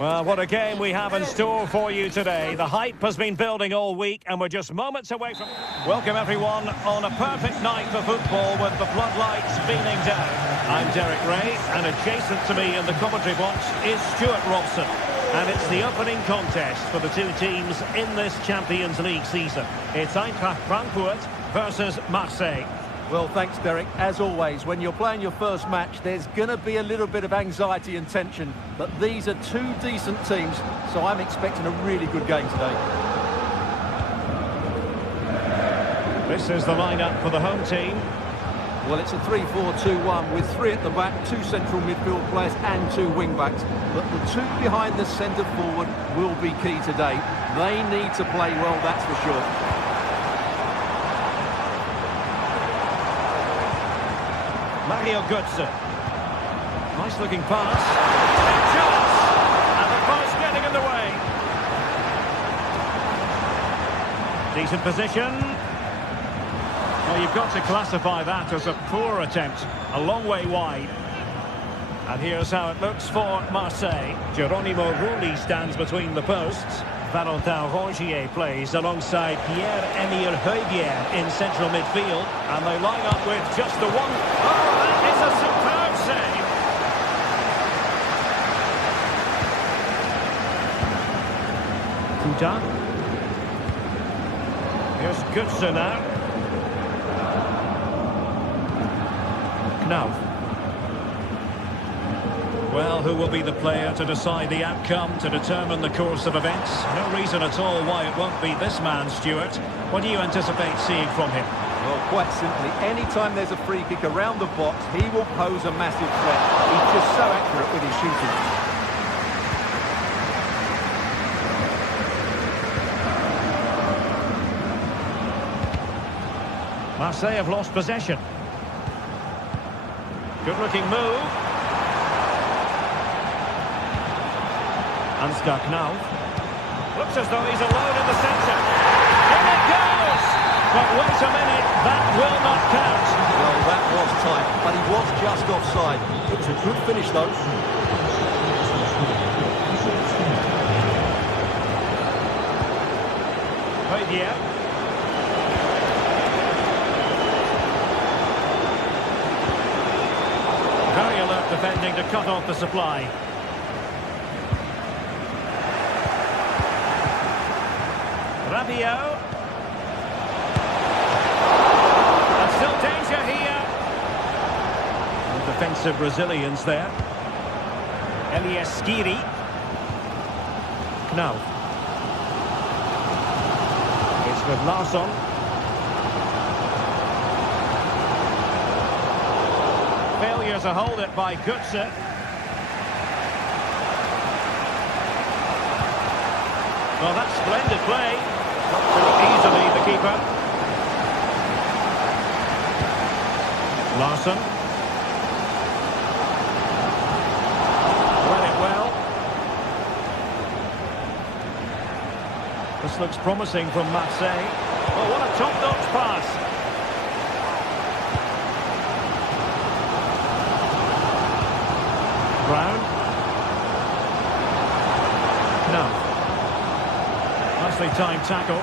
Well, what a game we have in store for you today. The hype has been building all week, and we're just moments away from... Welcome, everyone, on a perfect night for football with the floodlights beaming down. I'm Derek Ray, and adjacent to me in the commentary box is Stuart Robson. And it's the opening contest for the two teams in this Champions League season. It's Eintracht Frankfurt versus Marseille. Well, thanks, Derek. As always, when you're playing your first match, there's going to be a little bit of anxiety and tension. But these are two decent teams, so I'm expecting a really good game today. This is the lineup for the home team. Well, it's a 3-4-2-1 with three at the back, two central midfield players and two wing-backs. But the two behind the centre forward will be key today. They need to play well, that's for sure. Mario Götze. Nice looking pass. Big chance! And the pass getting in the way. Decent position. Well, you've got to classify that as a poor attempt. A long way wide. And here's how it looks for Marseille. Geronimo Rulli stands between the posts. Valentin Rongier plays alongside Pierre-Emile Højbjerg in central midfield. And they line up with just the one. Oh, that is a superb save. Kuta. Here's Götze now. Knauf. Well, who will be the player to decide the outcome, to determine the course of events? No reason at all why it won't be this man, Stuart. What do you anticipate seeing from him? Well, quite simply, anytime there's a free kick around the box, he will pose a massive threat. He's just so accurate with his shooting. Marseille have lost possession. Good-looking move. Ansgar Knauf. Looks as though he's alone in the centre. In it goes! But wait a minute, that will not count. Well, that was tight, but he was just offside. It was a good finish, though. Højbjerg. Very alert defending to cut off the supply. Rabiot. And still danger here. And defensive resilience there. Elias Skiri. Knauf. It's with Larsson. Failure to hold it by Götze. Well, that's splendid play. Not too easily, the keeper. Larsson. Read it well. This looks promising from Marseille. Oh, what a top-notch pass. Brown. No. Nicely timed tackle.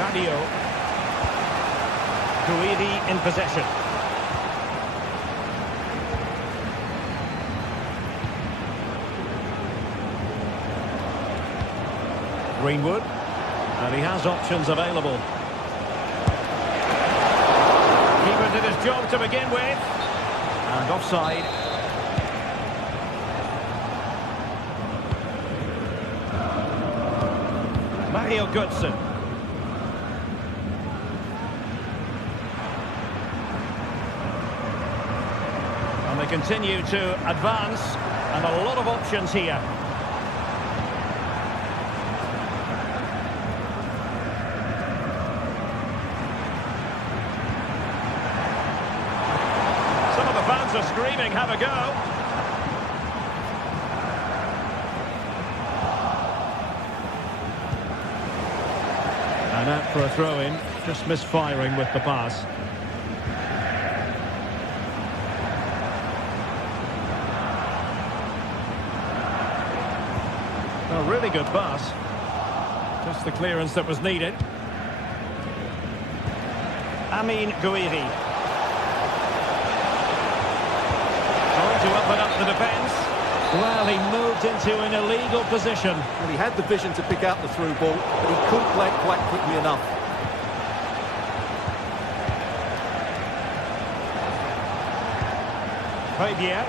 Rabiot. Guidi in possession. Greenwood. And he has options available. Keeper did his job to begin with. And offside. Mario Götze. And they continue to advance, and a lot of options here. Some of the fans are screaming, have a go. And out for a throw-in, just misfiring with the pass. A really good pass. Just the clearance that was needed. Amin Gouiri. Trying to open up the defence. Well, he moved into an illegal position. Well, he had the vision to pick out the through ball, but he couldn't play it quite quickly enough. Højbjerg.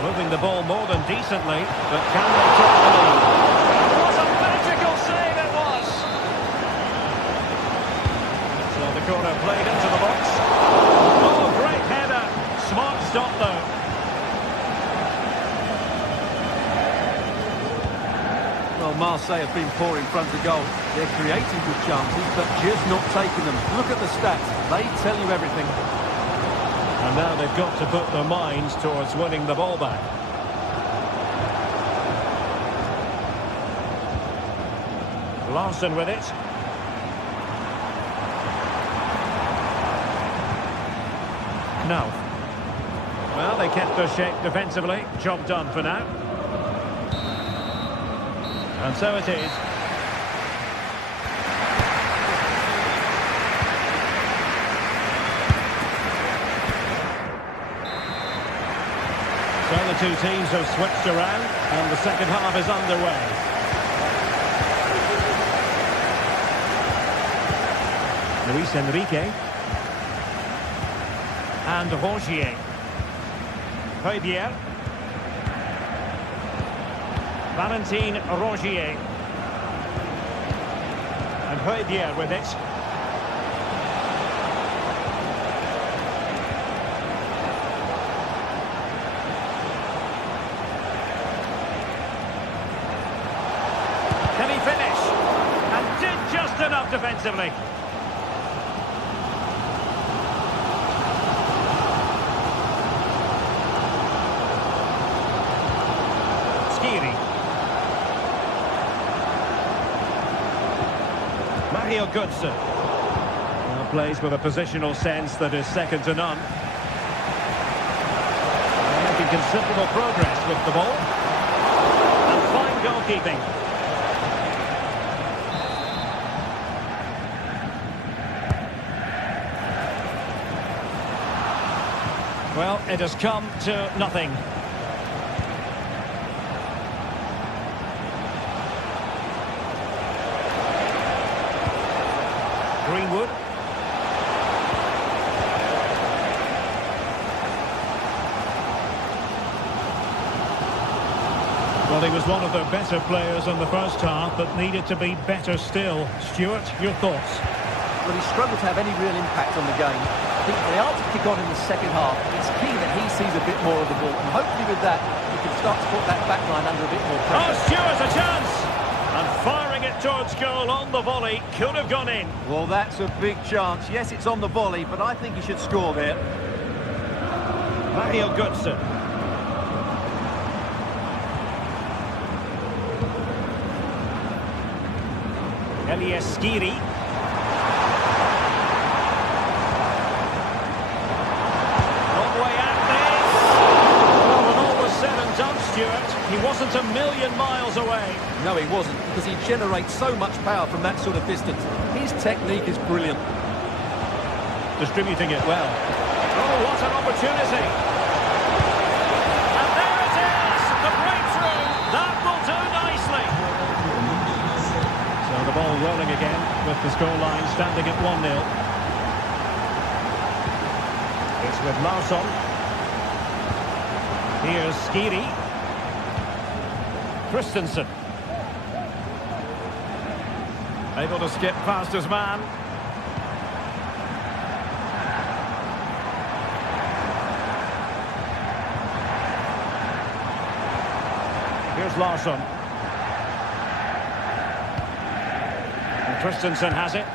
Moving the ball more than decently, but can they take the lead? What a magical save it was! So the corner played into the box. Oh, great header. Smart stop, though. Well, Marseille have been poor in front of goal. They're creating good chances, but just not taking them. Look at the stats. They tell you everything. And now they've got to put their minds towards winning the ball back. Larson with it. No. Well, they kept their shape defensively. Job done for now. And so it is. So the two teams have switched around and the second half is underway. Luis Enrique. And Rongier. Højbjerg. Valentin Rongier. And Højbjerg with it. Can he finish? And did just enough defensively. Mario Götze. Well, plays with a positional sense that is second to none. Making considerable progress with the ball. And fine goalkeeping. Well, it has come to nothing. Greenwood. Well, he was one of the better players in the first half, but needed to be better still. Stuart, your thoughts? Well, he struggled to have any real impact on the game. I think they are to kick on in the second half. It's key that he sees a bit more of the ball, and hopefully with that, he can start to put that back line under a bit more pressure. Oh, Stuart, a chance! And firing it towards goal on the volley, could have gone in. Well, that's a big chance. Yes, it's on the volley, but I think he should score there. Mario Götze. Elias Skiri. Long way out this. Well, when all was said and done, Stuart, he wasn't a million miles away. No, he wasn't, because he generates so much power from that sort of distance. His technique is brilliant. Distributing it well. Oh, what an opportunity. And there it is, the breakthrough. That will do nicely. So the ball rolling again with the scoreline standing at 1-0. It's with Larsson. Here's Skiri. Christensen. Able to skip past his man. Here's Larsson. And Christensen has it.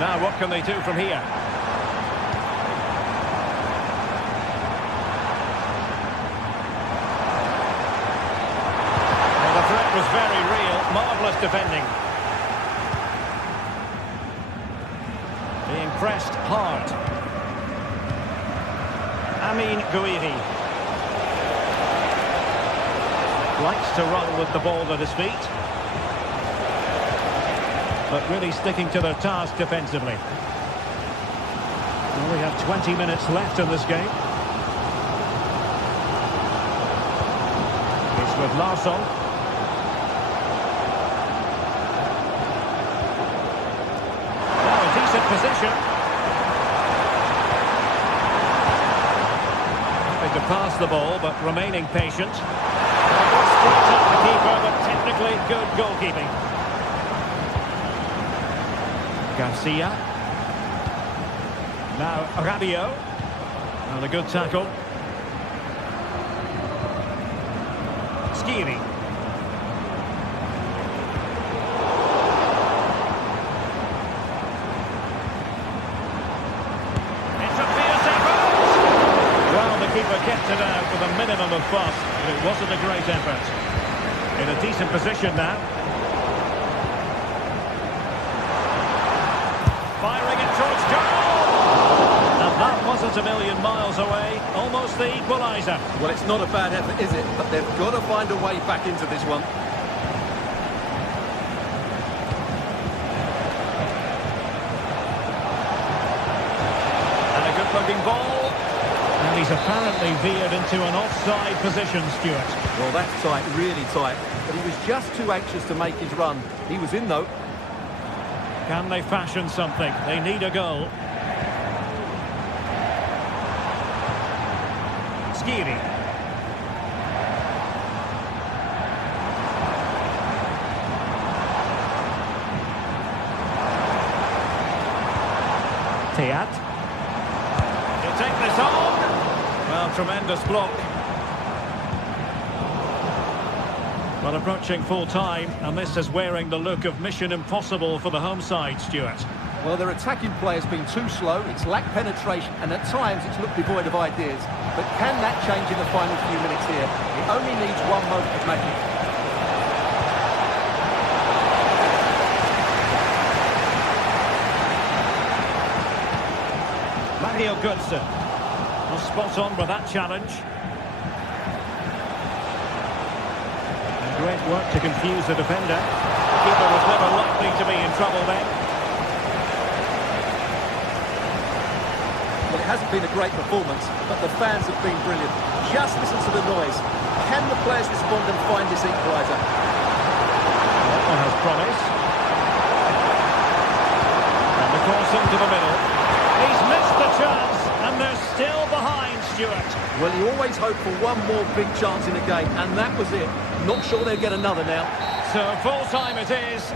Now what can they do from here? Well, the threat was very real. Marvellous defending. Being pressed hard. Amin Gouiri. Likes to run with the ball at his feet. But really sticking to their task defensively. Well, we have 20 minutes left in this game. It's with Larsson. Now a decent position. Having to pass the ball, but remaining patient. Straight at the keeper, but technically good goalkeeping. Garcia. Now Rabiot. And a good tackle. Skiri. It's a fierce effort. Well, the keeper kept it out with a minimum of fuss, but it wasn't a great effort. In a decent position now. Firing it towards goal! And that wasn't a million miles away. Almost the equaliser. Well, it's not a bad effort, is it? But they've got to find a way back into this one. And a good-looking ball. And he's apparently veered into an offside position, Stuart. Well, that's tight, really tight. But he was just too anxious to make his run. He was in, though. Can they fashion something? They need a goal. Skiri. Teat. He'll take this on. Well, tremendous block. Well, approaching full time, and this is wearing the look of mission impossible for the home side, Stuart. Well, their attacking play has been too slow, it's lacked penetration, and at times it's looked devoid of ideas. But can that change in the final few minutes here? It only needs one moment of magic. Mario Götze. Well, spot on with that challenge. Great work to confuse the defender. The keeper was never likely to be in trouble then. Well, it hasn't been a great performance, but the fans have been brilliant. Just listen to the noise. Can the players respond and find this equaliser? That one has promise. And the cross into the middle. He's missed the chance, and they're still behind, Stuart. Well, you always hope for one more big chance in a game, and that was it. Not sure they'll get another now. So full time it is.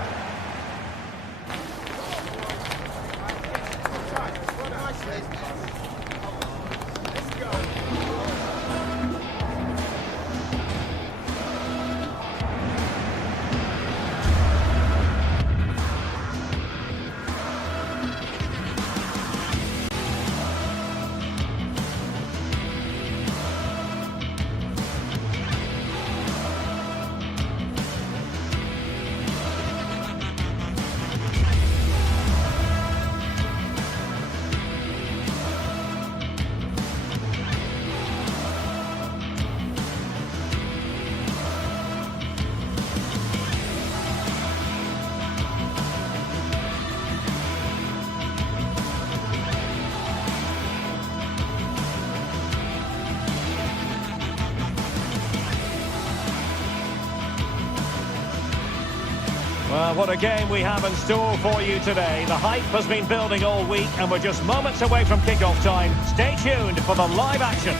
Well, what a game we have in store for you today. The hype has been building all week, and we're just moments away from kick-off time. Stay tuned for the live action.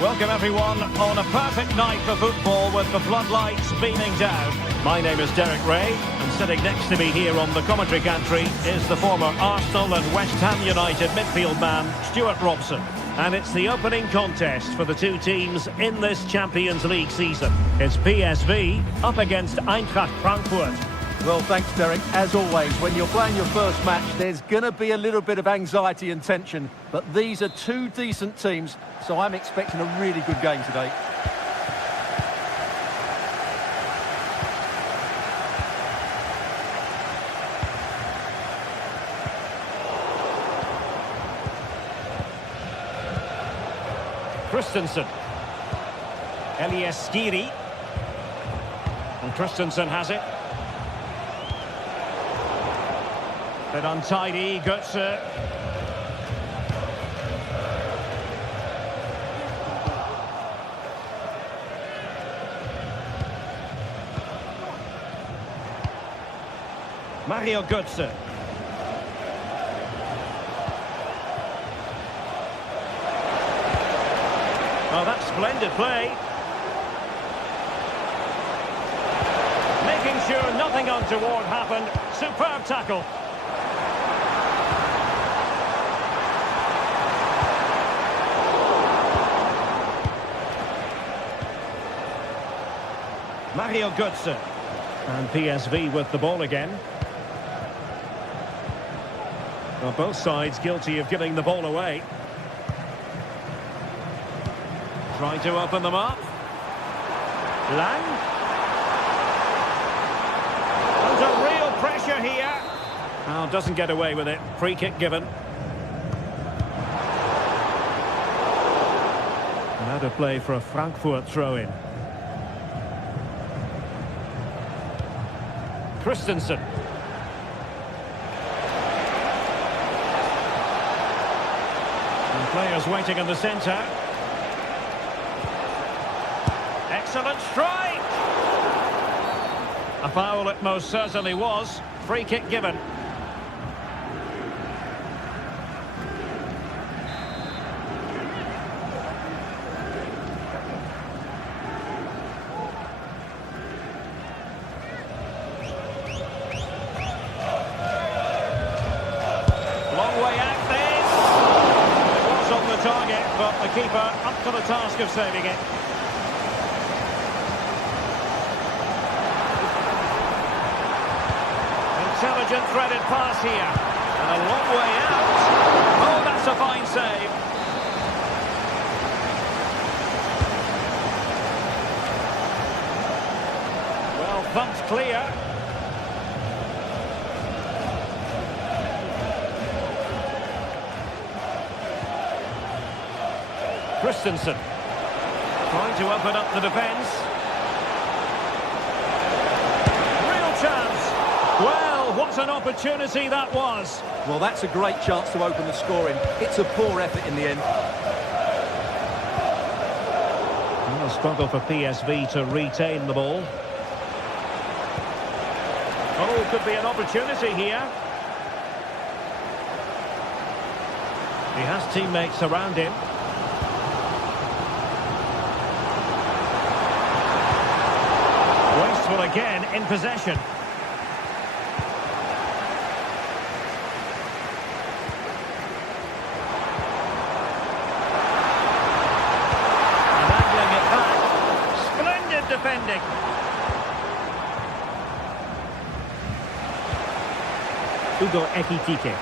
Welcome everyone on a perfect night for football with the floodlights beaming down. My name is Derek Ray, and sitting next to me here on the commentary gantry is the former Arsenal and West Ham United midfield man, Stuart Robson. And it's the opening contest for the two teams in this Champions League season. It's PSV up against Eintracht Frankfurt. Well, thanks, Derek. As always, when you're playing your first match, there's going to be a little bit of anxiety and tension. But these are two decent teams, so I'm expecting a really good game today. Christensen. Elias Skiri. And Christensen has it. Bit untidy, Götze. Mario Götze. Oh, that's splendid play. Making sure nothing untoward happened. Superb tackle. Mario Götze. And PSV with the ball again. Well, both sides guilty of giving the ball away. Trying to open them up. Lang. Under real pressure here. Oh, doesn't get away with it. Free kick given. And out of play for a Frankfurt throw-in. Christensen. And players waiting in the centre. Excellent strike! A foul it most certainly was. Free kick given. Long way out this. It was on the target, but the keeper up to the task of saving it. Intelligent threaded pass here. And a long way out. Oh, that's a fine save. Well, thumped clear. Christensen. Trying to open up the defence. Real chance. Well, what an opportunity that was. Well, that's a great chance to open the scoring. It's a poor effort in the end. Well, a struggle for PSV to retain the ball. Oh, could be an opportunity here. He has teammates around him. Wasteful again in possession. Defending. Hugo Ekitike.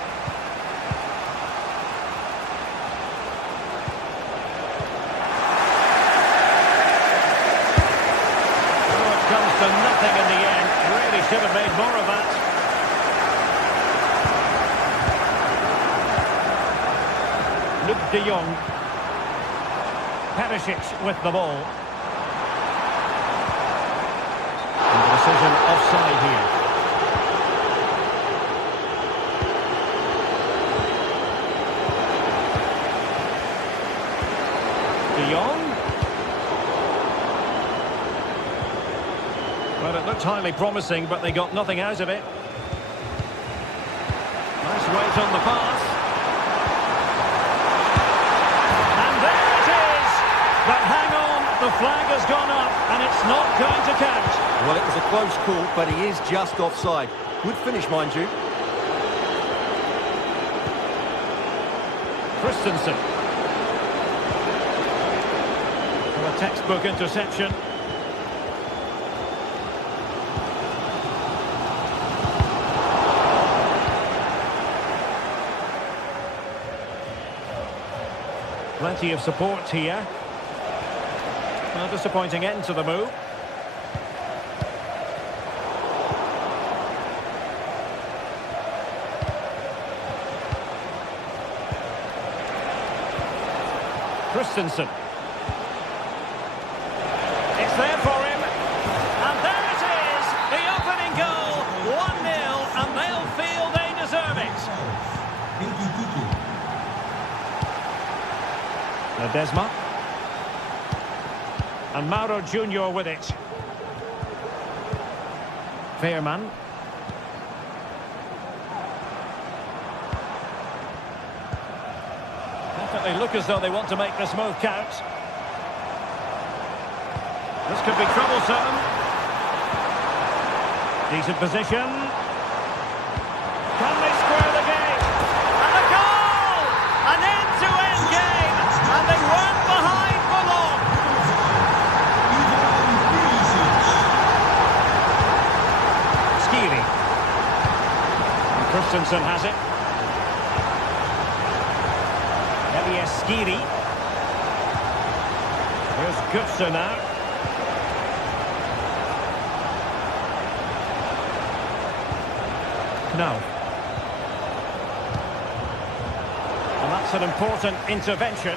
Oh, it comes to nothing in the end. Really should have made more of that. Luke de Jong. Perisic with the ball. Decision offside here. De Jong. Well, it looked highly promising, but they got nothing out of it. Nice weight on the pass. And there it is! But hang on, the flag has gone up, and it's not going to count. Well, it was a close call, but he is just offside. Good finish, mind you. Christensen. Well, a textbook interception. Plenty of support here. A disappointing end to the move. Christensen. It's there for him. And there it is. The opening goal. 1-0. And they'll feel they deserve it. Ledesma. And Mauro Junior with it. Veerman. Definitely look as though they want to make this move count. This could be troublesome. Decent position. Can they square the game? And a goal! An end-to-end game! And they weren't behind for long. Skiri. And Christensen has it. Skiri. Here's Götze now. Knauf. And that's an important intervention.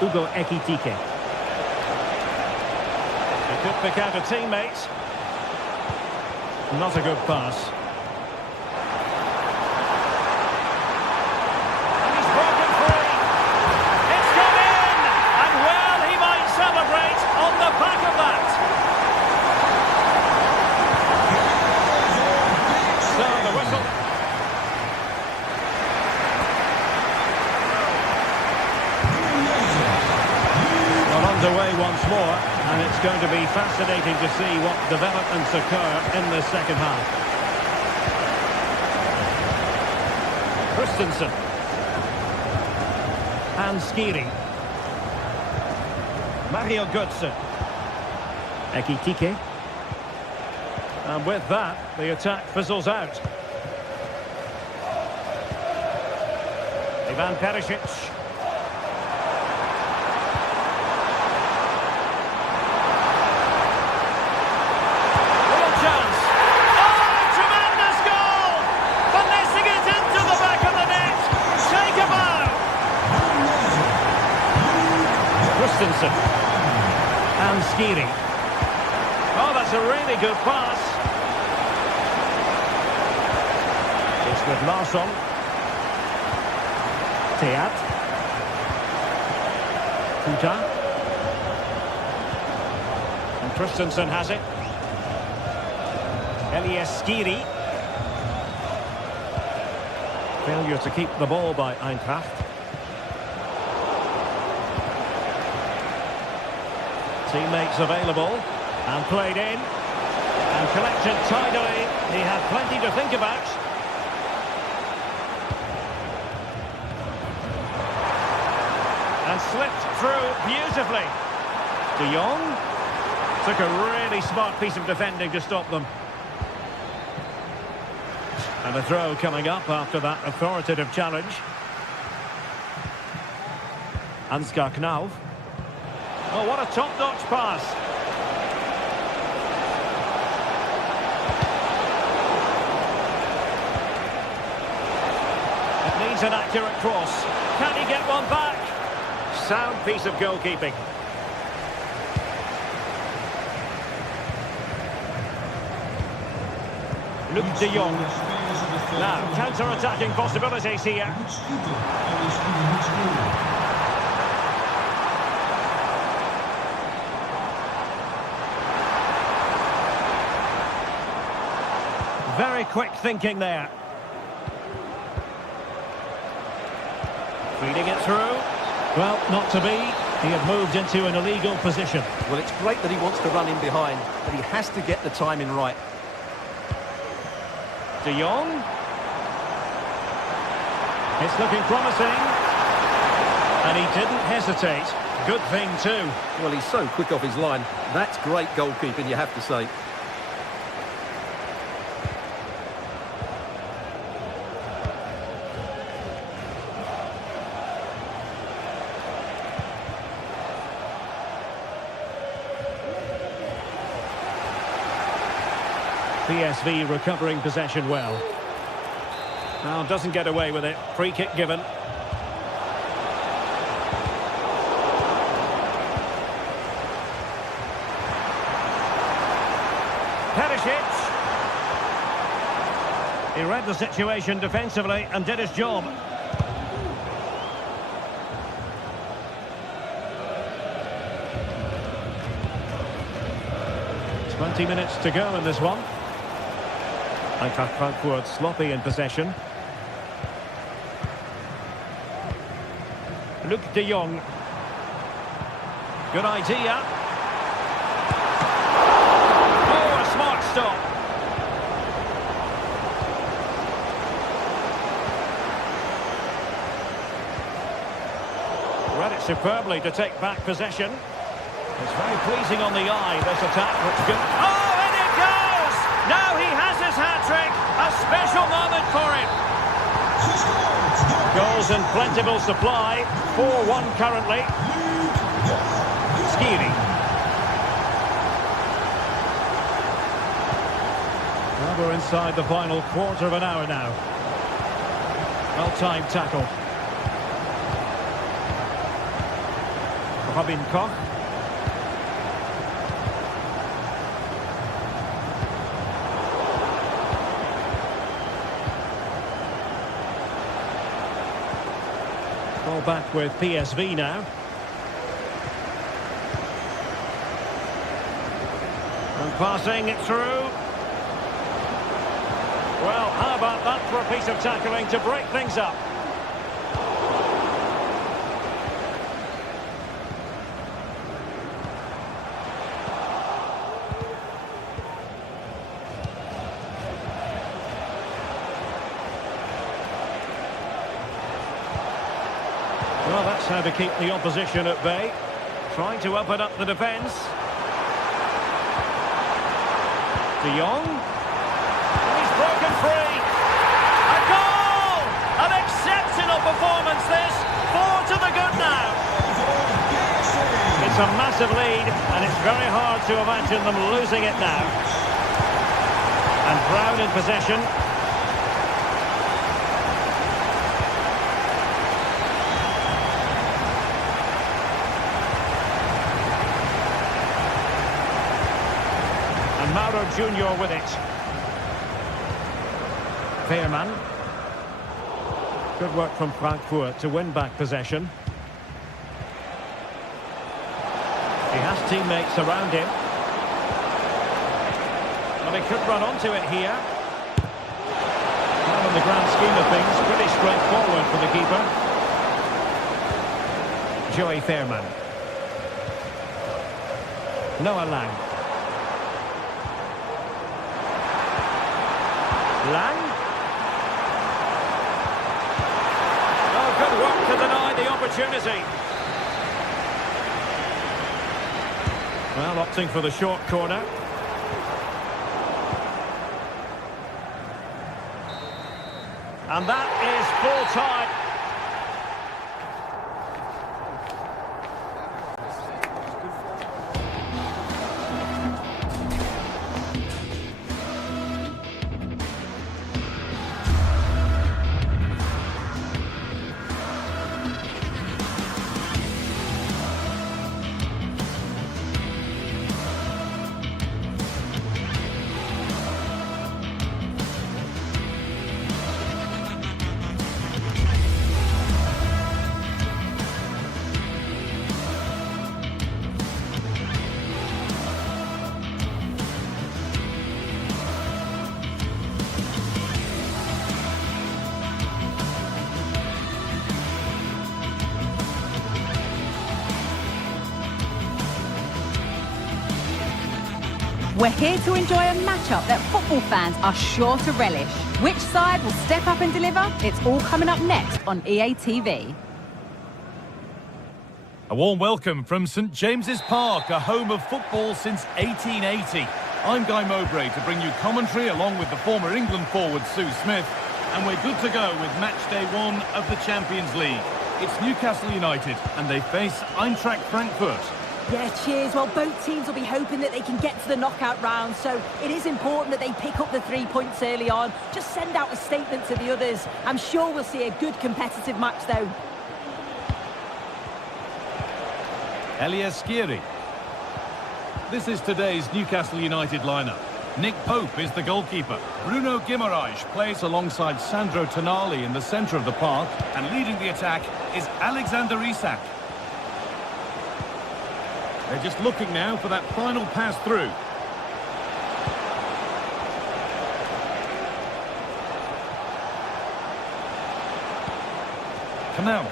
Hugo Ekitike. He could pick out a teammate. Not a good pass. And he's broken free. It's gone in! And well, he might celebrate on the back of that. So the whistle. Well, underway once more. And it's going to be fascinating to see what developments occur in the second half. Christensen. And Skiri. Mario Götze. Ekitike. And with that, the attack fizzles out. Ivan Perisic. And Skiri. Oh, that's a really good pass. It's with Larsson. Teat. Kuta. And Christensen has it. Skiri. Failure to keep the ball by Eintracht. Teammates available and played in and collected tidily. He had plenty to think about. And slipped through beautifully. De Jong took a really smart piece of defending to stop them. And a throw coming up after that authoritative challenge. Ansgar Knauf. Oh, what a top-notch pass. It needs an accurate cross. Can he get one back? Sound piece of goalkeeping. Luc de Jong. Now, counter-attacking possibilities here. Very quick thinking there. Feeding it through. Well, not to be. He had moved into an illegal position. Well, it's great that he wants to run in behind, but he has to get the timing right. De Jong. It's looking promising. And he didn't hesitate. Good thing too. Well, he's so quick off his line. That's great goalkeeping, you have to say. PSV recovering possession well. Now doesn't get away with it. Free kick given. Perisic. He read the situation defensively and did his job. Twenty minutes to go in this one. Eintracht Frankfurt sloppy in possession. Luc de Jong. Good idea. Oh, a smart stop. Read it superbly to take back possession. It's very pleasing on the eye, this attack. Looks good. Oh, and it goes! Now he has his hat-trick. A special moment for him. Goals in plentiful supply. 4-1 currently. Skiri. Well, we're inside the final quarter of an hour now. Well-timed tackle. Robin Koch. Ball back with PSV now. And passing it through. Well, how about that for a piece of tackling to break things up? Well, that's how to keep the opposition at bay. Trying to open up the defence. De Jong. He's broken free. A goal! An exceptional performance this. 4 to the good now. It's a massive lead, and it's very hard to imagine them losing it now. And Brown in possession. Mauro Junior with it. Veerman. Good work from Frankfurt to win back possession. He has teammates around him. Well, he could run onto it here. Well, in the grand scheme of things, pretty straightforward for the keeper. Joey Veerman. Noah Lang. Lang. Oh, good work to deny the opportunity. Well, opting for the short corner. And that is full time. We're here to enjoy a matchup that football fans are sure to relish. Which side will step up and deliver? It's all coming up next on EA TV. A warm welcome from St James's Park, a home of football since 1880. I'm Guy Mowbray to bring you commentary along with the former England forward Sue Smith. And we're good to go with match day 1 of the Champions League. It's Newcastle United and they face Eintracht Frankfurt. Yeah, cheers. Well, both teams will be hoping that they can get to the knockout round, so it is important that they pick up the 3 points early on. Just send out a statement to the others. I'm sure we'll see a good competitive match, though. Elias Skiri. This is today's Newcastle United lineup. Nick Pope is the goalkeeper. Bruno Guimaraes plays alongside Sandro Tonali in the centre of the park, and leading the attack is Alexander Isak. They're just looking now for that final pass through. Knauf.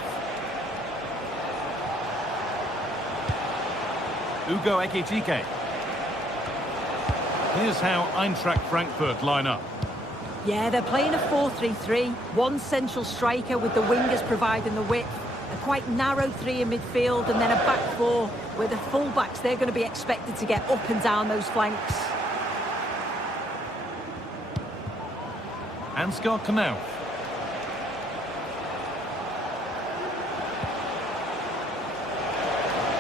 Ugo Ekitike. Here's how Eintracht Frankfurt line up. Yeah, they're playing a 4-3-3. One central striker with the wingers providing the width. A quite narrow three in midfield, and then a back four where the full-backs, they're going to be expected to get up and down those flanks. Ansgar Knauf.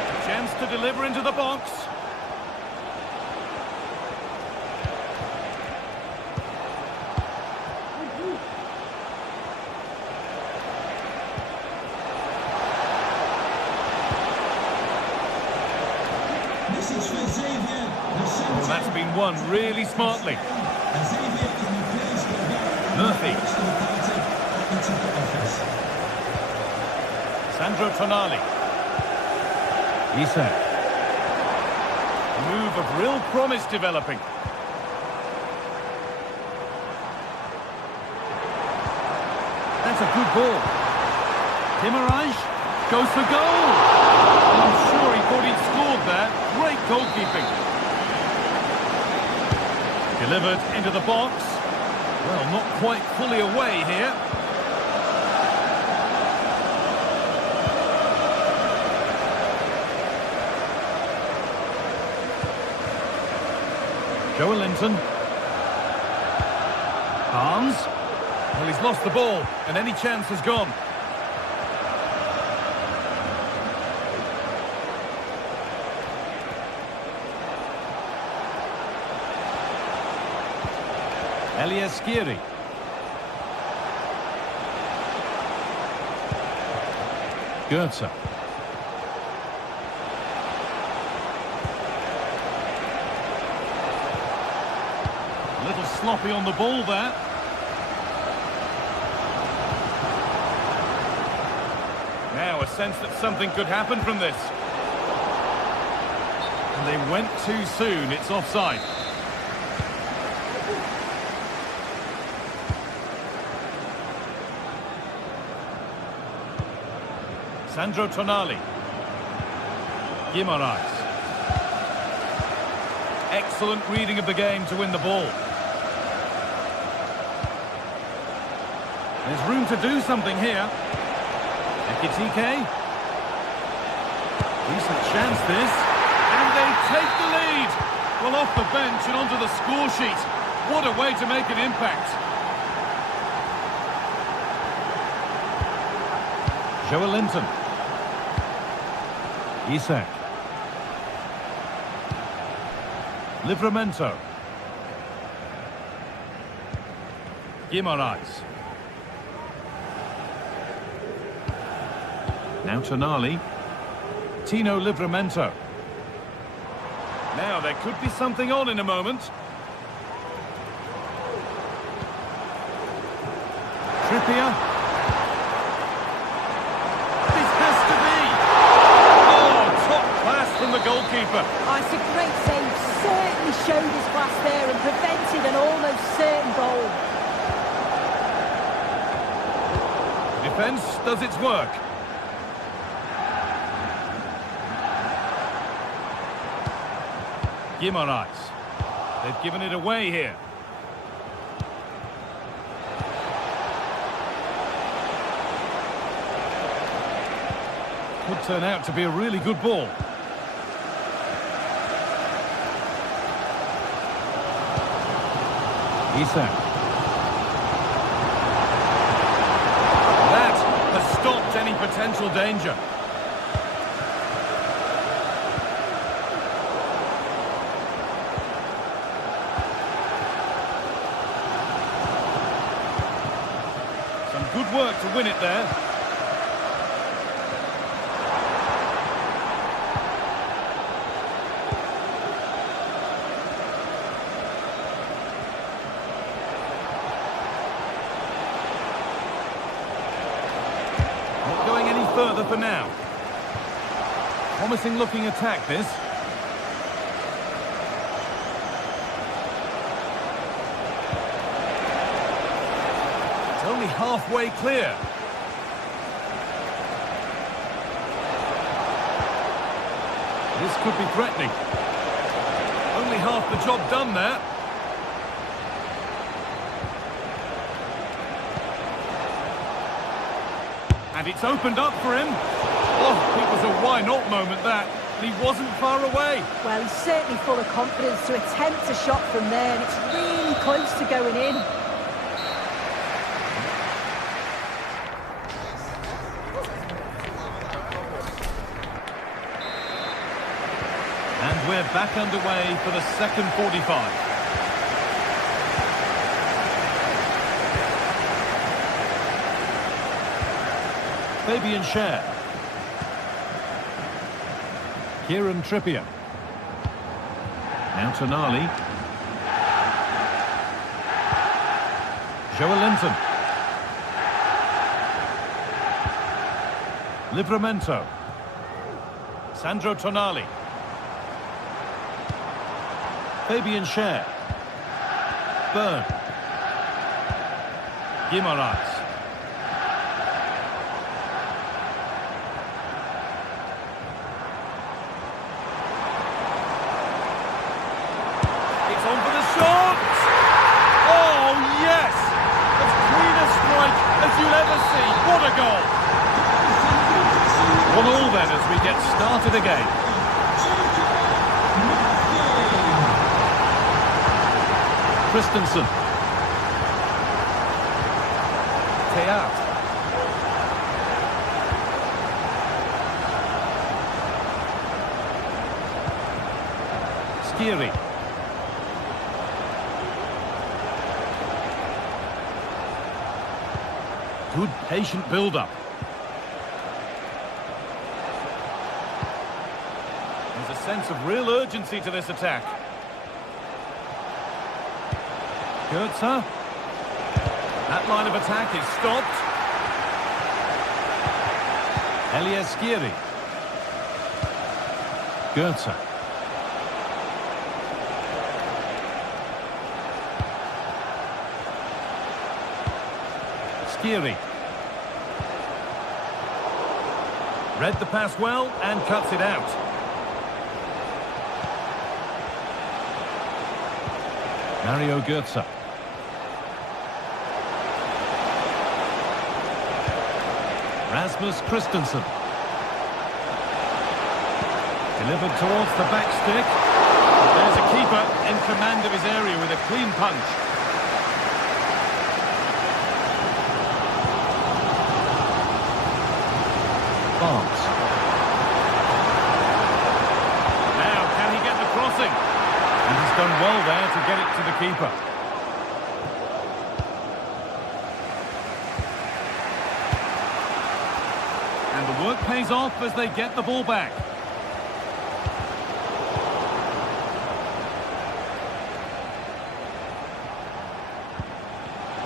A chance to deliver into the box. Oh, that's been won really smartly. Murphy. Sandro Tonali. Isak. A move of real promise developing. That's a good ball. Guimaraes goes for goal. I'm sure he thought he'd scored there. Great goalkeeping. Delivered into the box. Well, not quite fully away here. Joelinton. Barnes. Well, he's lost the ball, and any chance has gone. Elias Skiri. Goetze. A little sloppy on the ball there. Now a sense that something could happen from this. And they went too soon. It's offside. Sandro Tonali. Guimaraes. Excellent reading of the game to win the ball. There's room to do something here. Ekitike. Decent chance this. And they take the lead. Well, off the bench and onto the score sheet. What a way to make an impact. Joelinton. Isak. Livramento. Guimaraes. Now Tonali. Tino Livramento. Now there could be something on in a moment. Trippier. This has to be. Oh, top class from the goalkeeper. Oh, it's a great save. Certainly showed his class there and prevented an almost certain goal. Defence does its work. Guimaraes. They've given it away here. Could turn out to be a really good ball. Isak. That has stopped any potential danger. Good work to win it there. Not going any further for now. Promising looking attack, this. It's only halfway clear. This could be threatening. Only half the job done there. And it's opened up for him. Oh, it was a why not moment, that. And he wasn't far away. Well, he's certainly full of confidence to attempt a shot from there, and it's really close to going in. And we're back underway for the second 45. Fabian Schär. Kieran Trippier. Now Tonali. Joelinton. Livramento. Sandro Tonali. Fabian Schär. Byrne. Guimaraes. It's on for the shot! Oh, yes! As clean a strike as you'll ever see. What a goal! 1-1 then as we get started again. Christensen. Teat. Skiri. Good patient build-up. There's a sense of real urgency to this attack. Goetze. That line of attack is stopped. Elias Skiri. Goetze. Skiri. Read the pass well and cuts it out. Mario Goetze. Rasmus Christensen. Delivered towards the back stick. There's a keeper in command of his area with a clean punch. Barnes. Now, can he get the crossing? And he's done well there to get it to the keeper. And the work pays off as they get the ball back.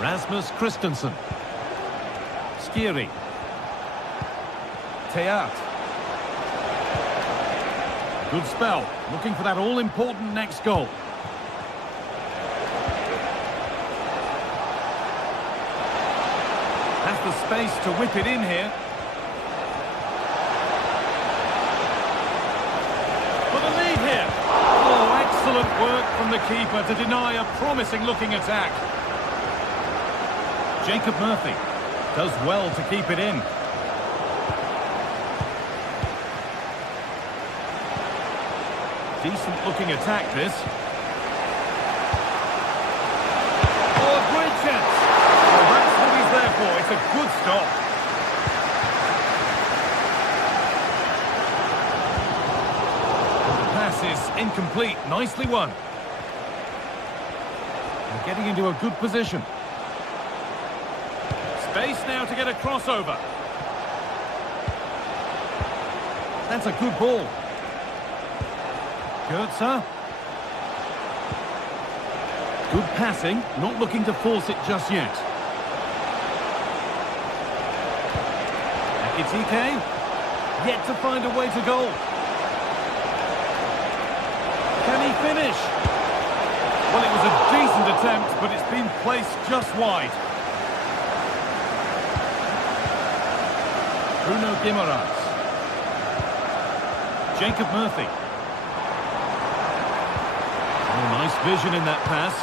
Rasmus Christensen. Skiri. Teat. Good spell. Looking for that all-important next goal. Has the space to whip it in here. For the lead here. Oh, excellent work from the keeper to deny a promising-looking attack. Jacob Murphy does well to keep it in. Decent-looking attack, this. Oh, a great chance. Well, that's what he's there for. It's a good stop. The pass is incomplete. Nicely won. They're getting into a good position. Space now to get a crossover. That's a good ball. Goetze. Good passing, not looking to force it just yet. Ekitike, yet to find a way to goal. Can he finish? Well, it was a decent attempt, but it's been placed just wide. Bruno Guimaraes. Jacob Murphy. Oh, nice vision in that pass.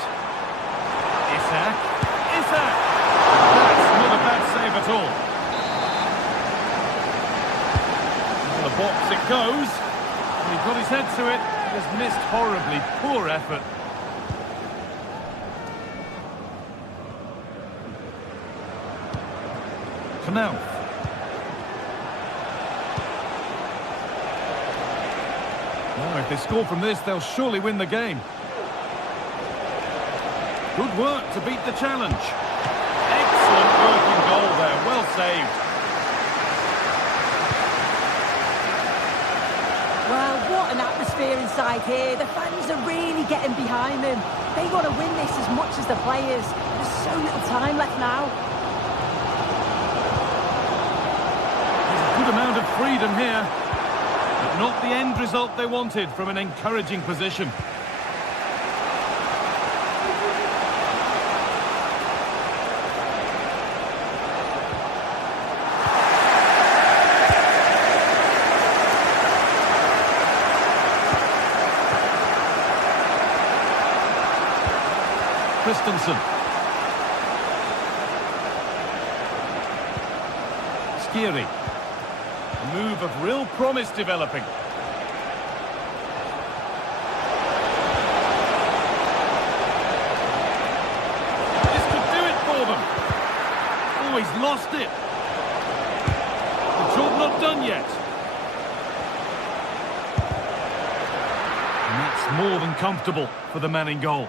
Isak. That's not a bad save at all. To the box it goes. And he got his head to it. He has missed horribly. Poor effort. Knauf. Oh, if they score from this, they'll surely win the game. Good work to beat the challenge. Excellent working goal there. Well saved. Well, what an atmosphere inside here. The fans are really getting behind them. They want to win this as much as the players. There's so little time left now. There's a good amount of freedom here. But not the end result they wanted from an encouraging position. Christensen. Skiri. A move of real promise developing. This could do it for them. Oh, he's lost it. The job not done yet. And that's more than comfortable for the man in goal.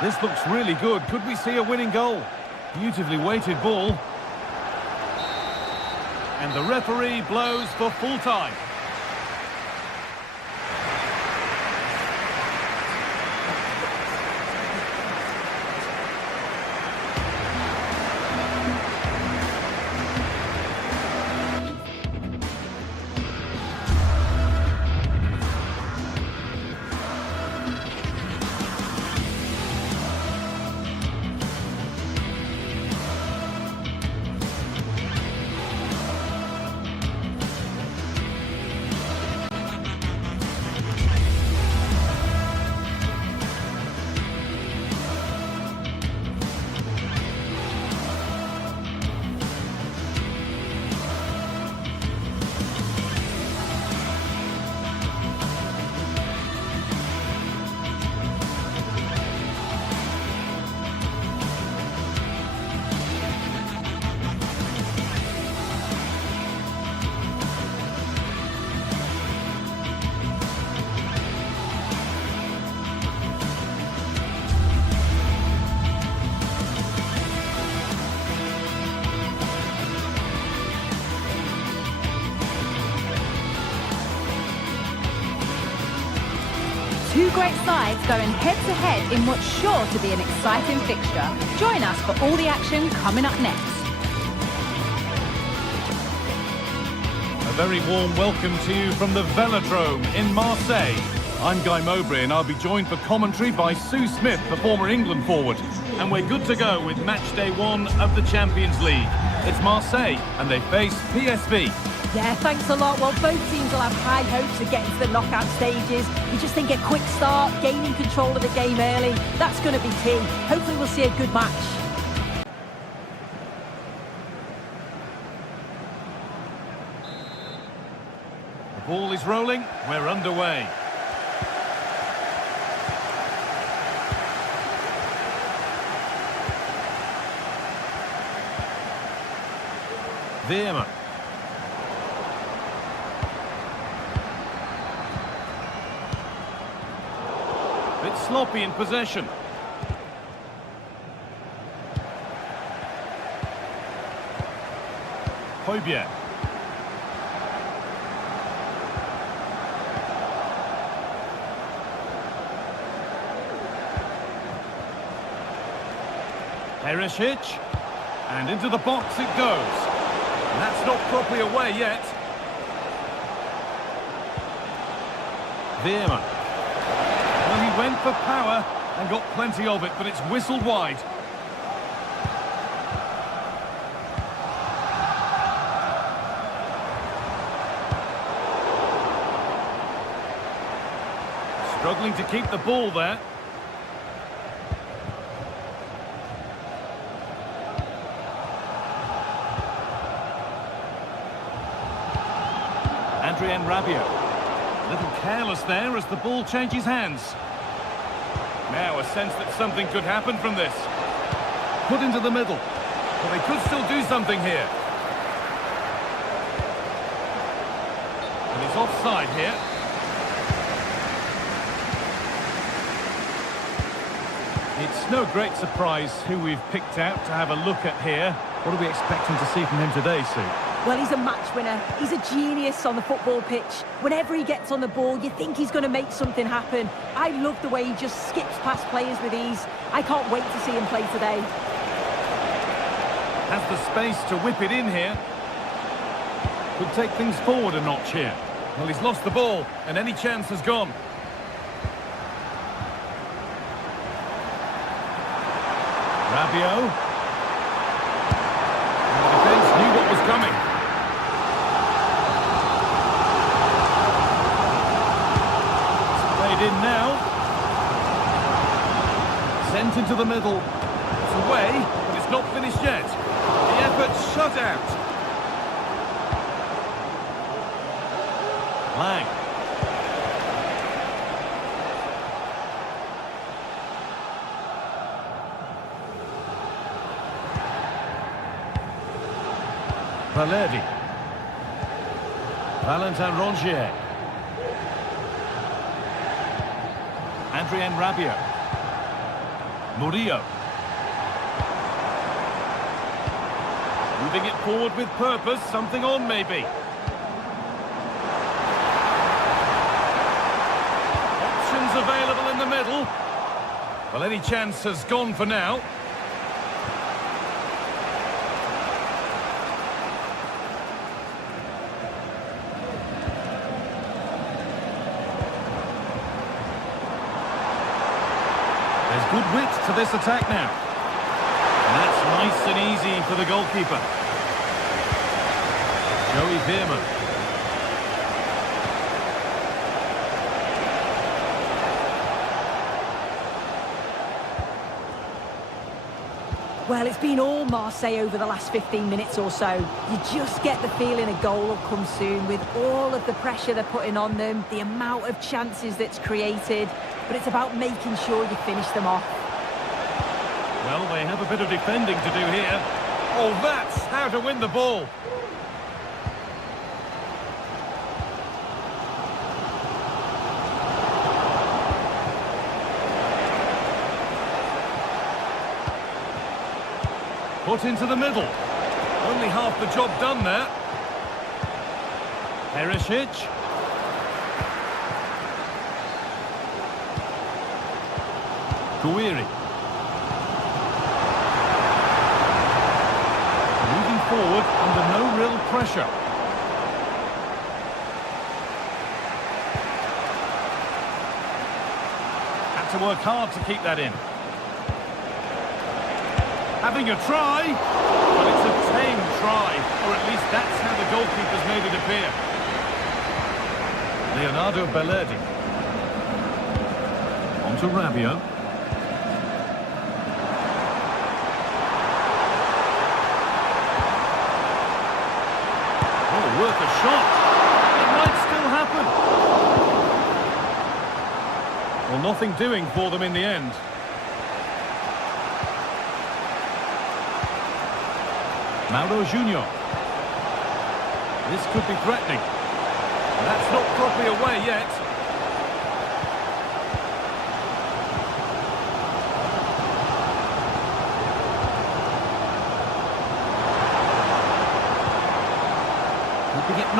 This looks really good. Could we see a winning goal? Beautifully weighted ball. And the referee blows for full time. Two great sides going head-to-head in what's sure to be an exciting fixture. Join us for all the action coming up next. A very warm welcome to you from the Velodrome in Marseille. I'm Guy Mowbray and I'll be joined for commentary by Sue Smith, the former England forward. And we're good to go with match day 1 of the Champions League. It's Marseille and they face PSV. Yeah, thanks a lot. Well, both teams will have high hopes of getting to the knockout stages. We just think a quick start, gaining control of the game early, that's going to be key. Hopefully we'll see a good match. The ball is rolling, we're underway. Veerman. Bit sloppy in possession. Højbjerg. Perisic. And into the box it goes. And that's not properly away yet. Veerman. Well, he went for power and got plenty of it, but it's whistled wide. Struggling to keep the ball there. Adrien Rabiot. A little careless there as the ball changes hands. Now a sense that something could happen from this. Put into the middle. But they could still do something here. And it's offside here. It's no great surprise who we've picked out to have a look at here. What are we expecting to see from him today, Sue? Well, he's a match winner. He's a genius on the football pitch. Whenever he gets on the ball, you think he's going to make something happen. I love the way he just skips past players with ease. I can't wait to see him play today. Has the space to whip it in here. Could take things forward a notch here. Well, he's lost the ball, and any chance has gone. Rabiot. And the defence knew what was coming. It's played in now. Sent into the middle. It's away, but it's not finished yet. The effort shut out. Lang. Valerdi. Valentin Rongier. Adrien Rabiot. Murillo. Moving it forward with purpose, something on maybe. Options available in the middle. Well, any chance has gone for now. There's good wit to this attack now. And that's nice and easy for the goalkeeper. Joey Veerman. Well, it's been all Marseille over the last 15 minutes or so. You just get the feeling a goal will come soon with all of the pressure they're putting on them, the amount of chances that's created. But it's about making sure you finish them off. Well, they have a bit of defending to do here. Oh, that's how to win the ball. Put into the middle. Only half the job done there. Perisic. Guiri. Moving forward under no real pressure. Had to work hard to keep that in. Having a try, but it's a tame try, or at least that's how the goalkeeper's made it appear. Leonardo Bellerdi. On to Rabiot. Oh, worth a shot. It might still happen. Well, nothing doing for them in the end. Mauro Junior. This could be threatening. That's not properly away yet.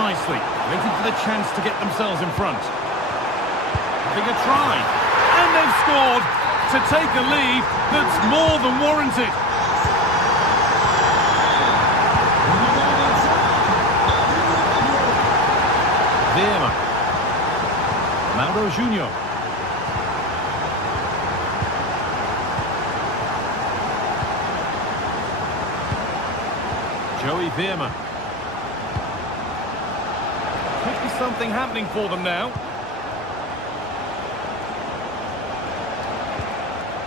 nicely, waiting for the chance to get themselves in front. Having a try, and they've scored to take a lead that's more than warranted. Vieira. Mauro Junior. Joey Vieira. Could be something happening for them now.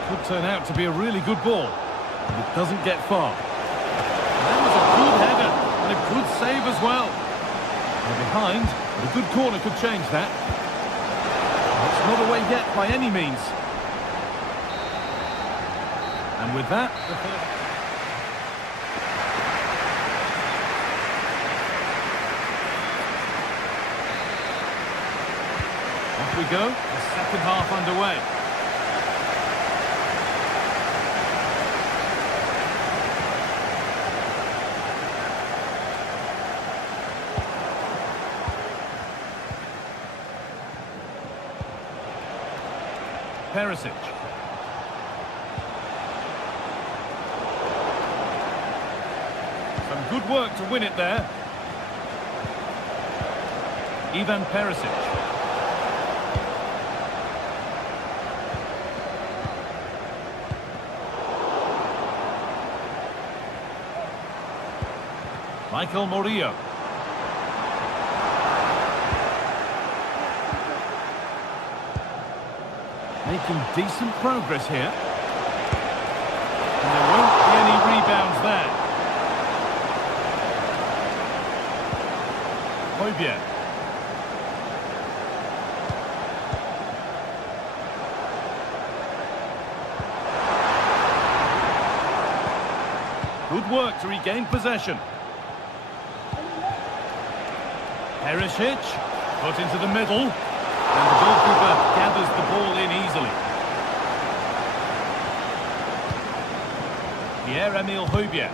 Could turn out to be a really good ball. But it doesn't get far. That was a good header and a good save as well. They're behind, but a good corner could change that. It's not away yet by any means. And with that, the third... Off we go, the second half underway. Perisic. Some good work to win it there. Ivan Perisic. Michael Murillo. Making decent progress here. And there won't be any rebounds there. Højbjerg. Good work to regain possession. Perisic, put into the middle. And the goalkeeper gathers the ball in easily. Pierre-Emile Højbjerg.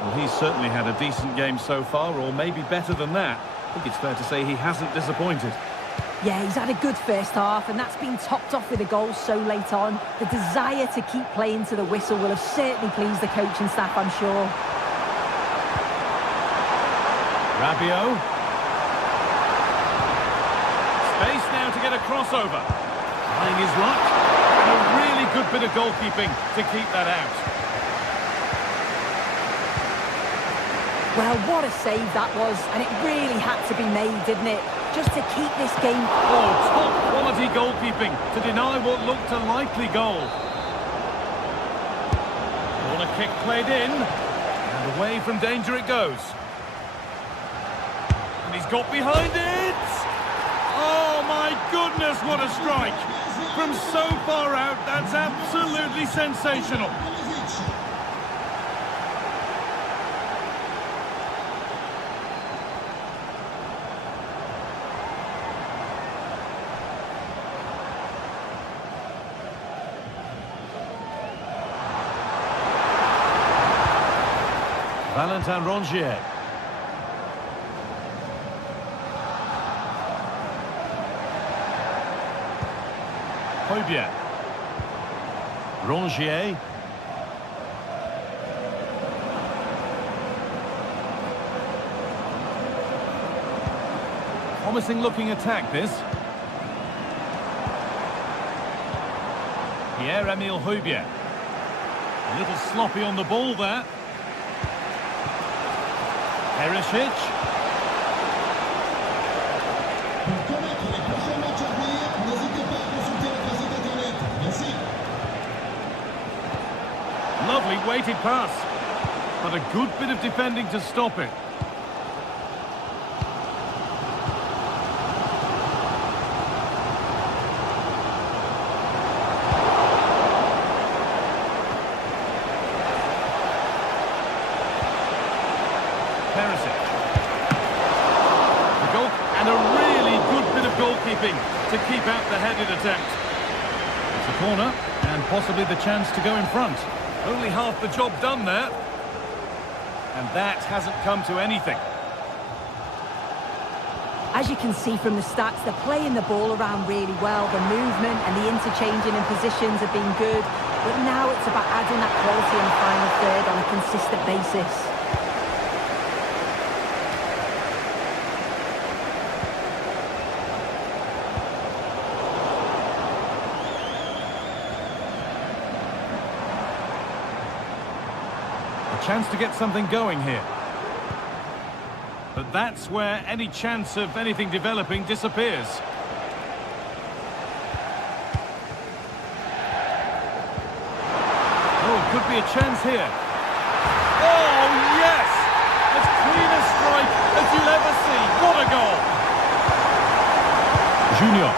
Well, he's certainly had a decent game so far, or maybe better than that. I think it's fair to say he hasn't disappointed. Yeah, he's had a good first half, and that's been topped off with a goal so late on. The desire to keep playing to the whistle will have certainly pleased the coaching staff, I'm sure. Rabiot. Space now to get a crossover. Trying his luck. And a really good bit of goalkeeping to keep that out. Well, what a save that was, and it really had to be made, didn't it? Just to keep this game... Oh, top quality goalkeeping to deny what looked a likely goal. Corner kick played in. And away from danger it goes. He's got behind it! Oh my goodness, what a strike! From so far out, that's absolutely sensational. Valentin Rongier. Højbjerg. Rongier. Promising looking attack this. Pierre-Emile Højbjerg. A little sloppy on the ball there. Perisic. Lovely weighted pass, but a good bit of defending to stop it. Perisic. The goal, and a really good bit of goalkeeping to keep out the headed attempt. It's a corner, and possibly the chance to go in front. Only half the job done there. And that hasn't come to anything. As you can see from the stats, they're playing the ball around really well. The movement and the interchanging in positions have been good. But now it's about adding that quality in the final third on a consistent basis. A chance to get something going here. But that's where any chance of anything developing disappears. Oh, could be a chance here. Oh, yes! As clean a strike as you'll ever see. What a goal! Junior.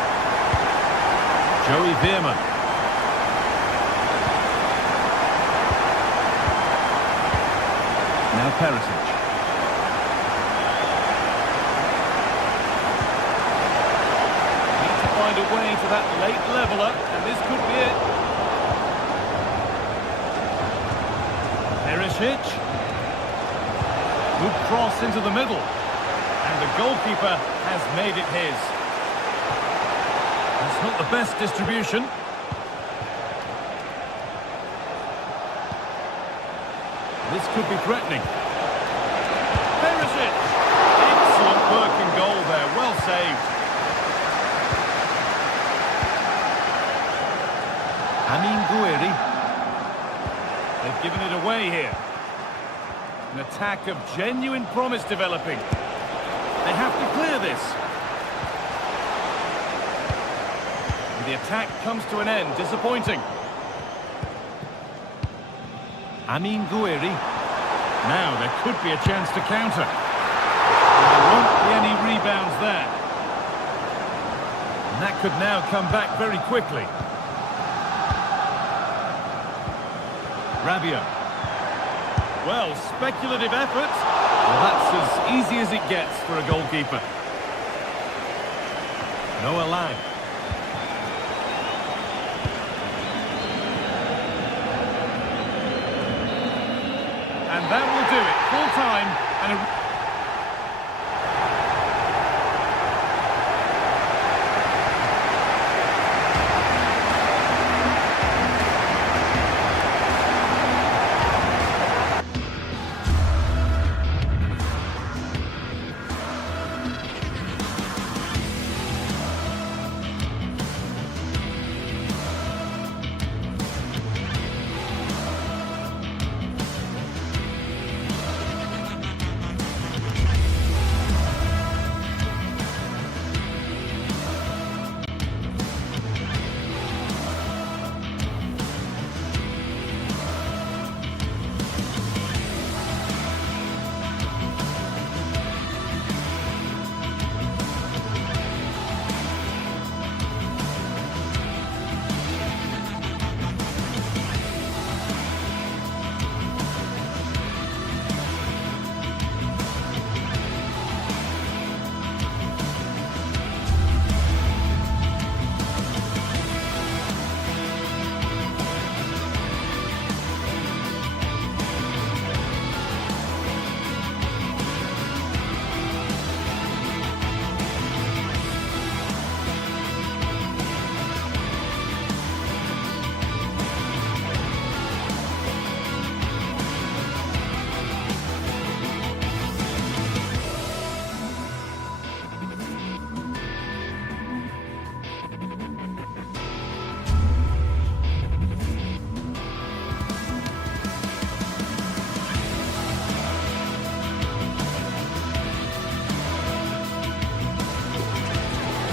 Joey Veerman. Now Perisic. Find a way to that late leveller, and this could be it. Perisic. Good cross into the middle. And the goalkeeper has made it his. That's not the best distribution. This could be threatening. Perisic! Excellent work in goal there, well saved. They've given it away here. An attack of genuine promise developing. They have to clear this. And the attack comes to an end. Disappointing. Amin Gouiri. Now there could be a chance to counter. There won't be any rebounds there. And that could now come back very quickly. Rabiot. Well, speculative effort. Well, that's as easy as it gets for a goalkeeper. Noah Lang. And that will do it. Full time and a...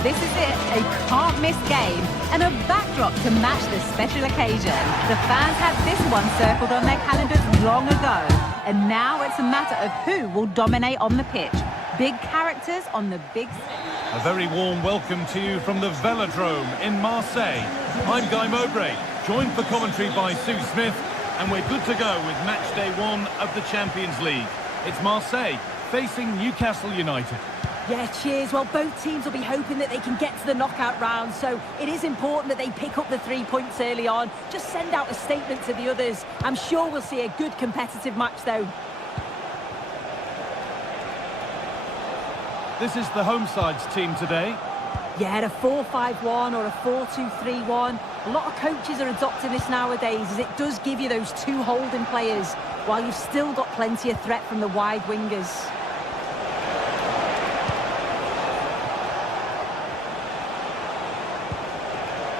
This is it, a can't-miss game and a backdrop to match this special occasion. The fans had this one circled on their calendars long ago, and now it's a matter of who will dominate on the pitch. Big characters on the big stage. A very warm welcome to you from the Velodrome in Marseille. I'm Guy Mowbray, joined for commentary by Sue Smith, and we're good to go with match day 1 of the Champions League. It's Marseille facing Newcastle United. Yeah, cheers. Well, both teams will be hoping that they can get to the knockout round, so it is important that they pick up the 3 points early on. Just send out a statement to the others. I'm sure we'll see a good competitive match, though. This is the home side's team today. Yeah, a 4-5-1 or a 4-2-3-1. A lot of coaches are adopting this nowadays, as it does give you those two holding players, while you've still got plenty of threat from the wide wingers.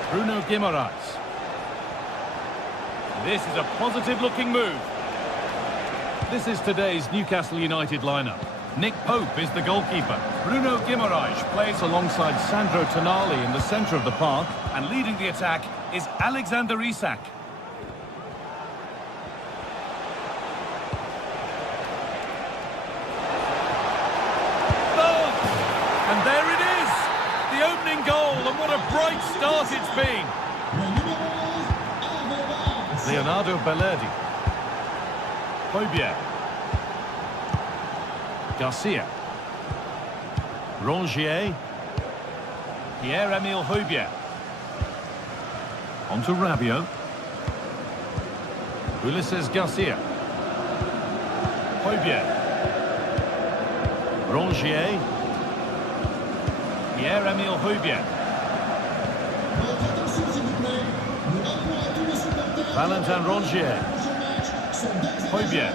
Bruno Guimaraes. This is a positive-looking move. This is today's Newcastle United lineup. Nick Pope is the goalkeeper. Bruno Guimaraes plays alongside Sandro Tonali in the centre of the park, and leading the attack is Alexander Isak. Oh! And there it is! The opening goal, and what a bright start it's been! Leonardo Balerdi. Højbjerg. Garcia. Rongier. Pierre-Emile Højbjerg. On to Rabiot. Ulises Garcia. Højbjerg. Rongier. Pierre-Emile Højbjerg. Valentin Rongier. Højbjerg.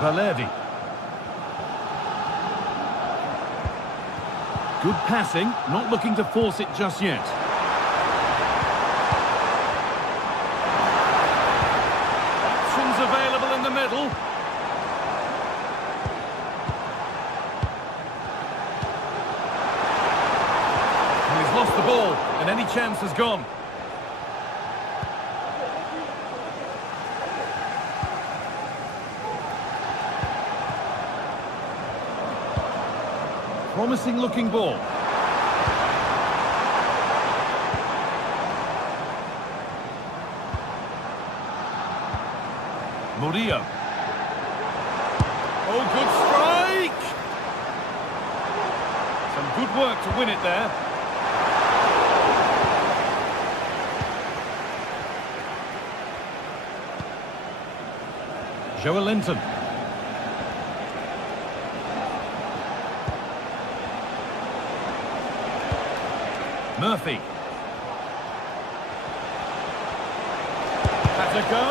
Balerdi. Good passing, not looking to force it just yet. Options available in the middle. And he's lost the ball, and any chance has gone. Promising looking ball. Murillo. Oh, good strike! Some good work to win it there. Joelinton. Murphy. That's a go.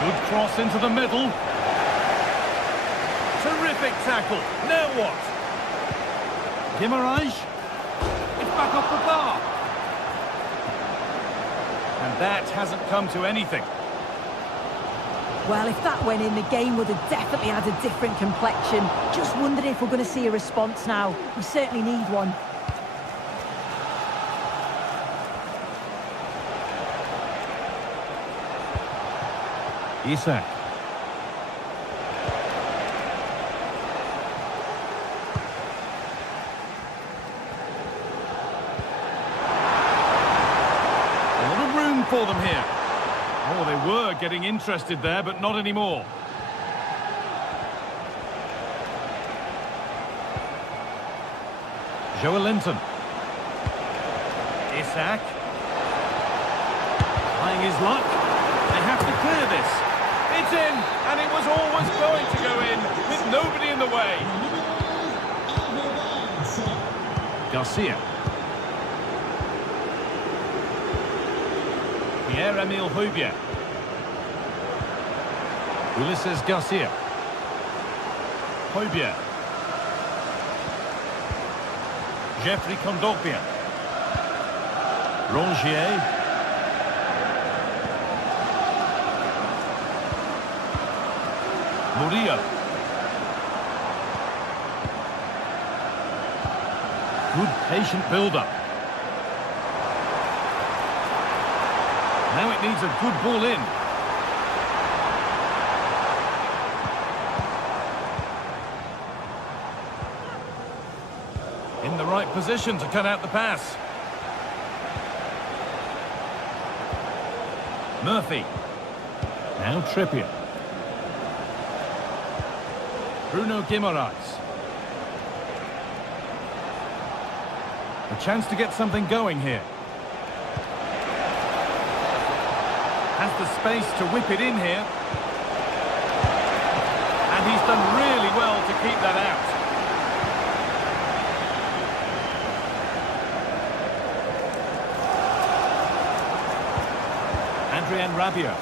Good cross into the middle. Terrific tackle. Now what? Guimaraes. It's back off the bar. And that hasn't come to anything. Well, if that went in, the game would have definitely had a different complexion. Just wondering if we're going to see a response now. We certainly need one. Isak. A lot of room for them here. Oh, they were getting interested there, but not anymore. Joelinton. Isak. Trying his luck. They have to clear this. It's in, and it was always going to go in, with nobody in the way. Garcia. Pierre-Emile Højbjerg. Ulises Garcia. Højbjerg. Jeffrey Kondogbia. Rongier. Murillo. Good patient build-up. Now it needs a good ball in. In the right position to cut out the pass. Murphy. Now Trippier. Bruno Guimaraes. A chance to get something going here. Has the space to whip it in here. And he's done really well to keep that out. Adrien Rabiot.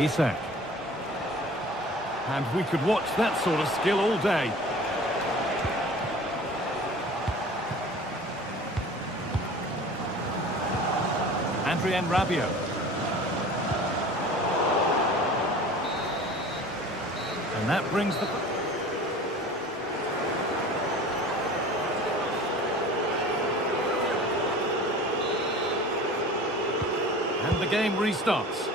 Isak. And we could watch that sort of skill all day. Adrien Rabiot. And that brings the... And the game restarts.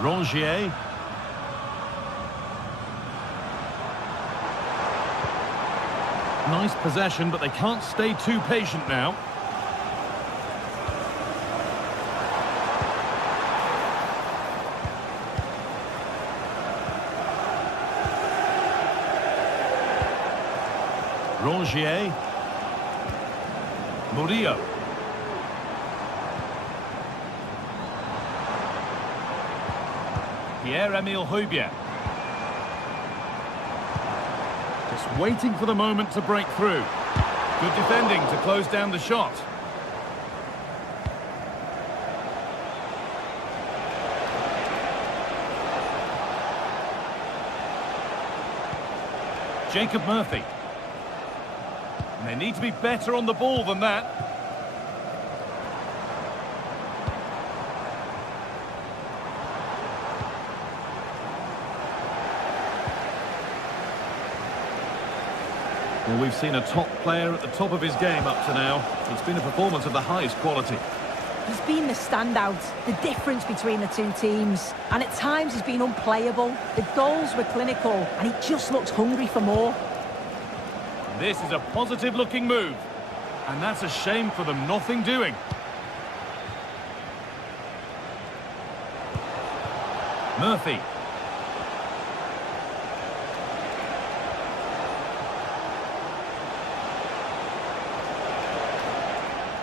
Rongier. Nice possession, but they can't stay too patient now. Rongier. Murillo. Pierre-Emile Højbjerg. Just waiting for the moment to break through. Good defending to close down the shot. Jacob Murphy. And they need to be better on the ball than that. Well, we've seen a top player at the top of his game up to now. It's been a performance of the highest quality. He's been the standout, the difference between the two teams. And at times he's been unplayable. The goals were clinical and he just looks hungry for more. This is a positive-looking move. And that's a shame for them nothing doing. Murphy.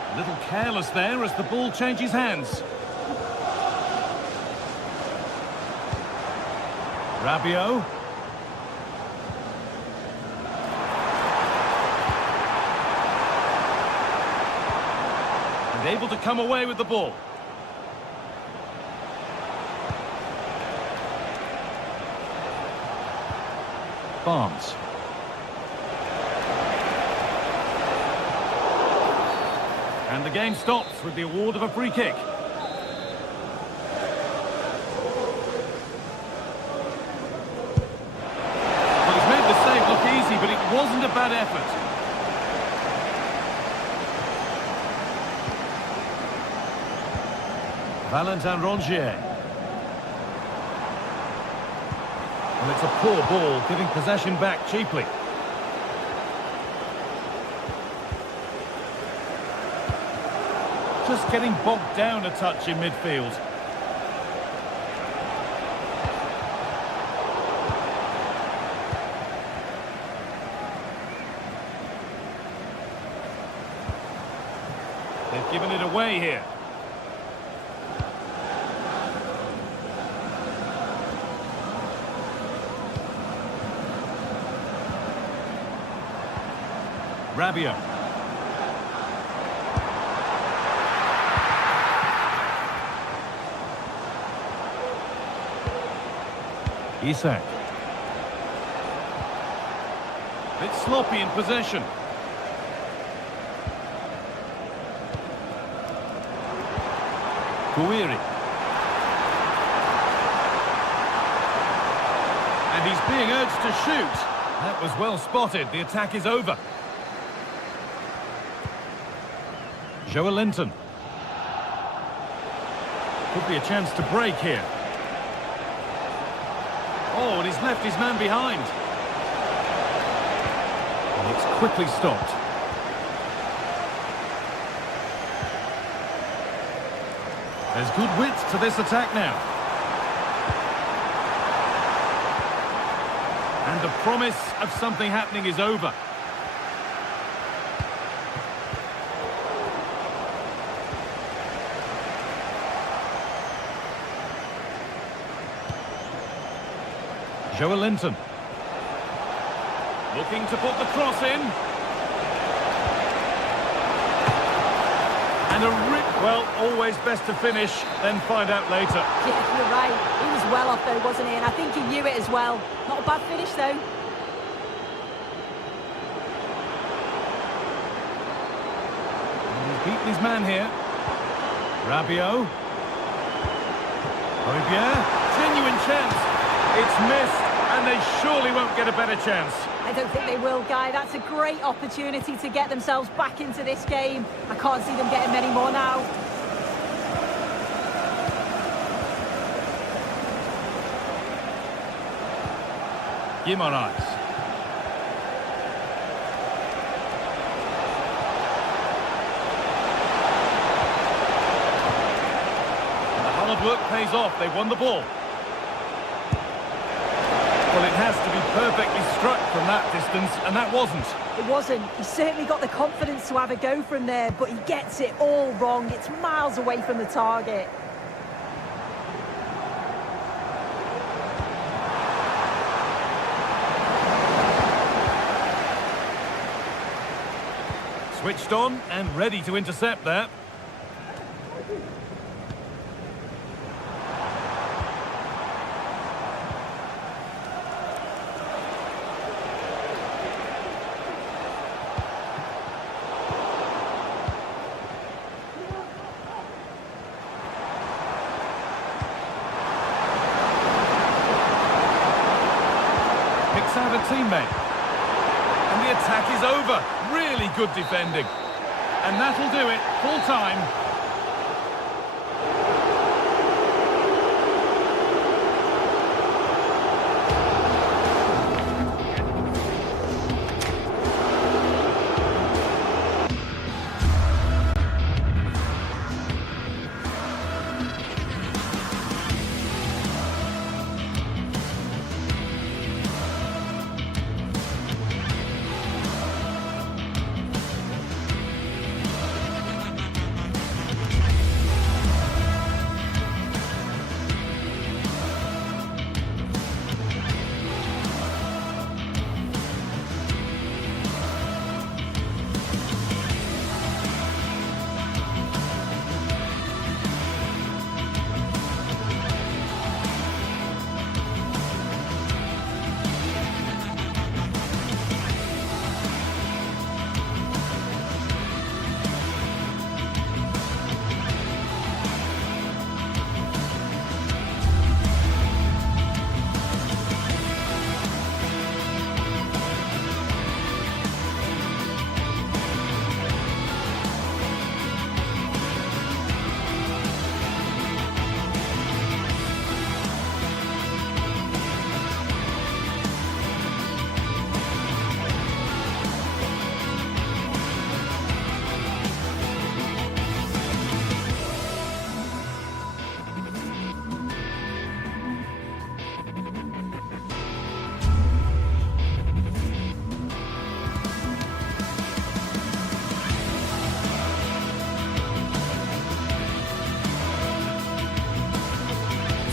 A little careless there as the ball changes hands. Rabiot. And able to come away with the ball. Barnes. And the game stops with the award of a free kick. Well, he's made the save look easy, but it wasn't a bad effort. Valentin Rongier. Well, it's a poor ball, giving possession back cheaply. Just getting bogged down a touch in midfield. They've given it away here. Rabiot. Isak. Bit sloppy in possession. Kouiri. And he's being urged to shoot. That was well spotted. The attack is over. Joelinton. Could be a chance to break here. Oh, and he's left his man behind. And it's quickly stopped. There's good width to this attack now. And the promise of something happening is over. Joelinton. Looking to put the cross in. And a rip. Well, always best to finish, then find out later. Yeah, you're right. He was well off though, wasn't he? And I think he knew it as well. Not a bad finish though. He's beaten his man here. Rabiot. Riviere. Genuine chance. It's missed, and they surely won't get a better chance. I don't think they will, Guy. That's a great opportunity to get themselves back into this game. I can't see them getting many more now. Guimaraes. The hard work pays off. They've won the ball. Well, it has to be perfectly struck from that distance, and that wasn't. It wasn't. He certainly got the confidence to have a go from there, but he gets it all wrong. It's miles away from the target. Switched on and ready to intercept there. Out a teammate, and the attack is over. Really good defending, and that'll do it. Full time.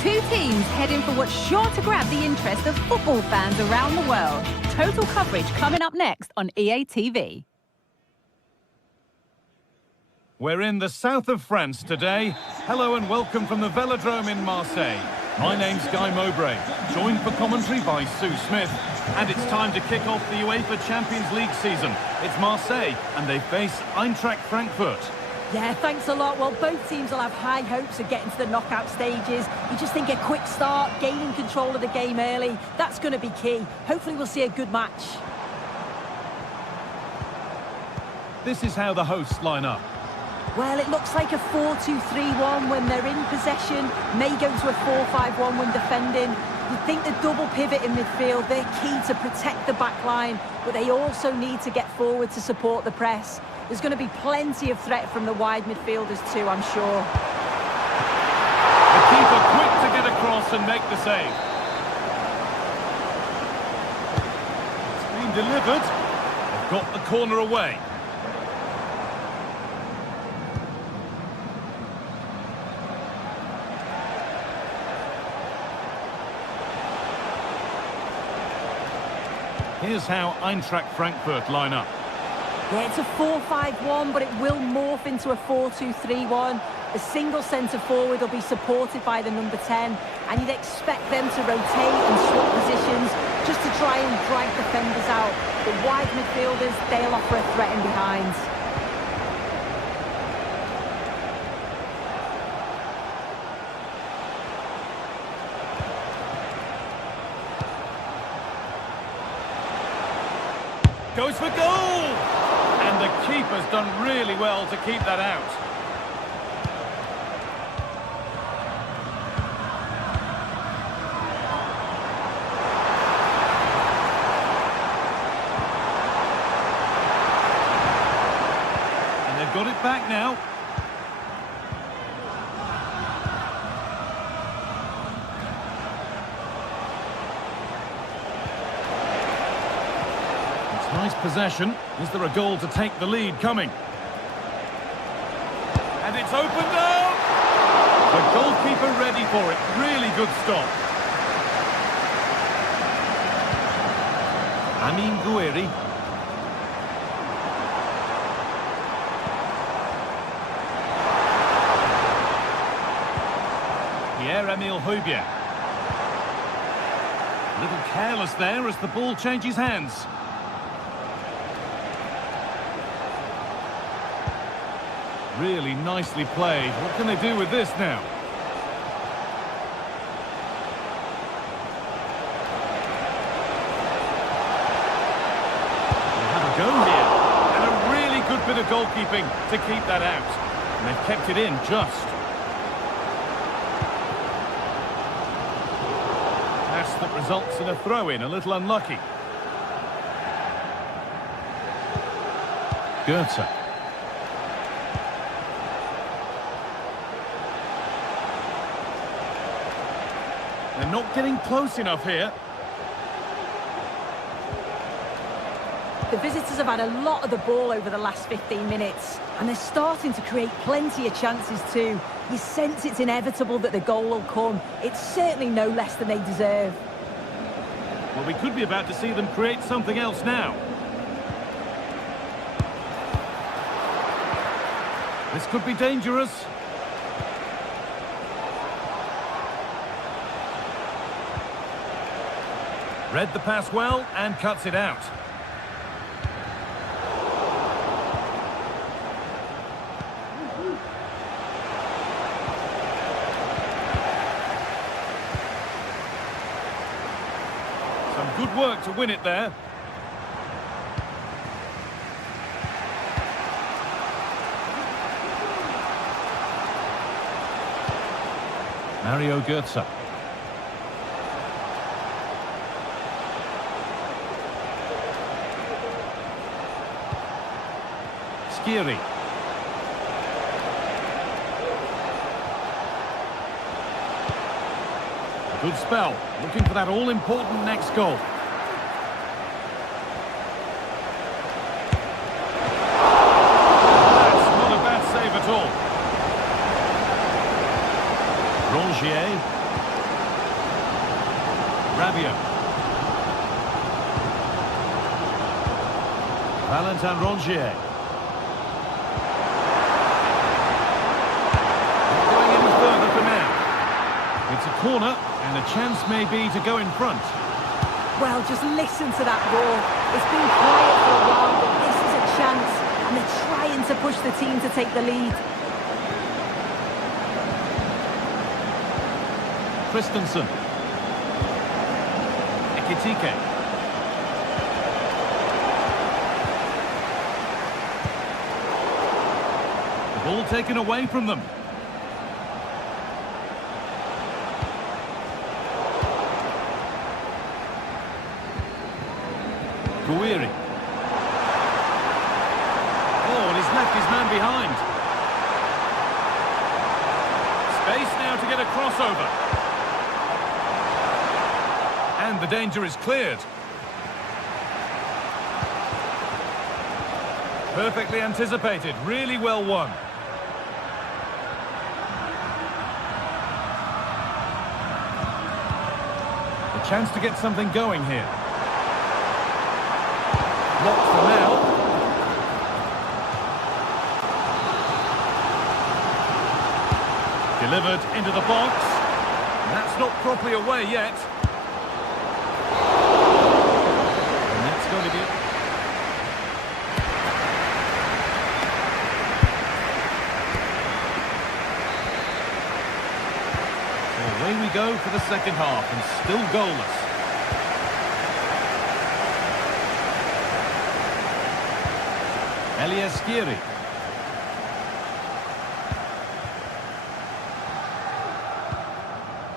Two teams heading for what's sure to grab the interest of football fans around the world. Total coverage coming up next on EA TV. We're in the south of France today. Hello and welcome from the Velodrome in Marseille. My name's Guy Mowbray, joined for commentary by Sue Smith. And it's time to kick off the UEFA Champions League season. It's Marseille, and they face Eintracht Frankfurt. Yeah, thanks a lot. Well, both teams will have high hopes of getting to the knockout stages. You just think a quick start, gaining control of the game early, that's going to be key. Hopefully we'll see a good match. This is how the hosts line up. Well, it looks like a 4-2-3-1 when they're in possession. May go to a 4-5-1 when defending. You think the double pivot in midfield, they're key to protect the back line, but they also need to get forward to support the press. There's going to be plenty of threat from the wide midfielders too, I'm sure. The keeper quick to get across and make the save. It's been delivered. They've got the corner away. Here's how Eintracht Frankfurt line up. Yeah, it's a 4-5-1, but it will morph into a 4-2-3-1. The single centre-forward will be supported by the number 10, and you'd expect them to rotate and swap positions just to try and drag defenders out. The wide midfielders, they'll offer a threat in behind. Goes for goal! And the keeper's done really well to keep that out. And they've got it back now. Nice possession. Is there a goal to take the lead coming? And it's opened up! The goalkeeper ready for it. Really good stop. Amin Gouiri. Pierre-Emile Højbjerg. A little careless there as the ball changes hands. Really nicely played. What can they do with this now? They have a go here. And a really good bit of goalkeeping to keep that out. And they've kept it in just. Pass that results in a throw-in. A little unlucky. Goethe. They're not getting close enough here. The visitors have had a lot of the ball over the last 15 minutes, and they're starting to create plenty of chances too. You sense it's inevitable that the goal will come. It's certainly no less than they deserve. Well, we could be about to see them create something else now. This could be dangerous. Read the pass well and cuts it out. Some good work to win it there. Mario Götze. Skiri. Good spell. Looking for that all-important next goal. That's not a bad save at all. Rongier. Rabiot. Valentin Rongier. It's a corner, and a chance may be to go in front. Well, just listen to that roar. It's been quiet for a while, but this is a chance, and they're trying to push the team to take the lead. Christensen. Ekitike. The ball Ball taken away from them. Guiri. Oh, and he's left his man behind. Space now to get a crossover. And the danger is cleared. Perfectly anticipated, really well won. A chance to get something going here. Blocked for now. Delivered into the box. And that's not properly away yet. And that's going to be... So away we go for the second half, and still goalless. Elias-Skiri.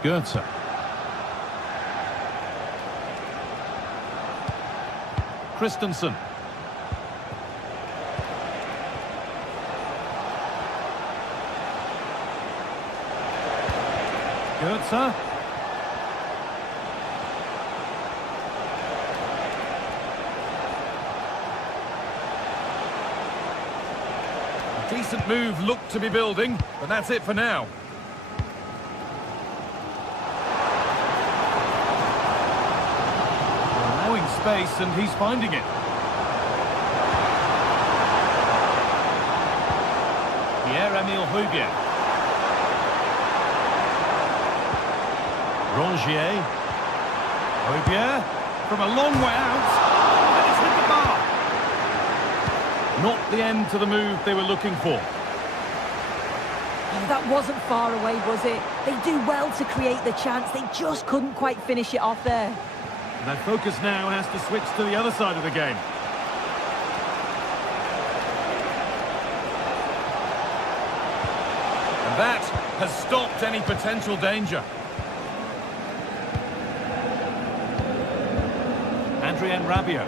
Goetze. Christensen. Goetze. Decent move looked to be building, but that's it for now. Allowing space, and he's finding it. Pierre-Emile Højbjerg. Rongier. Højbjerg from a long way out. And it's hit the bar. Not the end to the move they were looking for. Oh, that wasn't far away, was it? They do well to create the chance. They just couldn't quite finish it off there. Their focus now has to switch to the other side of the game. And that has stopped any potential danger. Adrien Rabiot.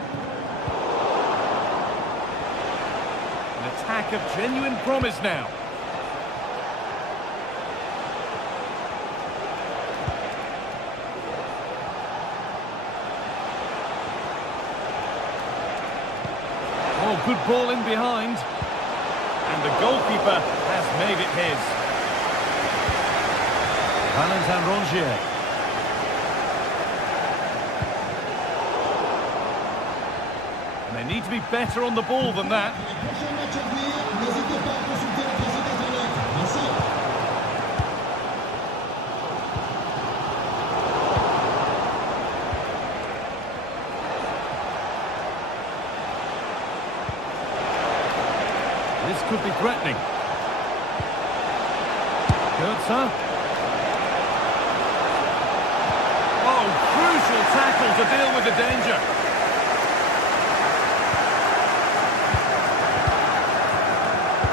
An attack of genuine promise now. Oh, good ball in behind. And the goalkeeper has made it his. Valentin Rongier. They need to be better on the ball than that. This could be threatening. Goetze. Oh, crucial tackle to deal with the danger.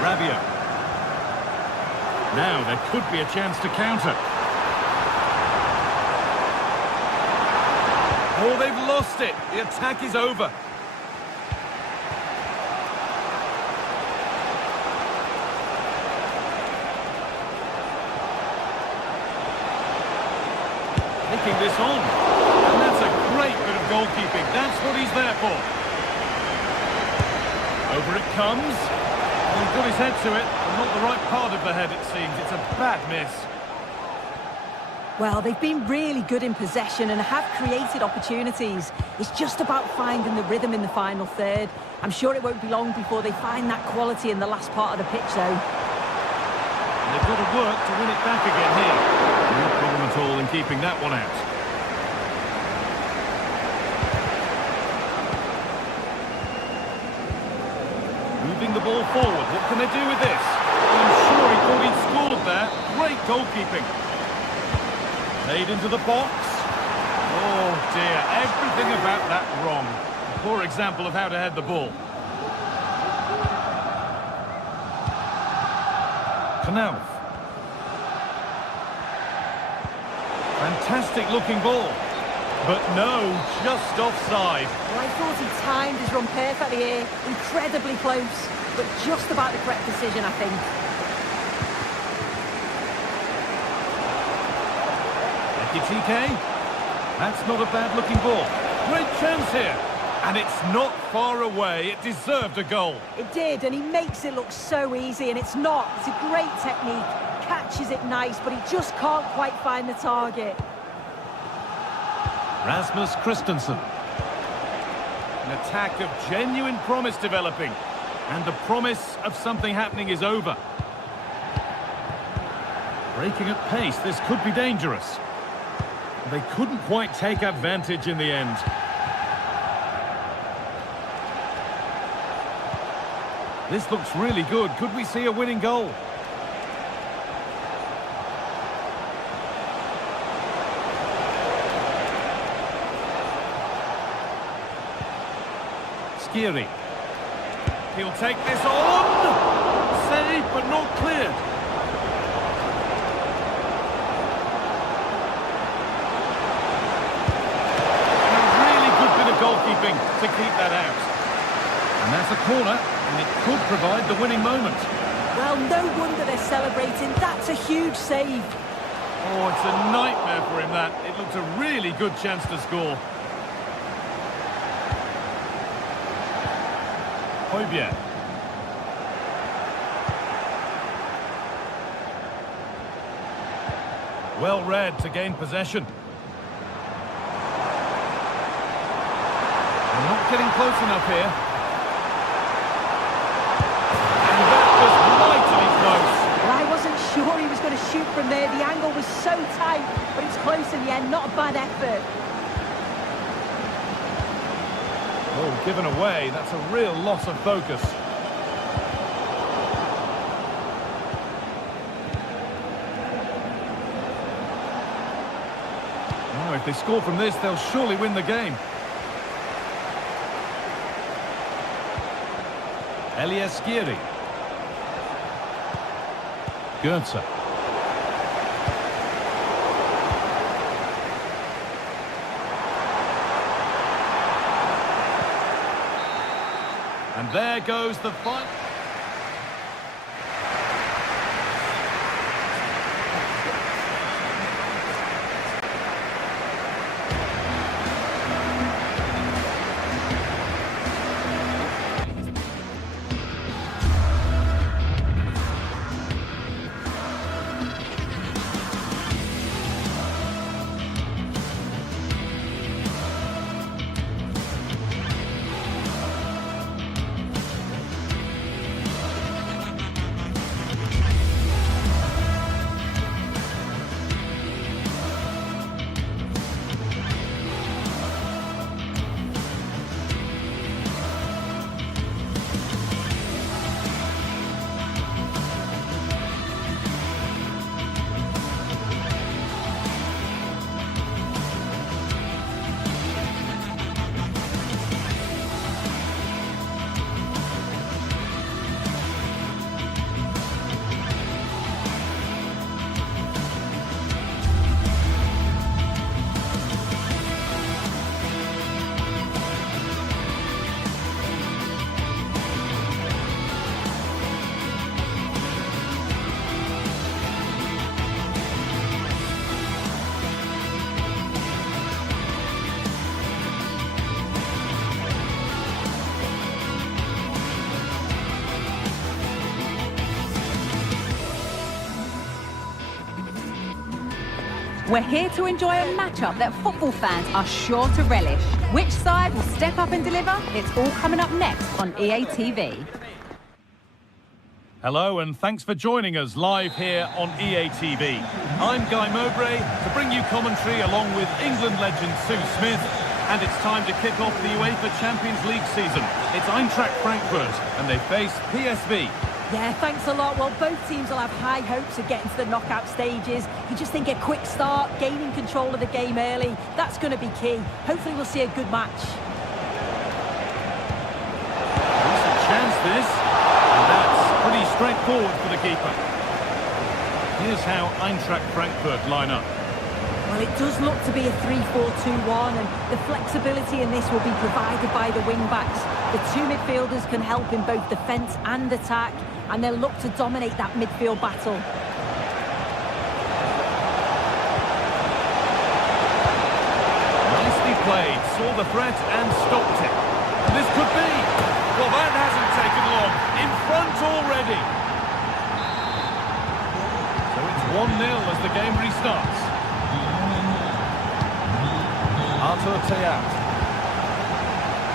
Rabiot. Now there could be a chance to counter. Oh, they've lost it. The attack is over. Taking this on. And that's a great bit of goalkeeping. That's what he's there for. Over it comes. He's got his head to it, but not the right part of the head, it seems. It's a bad miss. Well, they've been really good in possession and have created opportunities. It's just about finding the rhythm in the final third. I'm sure it won't be long before they find that quality in the last part of the pitch, though. And they've got to work to win it back again here. No problem at all in keeping that one out. Moving the ball forward. What can they do with this? I'm sure he thought he'd scored there. Great goalkeeping. Played into the box. Oh dear, everything about that wrong. A poor example of how to head the ball. Knauf. Fantastic looking ball. But no, just offside. Well, I thought he timed his run perfectly here. Incredibly close, but just about the correct decision, I think. TK. That's not a bad looking ball. Great chance here. And it's not far away. It deserved a goal. It did, and he makes it look so easy, and it's not. It's a great technique. Catches it nice, but he just can't quite find the target. Rasmus Christensen. An attack of genuine promise developing. And the promise of something happening is over. Breaking at pace, this could be dangerous. They couldn't quite take advantage in the end. This looks really good. Could we see a winning goal? Skiri. He'll take this on. Save, but not cleared. Goalkeeping to keep that out. And that's a corner, and it could provide the winning moment. Well, no wonder they're celebrating. That's a huge save. Oh, it's a nightmare for him, that. It looked a really good chance to score. Højbjerg. Well read to gain possession. Not getting close enough here. And that was mightily close. Well, I wasn't sure he was going to shoot from there. The angle was so tight, but it's close in the end. Not a bad effort. Oh, given away. That's a real loss of focus. Oh, if they score from this, they'll surely win the game. Elias Skiri. Goetze. And there goes the fight. We're here to enjoy a matchup that football fans are sure to relish. Which side will step up and deliver? It's all coming up next on EA TV. Hello and thanks for joining us live here on EA TV. I'm Guy Mowbray to bring you commentary along with England legend Sue Smith. And it's time to kick off the UEFA Champions League season. It's Eintracht Frankfurt and they face PSV. Yeah, thanks a lot. Well, both teams will have high hopes of getting to the knockout stages. You just think a quick start, gaining control of the game early, that's going to be key. Hopefully we'll see a good match. There's a chance this, and that's pretty straightforward for the keeper. Here's how Eintracht Frankfurt line up. Well, it does look to be a 3-4-2-1, and the flexibility in this will be provided by the wing-backs. The two midfielders can help in both defence and attack, and they'll look to dominate that midfield battle. Nicely played, saw the threat and stopped it. And this could be. Well, that hasn't taken long. In front already. So it's 1-0 as the game restarts. Arthur Theat.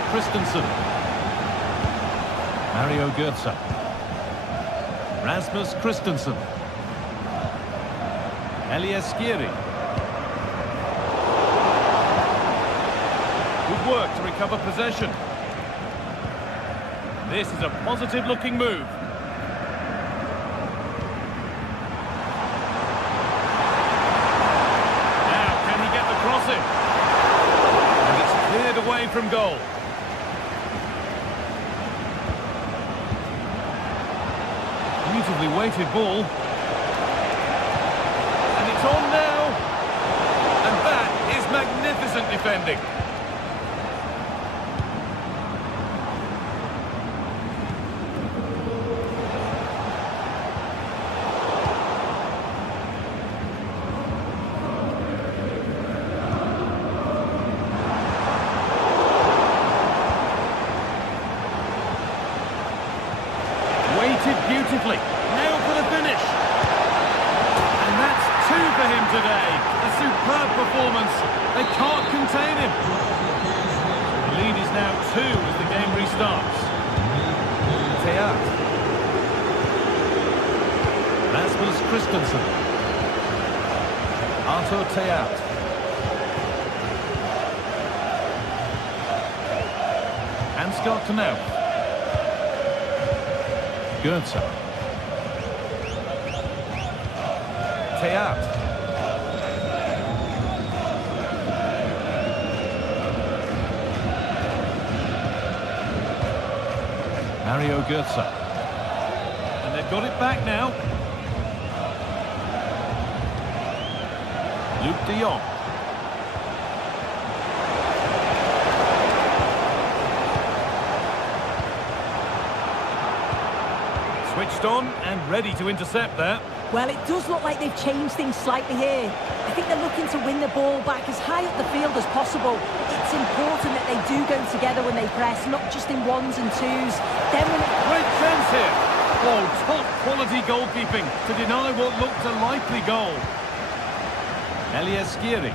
Christensen. Mario Götze. Rasmus Christensen. Elias Giri. Good work to recover possession. This is a positive-looking move. Now, can he get the crossing? And it's cleared away from goal. Beautifully weighted ball. And it's on now. And that is magnificent defending. Beautifully. Now for the finish. And that's 2 for him today. A superb performance. They can't contain him. The lead is now 2 as the game restarts. Theat. Rasmus Christensen. Arthur Theat. Ansgar Knauf. Götze. Theat. Mario Götze. And they've got it back now. Luke de Jong. Switched on and ready to intercept there. Well, it does look like they've changed things slightly here. I think they're looking to win the ball back as high up the field as possible. It's important that they do go together when they press, not just in ones and twos. Then when Great chance here. Oh, top quality goalkeeping to deny what looked a likely goal. Elias Giri.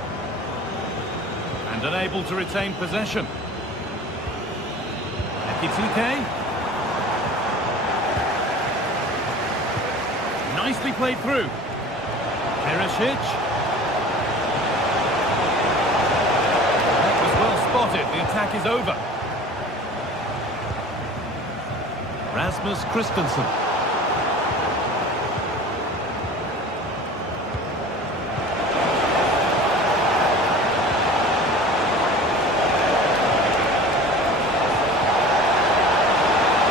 And unable to retain possession. Ekitike. Nicely played through. Perisic. That was well spotted. The attack is over. Rasmus Christensen.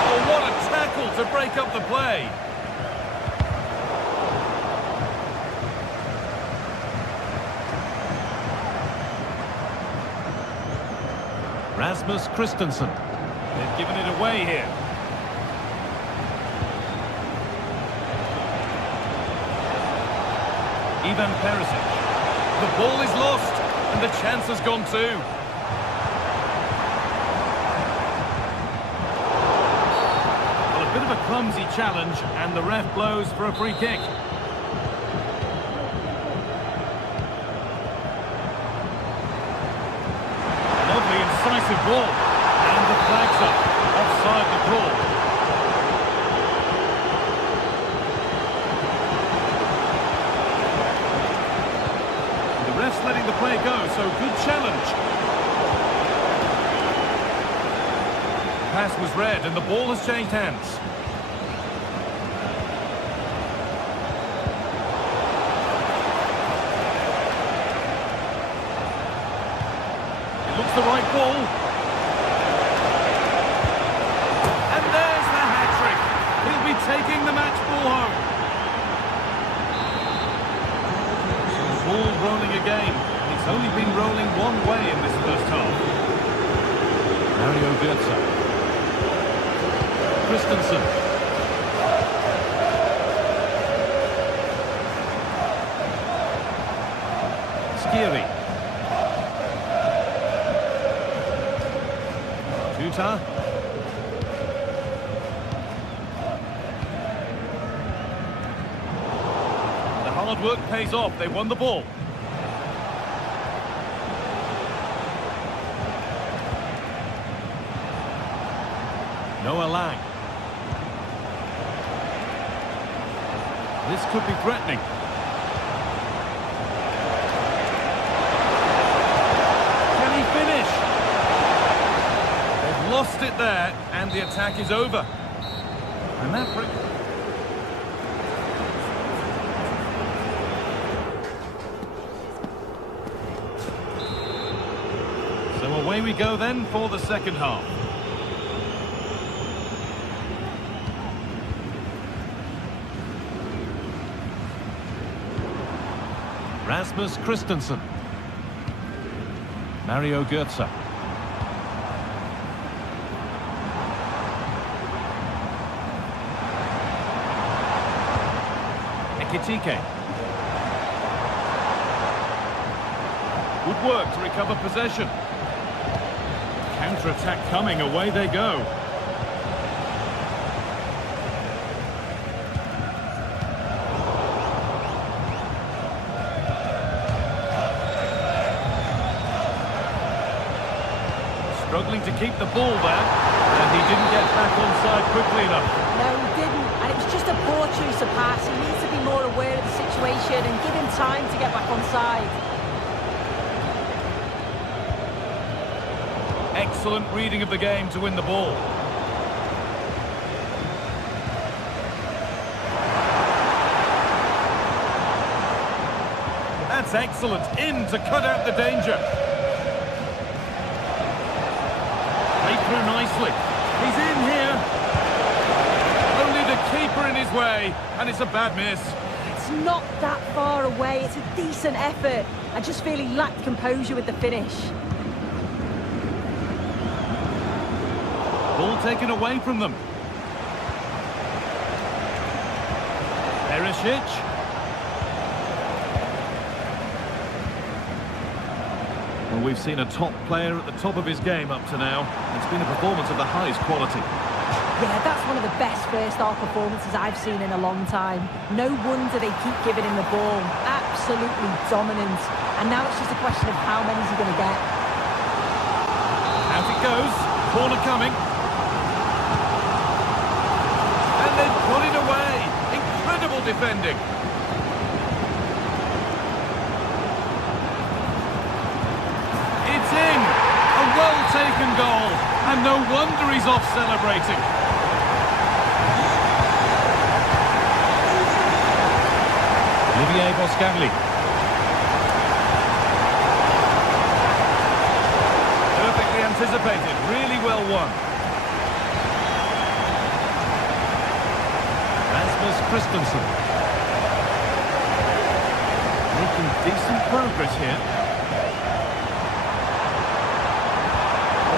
Oh, what a tackle to break up the play. Rasmus Christensen. They've given it away here. Ivan Perisic. The ball is lost, and the chance has gone too. Well, a bit of a clumsy challenge, and the ref blows for a free kick. Lovely, incisive ball, and the flag's up. Offside the call. Ref's letting the play go, so good challenge. Pass was read and the ball has changed hands. It looks the right ball. And there's the hat-trick. He'll be taking the match ball home. rolling again. It's only been rolling one way in this first half. Mario Götze. Christensen. Skiri. Tuta. The hard work pays off. They won the ball. Noah Lang. This could be threatening. Can he finish? They've lost it there, and the attack is over. And that brings... So away we go then for the second half. Rasmus Christensen. Mario Götze. Ekitike. Good work to recover possession. Counter-attack coming, away they go. Struggling to keep the ball there, and he didn't get back onside quickly enough. No, he didn't, and it was just a poor choice of pass. He needs to be more aware of the situation and give him time to get back onside. Excellent reading of the game to win the ball. That's excellent, in to cut out the danger. Played through nicely. He's in here. Only the keeper in his way, and it's a bad miss. It's not that far away. It's a decent effort. I just feel he lacked composure with the finish. Ball taken away from them. Perisic. Well, we've seen a top player at the top of his game up to now. It's been a performance of the highest quality. Yeah, that's one of the best first-half performances I've seen in a long time. No wonder they keep giving him the ball. Absolutely dominant. And now it's just a question of how many he's going to get. Out it goes. Corner coming. And they've put it away. Incredible defending. It's in. A well-taken goal. And no wonder he's off celebrating. Olivier Boscagli. Perfectly anticipated. Really well won. Rasmus Christensen. Making decent progress here.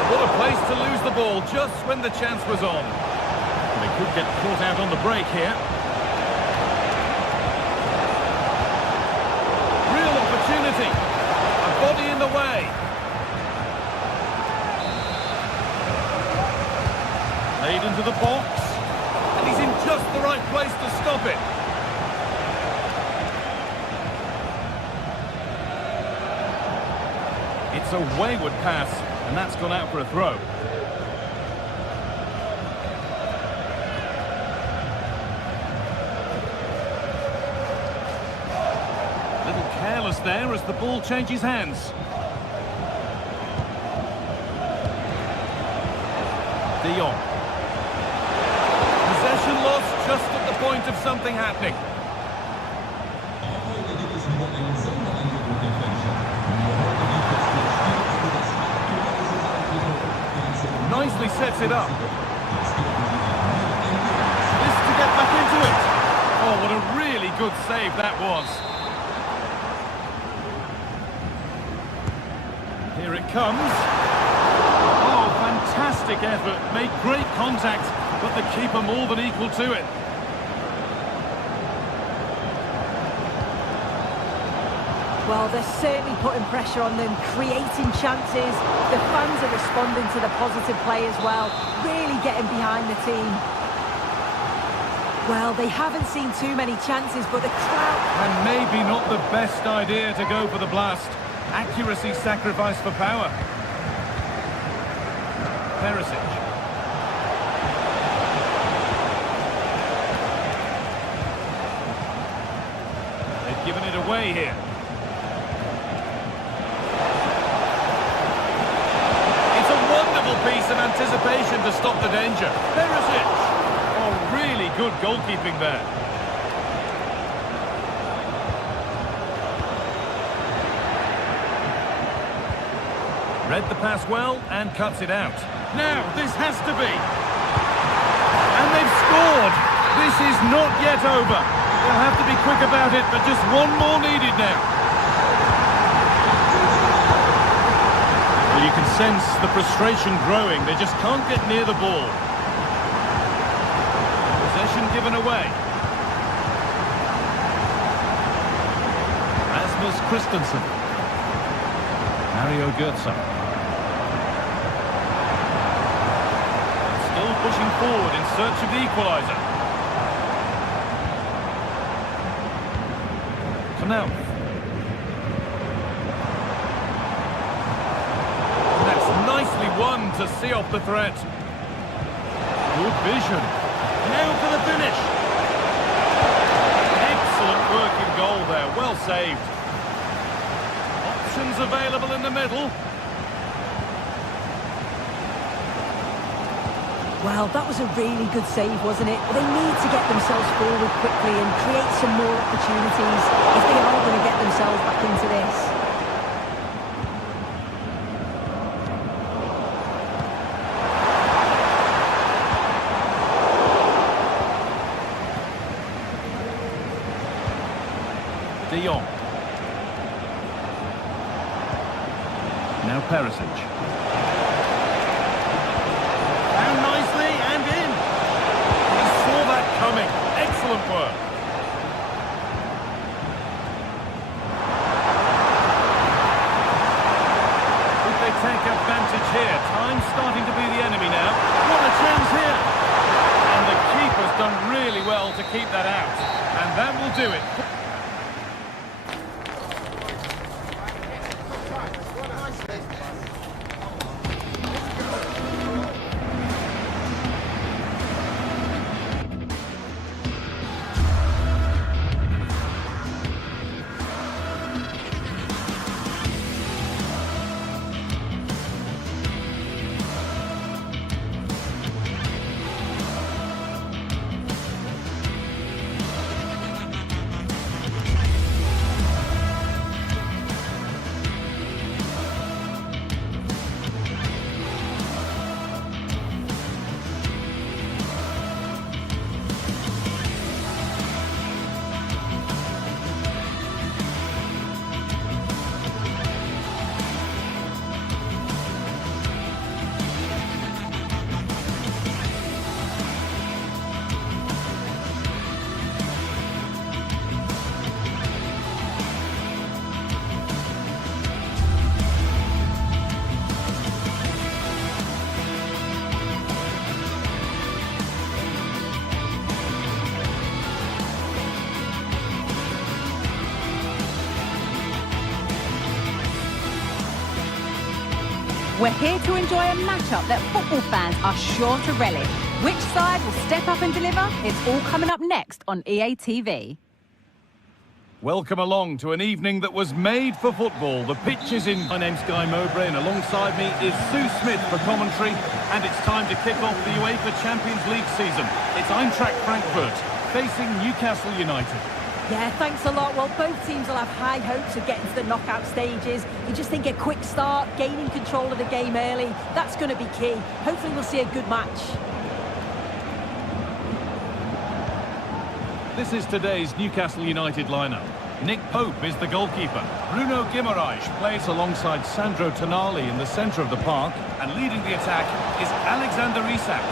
What a place to lose the ball just when the chance was on. They could get caught out on the break here. Real opportunity. A body in the way. Played into the box. And he's in just the right place to stop it. It's a wayward pass, and that's gone out for a throw. A little careless there as the ball changes hands. De Jong. Possession lost just at the point of something happening. Nicely sets it up. This to get back into it. Oh, what a really good save that was. Here it comes. Oh, fantastic effort. Made great contact, but the keeper more than equal to it. Well, they're certainly putting pressure on them, creating chances. The fans are responding to the positive play as well, really getting behind the team. Well, they haven't seen too many chances, but the crowd... And maybe not the best idea to go for the blast. Accuracy sacrificed for power. Perisic. They've given it away here. It's a wonderful piece of anticipation to stop the danger. Perisic. Oh, really good goalkeeping there. Read the pass well and cuts it out. Now, this has to be. And they've scored. This is not yet over. They'll have to be quick about it, but just one more needed now. Well, you can sense the frustration growing. They just can't get near the ball. Possession given away. Rasmus Christensen. Mario Götze. Still pushing forward in search of the equaliser. Knauf. That's nicely won to see off the threat. Good vision. Now for the finish. Excellent work in goal there. Well saved. Options available in the middle. Well, that was a really good save, wasn't it? They need to get themselves forward quickly and create some more opportunities if they are going to get themselves back into this. De Jong. Now Perisic. Found nicely and in. He saw that coming. Excellent work. Could they take advantage here? Time's starting to be the enemy now. What a chance here. And the keeper's done really well to keep that out. And that will do it. We're here to enjoy a matchup that football fans are sure to relish. Which side will step up and deliver? It's all coming up next on EA TV. Welcome along to an evening that was made for football. The pitch is in. My name's Guy Mowbray and alongside me is Sue Smith for commentary. And it's time to kick off the UEFA Champions League season. It's Eintracht Frankfurt facing Newcastle United. Yeah, thanks a lot. Well, both teams will have high hopes of getting to the knockout stages. You just think a quick start, gaining control of the game early, that's going to be key. Hopefully we'll see a good match. This is today's Newcastle United lineup. Nick Pope is the goalkeeper. Bruno Guimaraes plays alongside Sandro Tonali in the centre of the park. And leading the attack is Alexander Isak.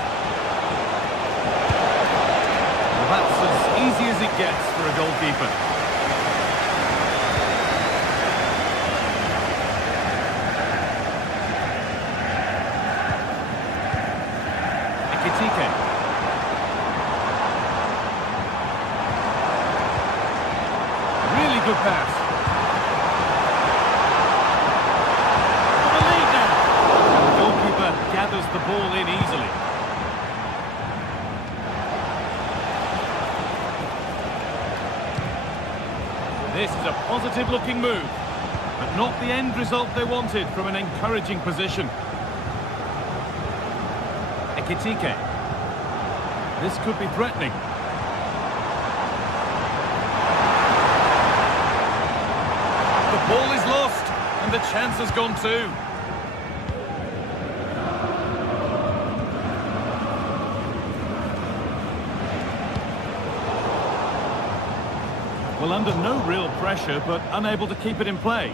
Well, that's as easy as it gets for a goalkeeper. Really good pass. For the lead now. The goalkeeper gathers the ball in easily. This is a positive-looking move, but not the end result they wanted from an encouraging position. Ekitike. This could be threatening. The ball is lost, and the chance has gone too. Well, under no real pressure, but unable to keep it in play.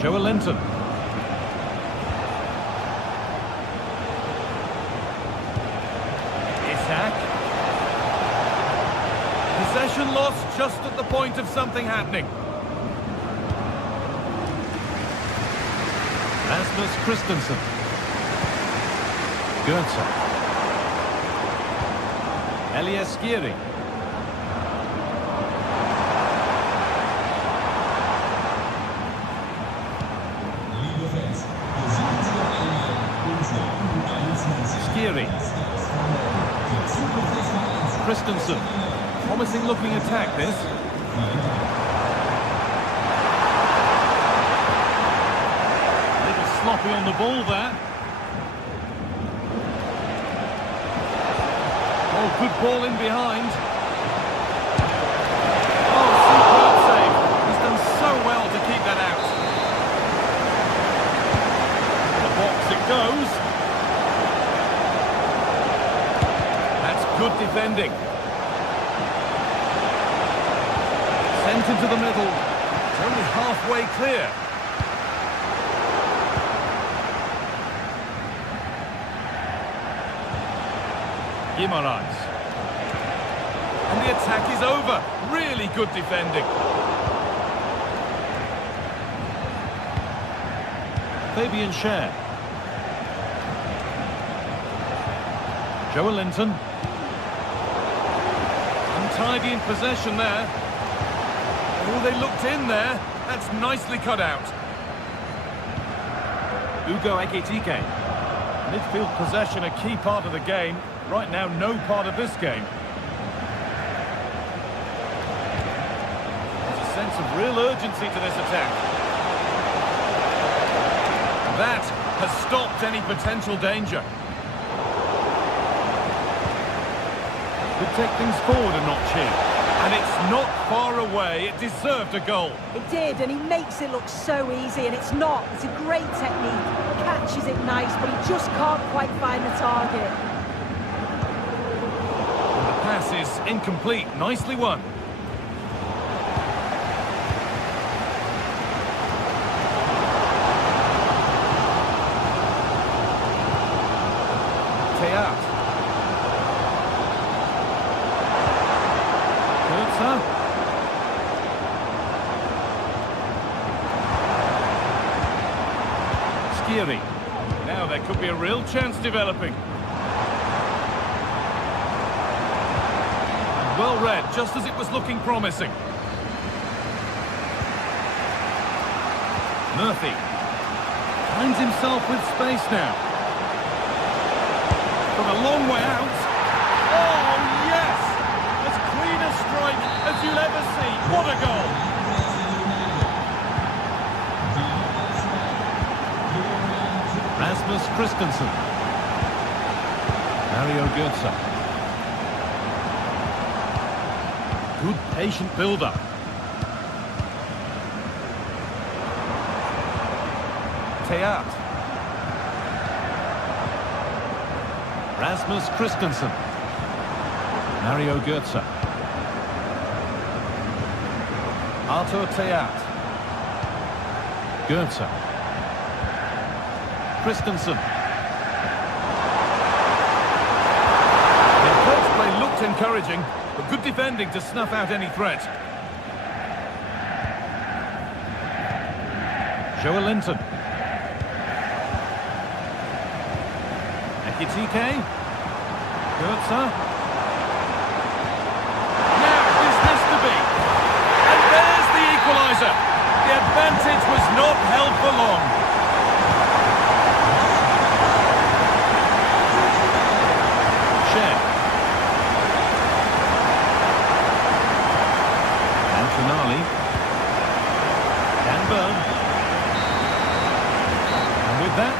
Joelinton. Possession lost just at the point of something happening. Rasmus Christensen. Goetze. Elias Skiri. Skiri. Christensen. Promising looking attack, this. A little sloppy on the ball there. Oh, good ball in behind. Oh, superb save. He's done so well to keep that out. The box it goes. That's good defending. Sent into the middle. It's only halfway clear. Guimaraes. And the attack is over. Really good defending. Fabian Schär. Joelinton. Untidy in possession there. Oh, they looked in there. That's nicely cut out. Ugo Ekitike. Midfield possession a key part of the game. Right now, no part of this game. There's a sense of real urgency to this attack. That has stopped any potential danger. Could take things forward a notch here. And it's not far away. It deserved a goal. It did, and he makes it look so easy, and it's not. It's a great technique. Catches it nice, but he just can't quite find the target. The pass is incomplete. Nicely won. Teat. Skiri. Now there could be a real chance developing. Well read, just as it was looking promising. Murphy finds himself with space now. From a long way out. Oh, yes! As clean a strike as you'll ever see. What a goal! Rasmus Christensen. Mario Götze. Good patient build-up. Teat. Rasmus Christensen. Mario Götze. Artur Teat. Goethe. Christensen. The approach play looked encouraging, but good defending to snuff out any threat. Joe Linton. Ekitike. Goetze. Now, is this to be? And there's the equaliser. The advantage was not held for long. Sher. Antonali. Canberg. And with that,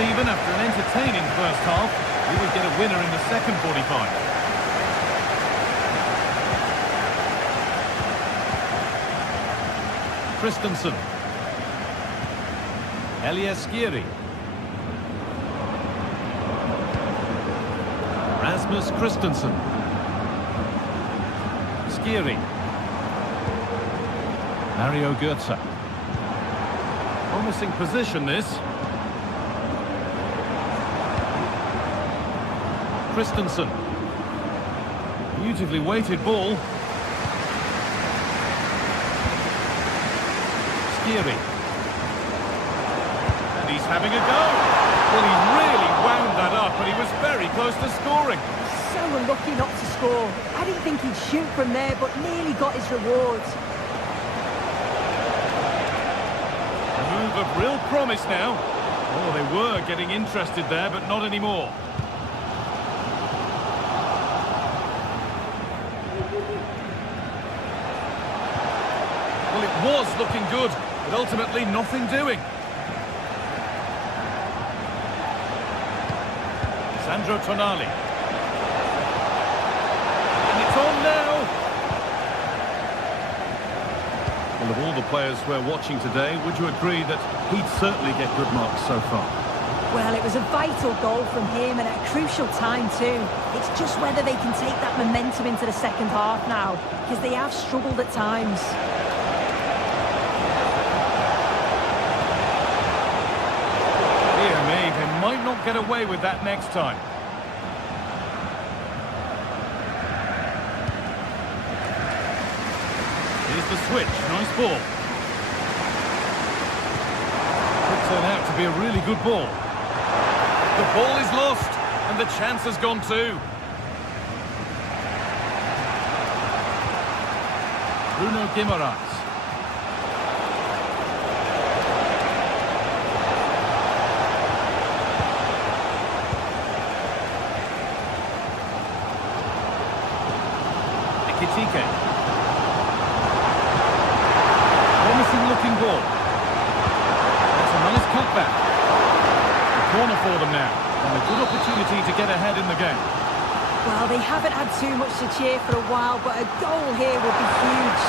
even after an entertaining first half, we would get a winner in the second 45. Christensen. Elias Skiri. Rasmus Christensen. Skiri. Mario Goetze. Promising position this. Christensen. Beautifully weighted ball. Skiri. And he's having a go. Well, he really wound that up, and he was very close to scoring. So unlucky not to score. I didn't think he'd shoot from there, but nearly got his rewards. A move of real promise now. Oh, they were getting interested there, but not anymore. Well, it was looking good, but ultimately nothing doing. Sandro Tonali. And it's on now. Well, of all the players we're watching today, would you agree that he'd certainly get good marks so far? Well, it was a vital goal from him and at a crucial time too. It's just whether they can take that momentum into the second half now, because they have struggled at times. Dear me, they might not get away with that next time. Here's the switch, nice ball. Could turn out to be a really good ball. The ball is lost, and the chance has gone too. Bruno Guimaraes. Ekitike. Promising looking ball. That's a nice cutback. Corner for them now, and a good opportunity to get ahead in the game. Well, they haven't had too much to cheer for a while, but a goal here would be huge.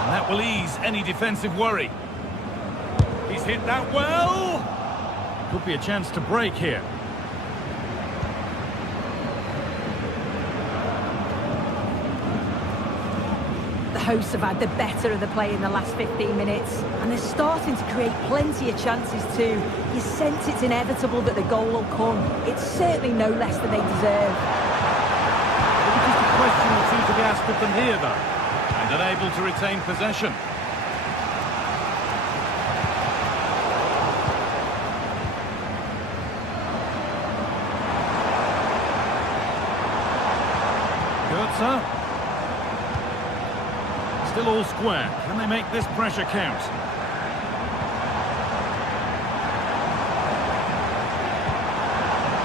And that will ease any defensive worry. He's hit that well. Could be a chance to break here. The hosts have had the better of the play in the last 15 minutes, and they're starting to create plenty of chances too. You sense it's inevitable that the goal will come. It's certainly no less than they deserve. Maybe just a question or two to be asked of them here, though, and unable to retain possession. Goetze. Still all square. Can they make this pressure count?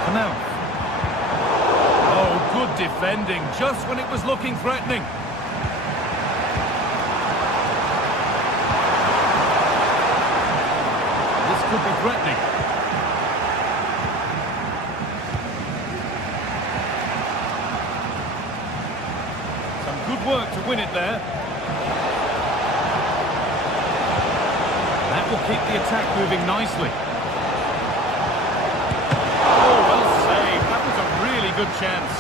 Canal. Oh, good defending, just when it was looking threatening. This could be threatening. Some good work to win it there. That will keep the attack moving nicely. Oh, well saved. That was a really good chance.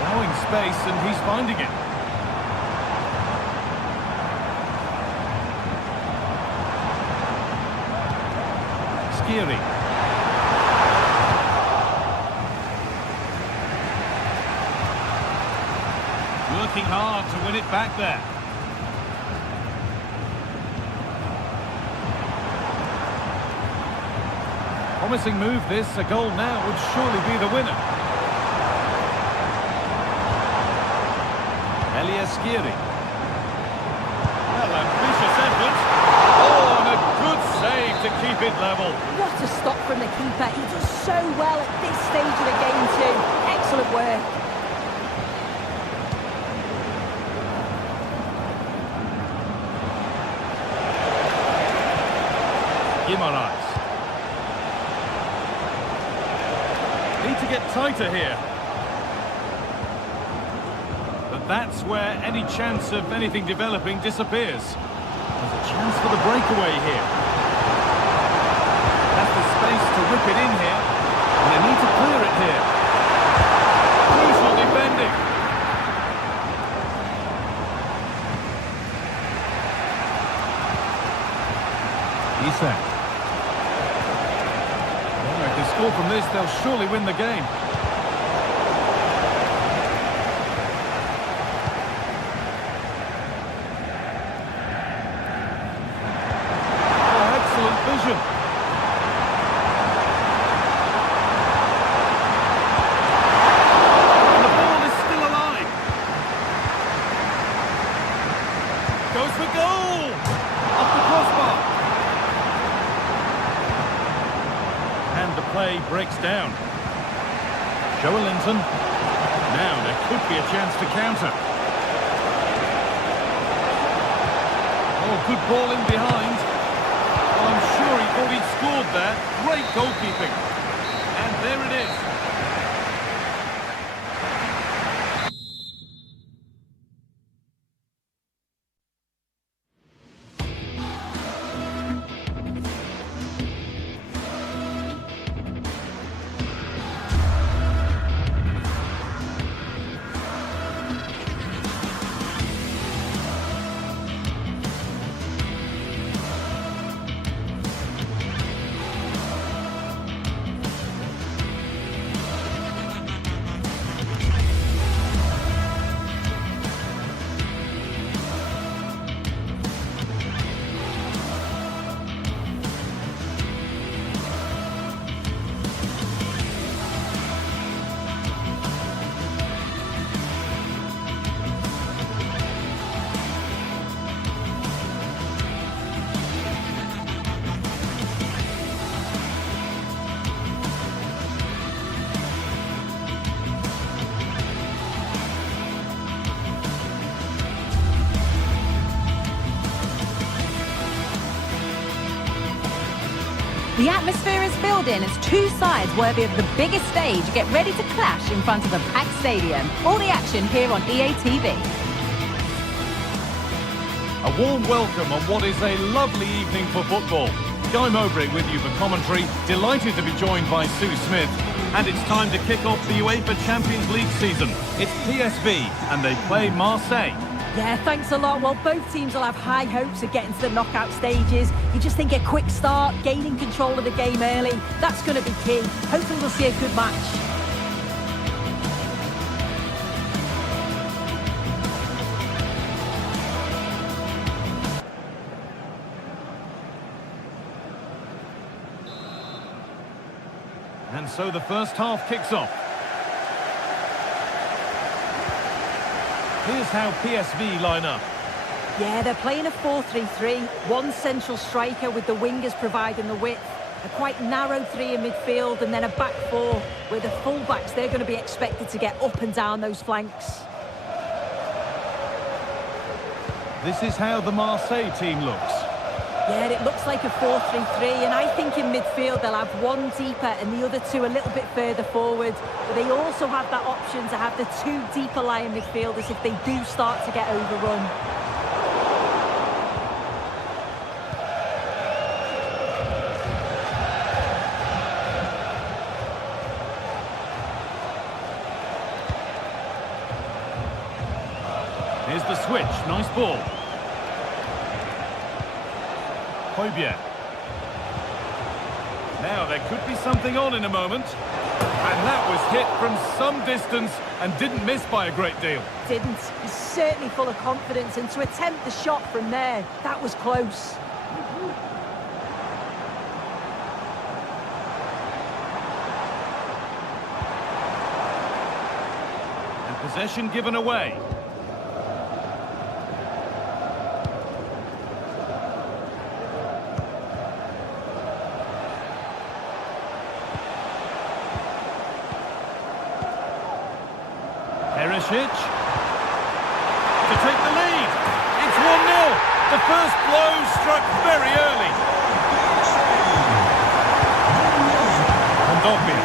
Allowing space, and he's finding it. Skiri. Working hard to win it back there. Promising move this. A goal now would surely be the winner. Skiri. Well, ambitious effort. Oh, and a good save to keep it level. What a stop from the keeper. He does so well at this stage of the game too. Excellent work. Guimaraes. Need to get tighter here. But that's where any chance of anything developing disappears. There's a chance for the breakaway here. That's the space to whip it in here. And they need to clear it here. Crucial defending. Isak. Well, if they score from this, they'll surely win the game. Vision. And the ball is still alive. Goes for goal. Off the crossbar. And the play breaks down. Joelinton. Now there could be a chance to counter. Oh, good ball in behind. I'm sure he thought he'd scored there. Great goalkeeping. And there it is. The atmosphere is building as two sides worthy of the biggest stage get ready to clash in front of a packed stadium. All the action here on EA TV. A warm welcome on what is a lovely evening for football. Guy Mowbray with you for commentary. Delighted to be joined by Sue Smith. And it's time to kick off the UEFA Champions League season. It's PSV and they play Marseille. Yeah, thanks a lot. Well, both teams will have high hopes of getting to the knockout stages. You just think a quick start, gaining control of the game early, that's going to be key. Hopefully we'll see a good match. And so the first half kicks off. Here's how PSV line up. Yeah, they're playing a 4-3-3. One central striker with the wingers providing the width. A quite narrow three in midfield and then a back four where the full-backs, they're going to be expected to get up and down those flanks. This is how the Marseille team looks. Yeah, it looks like a 4-3-3, and I think in midfield they'll have one deeper and the other two a little bit further forward. But they also have that option to have the two deeper lying midfielders if they do start to get overrun. Here's the switch, nice ball. Højbjerg. Now there could be something on in a moment. And that was hit from some distance and didn't miss by a great deal. Didn't. He's certainly full of confidence, and to attempt the shot from there, that was close. And possession given away. Perisic to take the lead. It's 1-0. The first blow struck very early. Kondogbia.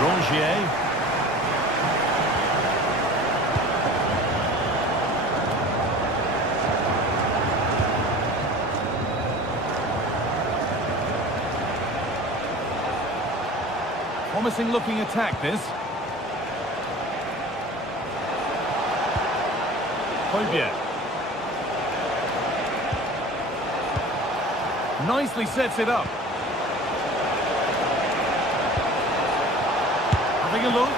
Rongier. Promising looking attack, this. Højbjerg. Nicely sets it up. Having a look.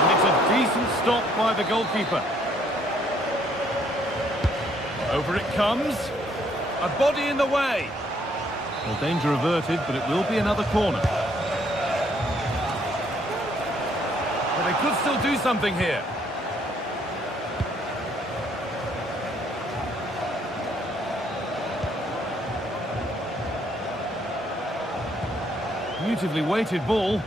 And it's a decent stop by the goalkeeper. Over it comes. A body in the way. Well, danger averted, but it will be another corner. They could still do something here. Beautifully weighted ball.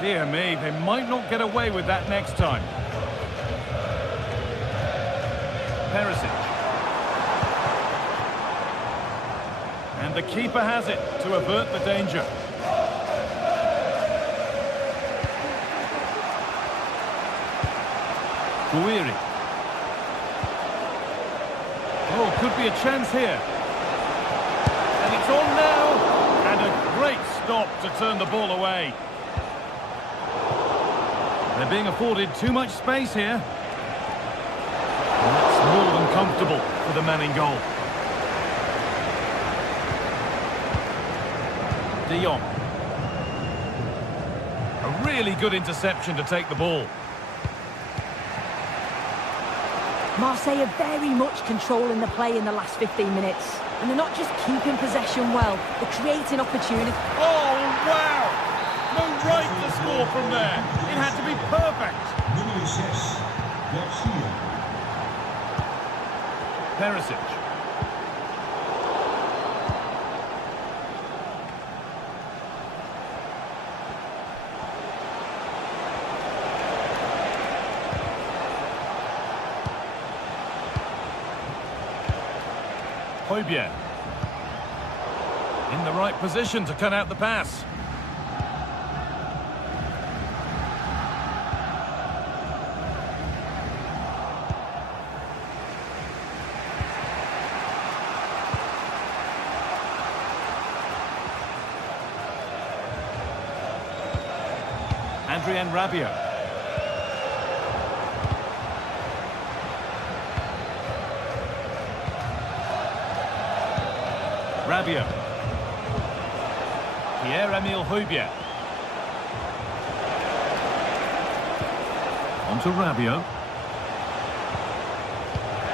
Dear me, they might not get away with that next time. Perisic. And the keeper has it to avert the danger. Guiri. Oh, could be a chance here. And it's on now. And a great stop to turn the ball away. They're being afforded too much space here. And that's more than comfortable for the man in goal. De Jong. A really good interception to take the ball. Marseille are very much controlling the play in the last 15 minutes. And they're not just keeping possession well, they're creating opportunity. Oh, wow! No right to score from there. It had to be perfect. Perisic. Højbjerg. In the right position to cut out the pass. Adrien Rabiot. Rabiot. Pierre-Emile Højbjerg. On to Rabiot.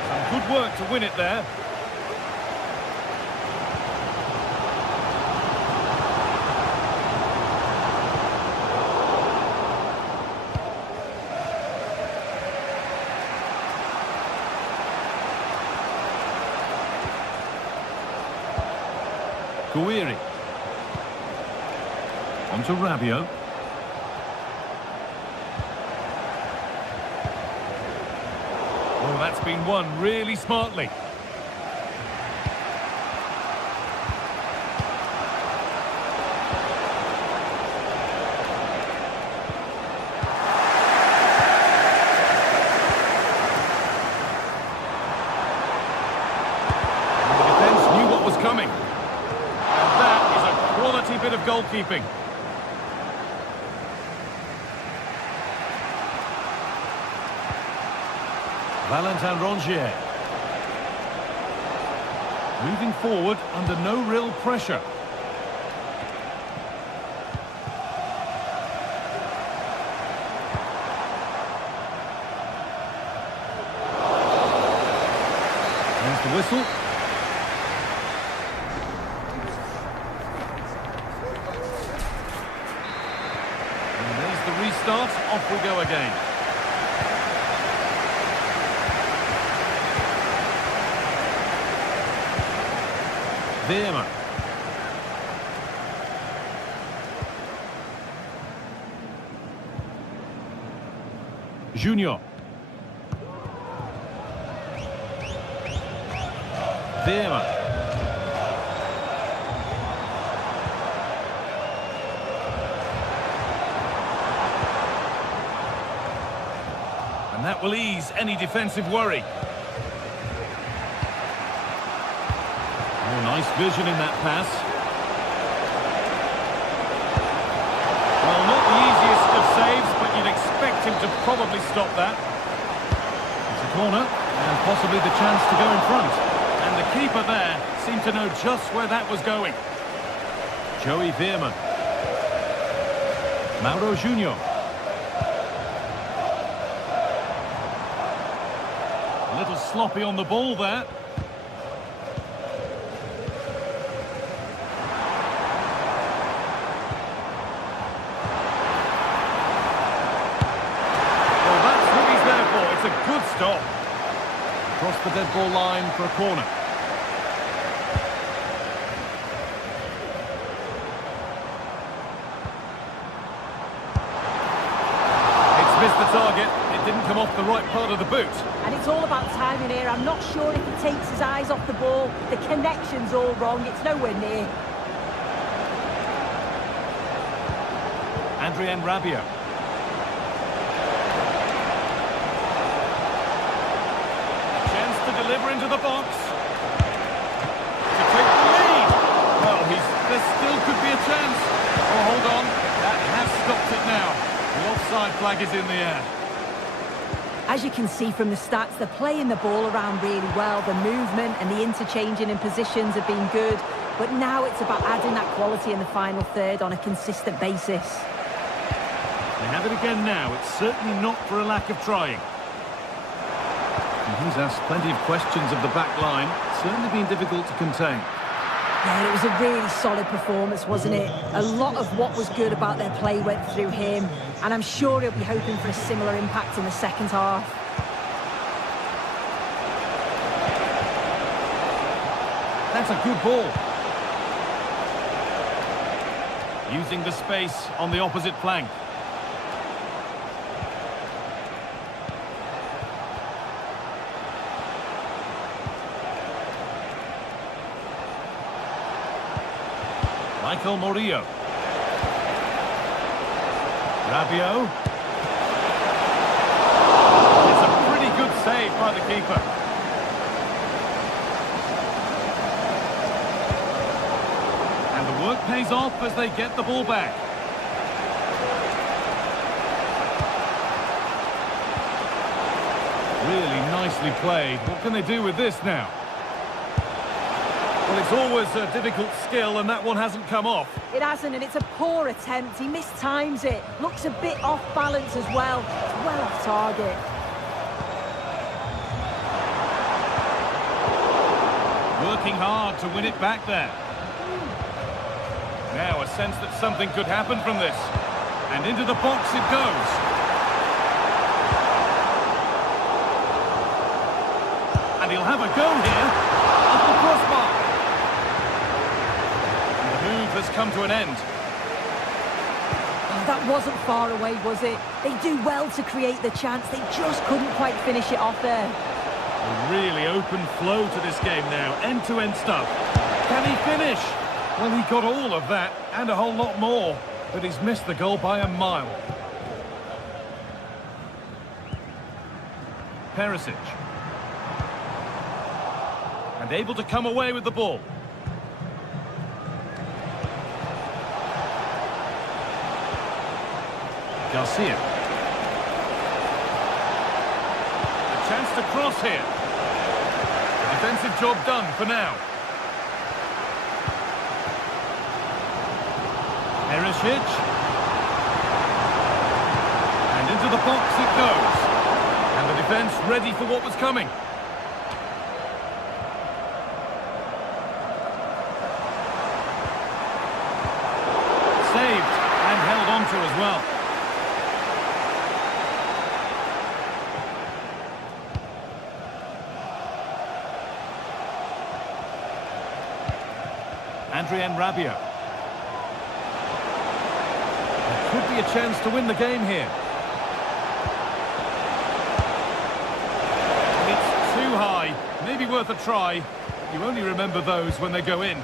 Some good work to win it there. Guiri. On to Rabiot. Oh, that's been won really smartly. And the defence knew what was coming. And that is a quality bit of goalkeeping. Valentin Rongier. Moving forward under no real pressure. There's the whistle. And there's the restart. Off we go again. Veerman. Junior. Veerman. And that will ease any defensive worry. Oh, nice vision in that pass. Well, not the easiest of saves, but you'd expect him to probably stop that. It's a corner, and possibly the chance to go in front. And the keeper there seemed to know just where that was going. Joey Veerman. Mauro Junior. A little sloppy on the ball there. Good stop. Across the dead ball line for a corner. It's missed the target. It didn't come off the right part of the boot. And it's all about timing here. I'm not sure if he takes his eyes off the ball. The connection's all wrong. It's nowhere near. Adrien Rabiot. Deliver into the box to take the lead. Well, there still could be a chance. Oh, hold on. That has stopped it now. The offside flag is in the air. As you can see from the stats, they're playing the ball around really well. The movement and the interchanging in positions have been good. But now it's about adding that quality in the final third on a consistent basis. They have it again now. It's certainly not for a lack of trying. He's asked plenty of questions of the back line. It's certainly been difficult to contain. Yeah, it was a really solid performance, wasn't it? A lot of what was good about their play went through him, and I'm sure he'll be hoping for a similar impact in the second half. That's a good ball. Using the space on the opposite flank. Michael Murillo. Rabiot. It's a pretty good save by the keeper. And the work pays off as they get the ball back. Really nicely played. What can they do with this now? Well, it's always a difficult skill, and that one hasn't come off. It hasn't, and it's a poor attempt. He mistimes it. Looks a bit off balance as well. It's well off target. Working hard to win it back there. Now a sense that something could happen from this. And into the box it goes. And he'll have a go here. Off the crossbar. And the move has come to an end. That wasn't far away, was it? They do well to create the chance. They just couldn't quite finish it off there. A really open flow to this game now. End-to-end stuff. Can he finish? Well, he got all of that and a whole lot more. But he's missed the goal by a mile. Perisic. And able to come away with the ball. Garcia. A chance to cross here. A defensive job done for now. Perisic. And into the box it goes. And the defence ready for what was coming. Saved and held on to as well. Adrien Rabiot. There could be a chance to win the game here. It's too high. Maybe worth a try. You only remember those when they go in.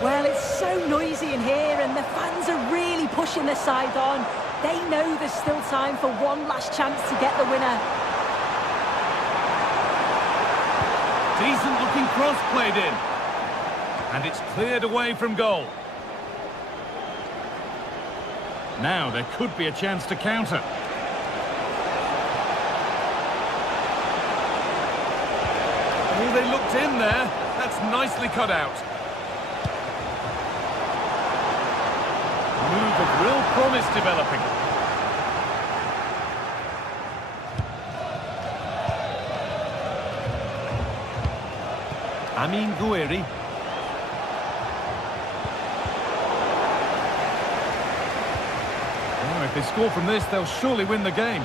Well, it's so noisy in here and the fans are really pushing their side on. They know there's still time for one last chance to get the winner. Decent looking cross played in. And it's cleared away from goal. Now there could be a chance to counter. Oh, they looked in there. That's nicely cut out. Move of real promise developing. Amin Gouiri. If they score from this, they'll surely win the game.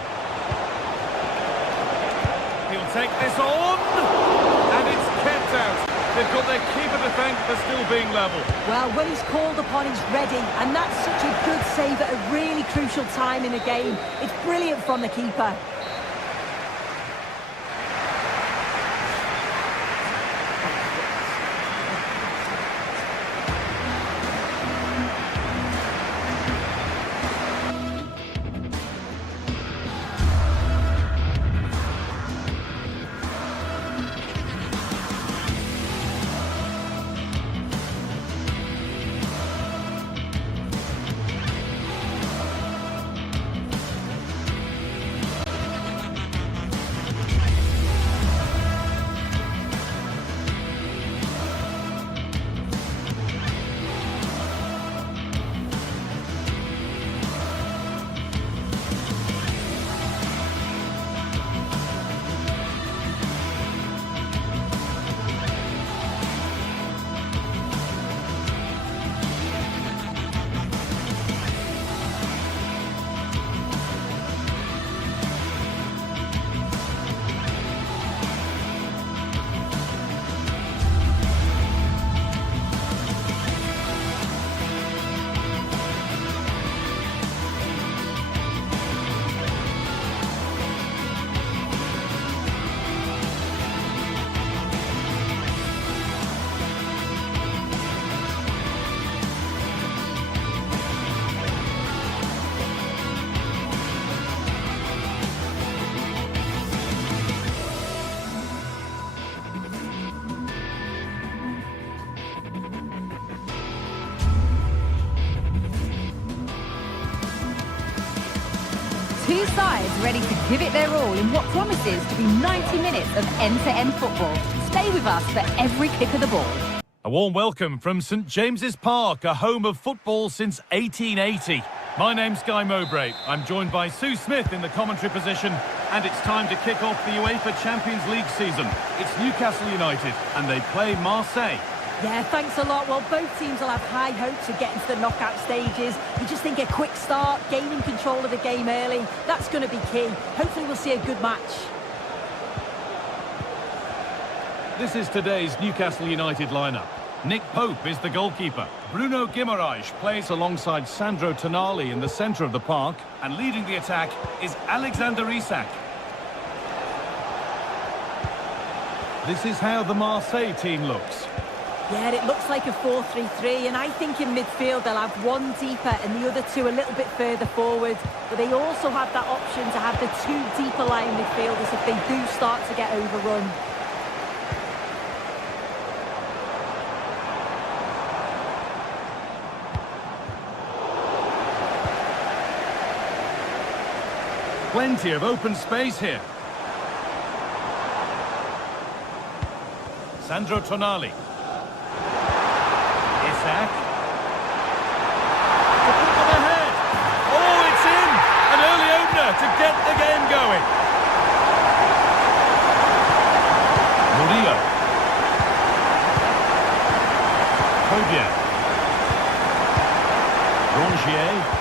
He'll take this on, and it's kept out. They've got their keeper to thank for still being level. Well, when he's called upon, he's ready, and that's such a good save at a really crucial time in the game. It's brilliant from the keeper. Two sides ready to give it their all in what promises to be 90 minutes of end-to-end football. Stay with us for every kick of the ball. A warm welcome from St James's Park, a home of football since 1880. My name's Guy Mowbray. I'm joined by Sue Smith in the commentary position, and it's time to kick off the UEFA Champions League season. It's Newcastle United, and they play Marseille. Yeah, thanks a lot. Well, both teams will have high hopes of getting to the knockout stages. You just think a quick start, gaining control of the game early, that's going to be key. Hopefully we'll see a good match. This is today's Newcastle United lineup. Nick Pope is the goalkeeper. Bruno Guimaraes plays alongside Sandro Tonali in the centre of the park. And leading the attack is Alexander Isak. This is how the Marseille team looks. Yeah, it looks like a 4-3-3, and I think in midfield they'll have one deeper and the other two a little bit further forward. But they also have that option to have the two deeper lying midfielders if they do start to get overrun. Plenty of open space here. Sandro Tonali. Isak. To put them ahead. Oh, it's in! An early opener to get the game going. Murillo. Hodier. Rongier.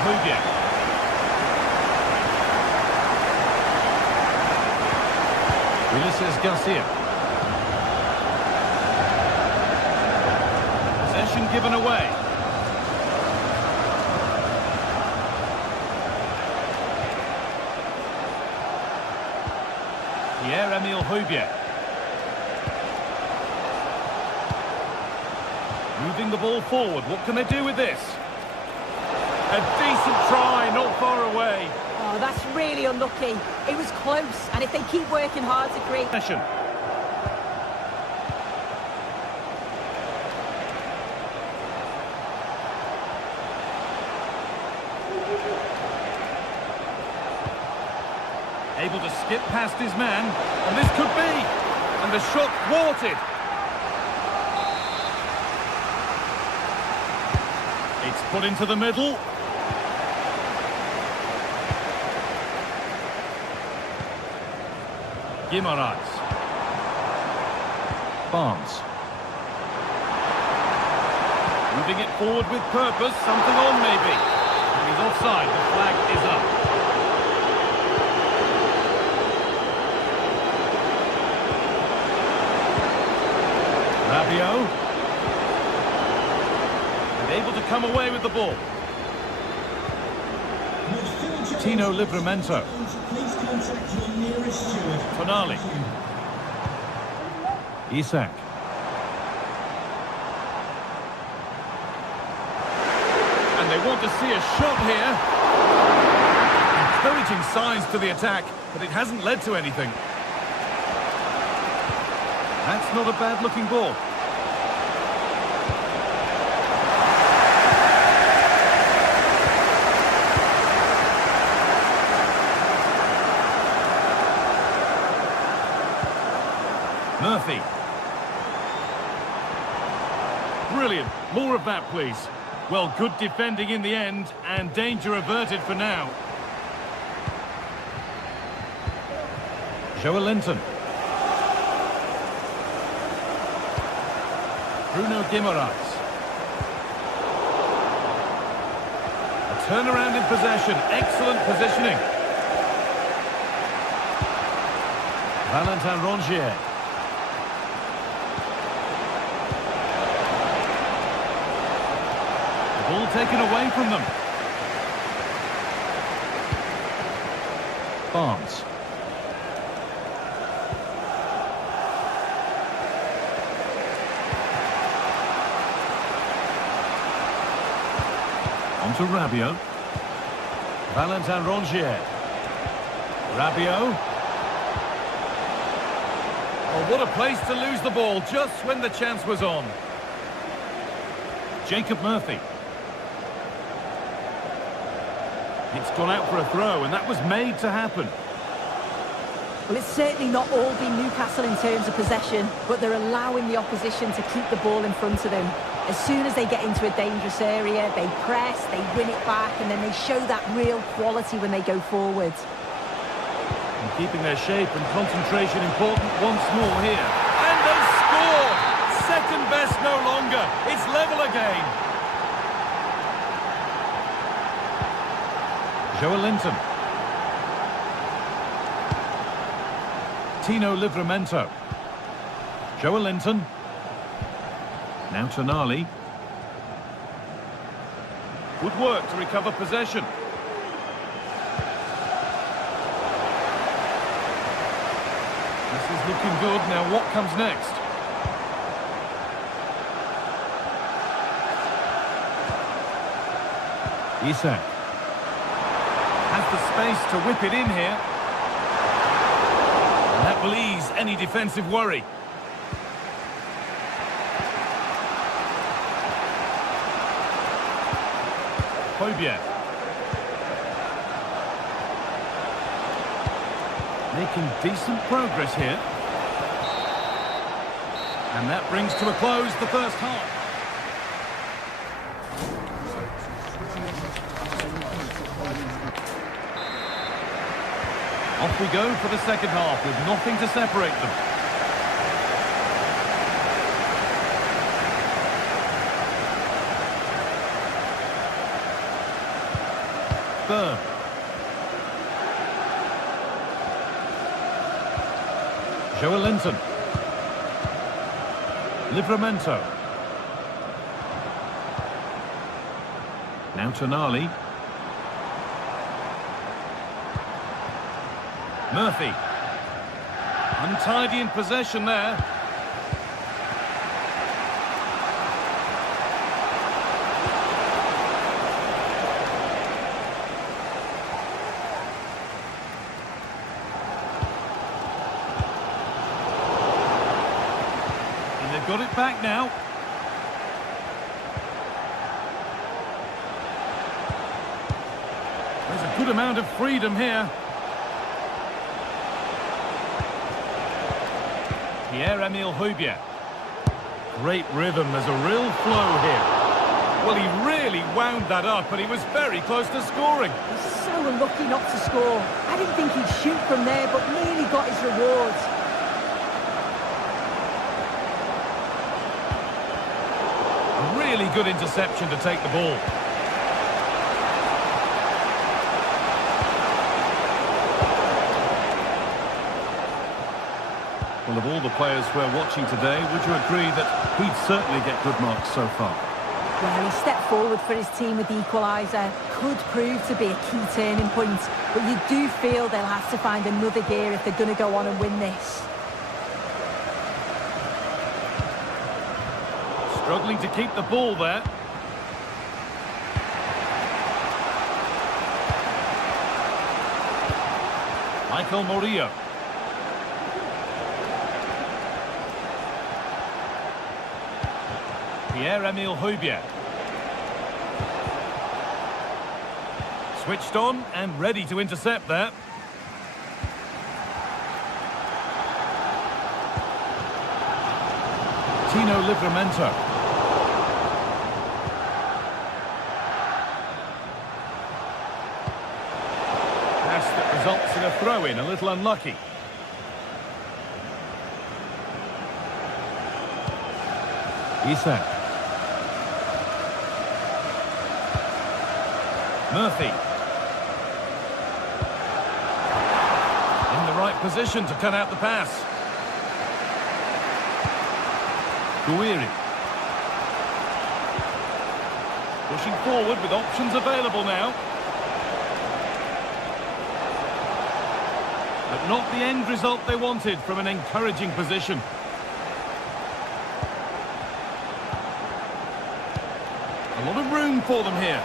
Hodier. Ulises Garcia. Possession given away. Pierre-Emile Hodier. Moving the ball forward. What can they do with this? A decent try, not far away. Oh, that's really unlucky. It was close, and if they keep working hard to create... Able to skip past his man, and this could be. And the shot thwarted. It's put into the middle. Guimaraes. Barnes. Moving it forward with purpose. Something on maybe. And he's offside. The flag is up. Rabiot. And able to come away with the ball. Tino Livramento. Tonali. Isak. And they want to see a shot here. Encouraging signs to the attack, but it hasn't led to anything. That's not a bad-looking ball. Murphy. Brilliant. More of that, please. Well, good defending in the end, and danger averted for now. Joelinton. Bruno Guimaraes. A turnaround in possession. Excellent positioning. Valentin Rongier. Ball taken away from them. Barnes. On to Rabiot. Valentin Rongier. Rabiot. Oh, what a place to lose the ball just when the chance was on. Jacob Murphy. It's gone out for a throw, and that was made to happen. Well, it's certainly not all been Newcastle in terms of possession, but they're allowing the opposition to keep the ball in front of them. As soon as they get into a dangerous area, they press, they win it back, and then they show that real quality when they go forward. And keeping their shape and concentration important once more here. And they've scored! Second best no longer. It's level again. Joelinton. Tino Livramento. Joelinton. Now Tonali. Good work to recover possession. This is looking good. Now what comes next? Isak. Has the space to whip it in here. And that will ease any defensive worry. Højbjerg. Making decent progress here. And that brings to a close the first half. Off we go for the second half with nothing to separate them. Burn. Joelinton. Livramento. Now Tonali. Murphy. Untidy in possession there. And they've got it back now. There's a good amount of freedom here. Pierre-Emile Højbjerg. Great rhythm, there's a real flow here. Well, he really wound that up, and he was very close to scoring. He's so unlucky not to score. I didn't think he'd shoot from there, but nearly got his rewards. A really good interception to take the ball. Well, of all the players we're watching today, would you agree that he'd certainly get good marks so far? Well, he stepped forward for his team with the equaliser. Could prove to be a key turning point, but you do feel they'll have to find another gear if they're going to go on and win this. Struggling to keep the ball there. Michael Murillo. Pierre-Emile Højbjerg. Switched on and ready to intercept there. Tino Livramento. Pass that results in a throw-in, a little unlucky. Isak. Murphy. In the right position to cut out the pass. Guiri. Pushing forward with options available now. But not the end result they wanted from an encouraging position. A lot of room for them here.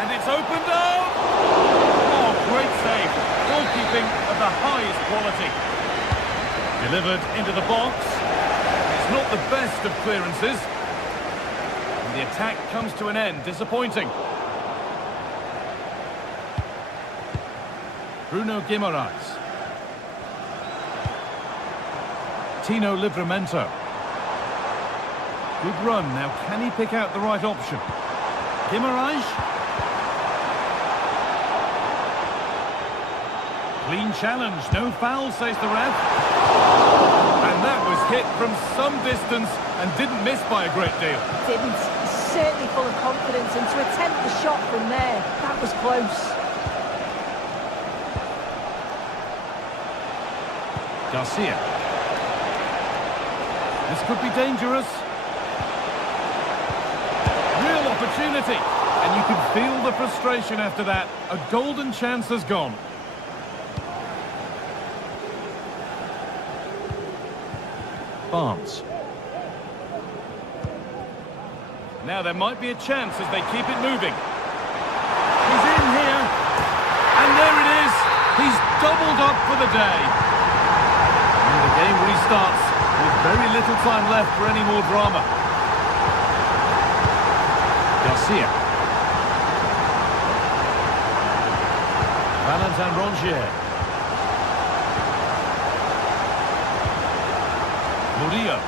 And it's opened up! Oh, great save. Goalkeeping of the highest quality. Delivered into the box. It's not the best of clearances. And the attack comes to an end. Disappointing. Bruno Guimaraes. Tino Livramento. Good run. Now, can he pick out the right option? Guimaraes. Clean challenge, no foul, says the ref. And that was hit from some distance and didn't miss by a great deal. Didn't. He's certainly full of confidence, and to attempt the shot from there, that was close. Garcia. This could be dangerous. Real opportunity. And you can feel the frustration after that. A golden chance has gone. Barnes. Now there might be a chance as they keep it moving. He's in here. And there it is. He's doubled up for the day. And the game restarts with very little time left for any more drama. Garcia. Valentin Rongier. Murillo.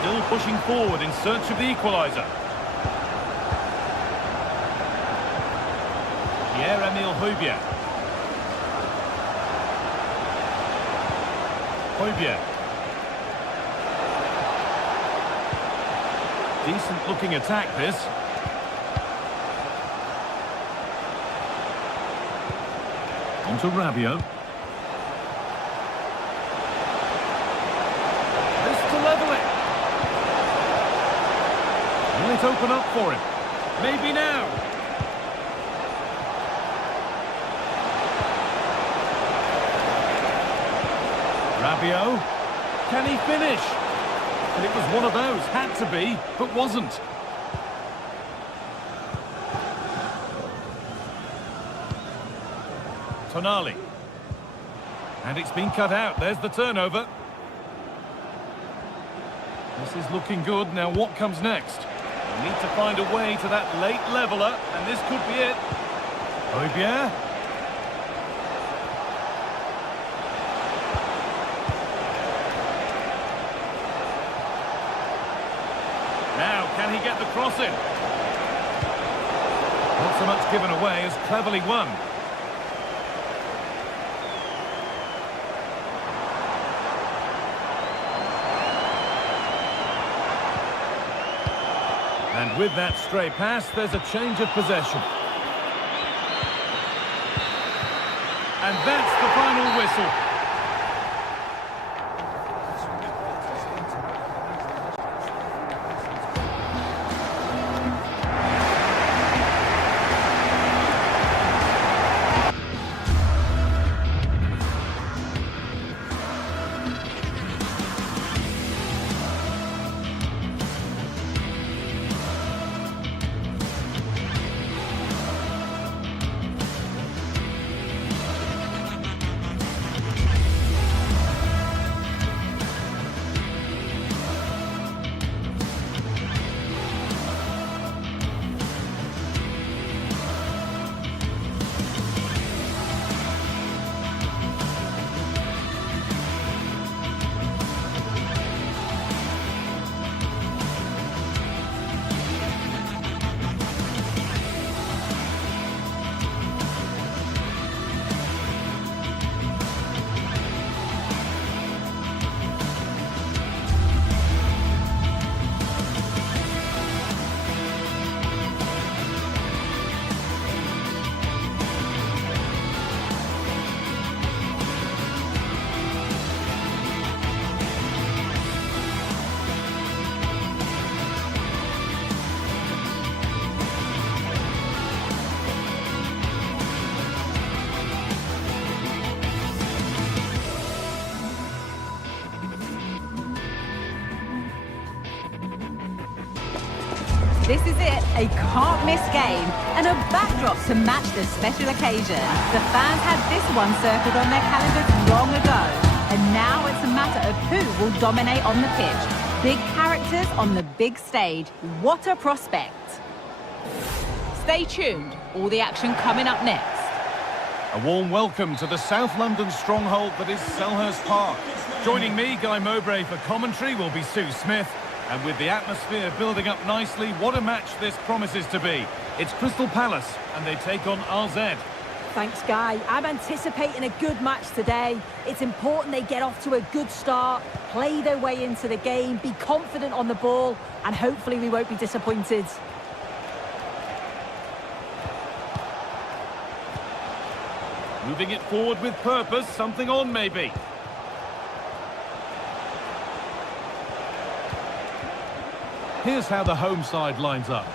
Still pushing forward in search of the equaliser. Pierre-Emile Højbjerg. Højbjerg. Decent looking attack this. On to Rabiot. This to level it. Will it open up for him? Maybe now. Rabiot. Can he finish? And it was one of those. Had to be, but wasn't. Tonali. And it's been cut out. There's the turnover. This is looking good. Now what comes next? They need to find a way to that late leveller, and this could be it. Højbjerg. Now, can he get the cross in? Not so much given away as cleverly won. And with that stray pass, there's a change of possession. And that's the final whistle. This is it, a can't-miss game and a backdrop to match the special occasion. The fans had this one circled on their calendars long ago, and now it's a matter of who will dominate on the pitch. Big characters on the big stage. What a prospect. Stay tuned, all the action coming up next. A warm welcome to the South London stronghold that is Selhurst Park. Joining me, Guy Mowbray, for commentary will be Sue Smith. And with the atmosphere building up nicely, what a match this promises to be. It's Crystal Palace, and they take on RZ. Thanks, Guy. I'm anticipating a good match today. It's important they get off to a good start, play their way into the game, be confident on the ball, and hopefully we won't be disappointed. Moving it forward with purpose, something on maybe. Here's how the home side lines up.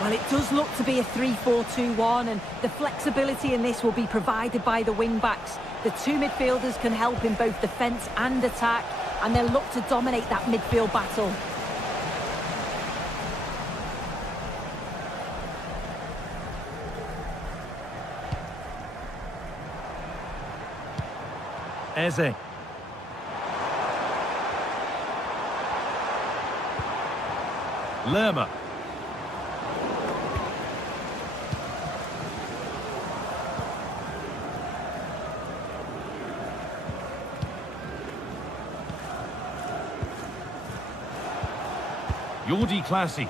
Well, it does look to be a 3-4-2-1, and the flexibility in this will be provided by the wing-backs. The two midfielders can help in both defence and attack, and they'll look to dominate that midfield battle. Eze. Lerma. Jordi Classy.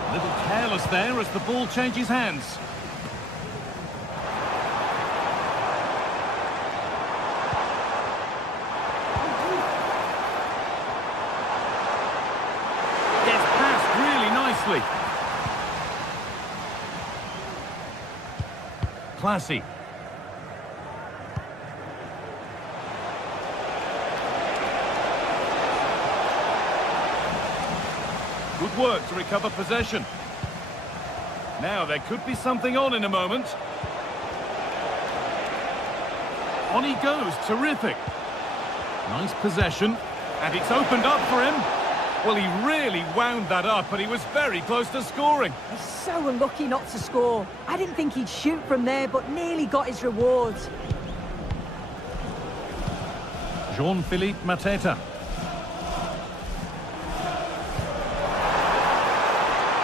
A little careless there as the ball changes hands. Gets passed really nicely. Classy. Good work to recover possession. Now there could be something on in a moment. On he goes, terrific. Nice possession, and it's opened up for him. Well, he really wound that up, and he was very close to scoring. He's so unlucky not to score. I didn't think he'd shoot from there, but nearly got his rewards. Jean-Philippe Mateta.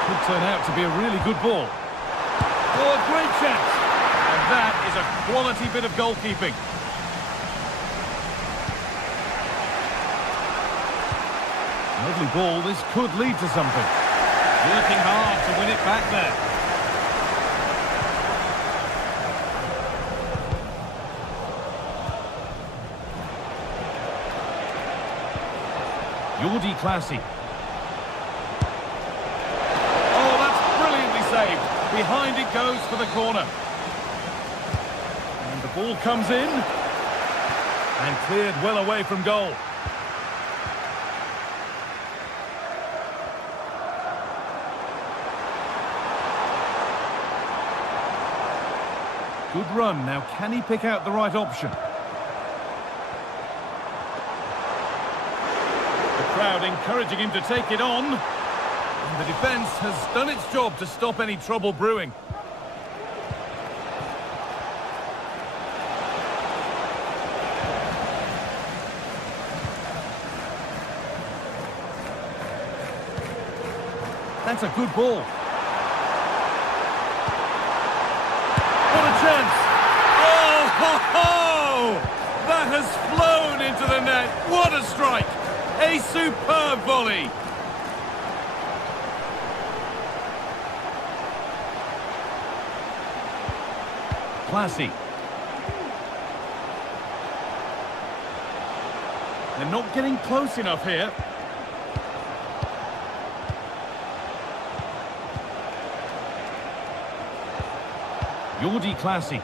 Could turn out to be a really good ball. Oh, a great chance. And that is a quality bit of goalkeeping. Lovely ball. This could lead to something. Working hard to win it back there. Jordi Classy. Oh, that's brilliantly saved. Behind it goes for the corner. And the ball comes in. And cleared well away from goal. Good run. Now, can he pick out the right option? The crowd encouraging him to take it on. And the defence has done its job to stop any trouble brewing. That's a good ball. What a chance! Oh, ho, ho! That has flown into the net. What a strike! A superb volley. Classy. They're not getting close enough here. Jordi Classy.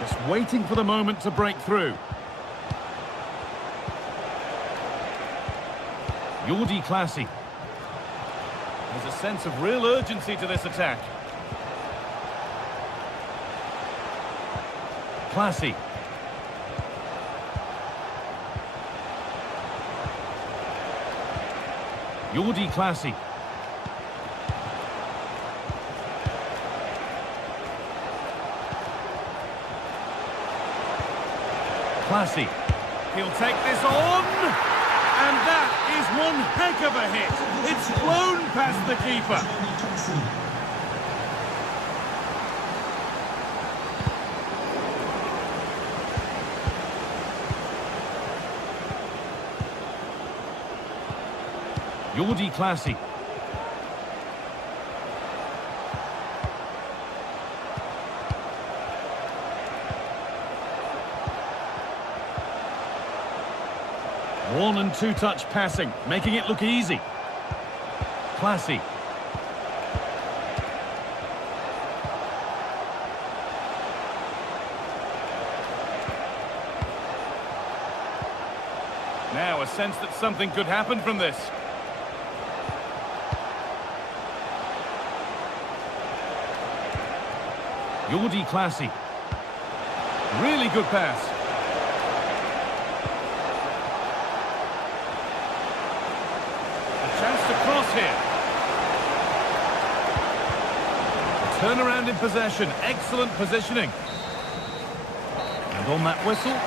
Just waiting for the moment to break through. Jordi Classy. There's a sense of real urgency to this attack. Classy. Jordi Classy. Classy. He'll take this on. And that is one heck of a hit. It's flown past the keeper. Jordi Classy. One and two touch passing, making it look easy. Classy. Now a sense that something could happen from this. Jordi Classy. Really good pass. A chance to cross here. Turnaround in possession. Excellent positioning. And on that whistle.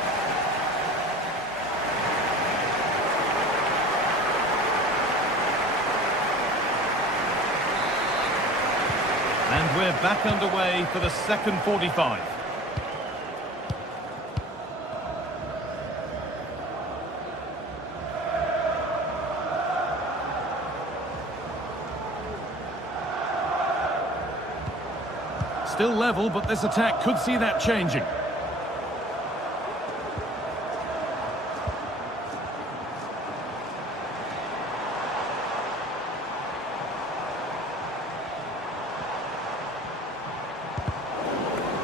And we're back underway for the second 45. Still level, but this attack could see that changing.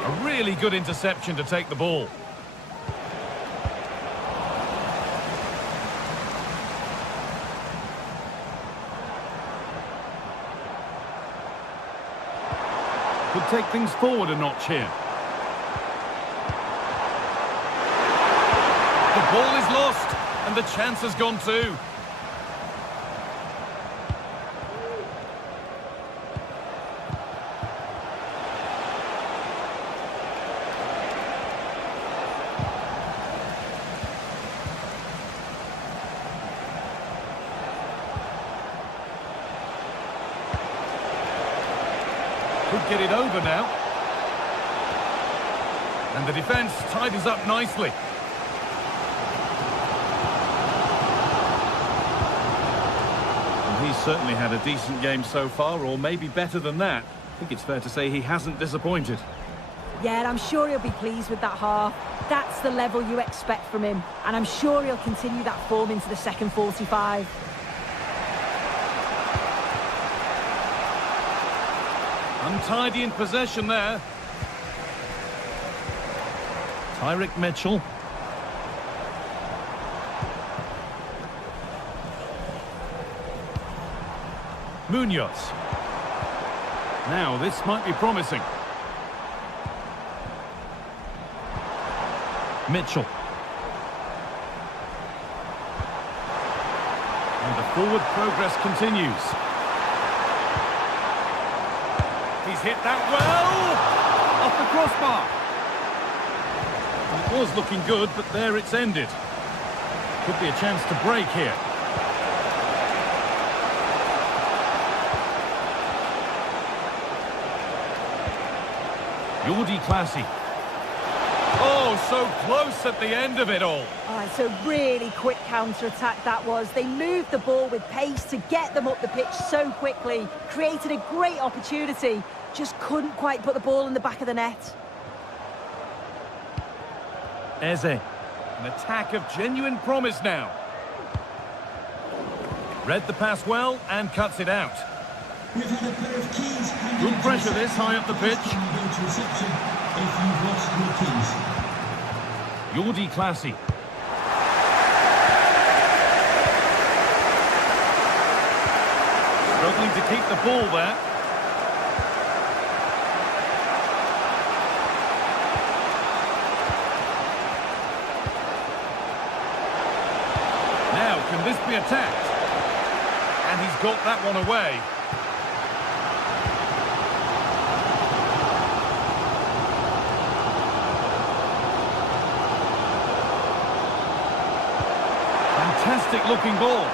A really good interception to take the ball. Could take things forward a notch here. The ball is lost, and the chance has gone too. Could get it over now. And the defence tidies up nicely. And he's certainly had a decent game so far, or maybe better than that. I think it's fair to say he hasn't disappointed. Yeah, I'm sure he'll be pleased with that half. That's the level you expect from him. And I'm sure he'll continue that form into the second 45. Untidy in possession there. Tyrick Mitchell. Munoz. Now this might be promising. Mitchell. And the forward progress continues. He's hit that well! Off the crossbar. It was looking good, but there it's ended. Could be a chance to break here. Jordi Classy. Oh, so close at the end of it all. Oh, it's a really quick counter-attack that was. They moved the ball with pace to get them up the pitch so quickly. Created a great opportunity. Just couldn't quite put the ball in the back of the net. Eze. An attack of genuine promise now. Read the pass well and cuts it out. We've had a pair of keys. Good pressure this high up the pitch. Jordi Classy. Struggling to keep the ball there. Now, can this be attacked? And he's got that one away. Fantastic looking ball.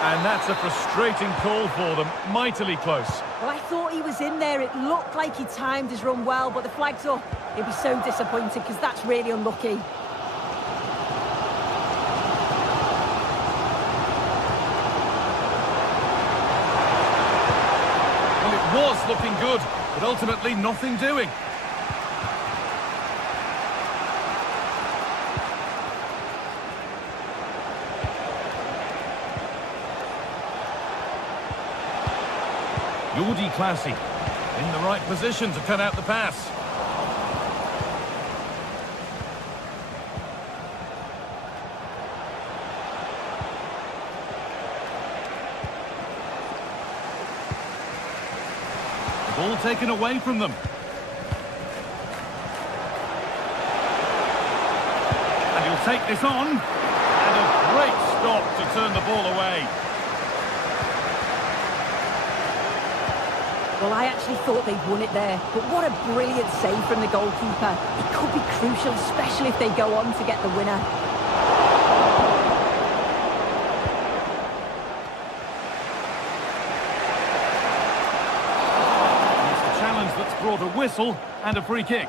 And that's a frustrating call for them. Mightily close. Well, I thought he was in there. It looked like he timed his run well, but the flag's up. He'll be so disappointed because that's really unlucky. Well, it was looking good, but ultimately nothing doing. Jordi Classy in the right position to cut out the pass. Ball taken away from them. And he'll take this on. And a great stop to turn the ball away. Well, I actually thought they'd won it there, but what a brilliant save from the goalkeeper. It could be crucial, especially if they go on to get the winner. It's a challenge that's brought a whistle and a free kick.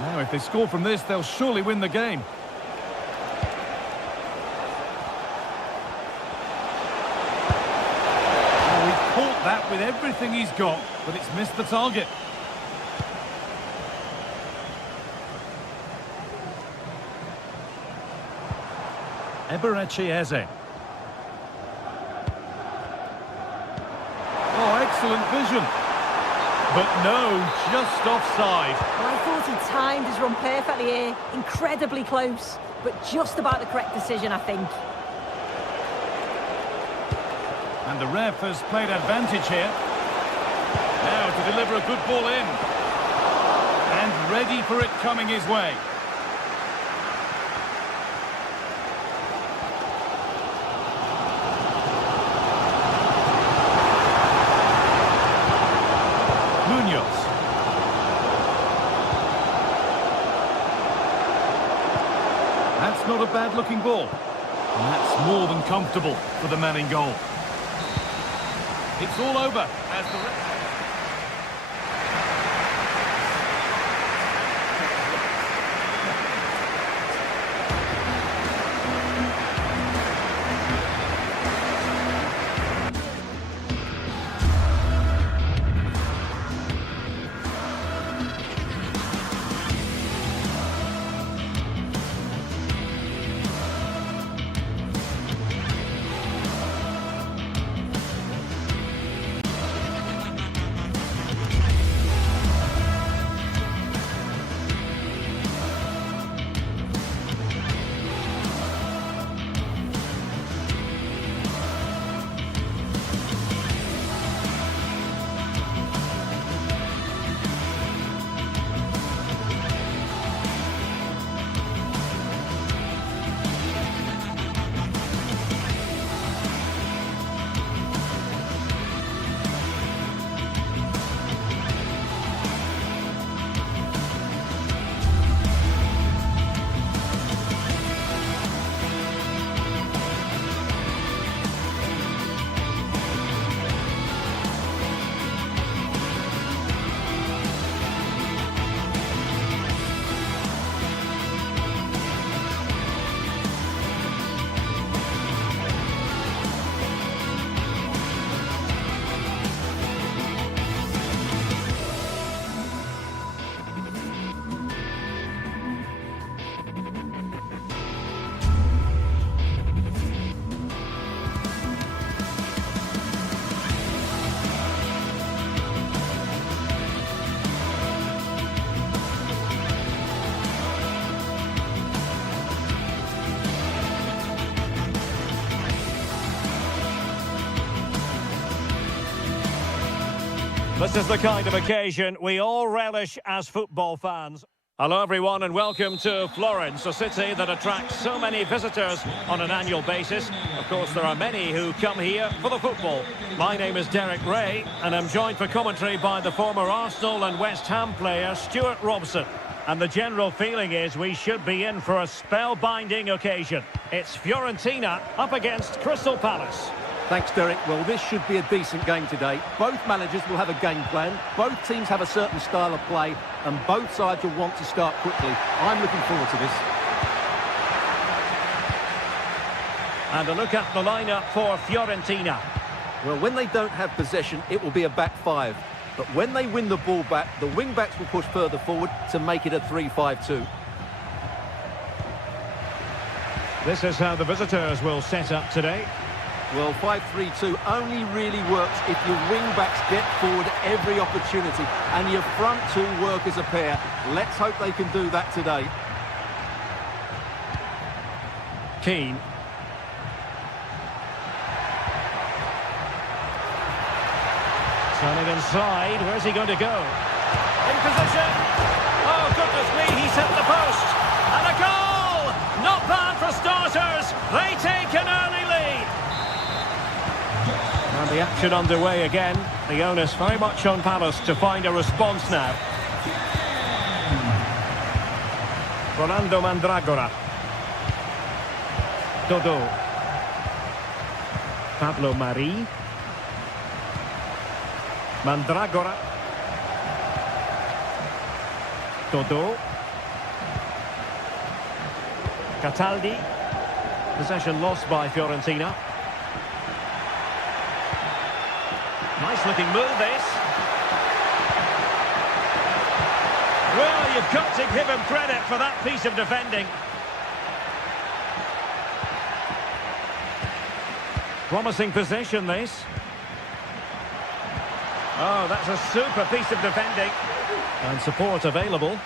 Now, if they score from this, they'll surely win the game. Caught that with everything he's got, but it's missed the target. Eberechi Eze. Oh, excellent vision. But no, just offside. Well, I thought he timed his run perfectly here. Incredibly close, but just about the correct decision, I think. And the ref has played advantage here. Now to deliver a good ball in. And ready for it coming his way. Munoz. That's not a bad-looking ball. And that's more than comfortable for the man in goal. It's all over as the... This is the kind of occasion we all relish as football fans. Hello everyone and welcome to Florence, a city that attracts so many visitors on an annual basis. Of course, there are many who come here for the football. My name is Derek Ray and I'm joined for commentary by the former Arsenal and West Ham player Stuart Robson. And the general feeling is we should be in for a spellbinding occasion. It's Fiorentina up against Crystal Palace. Thanks, Derek. Well, this should be a decent game today. Both managers will have a game plan. Both teams have a certain style of play, and both sides will want to start quickly. I'm looking forward to this. And a look at the lineup for Fiorentina. Well, when they don't have possession, it will be a back five. But when they win the ball back, the wing-backs will push further forward to make it a 3-5-2. This is how the visitors will set up today. Well, 5-3-2 only really works if your wing-backs get forward every opportunity and your front two work as a pair. Let's hope they can do that today. Keane. Turning inside, where's he going to go? In position! Oh, goodness me, he's hit the post! And a goal! Not bad for starters! They take an early lead! And the action underway again. The onus very much on Palace to find a response now. Rolando Mandragora. Dodo. Pablo Mari. Mandragora. Dodo. Cataldi. Possession lost by Fiorentina. Nice looking move this. Well, you've got to give him credit for that piece of defending. Promising possession this. Oh, that's a super piece of defending. And support available.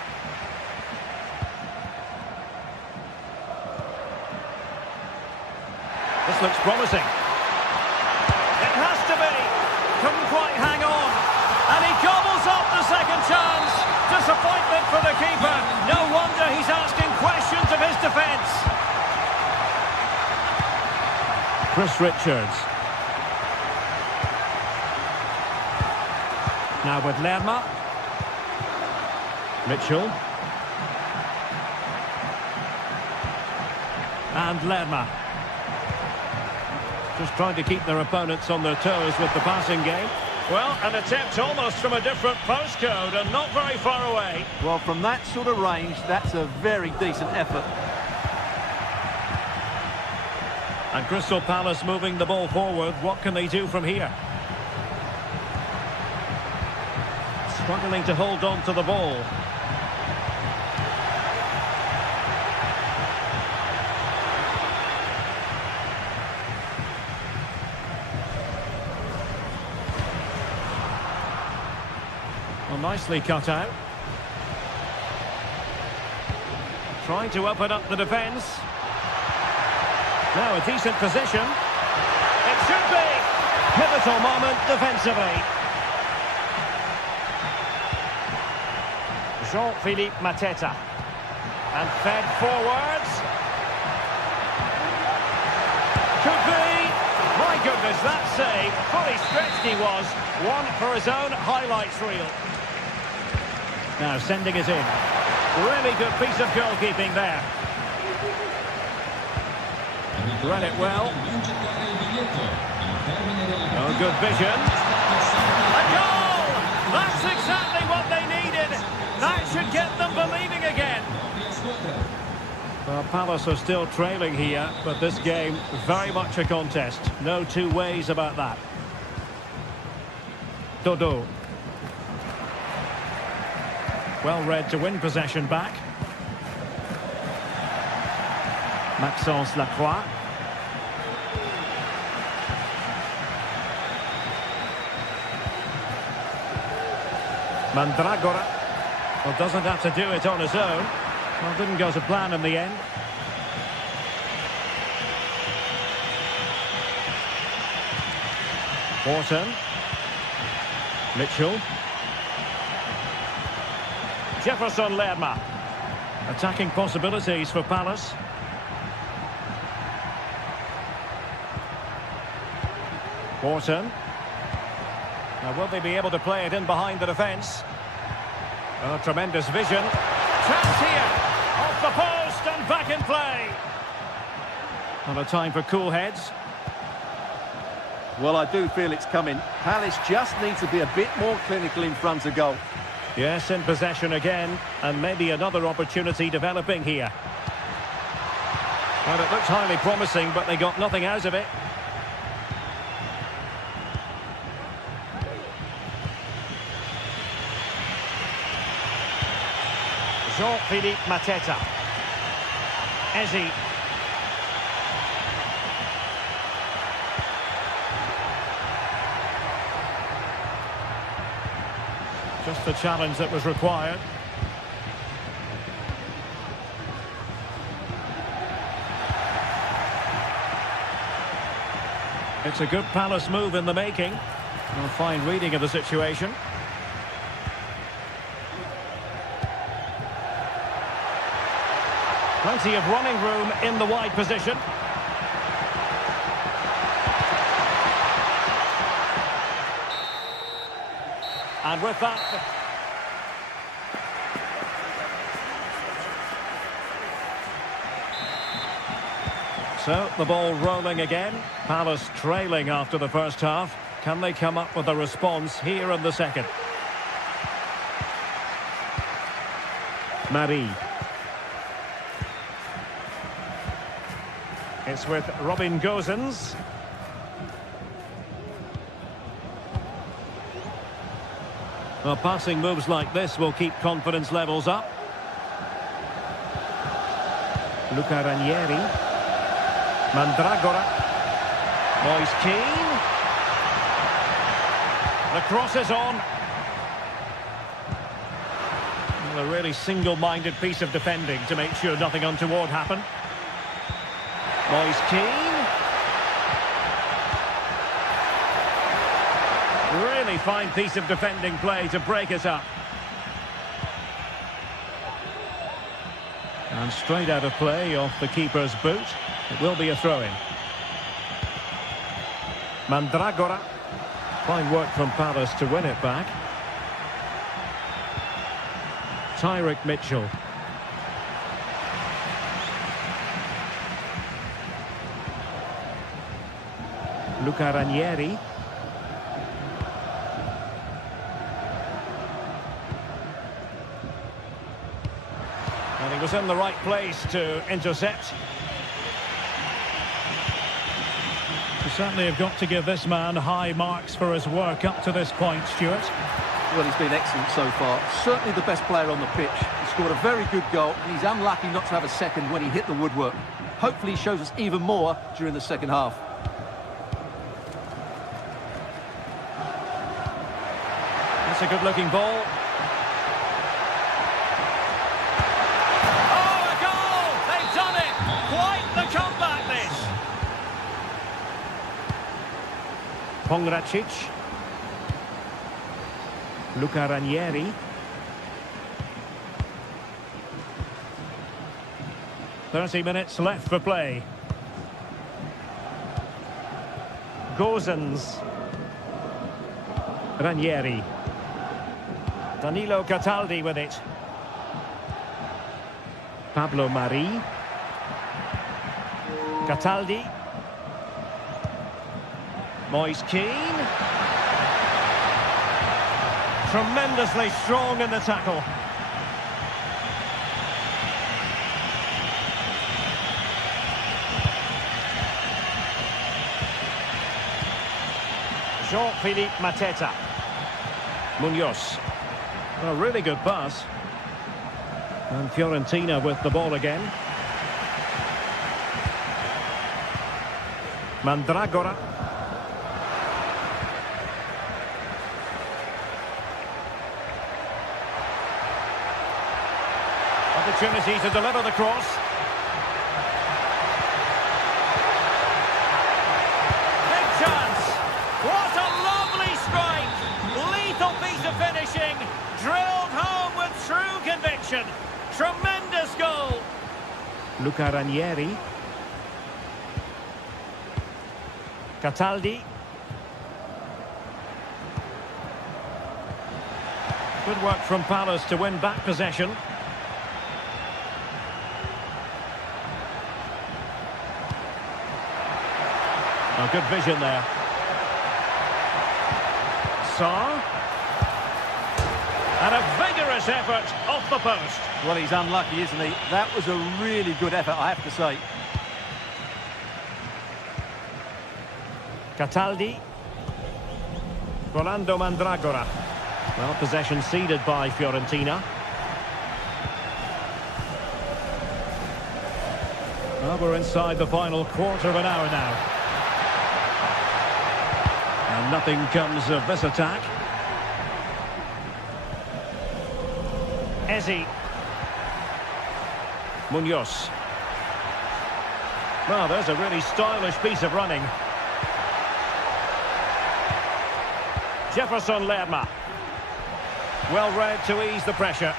This looks promising. It has to be. Couldn't quite hang on. And he gobbles up the second chance. Disappointment for the keeper. No wonder he's asking questions of his defence. Chris Richards. Now with Lerma. Mitchell. And Lerma. Just trying to keep their opponents on their toes with the passing game. Well, an attempt almost from a different postcode and not very far away. Well, from that sort of range, that's a very decent effort. And Crystal Palace moving the ball forward. What can they do from here? Struggling to hold on to the ball. Well, nicely cut out. Trying to open up the defence. Now a decent position. It should be. Pivotal moment defensively. Jean-Philippe Mateta. And fed forwards. Could be. My goodness, that save. Fully stretched he was. One for his own highlights reel. Now sending it in. Really good piece of goalkeeping there. Read it well. Oh, good vision. A goal! That's exactly what they needed. That should get them believing again. Well, Palace are still trailing here, but this game very much a contest. No two ways about that. Dodo. Well read to win possession back. Maxence Lacroix. Mandragora. Well, doesn't have to do it on his own. Well, didn't go to plan in the end. Wharton. Mitchell. Jefferson Lerma. Attacking possibilities for Palace. Wharton. Now, will they be able to play it in behind the defence? Oh, tremendous vision. Chance here. Off the post and back in play. Not a time for cool heads. Well, I do feel it's coming. Palace just need to be a bit more clinical in front of goal. Yes, in possession again. And maybe another opportunity developing here. And it looks highly promising, but they got nothing out of it. Jean-Philippe Mateta. Ezi. Just the challenge that was required. It's a good Palace move in the making. A fine reading of the situation. Plenty of running room in the wide position. And with that... So, the ball rolling again. Palace trailing after the first half. Can they come up with a response here in the second? Marie. It's with Robin Gosens. Well, passing moves like this will keep confidence levels up. Luca Ranieri. Mandragora. Moise Keane. The cross is on. Well, a really single-minded piece of defending to make sure nothing untoward happened. Moise Keane. Really fine piece of defending play to break it up. And straight out of play off the keeper's boot. It will be a throw-in. Mandragora. Fine work from Palace to win it back. Tyrick Mitchell. Luca Ranieri. And he was in the right place to intercept. You certainly have got to give this man high marks for his work up to this point, Stuart. Well, he's been excellent so far. Certainly the best player on the pitch. He scored a very good goal, and he's unlucky not to have a second when he hit the woodwork. Hopefully he shows us even more during the second half. That's a good-looking ball. Oh, a goal! They've done it! Quite the comeback, this! Pongracic. Luca Ranieri. "30 minutes left for play. Gosens. Ranieri. Danilo Cataldi with it. Pablo Mari. Cataldi. Moise Keane. Tremendously strong in the tackle. Jean-Philippe Mateta. Munoz. A really good pass. And Fiorentina with the ball again. Mandragora. Opportunity to deliver the cross. Big chance. What a lovely strike. Lethal piece of finishing. Drilled home with true conviction. Tremendous goal. Luca Ranieri. Cataldi. Good work from Palace to win back possession. Oh, good vision there. Sarr. And a vigorous effort off the post. Well, he's unlucky, isn't he? That was a really good effort, I have to say. Cataldi. Rolando Mandragora. Well, possession ceded by Fiorentina. Well, we're inside the final quarter of an hour now. And nothing comes of this attack. Ezi. Munoz. Well, there's a really stylish piece of running. Jefferson Lerma. Well read to ease the pressure.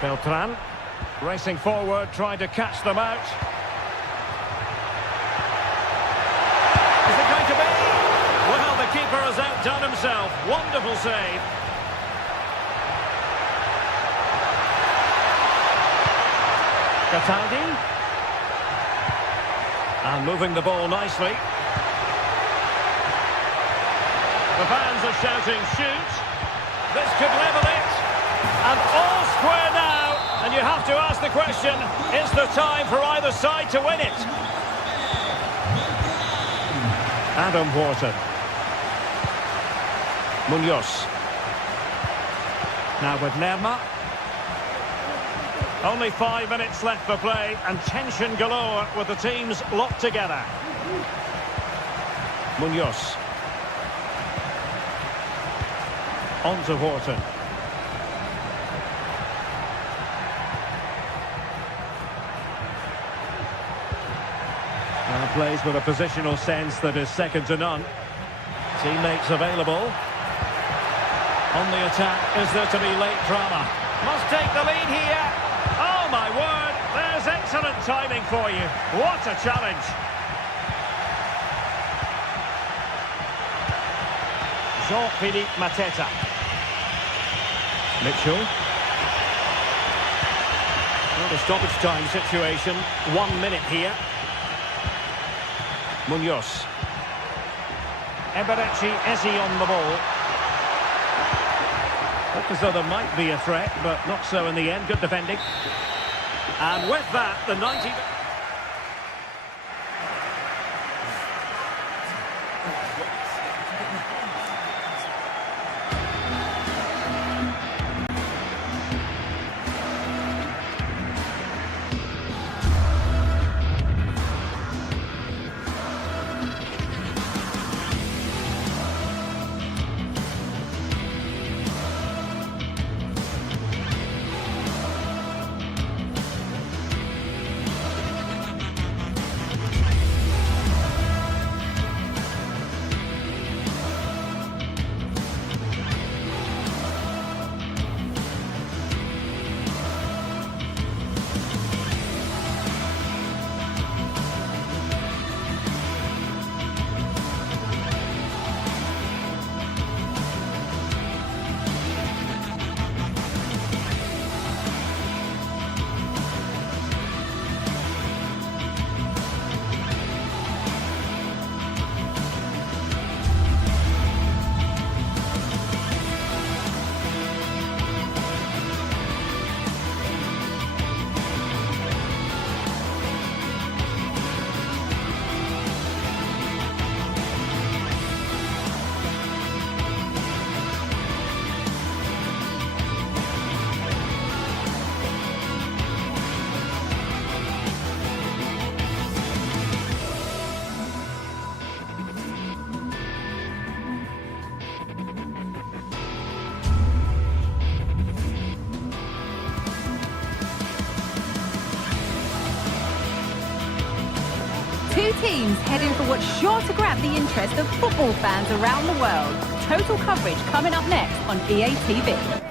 Beltran. Racing forward, trying to catch them out. Is it going to be? Well, the keeper has outdone himself. Wonderful save. Cataldi. And moving the ball nicely. The fans are shouting, shoot. This could level it. And all square now. And you have to ask the question, is there time for either side to win it? Adam Wharton. Munoz. Now with Lerma. Only 5 minutes left for play and tension galore with the teams locked together. Munoz. On to Wharton. Plays with a positional sense that is second to none. Teammates available. On the attack, is there to be late drama? Must take the lead here. Oh my word, there's excellent timing for you. What a challenge. Jean-Philippe Mateta. Mitchell. Well, the stoppage time situation, 1 minute here. Munoz. Eberechi Ezi on the ball. Looked as though there might be a threat, but not so in the end. Good defending. And with that, the 90... Two teams heading for what's sure to grab the interest of football fans around the world. Total coverage coming up next on EA TV.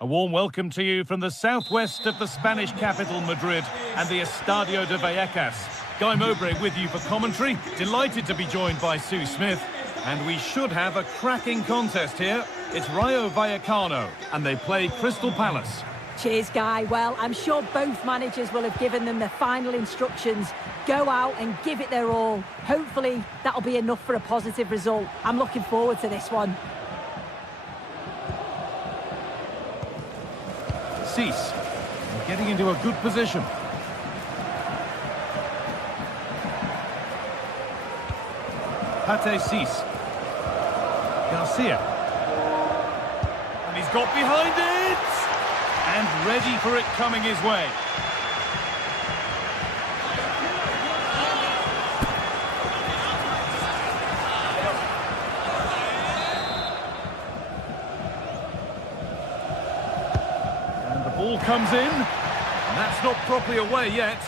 A warm welcome to you from the southwest of the Spanish capital, Madrid, and the Estadio de Vallecas. Guy Mowbray with you for commentary. Delighted to be joined by Sue Smith. And we should have a cracking contest here. It's Rayo Vallecano, and they play Crystal Palace. Cheers, Guy. Well, I'm sure both managers will have given them the final instructions. Go out and give it their all. Hopefully, that'll be enough for a positive result. I'm looking forward to this one. Cease. Getting into a good position. Pate Cease. Garcia. And he's got behind it! And ready for it coming his way. Ball comes in. And that's not properly away yet.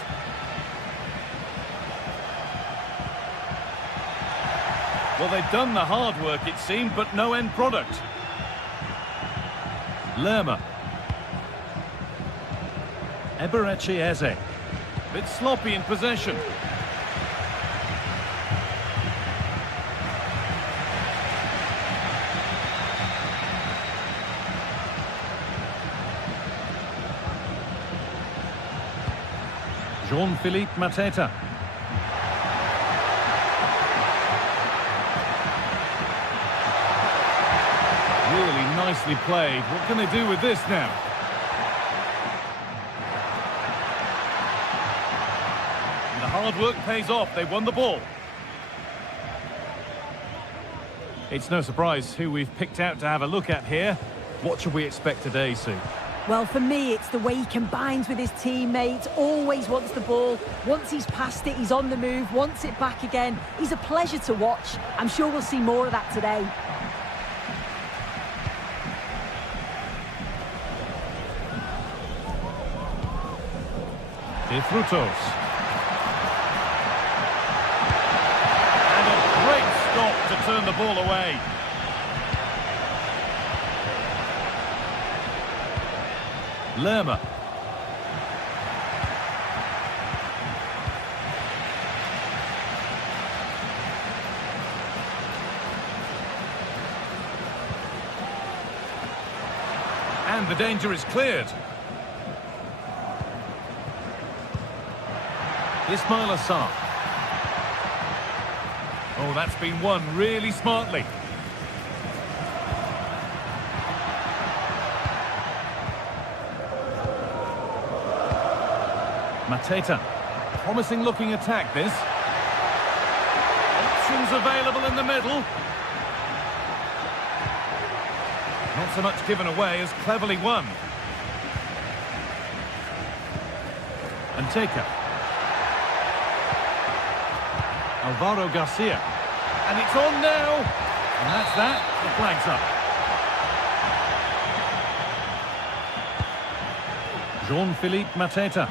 Well, they've done the hard work, it seemed, but no end product. Lerma. Eberechi Eze. Bit sloppy in possession. Jean-Philippe Mateta. Really nicely played. What can they do with this now? And the hard work pays off. They won the ball. It's no surprise who we've picked out to have a look at here. What should we expect today, Sue? Well, for me, it's the way he combines with his teammates, always wants the ball. Once he's passed it, he's on the move, wants it back again. He's a pleasure to watch. I'm sure we'll see more of that today. De Frutos. And a great stop to turn the ball away. Lerma. And the danger is cleared. Ismail Assar. Oh, that's been won really smartly. Mateta. Promising looking attack, this. Options available in the middle. Not so much given away as cleverly won. And Taker. Alvaro Garcia. And it's on now. And that's that. The flag's up. Jean-Philippe Mateta.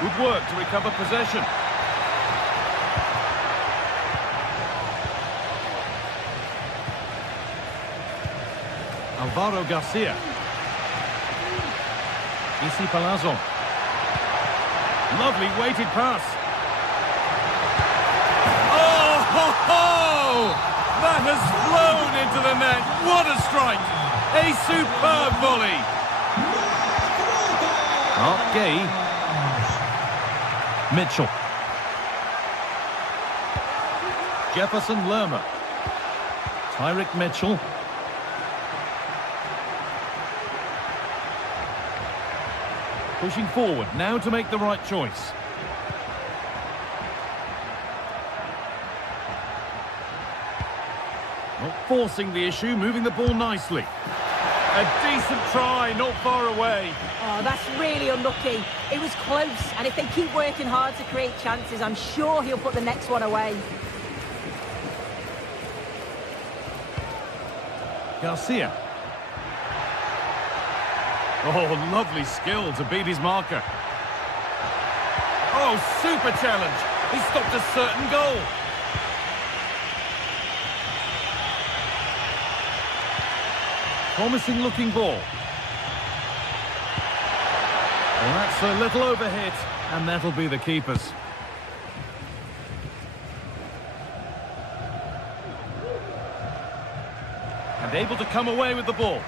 Good work to recover possession. Alvaro Garcia. Isi Palazzo. Lovely weighted pass. Oh, ho, ho! That has flown into the net. What a strike! A superb volley. Mark Gay. Mitchell. Jefferson Lerma. Tyrick Mitchell. Pushing forward now to make the right choice. Not forcing the issue, moving the ball nicely. A decent try, not far away. Oh, that's really unlucky. It was close, and if they keep working hard to create chances, I'm sure he'll put the next one away. Garcia. Oh, lovely skill to beat his marker. Oh, super challenge. He stopped a certain goal. Promising looking ball. Well, that's a little overhit, and that'll be the keepers. And able to come away with the ball.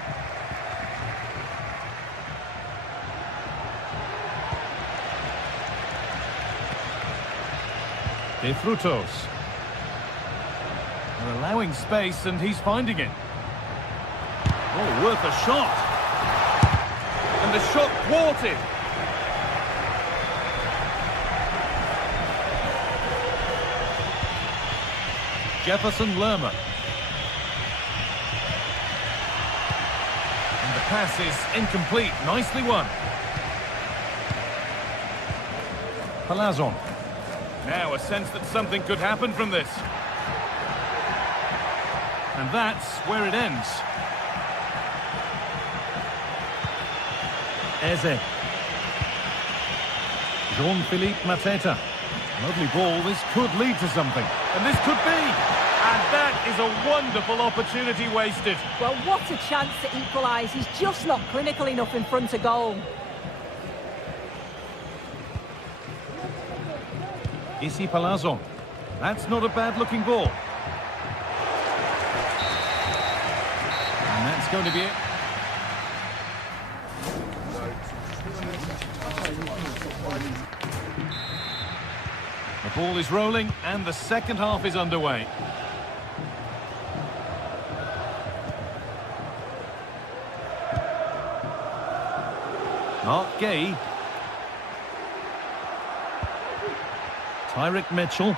De Frutos. They're allowing space, and he's finding it. Oh, worth a shot. And the shot thwarted. Jefferson Lerma. And the pass is incomplete. Nicely won. Palazon. Now a sense that something could happen from this. And that's where it ends. Eze. Jean-Philippe Mateta. Lovely ball. This could lead to something. And this could be. And that is a wonderful opportunity wasted. Well, what a chance to equalise. He's just not clinical enough in front of goal. Issy Palazzo. That's not a bad-looking ball. And that's going to be it. The ball is rolling and the second half is underway. Mark Gay. Tyrick Mitchell.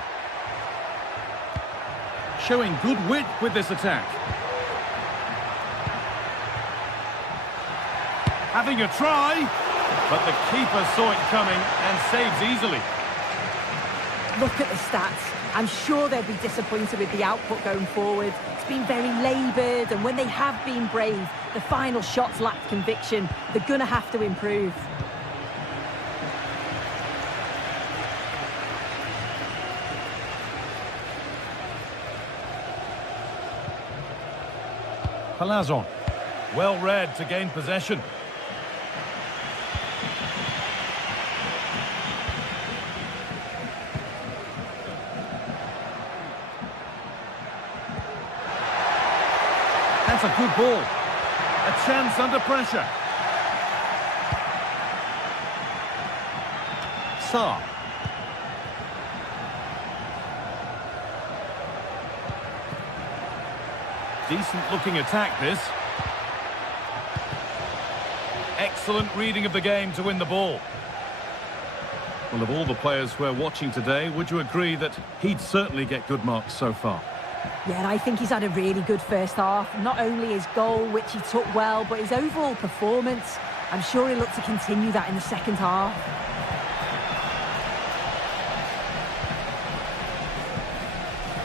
Showing good wit with this attack. Having a try, but the keeper saw it coming and saves easily. Look at the stats. I'm sure they'll be disappointed with the output going forward. It's been very laboured, and when they have been brave, the final shots lacked conviction. They're going to have to improve. Palazzo. Well read to gain possession. That's a good ball. A chance under pressure. Sarr. Decent looking attack, this. Excellent reading of the game to win the ball. Well, of all the players we're watching today, would you agree that he'd certainly get good marks so far? Yeah, and I think he's had a really good first half. Not only his goal, which he took well, but his overall performance. I'm sure he'll look to continue that in the second half.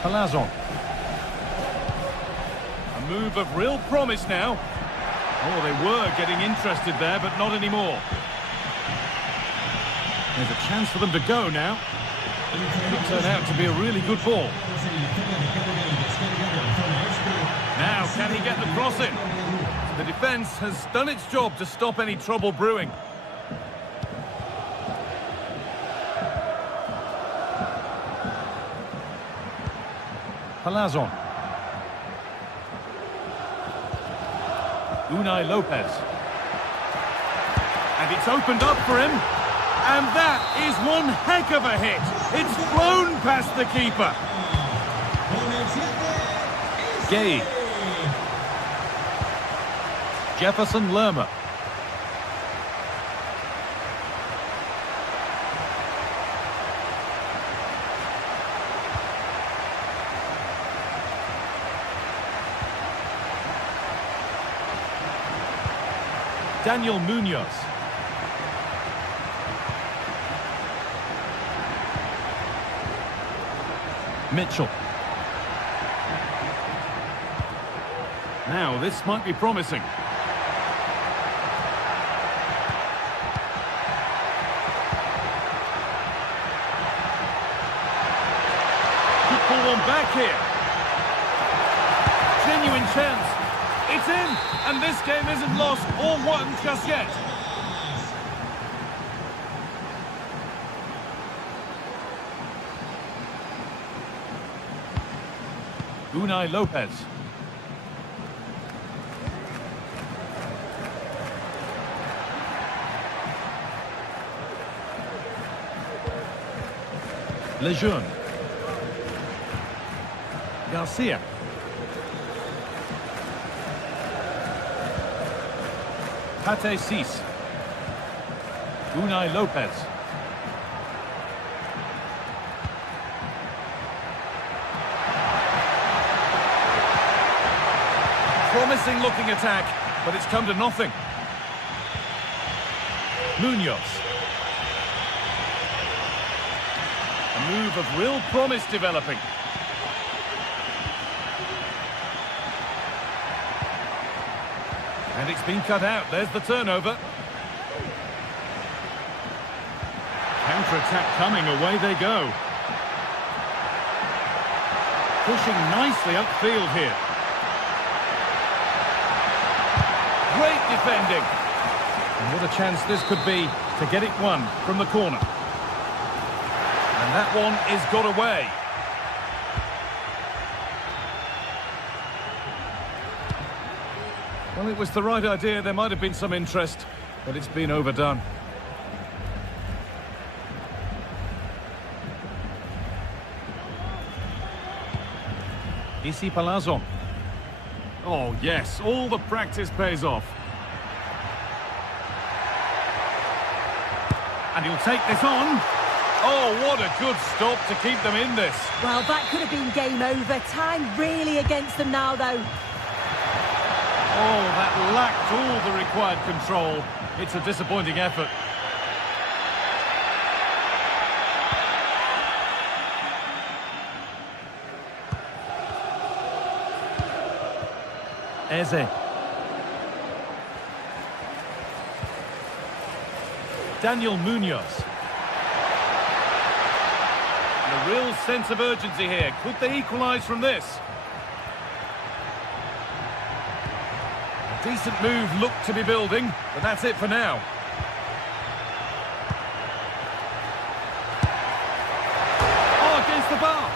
Palazzo. A move of real promise now. Oh, they were getting interested there, but not anymore. There's a chance for them to go now. Could turn out to be a really good ball. Now, can he get the cross in? The defence has done its job to stop any trouble brewing. Palazzo. Unai Lopez. And it's opened up for him. And that is one heck of a hit. It's flown past the keeper. Gay. Jefferson Lerma. Daniel Munoz. Mitchell. Now, this might be promising. Could pull one back here. Genuine chance. It's in, and this game isn't lost or won just yet. Unai Lopez. Lejeune. Garcia. Pate Cis. Unai Lopez. Promising looking attack, but it's come to nothing. Munoz. A move of real promise developing. And it's been cut out. There's the turnover. Counter-attack coming. Away they go. Pushing nicely upfield here. Great defending. And what a chance this could be to get it won from the corner. And that one is got away. Well, it was the right idea. There might have been some interest, but it's been overdone. Issy Palazzo. Oh, yes, all the practice pays off. And he'll take this on. Oh, what a good stop to keep them in this. Well, that could have been game over. Time really against them now, though. Oh, that lacked all the required control. It's a disappointing effort. Eze. Daniel Munoz. And a real sense of urgency here. Could they equalise from this? A decent move looked to be building, but that's it for now. Oh, against the bar.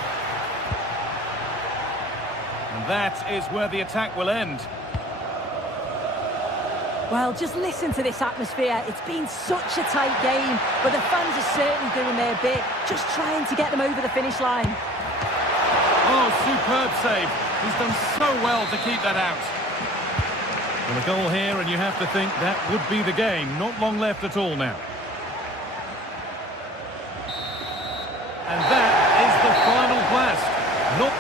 And that is where the attack will end. Well, just listen to this atmosphere. It's been such a tight game, but the fans are certainly doing their bit, just trying to get them over the finish line. Oh, superb save. He's done so well to keep that out. Well, a goal here, and you have to think that would be the game. Not long left at all now. And that is the final blast. Not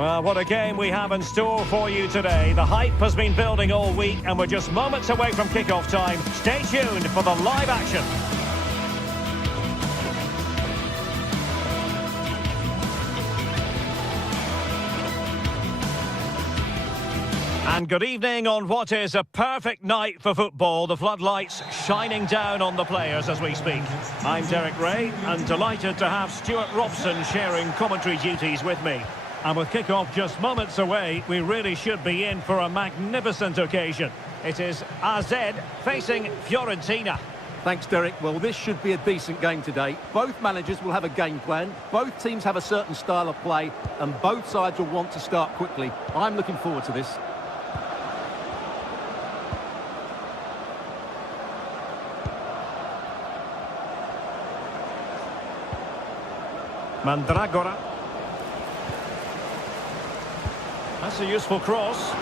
Well, what a game we have in store for you today. The hype has been building all week and we're just moments away from kickoff time. Stay tuned for the live action. And good evening on what is a perfect night for football. The floodlights shining down on the players as we speak. I'm Derek Ray and delighted to have Stuart Robson sharing commentary duties with me. And with kickoff just moments away, we really should be in for a magnificent occasion. It is AZ facing Fiorentina. Thanks, Derek. Well, this should be a decent game today. Both managers will have a game plan. Both teams have a certain style of play, and both sides will want to start quickly. I'm looking forward to this. Mandragora. That's a useful cross.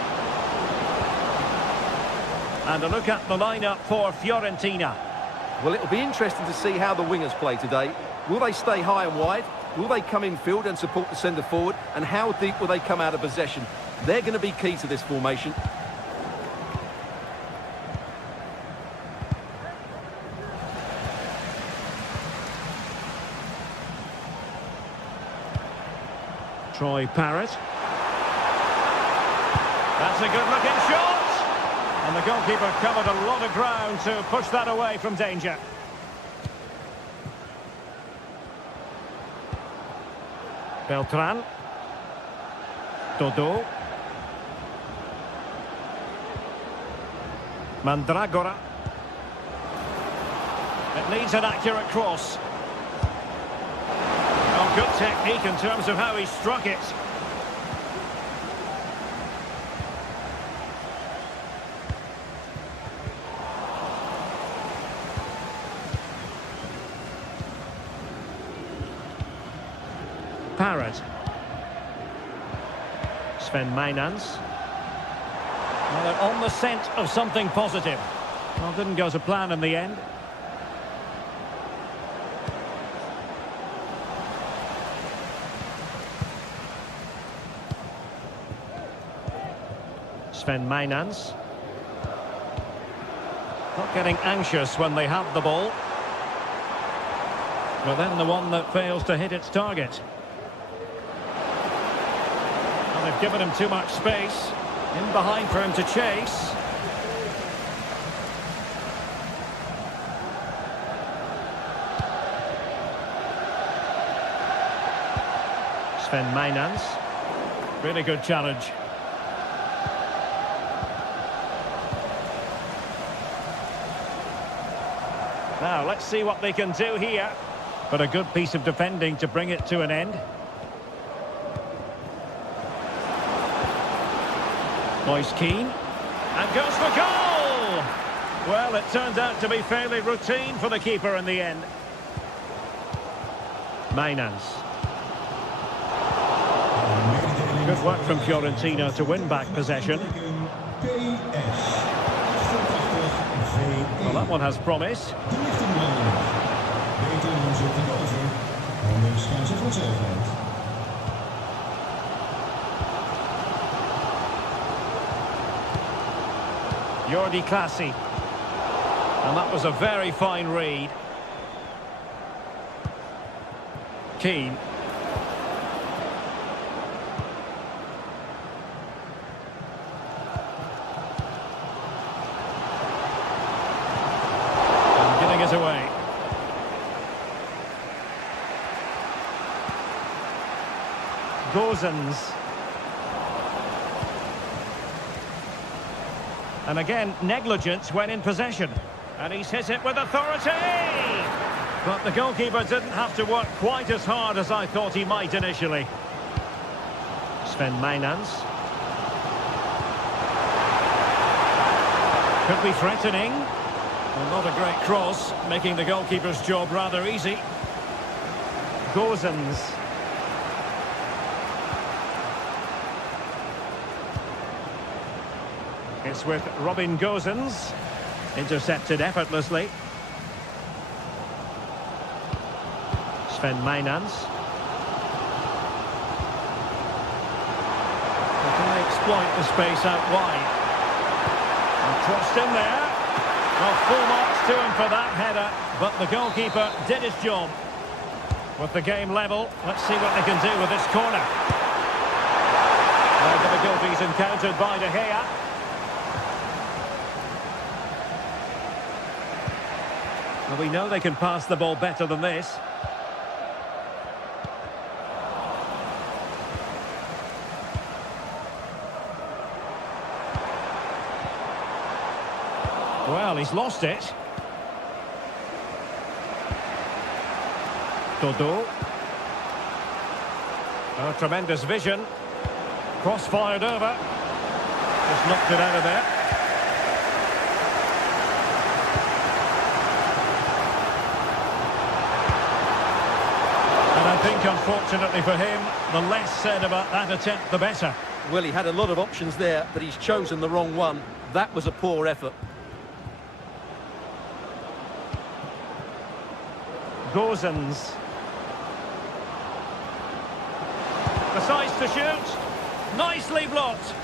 And a look at the lineup for Fiorentina. Well, it'll be interesting to see how the wingers play today. Will they stay high and wide? Will they come in field and support the centre forward? And how deep will they come out of possession? They're going to be key to this formation. Troy Parrott. That's a good-looking shot! And the goalkeeper covered a lot of ground to push that away from danger. Beltran. Dodo. Mandragora. It needs an accurate cross. Oh, good technique in terms of how he struck it. Parrott. Sven Mainans. Well, they're on the scent of something positive. Well, didn't go to plan in the end. Sven Mainans. Not getting anxious when they have the ball. But then the one that fails to hit its target. And they've given him too much space. In behind for him to chase. Sven Mainans. Really good challenge. Now, let's see what they can do here. But a good piece of defending to bring it to an end. Moise Keane. And goes for goal! Well, it turned out to be fairly routine for the keeper in the end. Mainans. Good work from Fiorentina to win back possession. Well, that one has promise. Jordi Clasie. And that was a very fine read. Keane. And giving it away. Gozens. And again, negligence when in possession. And he's hit it with authority! But the goalkeeper didn't have to work quite as hard as I thought he might initially. Sven Mainans. Could be threatening. Well, not a great cross, making the goalkeeper's job rather easy. Gozens. It's with Robin Gozens. Intercepted effortlessly. Sven Mainans. Can they exploit the space out wide? And crossed in there. Well, full marks to him for that header, but the goalkeeper did his job. With the game level, let's see what they can do with this corner. Now difficulties encountered by De Gea. Well, we know they can pass the ball better than this. Well, he's lost it. Dodo. Oh, tremendous vision. Cross fired over. Just knocked it out of there. I think, unfortunately for him, the less said about that attempt, the better. Well, he had a lot of options there, but he's chosen the wrong one. That was a poor effort. Gozens. decides to shoot. Nicely blocked.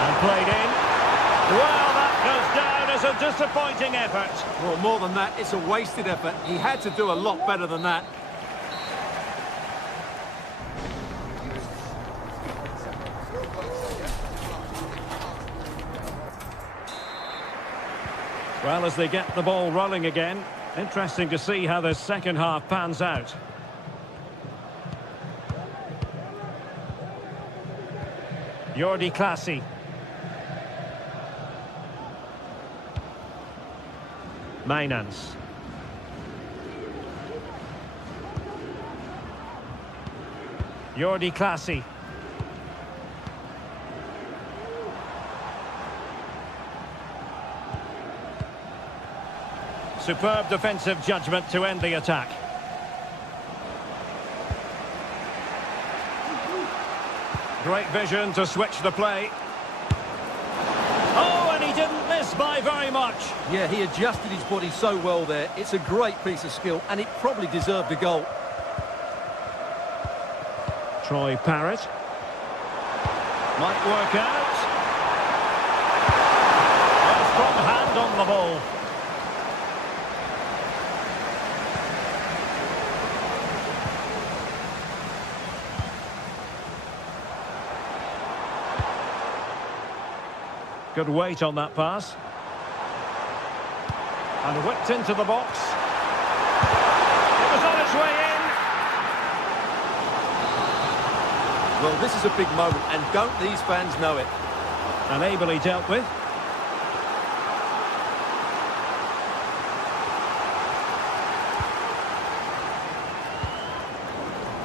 And played in. Well, that goes down as a disappointing effort. Well, more than that, it's a wasted effort. He had to do a lot better than that. Well, as they get the ball rolling again, interesting to see how the second half pans out. Jordi Clasie. Mainans. Jordi Clasie. Superb defensive judgment to end the attack. Great vision to switch the play. Oh, and he didn't miss by very much. Yeah, he adjusted his body so well there. It's a great piece of skill, and it probably deserved a goal. Troy Parrott. Might work out. A strong hand on the ball. Good weight on that pass. And whipped into the box. It was on its way in. Well, this is a big moment, and don't these fans know it? And ably dealt with.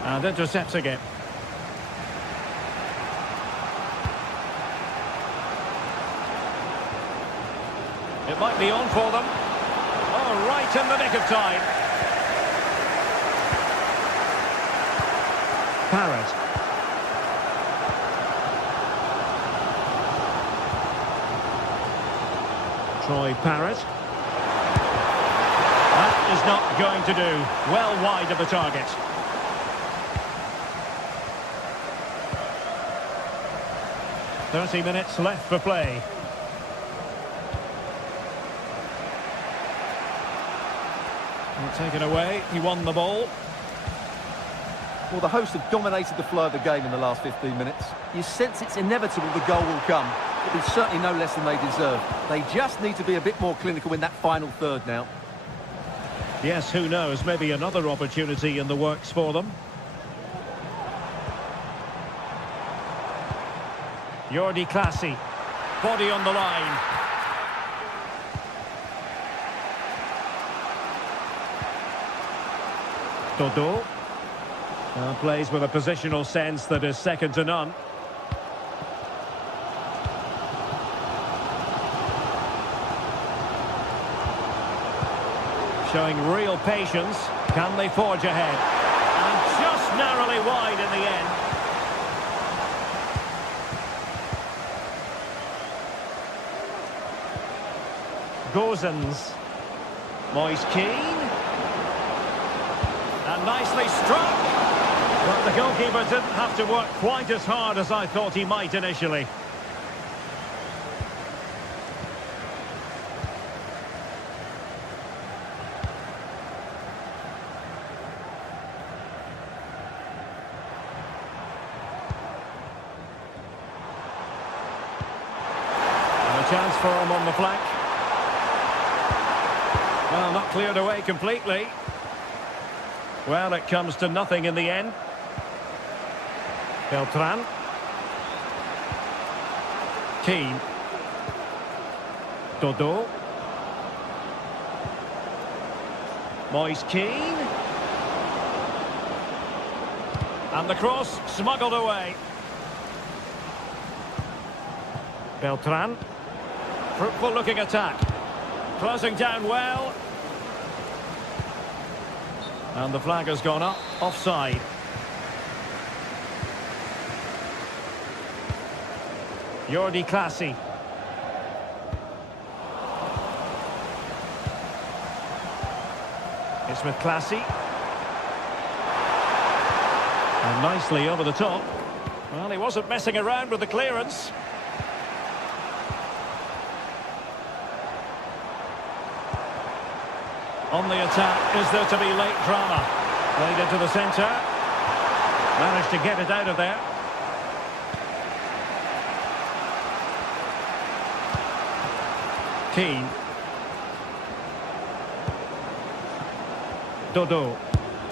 And intercepting it. It might be on for them. Oh, right in the nick of time. Parrott. Troy Parrott. That is not going to do. Well wide of the target. .30 left for play. Taken away, he won the ball. Well, the hosts have dominated the flow of the game in the last 15 minutes. You sense it's inevitable the goal will come. It'll be certainly no less than they deserve. They just need to be a bit more clinical in that final third now. Yes, who knows, maybe another opportunity in the works for them. Jordi Clasie, body on the line. Dodo. Plays with a positional sense that is second to none. Showing real patience. Can they forge ahead? And just narrowly wide in the end. Gozens. Moise Keane. And nicely struck. But the goalkeeper didn't have to work quite as hard as I thought he might initially. And a chance for him on the flank. Well, not cleared away completely. Well, it comes to nothing in the end. Beltran. Keane. Dodo. Moise Keane. And the cross smuggled away. Beltran. Fruitful looking attack. Closing down well. And the flag has gone up, offside. Jordi Clasie. It's with classy. And nicely over the top. Well, he wasn't messing around with the clearance. On the attack, is there to be late drama? Played into the centre. Managed to get it out of there. Keane. Dodo.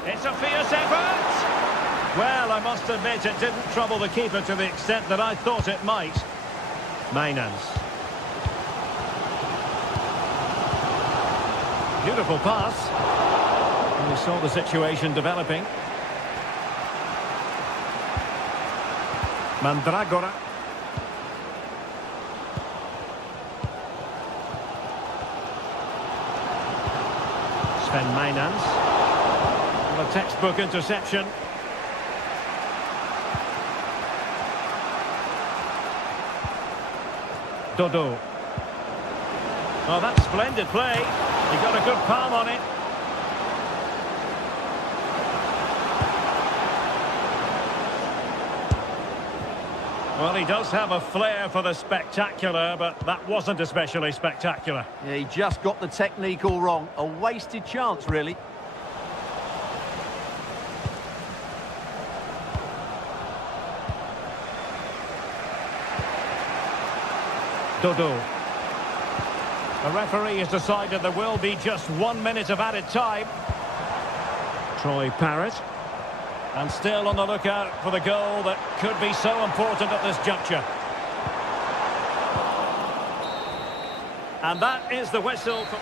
It's a fierce effort! Well, I must admit it didn't trouble the keeper to the extent that I thought it might. Mainans. Beautiful pass. And we saw the situation developing. Mandragora. Sven Mainans. And a textbook interception. Dodo. Oh, that's splendid play. He got a good palm on it. Well, he does have a flair for the spectacular, but that wasn't especially spectacular. Yeah, he just got the technique all wrong. A wasted chance, really. Dodo. The referee has decided there will be just 1 minute of added time. Troy Parrott. And still on the lookout for the goal that could be so important at this juncture. And that is the whistle for...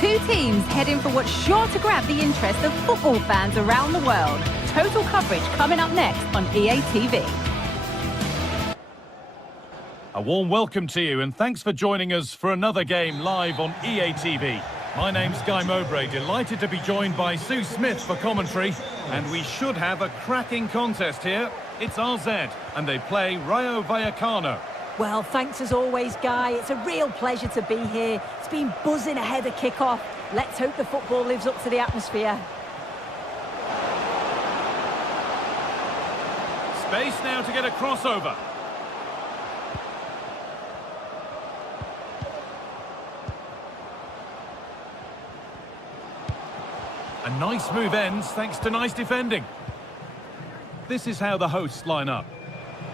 Two teams heading for what's sure to grab the interest of football fans around the world. Total coverage coming up next on EA TV. A warm welcome to you and thanks for joining us for another game live on EA TV. My name's Guy Mowbray, delighted to be joined by Sue Smith for commentary. And we should have a cracking contest here. It's RZ and they play Rayo Vallecano. Well, thanks as always, Guy. It's a real pleasure to be here. It's been buzzing ahead of kick-off. Let's hope the football lives up to the atmosphere. Space now to get a crossover. A nice move ends thanks to nice defending. This is how the hosts line up.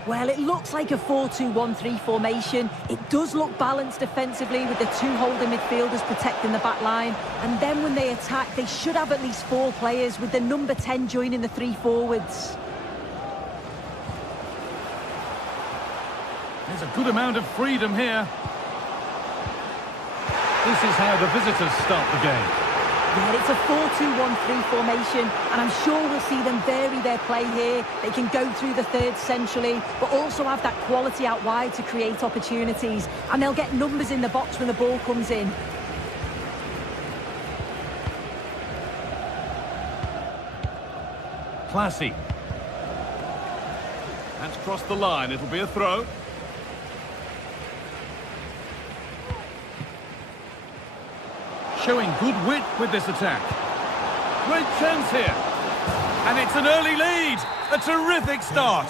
Well, it looks like a 4-2-1-3 formation. It does look balanced defensively with the two holding midfielders protecting the back line. And then when they attack, they should have at least 4 players with the number 10 joining the 3 forwards. There's a good amount of freedom here. This is how the visitors start the game. Yeah, it's a 4-2-1-3 formation, and I'm sure we'll see them vary their play here. They can go through the third centrally, but also have that quality out wide to create opportunities, and they'll get numbers in the box when the ball comes in. Classy. That's crossed the line. It'll be a throw. Showing good wit with this attack. Great chance here. And it's an early lead. A terrific start.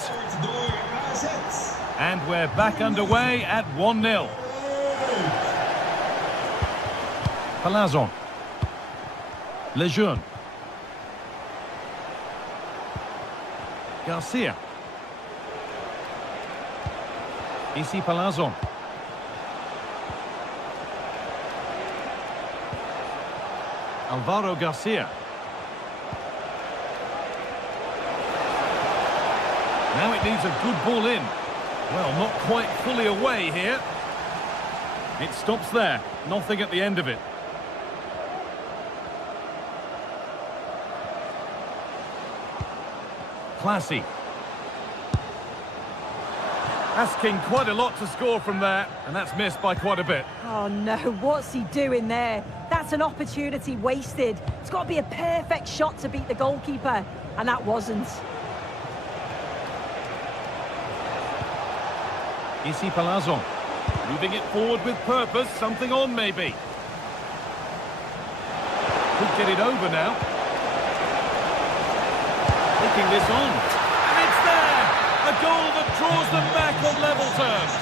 And we're back underway at 1-0. Palazon. Lejeune. Garcia. Ici Palazon. Alvaro Garcia. Now it needs a good ball in. Well, not quite fully away here. It stops there. Nothing at the end of it. Classy. Asking quite a lot to score from there, and that's missed by quite a bit. Oh no, what's he doing there? That's an opportunity wasted. It's got to be a perfect shot to beat the goalkeeper, and that wasn't. Ici Palazon. Moving it forward with purpose, something on maybe. Could get it over now. Taking this on. And it's there! A goal that draws them back on level terms.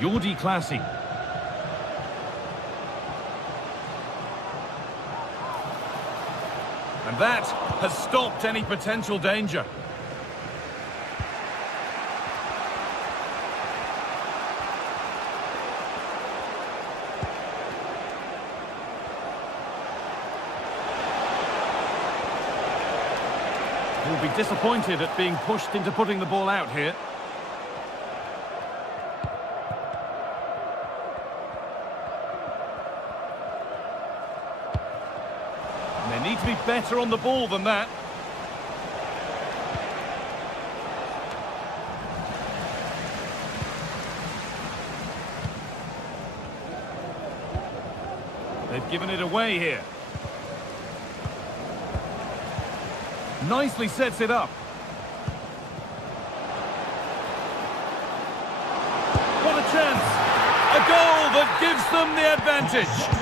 Jordi Classy. And that has stopped any potential danger. He'll be disappointed at being pushed into putting the ball out here. They need to be better on the ball than that. They've given it away here. Nicely sets it up. What a chance! A goal that gives them the advantage.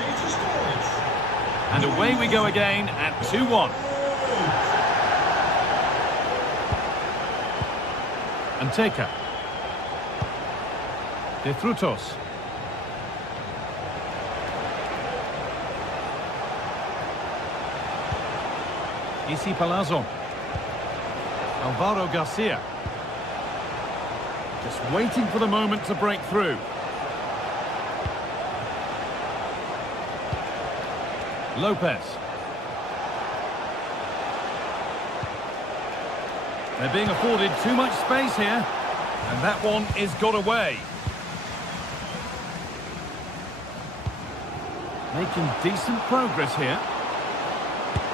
And away we go again at 2-1. Anteka. De Frutos. Ici Palazon. Alvaro Garcia. Just waiting for the moment to break through. Lopez. They're being afforded too much space here, and that one is got away. Making decent progress here.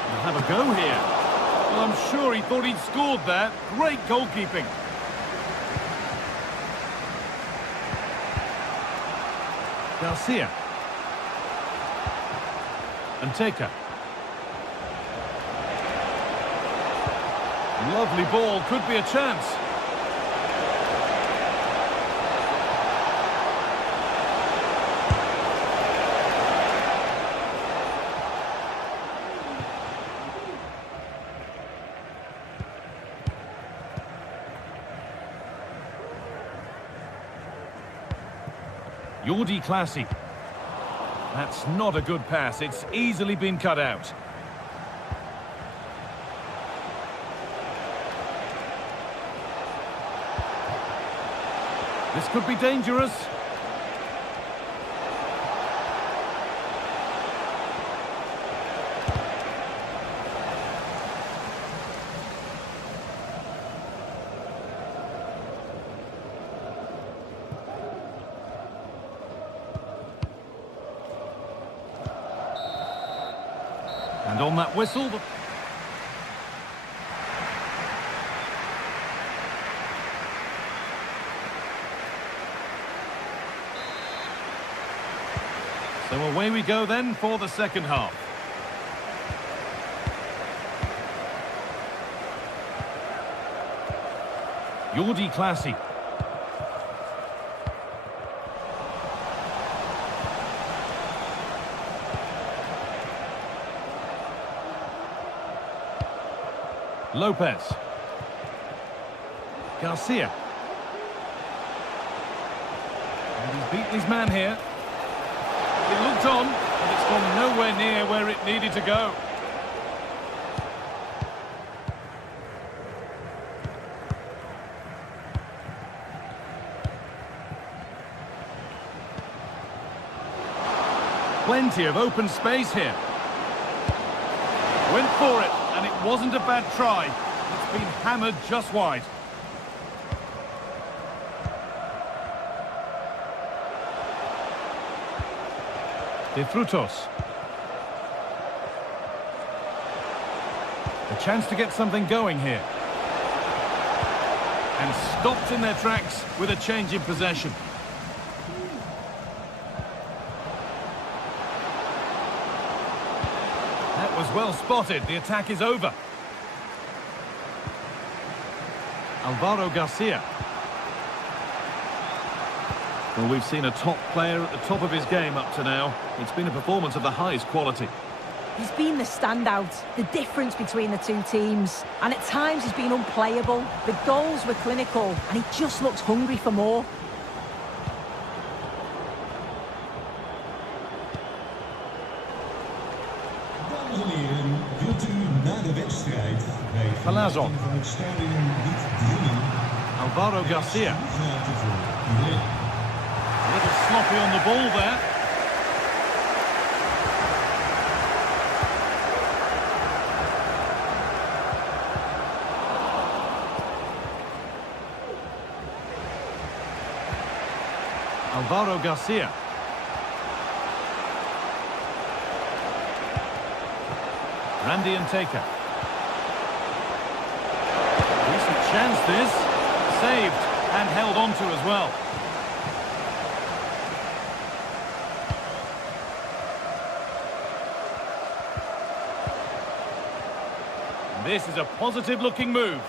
They'll have a go here. Well, I'm sure he thought he'd scored there. Great goalkeeping. Garcia. Anteka. Lovely ball, could be a chance. Jordi Classy. That's not a good pass. It's easily been cut out. This could be dangerous. And on that whistle... So away we go then for the second half. Jordi Clasie. Lopez. Garcia. And he's beaten his man here. It looked on, but it's gone nowhere near where it needed to go. Plenty of open space here. Went for it, and it wasn't a bad try. It's been hammered just wide. De Frutos. A chance to get something going here. And stopped in their tracks with a change in possession. That was well spotted. The attack is over. Alvaro Garcia. Well, we've seen a top player at the top of his game up to now. It's been a performance of the highest quality. He's been the standout, the difference between the two teams. And at times he's been unplayable. The goals were clinical, and he just looks hungry for more. Dames en heren, wilt u na de wedstrijd bij het Palazzo. van het stadion niet dringen? Alvaro Garcia. Laten voor iedereen. A little sloppy on the ball there. Alvaro Garcia. Randy and Taker. Decent chance this. Saved and held on to as well. This is a positive-looking move.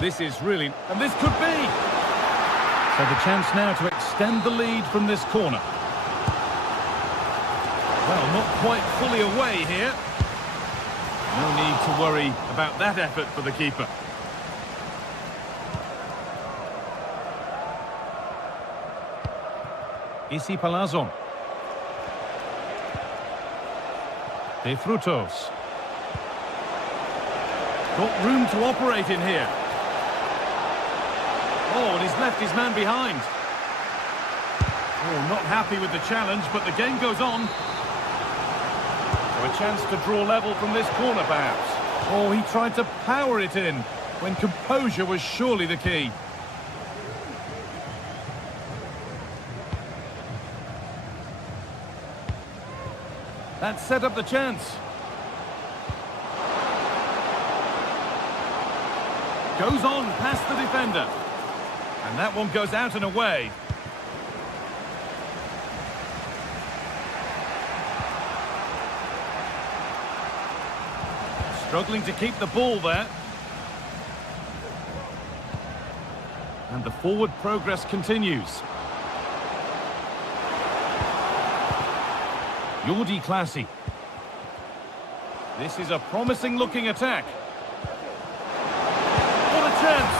This is really... and this could be! So the chance now to extend the lead from this corner. Well, not quite fully away here. No need to worry about that effort for the keeper. Isi Palazon. De Frutos. Got room to operate in here. Oh, and he's left his man behind. Oh, not happy with the challenge, but the game goes on. So a chance to draw level from this corner, perhaps. Oh, he tried to power it in, when composure was surely the key. That set up the chance. Goes on past the defender. And that one goes out and away. Struggling to keep the ball there. And the forward progress continues. Jordi Clasie. This is a promising looking attack. What a chance!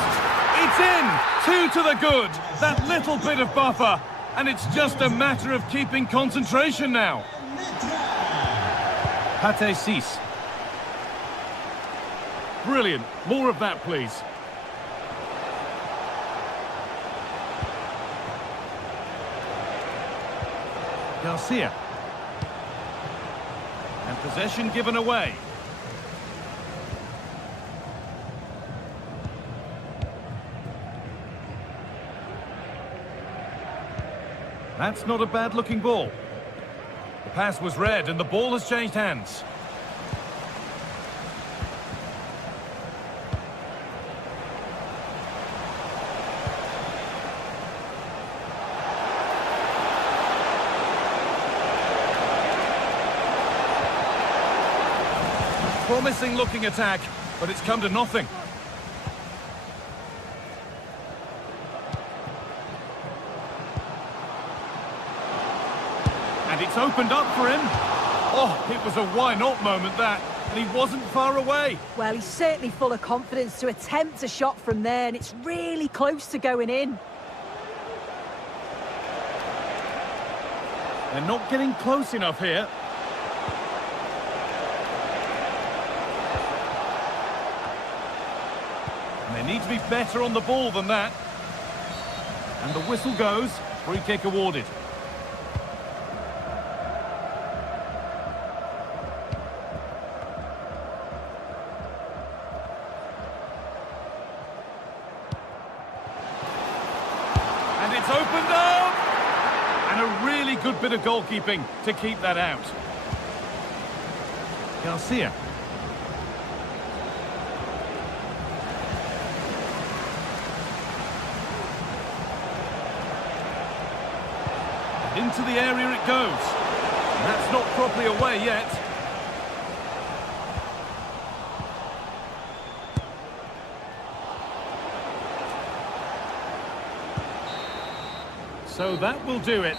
It's in! 2 to the good! That little bit of buffer. And it's just a matter of keeping concentration now. Pate Cis. Brilliant. More of that, please. Garcia. And possession given away. That's not a bad-looking ball. The pass was read and the ball has changed hands. Promising looking attack, but it's come to nothing. And it's opened up for him. Oh, it was a why not moment that, and he wasn't far away. Well, he's certainly full of confidence to attempt a shot from there, and it's really close to going in. They're not getting close enough here. And they need to be better on the ball than that. And the whistle goes, free kick awarded. And it's opened up! And a really good bit of goalkeeping to keep that out. Garcia. Into the area it goes. And that's not properly away yet. So that will do it.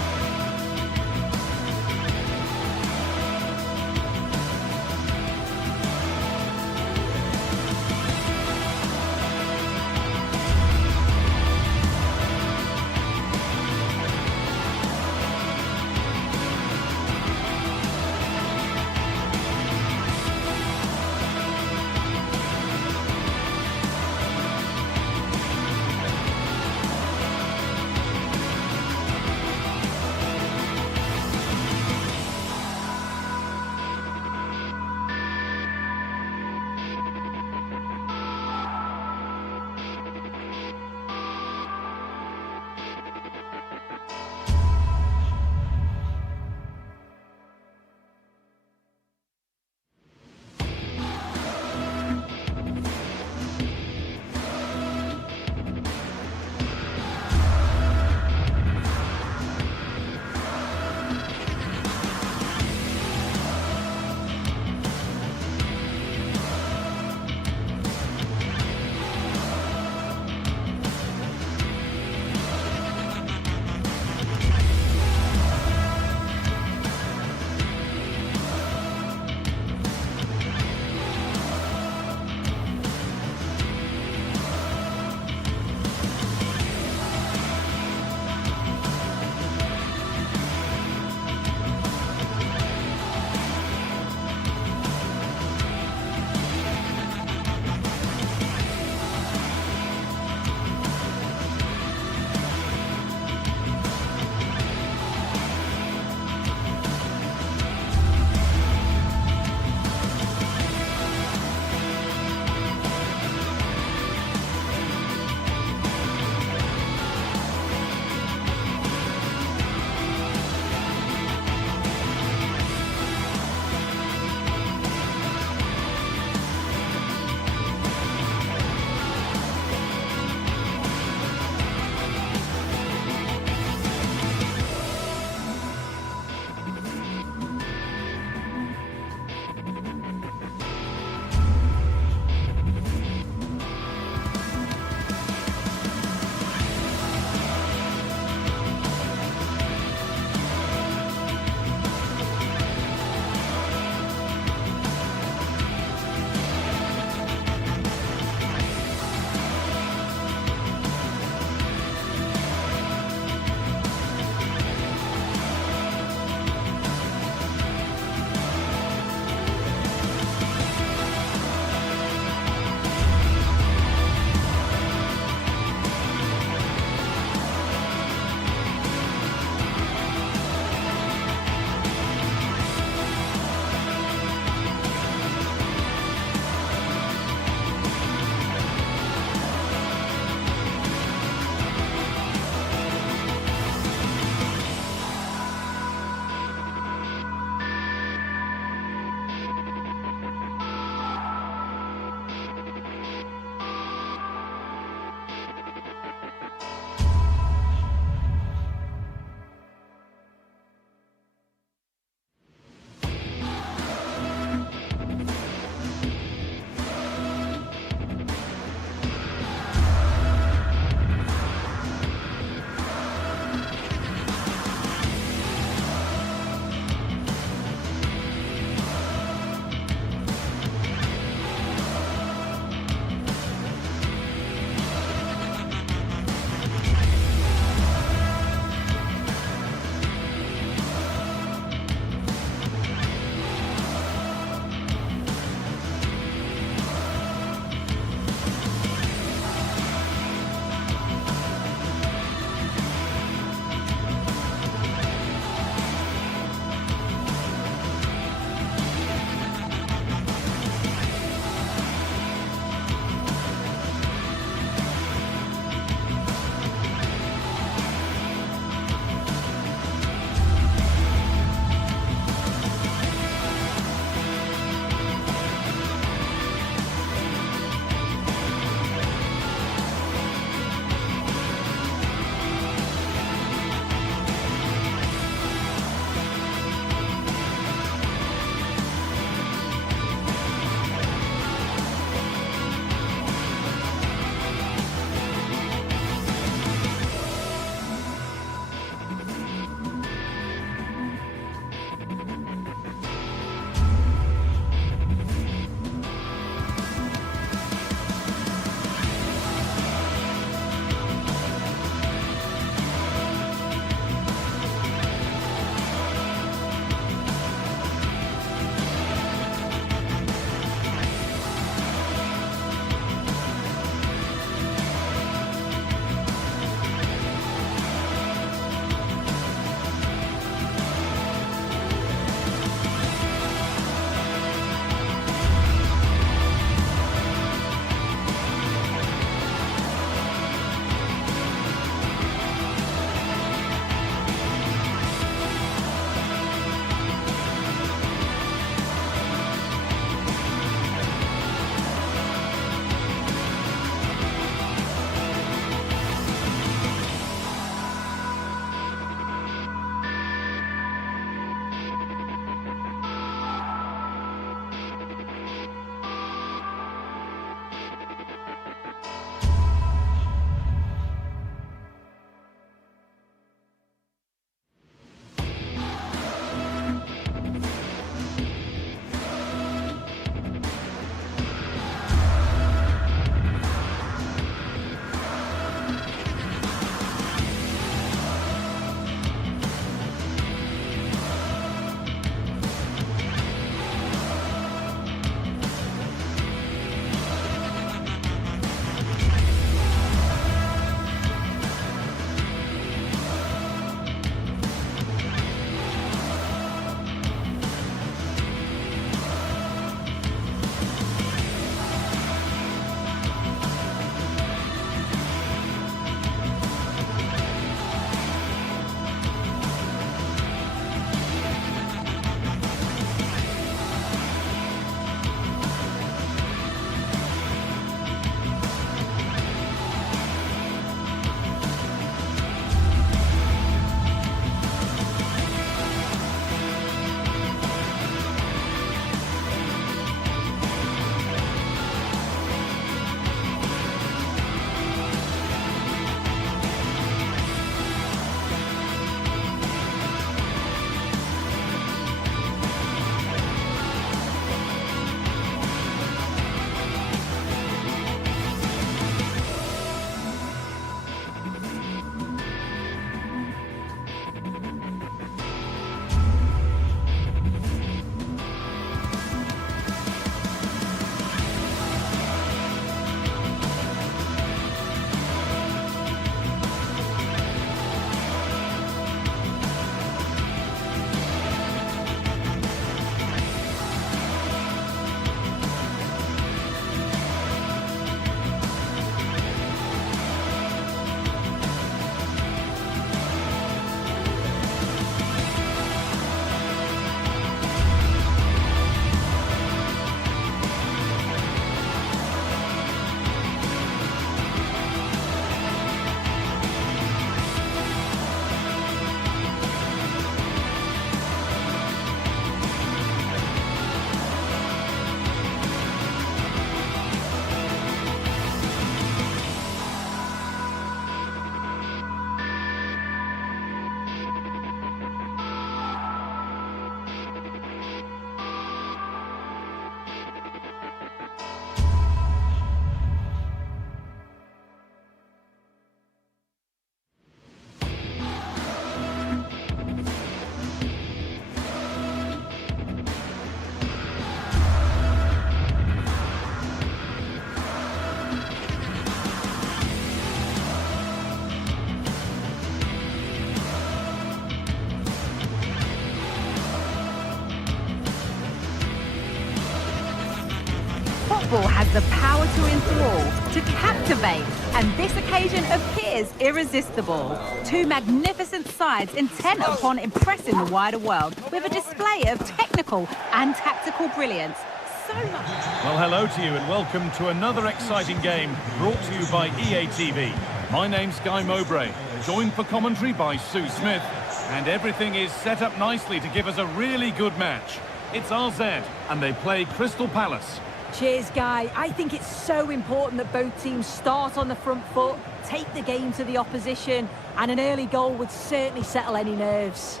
Football has the power to enthrall, to captivate, and this occasion appears irresistible. Two magnificent sides intent upon impressing the wider world with a display of technical and tactical brilliance. So much. Well, hello to you and welcome to another exciting game brought to you by EA TV. My name's Guy Mowbray, joined for commentary by Sue Smith, and everything is set up nicely to give us a really good match. It's RZ, and they play Crystal Palace. Cheers, Guy. I think it's so important that both teams start on the front foot, take the game to the opposition, and an early goal would certainly settle any nerves.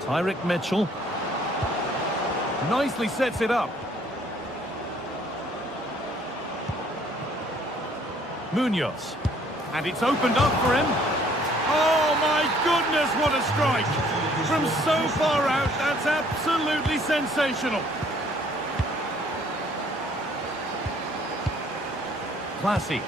Tyrick Mitchell nicely sets it up. Munoz, and it's opened up for him. Oh my goodness, what a strike! From so far out, that's absolutely sensational. Classy.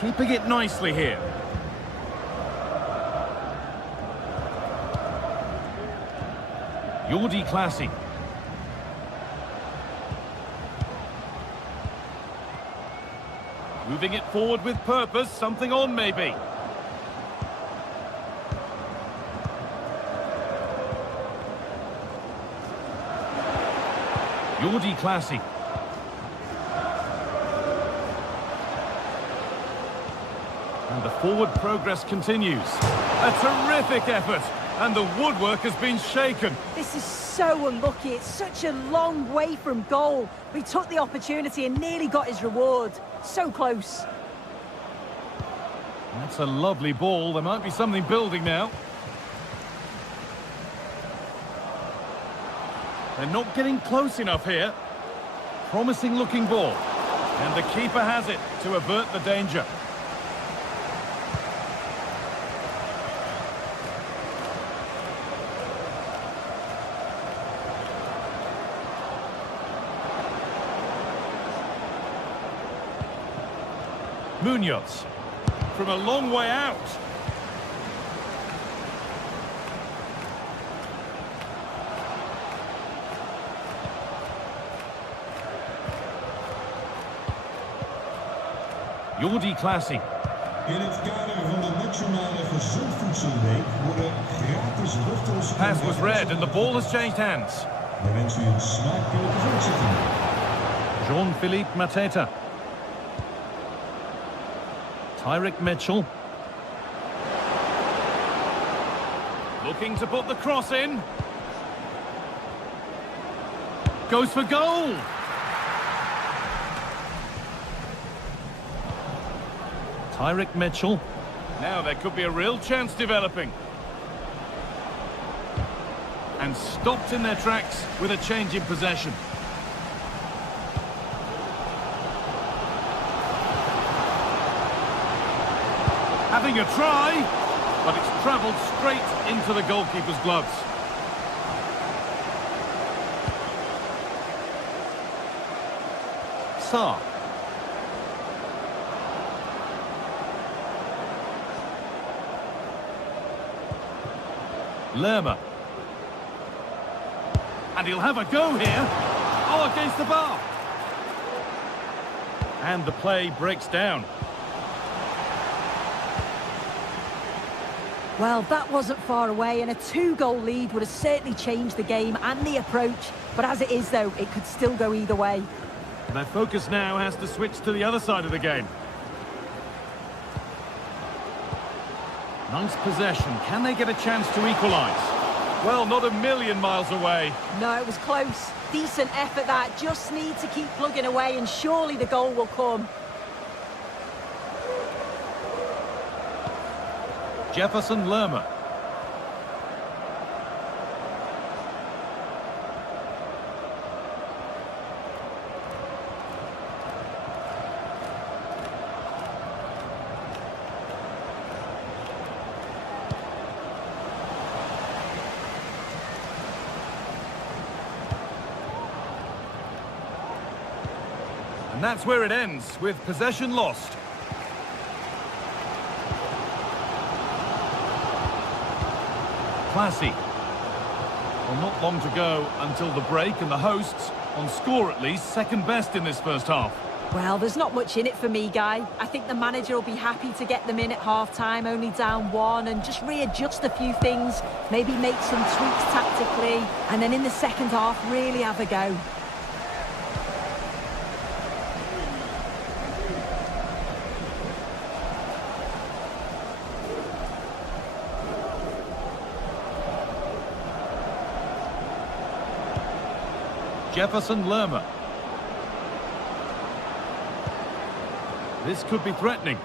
Keeping it nicely here. Jordi Classy. Moving it forward with purpose, something on maybe. Jordi Classy. And the forward progress continues. A terrific effort. And the woodwork has been shaken. This is so unlucky. It's such a long way from goal. But he took the opportunity and nearly got his reward. So close. That's a lovely ball. There might be something building now. They're not getting close enough here. Promising looking ball. And the keeper has it to avert the danger. Munoz, from a long way out. Jordi Classy. In het kader van de Nationale Gezondvoedselweek worden gratis wortels... Pass was red and the ball has changed hands. We wensen u een smakelijke voortzetting. Jean-Philippe Mateta. Tyrick Mitchell. Looking to put the cross in. Goes for goal. Tyrick Mitchell. Now there could be a real chance developing. And stopped in their tracks with a change in possession. Having a try, but it's travelled straight into the goalkeeper's gloves. Sarr. Lerma. And he'll have a go here. Oh, against the bar. And the play breaks down. Well, that wasn't far away, and a 2-goal lead would have certainly changed the game and the approach. But as it is, though, it could still go either way. Their focus now has to switch to the other side of the game. Nice possession. Can they get a chance to equalise? Well, not a million miles away. No, it was close. Decent effort that. Just need to keep plugging away, and surely the goal will come. Jefferson Lerma. And that's where it ends, with possession lost. Classy. Well, not long to go until the break, and the hosts, on score at least, second best in this first half. Well, there's not much in it for me, Guy. I think the manager will be happy to get them in at half-time, only down 1, and just readjust a few things, maybe make some tweaks tactically, and then in the second half, really have a go. Jefferson Lerma. This could be threatening.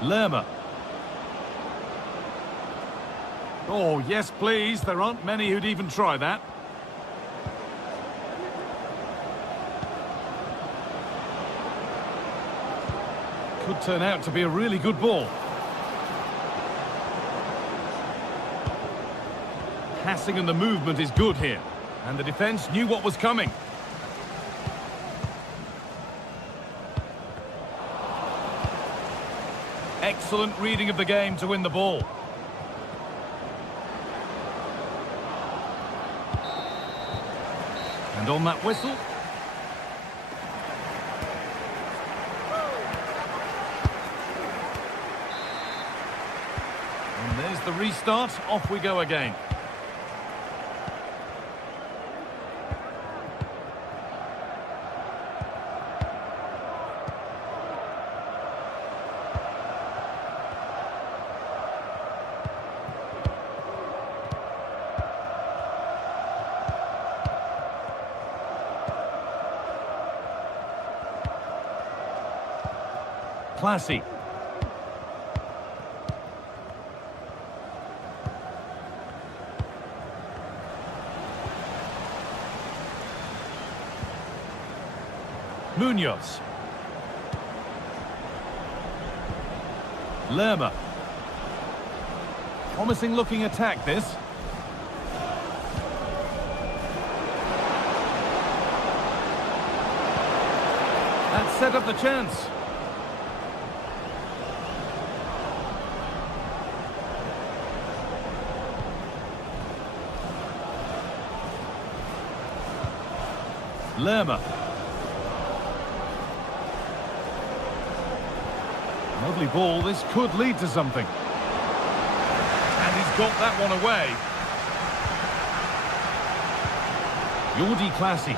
Lerma. Oh, yes, please. There aren't many who'd even try that. Could turn out to be a really good ball. Passing and the movement is good here. And the defence knew what was coming. Excellent reading of the game to win the ball. And on that whistle. And there's the restart. Off we go again. Classy. Munoz. Lerma. Promising looking attack this. That set up the chance. Lerma. Lovely ball, this could lead to something. And he's got that one away. Jordi Classy.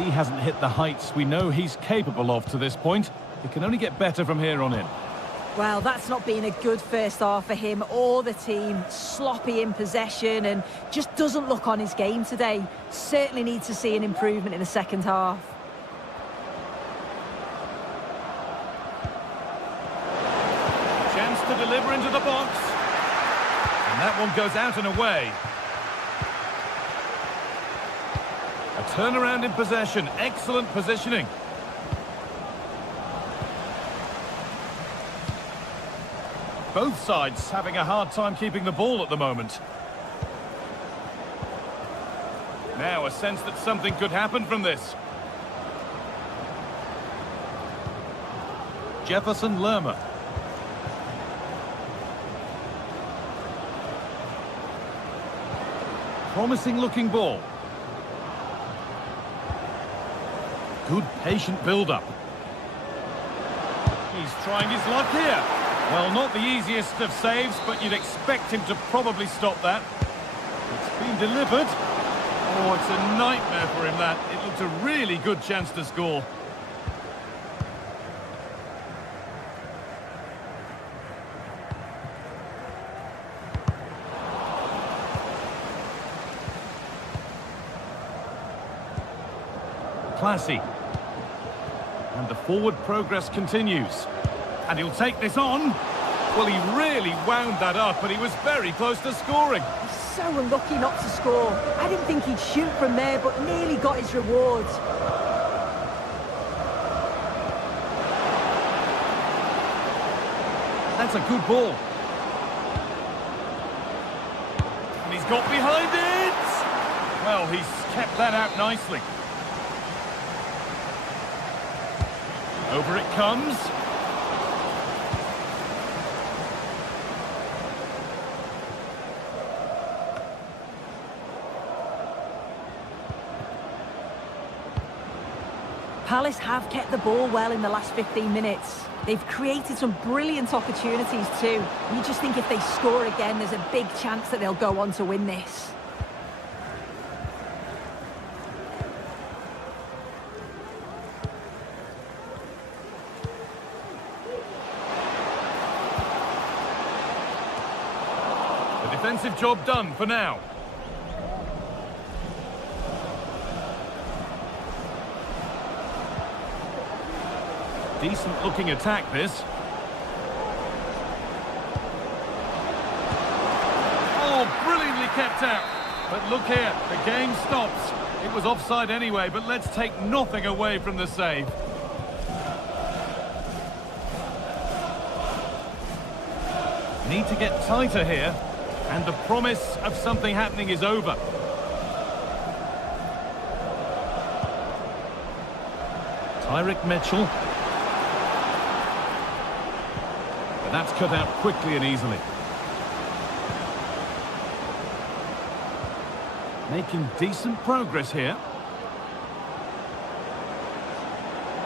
He hasn't hit the heights we know he's capable of to this point. It can only get better from here on in. Well, that's not been a good first half for him or the team. Sloppy in possession and just doesn't look on his game today. Certainly needs to see an improvement in the second half. Chance to deliver into the box. And that one goes out and away. A turnaround in possession. Excellent positioning. Both sides having a hard time keeping the ball at the moment. Now a sense that something could happen from this. Jefferson Lerma. Promising looking ball. Good patient build-up. He's trying his luck here. Well, not the easiest of saves, but you'd expect him to probably stop that. It's been delivered. Oh, it's a nightmare for him, that. It looked a really good chance to score. Classy. And the forward progress continues. And he'll take this on. Well, he really wound that up, but he was very close to scoring. He's so unlucky not to score. I didn't think he'd shoot from there, but nearly got his rewards. That's a good ball. And he's got behind it! Well, he's kept that out nicely. Over it comes. Palace have kept the ball well in the last 15 minutes. They've created some brilliant opportunities too. You just think if they score again, there's a big chance that they'll go on to win this. The defensive job done for now. Decent looking attack, this. Oh, brilliantly kept out. But look here, the game stops. It was offside anyway, but let's take nothing away from the save. Need to get tighter here, and the promise of something happening is over. Tyrick Mitchell. That's cut out quickly and easily. Making decent progress here.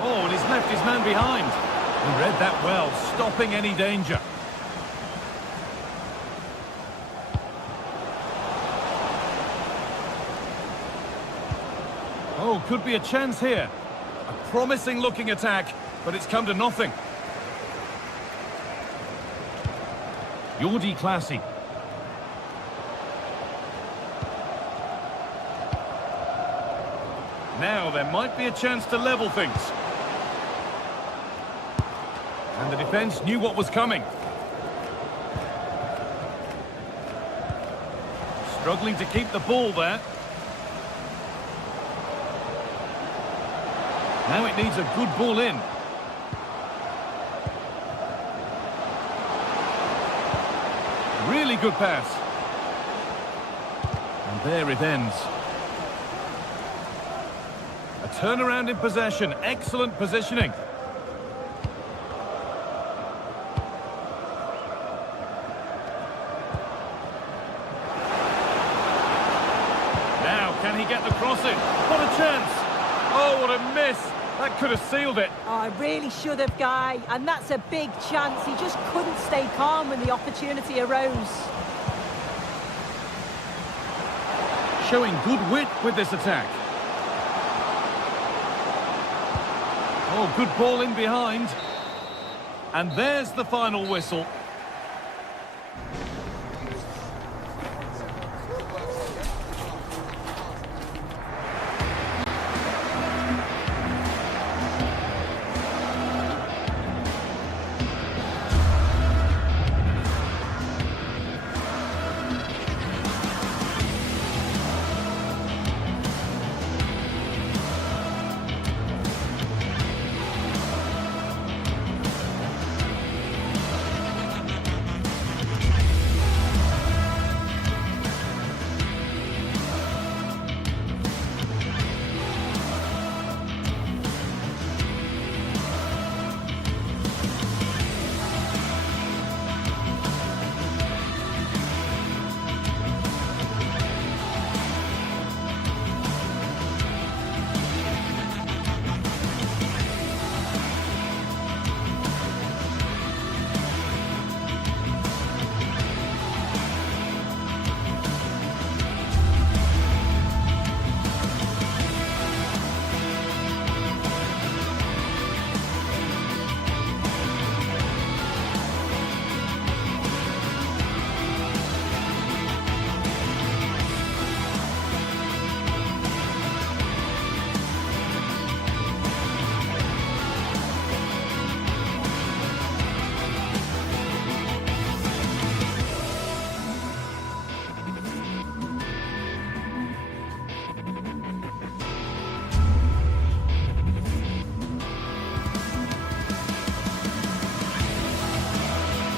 Oh, and he's left his man behind. He read that well, stopping any danger. Oh, could be a chance here. A promising looking attack, but it's come to nothing. Jordi Classy. Now there might be a chance to level things. And the defence knew what was coming. Struggling to keep the ball there. Now it needs a good ball in. Really good pass. And there it ends. A turnaround in possession. Excellent positioning. Now, can he get the cross in? What a chance! Oh, what a miss! That could have sealed it. Oh, I really should have, Guy. And that's a big chance. He just couldn't stay calm when the opportunity arose. Showing good wit with this attack. Oh, good ball in behind. And there's the final whistle.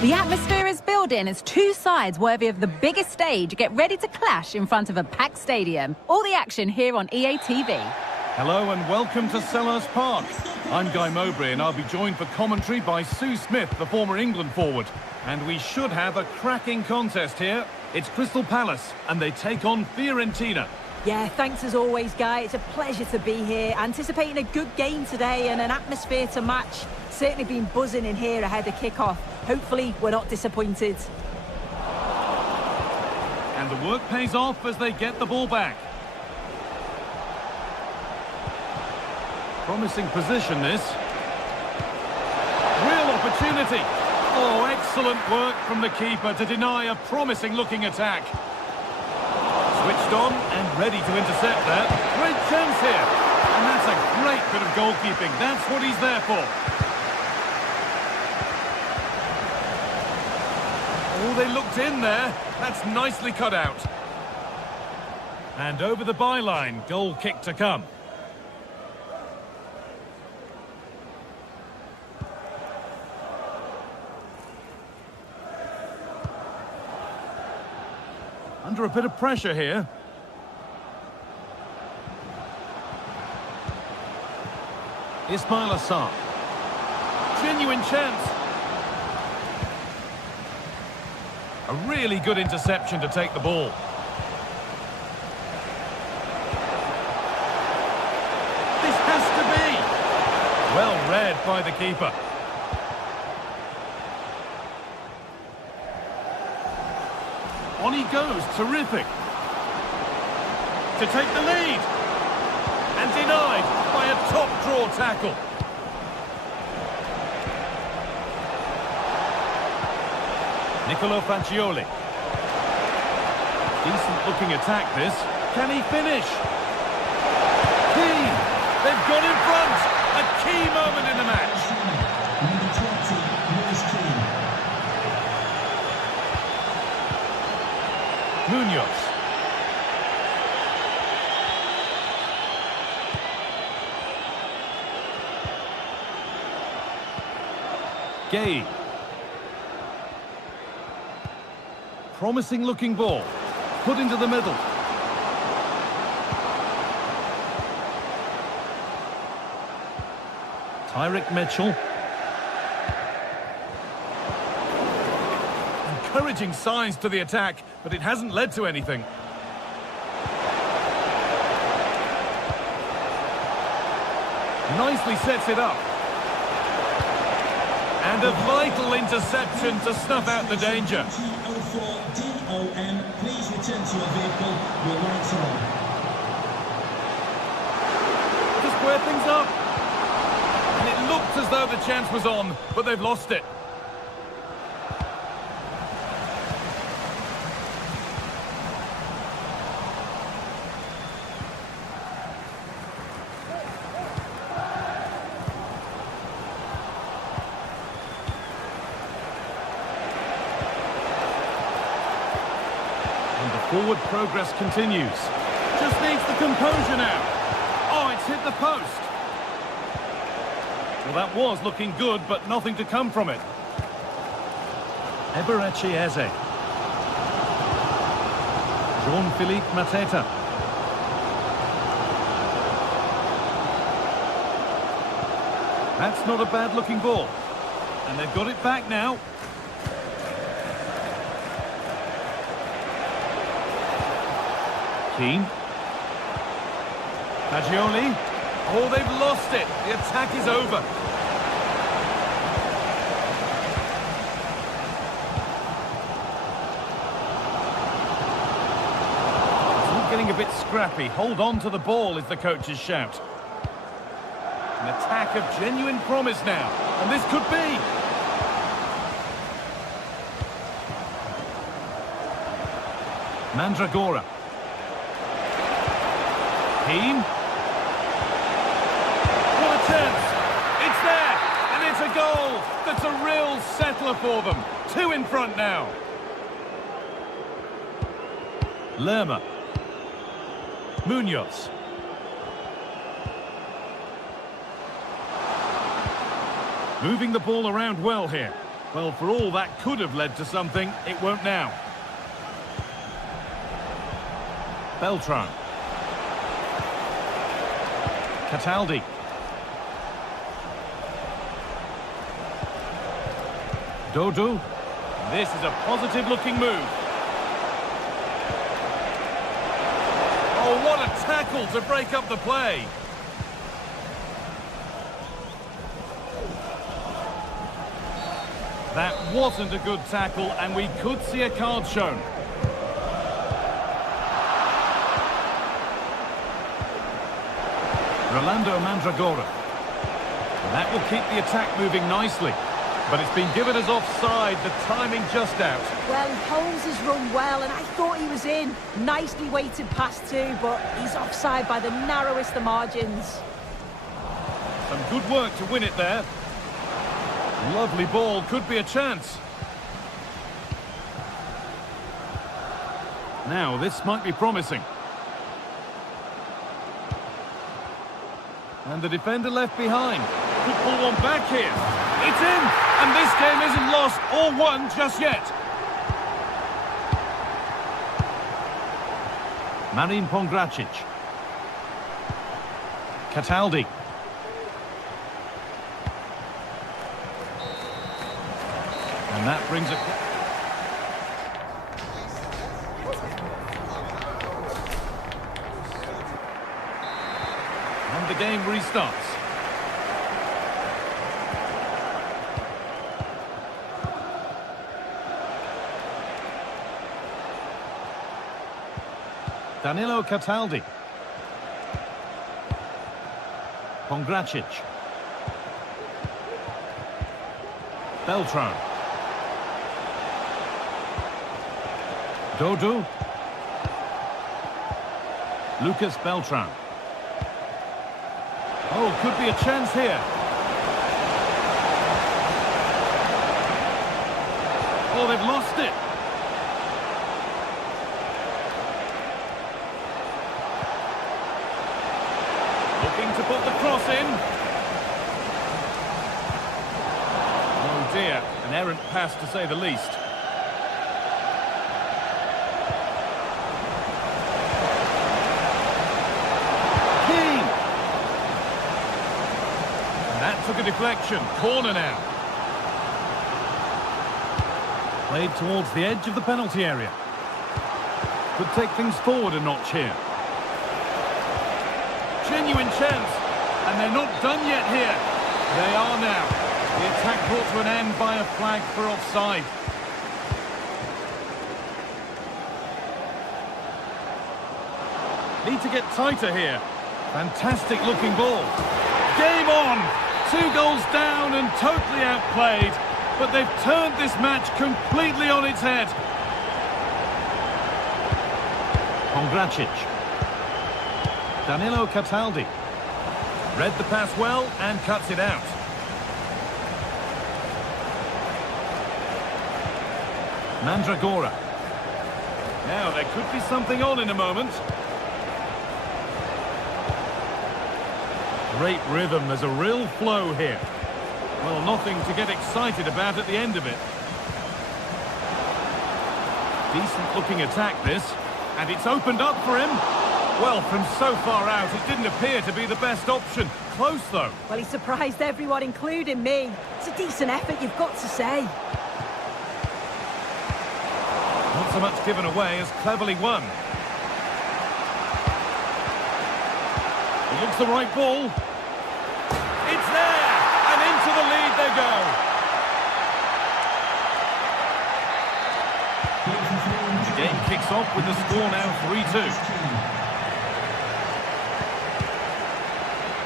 The atmosphere is building as two sides worthy of the biggest stage get ready to clash in front of a packed stadium. All the action here on EA TV. Hello and welcome to Selhurst Park. I'm Guy Mowbray and I'll be joined for commentary by Sue Smith, the former England forward. And we should have a cracking contest here. It's Crystal Palace and they take on Fiorentina. Yeah, thanks as always, Guy. It's a pleasure to be here. Anticipating a good game today and an atmosphere to match. Certainly been buzzing in here ahead of kick-off. Hopefully, we're not disappointed. And the work pays off as they get the ball back. Promising position, this. Real opportunity. Oh, excellent work from the keeper to deny a promising-looking attack. Switched on and ready to intercept that. Great chance here. And that's a great bit of goalkeeping. That's what he's there for. Oh, they looked in there. That's nicely cut out. And over the byline, goal kick to come. Under a bit of pressure here. Ismail Assar. Genuine chance. A really good interception to take the ball. This has to be. Well read by the keeper. On he goes, terrific. To take the lead. And denied by a top draw tackle. Nicolo Fagioli. Decent looking attack this. Can he finish? Key. They've got in front. A key moment in the match. Number 20, Lewis Key. Munoz. Gay. Promising looking ball. Put into the middle. Tyrick Mitchell. Encouraging signs to the attack, but it hasn't led to anything. Nicely sets it up. And a vital interception to snuff out the danger. 04 DON, please return to your vehicle. Your lights are on. To square things up. And it looked as though the chance was on, but they've lost it. Forward progress continues. Just needs the composure now. Oh, it's hit the post. Well, that was looking good, but nothing to come from it. Eberechi Eze. Jean-Philippe Mateta. That's not a bad looking ball. And they've got it back now. Keane. Fagioli. Oh, they've lost it. The attack is over. It's all getting a bit scrappy. Hold on to the ball is the coach's shout. An attack of genuine promise now. And this could be. Mandragora. Keane. What a chance! It's there! And it's a goal! That's a real settler for them. 2 in front now. Lerma. Munoz. Moving the ball around well here. Well, for all that could have led to something, it won't now. Beltran. Cataldi. Dodo. This is a positive-looking move. Oh, what a tackle to break up the play. That wasn't a good tackle, and we could see a card shown. Rolando Mandragora. And that will keep the attack moving nicely. But it's been given as offside, the timing just out. Well, Holmes has run well, and I thought he was in. Nicely weighted pass too, but he's offside by the narrowest of margins. Some good work to win it there. Lovely ball, could be a chance. Now, this might be promising. And the defender left behind. Could pull one back here. It's in! And this game isn't lost or won just yet. Marin Pongracic. Cataldi. And that brings it... And the game restarts. Danilo Cataldi. Pongracic. Beltran. Dodo. Lucas Beltran. Oh, could be a chance here. Oh, they've lost it. Looking to put the cross in. Oh dear, an errant pass to say the least. That took a deflection. Corner now. Played towards the edge of the penalty area. Could take things forward a notch here. Genuine chance. And they're not done yet here. They are now. The attack brought to an end by a flag for offside. Need to get tighter here. Fantastic looking ball. Game on! 2 goals down and totally outplayed, but they've turned this match completely on its head. Pongracic. Danilo Cataldi. Read the pass well and cuts it out. Mandragora. Now there could be something on in a moment. Great rhythm, there's a real flow here. Well, nothing to get excited about at the end of it. Decent looking attack this, and it's opened up for him. Well, from so far out, it didn't appear to be the best option. Close though. Well, he surprised everyone, including me. It's a decent effort, you've got to say. Not so much given away as cleverly won. He looks the right ball. It's there! And into the lead they go. The game kicks off with the score now 3-2.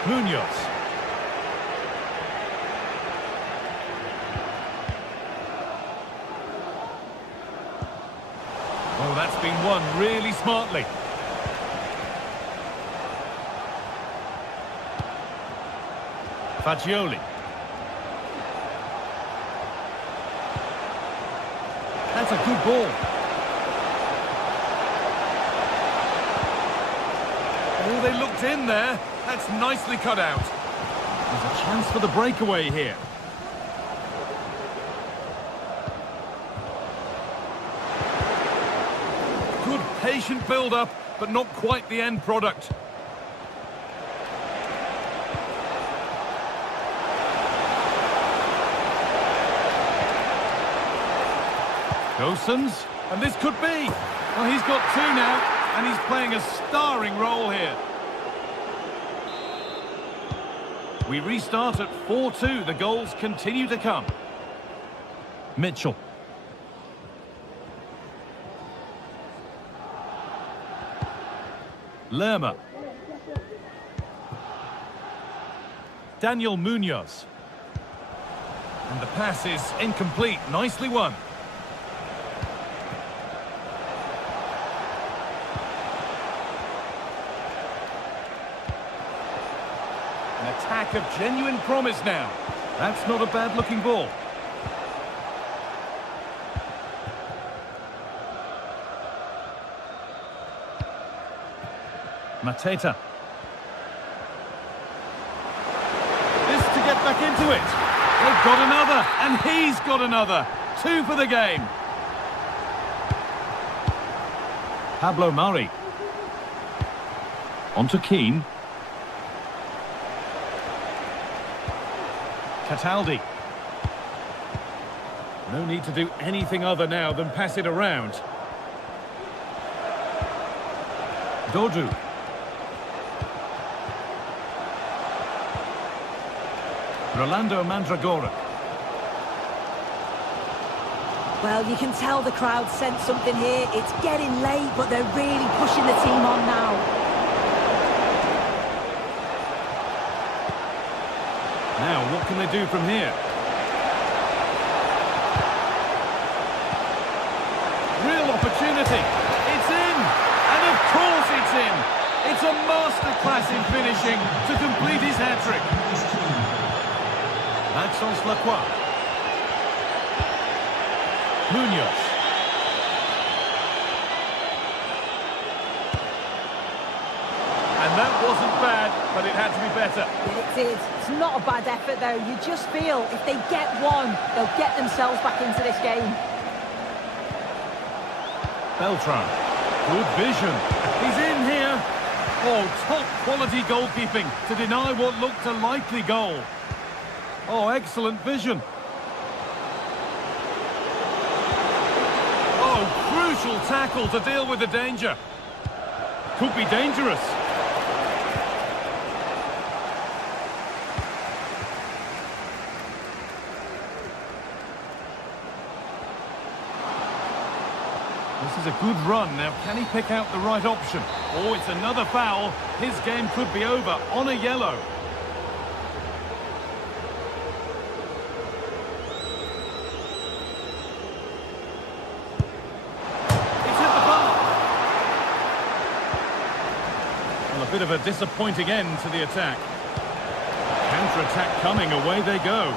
Munoz. Oh, that's been won really smartly. Fagioli. That's a good ball. Oh, they looked in there. That's nicely cut out. There's a chance for the breakaway here. patient build-up, but not quite the end product. Gosens, and this could be. Well, he's got two now, and he's playing a starring role here. We restart at 4-2. The goals continue to come. Mitchell. Lerma. Daniel Munoz. And the pass is incomplete. Nicely won. An attack of genuine promise now. That's not a bad-looking ball. Mateta. This to get back into it. They've got another, and he's got another. 2 for the game. Pablo Mari. On to Keane. Cataldi. No need to do anything other now than pass it around. Dodu. Rolando Mandragora. Well, you can tell the crowd sense something here. It's getting late, but they're really pushing the team on now. Now, what can they do from here? Real opportunity. It's in! And of course it's in! It's a masterclass in finishing to complete his hat-trick. Maxence Lacroix. Munoz. And that wasn't bad, but it had to be better. It is. It's not a bad effort, though. You just feel if they get one, they'll get themselves back into this game. Beltran. Good vision. He's in here. Oh, top quality goalkeeping to deny what looked a likely goal. Oh, excellent vision. Oh, crucial tackle to deal with the danger. Could be dangerous. This is a good run. Now, can he pick out the right option? Oh, it's another foul. His game could be over on a yellow. It's hit the bar. Well, a bit of a disappointing end to the attack. Counter-attack coming. Away they go.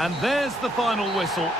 And there's the final whistle.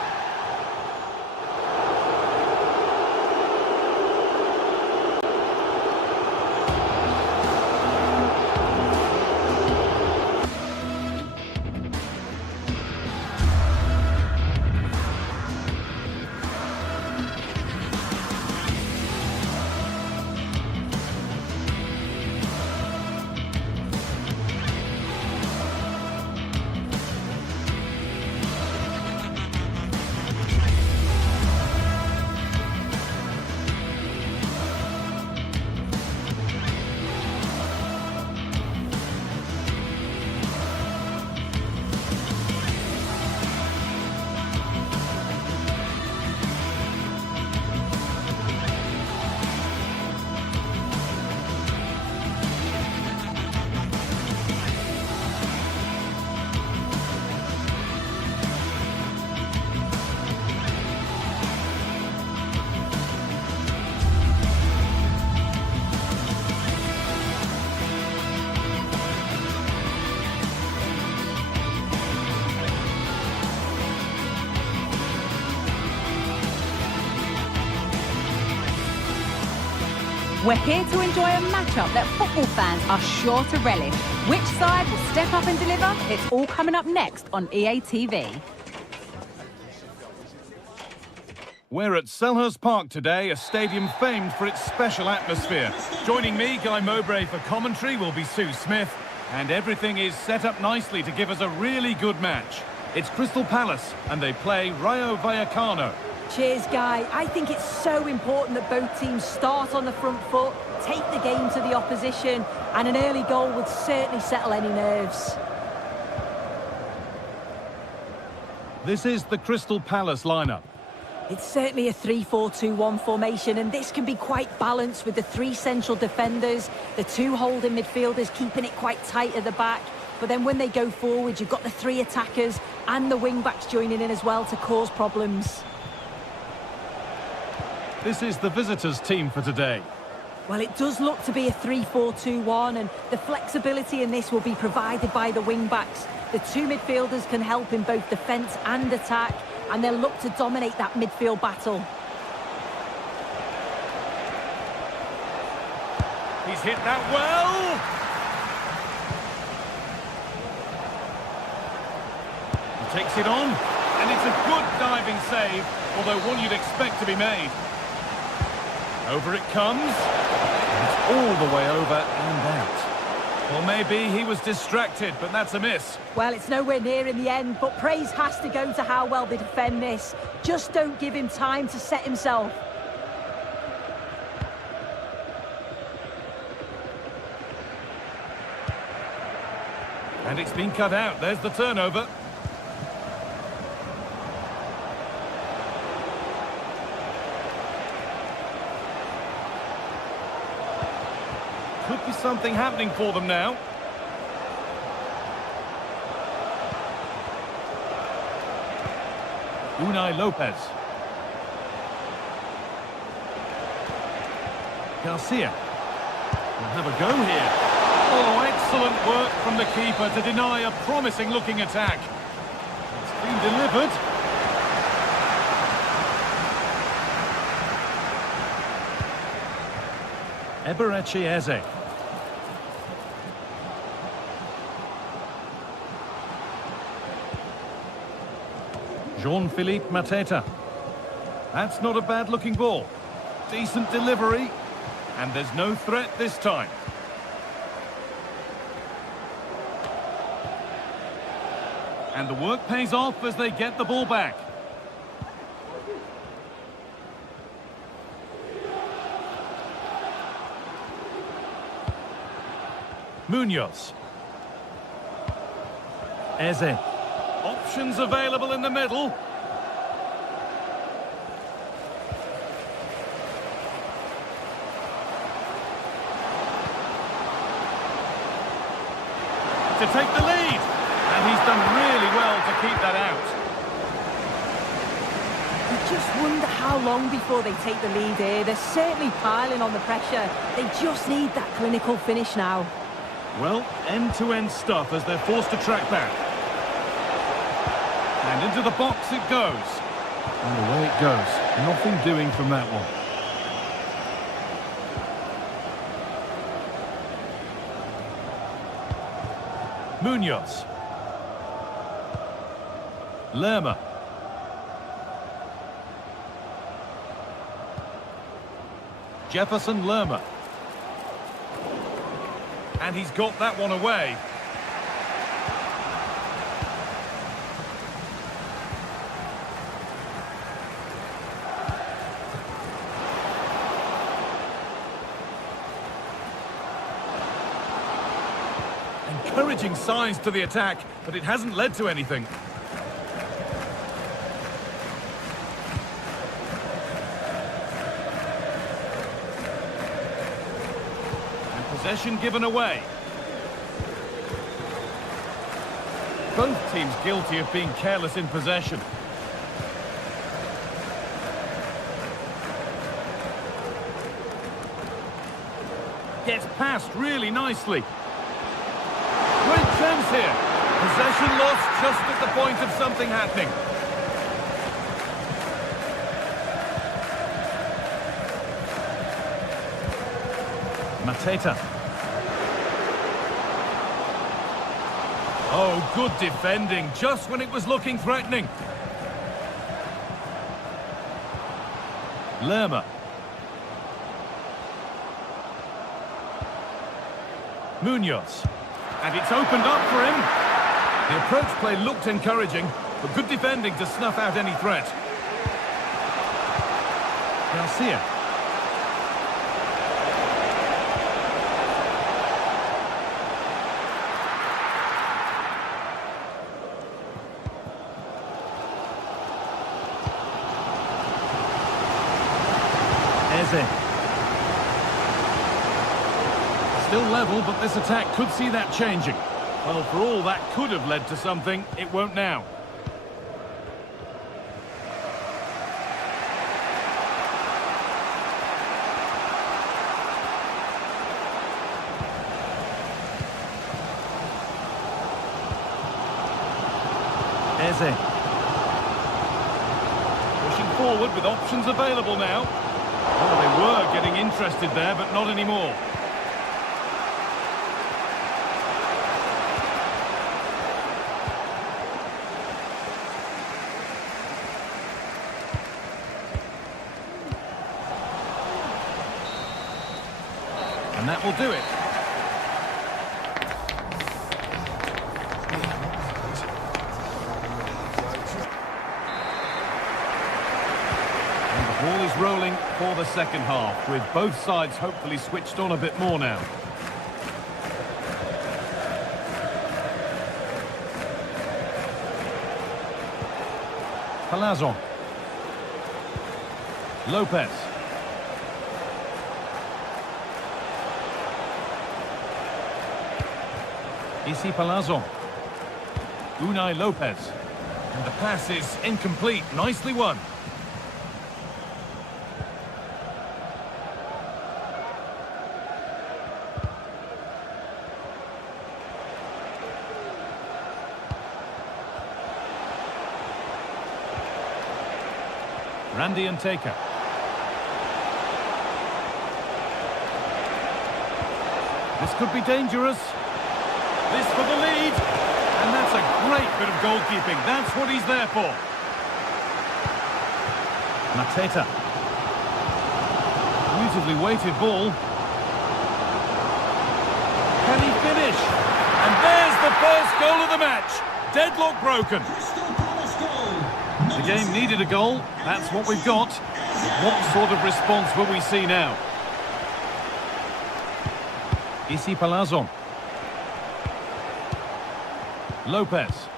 We're here to enjoy a matchup that football fans are sure to relish. Which side will step up and deliver? It's all coming up next on EA TV. We're at Selhurst Park today, a stadium famed for its special atmosphere. Joining me, Guy Mowbray, for commentary will be Sue Smith, and everything is set up nicely to give us a really good match. It's Crystal Palace, and they play Rayo Vallecano. Cheers, Guy. I think it's so important that both teams start on the front foot, take the game to the opposition, and an early goal would certainly settle any nerves. This is the Crystal Palace lineup. It's certainly a 3-4-2-1 formation, and this can be quite balanced with the three central defenders, the two holding midfielders keeping it quite tight at the back. But then when they go forward, you've got the three attackers and the wing-backs joining in as well to cause problems. This is the visitors' team for today. Well, it does look to be a 3-4-2-1, and the flexibility in this will be provided by the wing-backs. The two midfielders can help in both defence and attack, and they'll look to dominate that midfield battle. He's hit that well! He takes it on, and it's a good diving save, although one you'd expect to be made. Over it comes, and it's all the way over and out. Well, maybe he was distracted, but that's a miss. Well, it's nowhere near in the end, but praise has to go to how well they defend this. Just don't give him time to set himself. And it's been cut out. There's the turnover. Could be something happening for them now. Unai Lopez. Garcia will have a go here. Oh, excellent work from the keeper to deny a promising-looking attack. It's been delivered. Eberechi Eze. Jean-Philippe Mateta. That's not a bad-looking ball. Decent delivery. And there's no threat this time. And the work pays off as they get the ball back. Munoz. Eze. Options available in the middle. To take the lead. And he's done really well to keep that out. You just wonder how long before they take the lead here. They're certainly piling on the pressure. They just need that clinical finish now. Well, end-to-end stuff as they're forced to track back. And into the box it goes. And away it goes. Nothing doing from that one. Munoz. Lerma. Jefferson Lerma. And he's got that one away. Encouraging signs to the attack, but it hasn't led to anything. Possession given away. Both teams guilty of being careless in possession. Gets past really nicely. Great chance here. Possession lost just at the point of something happening. Mateta. Oh, good defending, just when it was looking threatening. Lerma. Munoz. And it's opened up for him. The approach play looked encouraging, but good defending to snuff out any threat. Garcia. Eze. Still level, but this attack could see that changing. Well, for all that could have led to something, it won't now. Eze. Pushing forward with options available now. Oh, they were getting interested there, but not anymore. And that will do it. And the ball is rolling for the second half, with both sides hopefully switched on a bit more now. Palazzo. Lopez. Isi Palazzo. Unai Lopez. And the pass is incomplete. Nicely won. Randy and Taker. This could be dangerous. This for the lead. And that's a great bit of goalkeeping. That's what he's there for. Mateta. Beautifully weighted ball. Can he finish? And there's the first goal of the match. Deadlock broken. The game needed a goal. That's what we've got. What sort of response will we see now? Isi Palazzo. Lopez.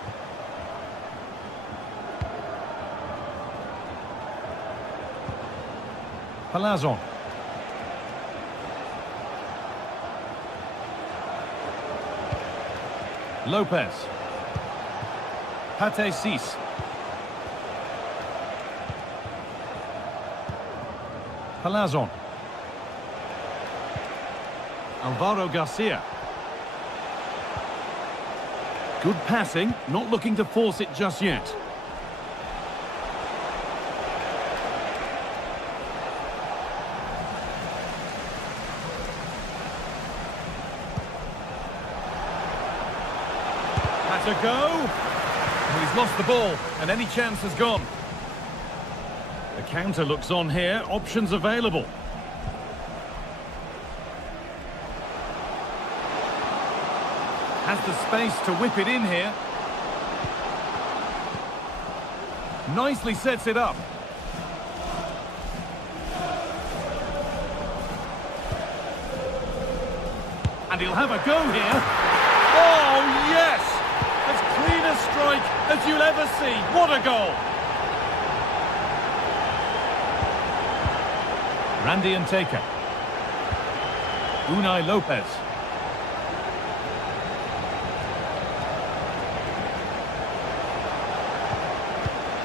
Palazzo. Lopez. Pate Cis. Palazzo. Alvaro Garcia. Good passing, not looking to force it just yet. That's a go. Well, he's lost the ball, and any chance has gone. The counter looks on here, options available. Has the space to whip it in here. Nicely sets it up. And he'll have a go here. Oh, yes! As clean a strike as you'll ever see. What a goal! Randy and Taker. Unai Lopez.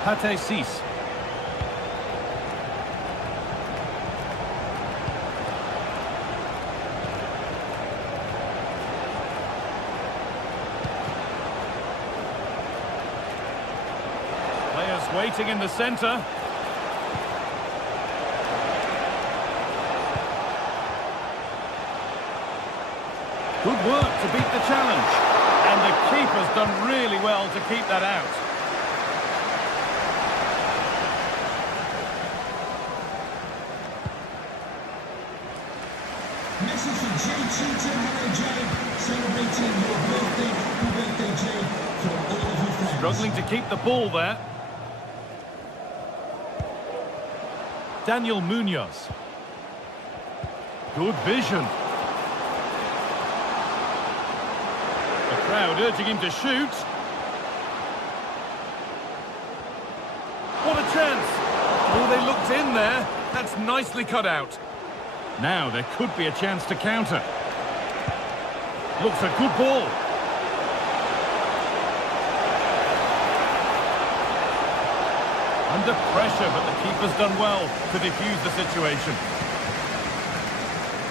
Pate Cis. Players waiting in the centre. Good work to beat the challenge. And the keeper's done really well to keep that out. Message for JT to Harry J. Celebrating your birthday. Happy birthday, Jay, from all of your friends. Struggling to keep the ball there. Daniel Munoz. Good vision. The crowd urging him to shoot. What a chance! Oh, they looked in there. That's nicely cut out. Now there could be a chance to counter. Looks a good ball. Under pressure, but the keeper's done well to defuse the situation.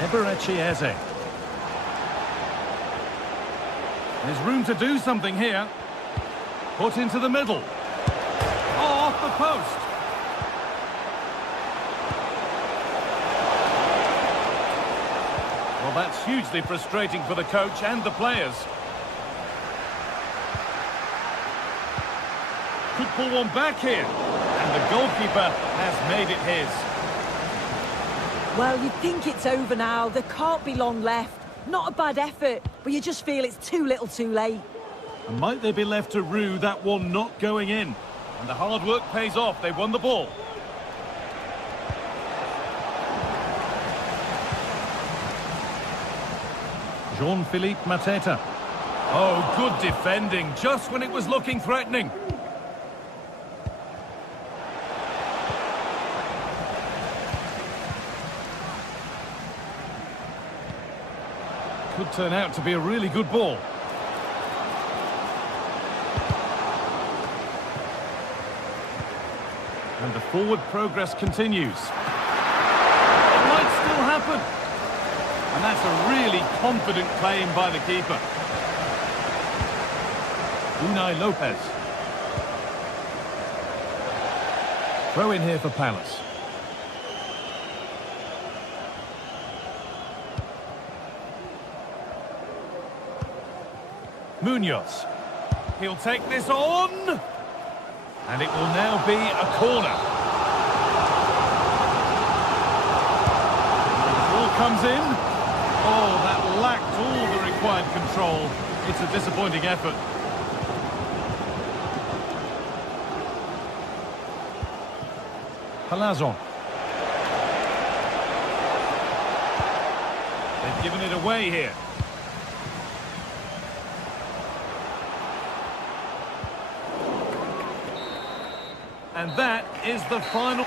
Eberechi Eze. There's room to do something here. Put into the middle. Oh, off the post. Well, that's hugely frustrating for the coach and the players. Could pull one back here. And the goalkeeper has made it his. Well, you think it's over now. There can't be long left. Not a bad effort, but you just feel it's too little too late. And might they be left to rue that one not going in? And the hard work pays off. They won the ball. Jean-Philippe Mateta. Oh, good defending, just when it was looking threatening. Could turn out to be a really good ball. And the forward progress continues. It might still happen. And that's a really confident claim by the keeper. Unai Lopez. Throw in here for Palace. Munoz. He'll take this on. And it will now be a corner. The ball comes in. Oh, that lacked all the required control. It's a disappointing effort. Palazon. They've given it away here. And that is the final.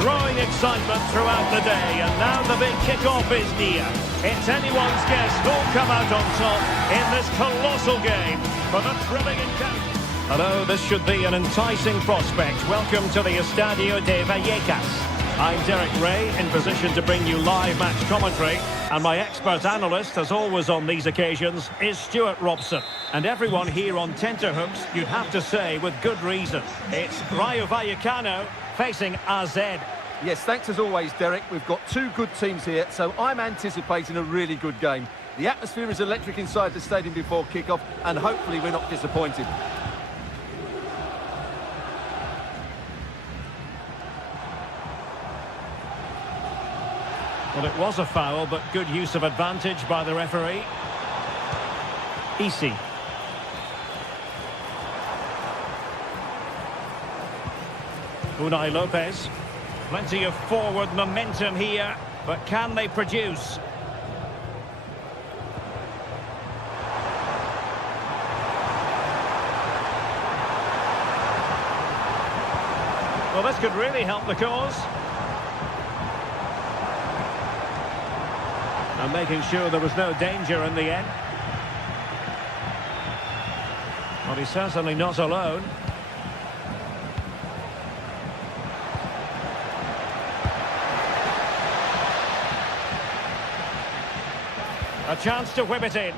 Growing excitement throughout the day, and now the big kick-off is near. It's anyone's guess who'll come out on top in this colossal game for the thrilling encounter. Hello, this should be an enticing prospect. Welcome to the Estadio de Vallecas. I'm Derek Ray, in position to bring you live match commentary, and my expert analyst, as always on these occasions, is Stuart Robson. And everyone here on tenterhooks, you'd have to say with good reason. It's Rayo Vallecano facing AZ. Yes, thanks as always, Derek. We've got two good teams here, so I'm anticipating a really good game. The atmosphere is electric inside the stadium before kick-off, and hopefully we're not disappointed. Well, it was a foul, but good use of advantage by the referee. Easy. Unai Lopez. Plenty of forward momentum here, but can they produce? Well, this could really help the cause. And making sure there was no danger in the end. Well, he's certainly not alone. A chance to whip it in.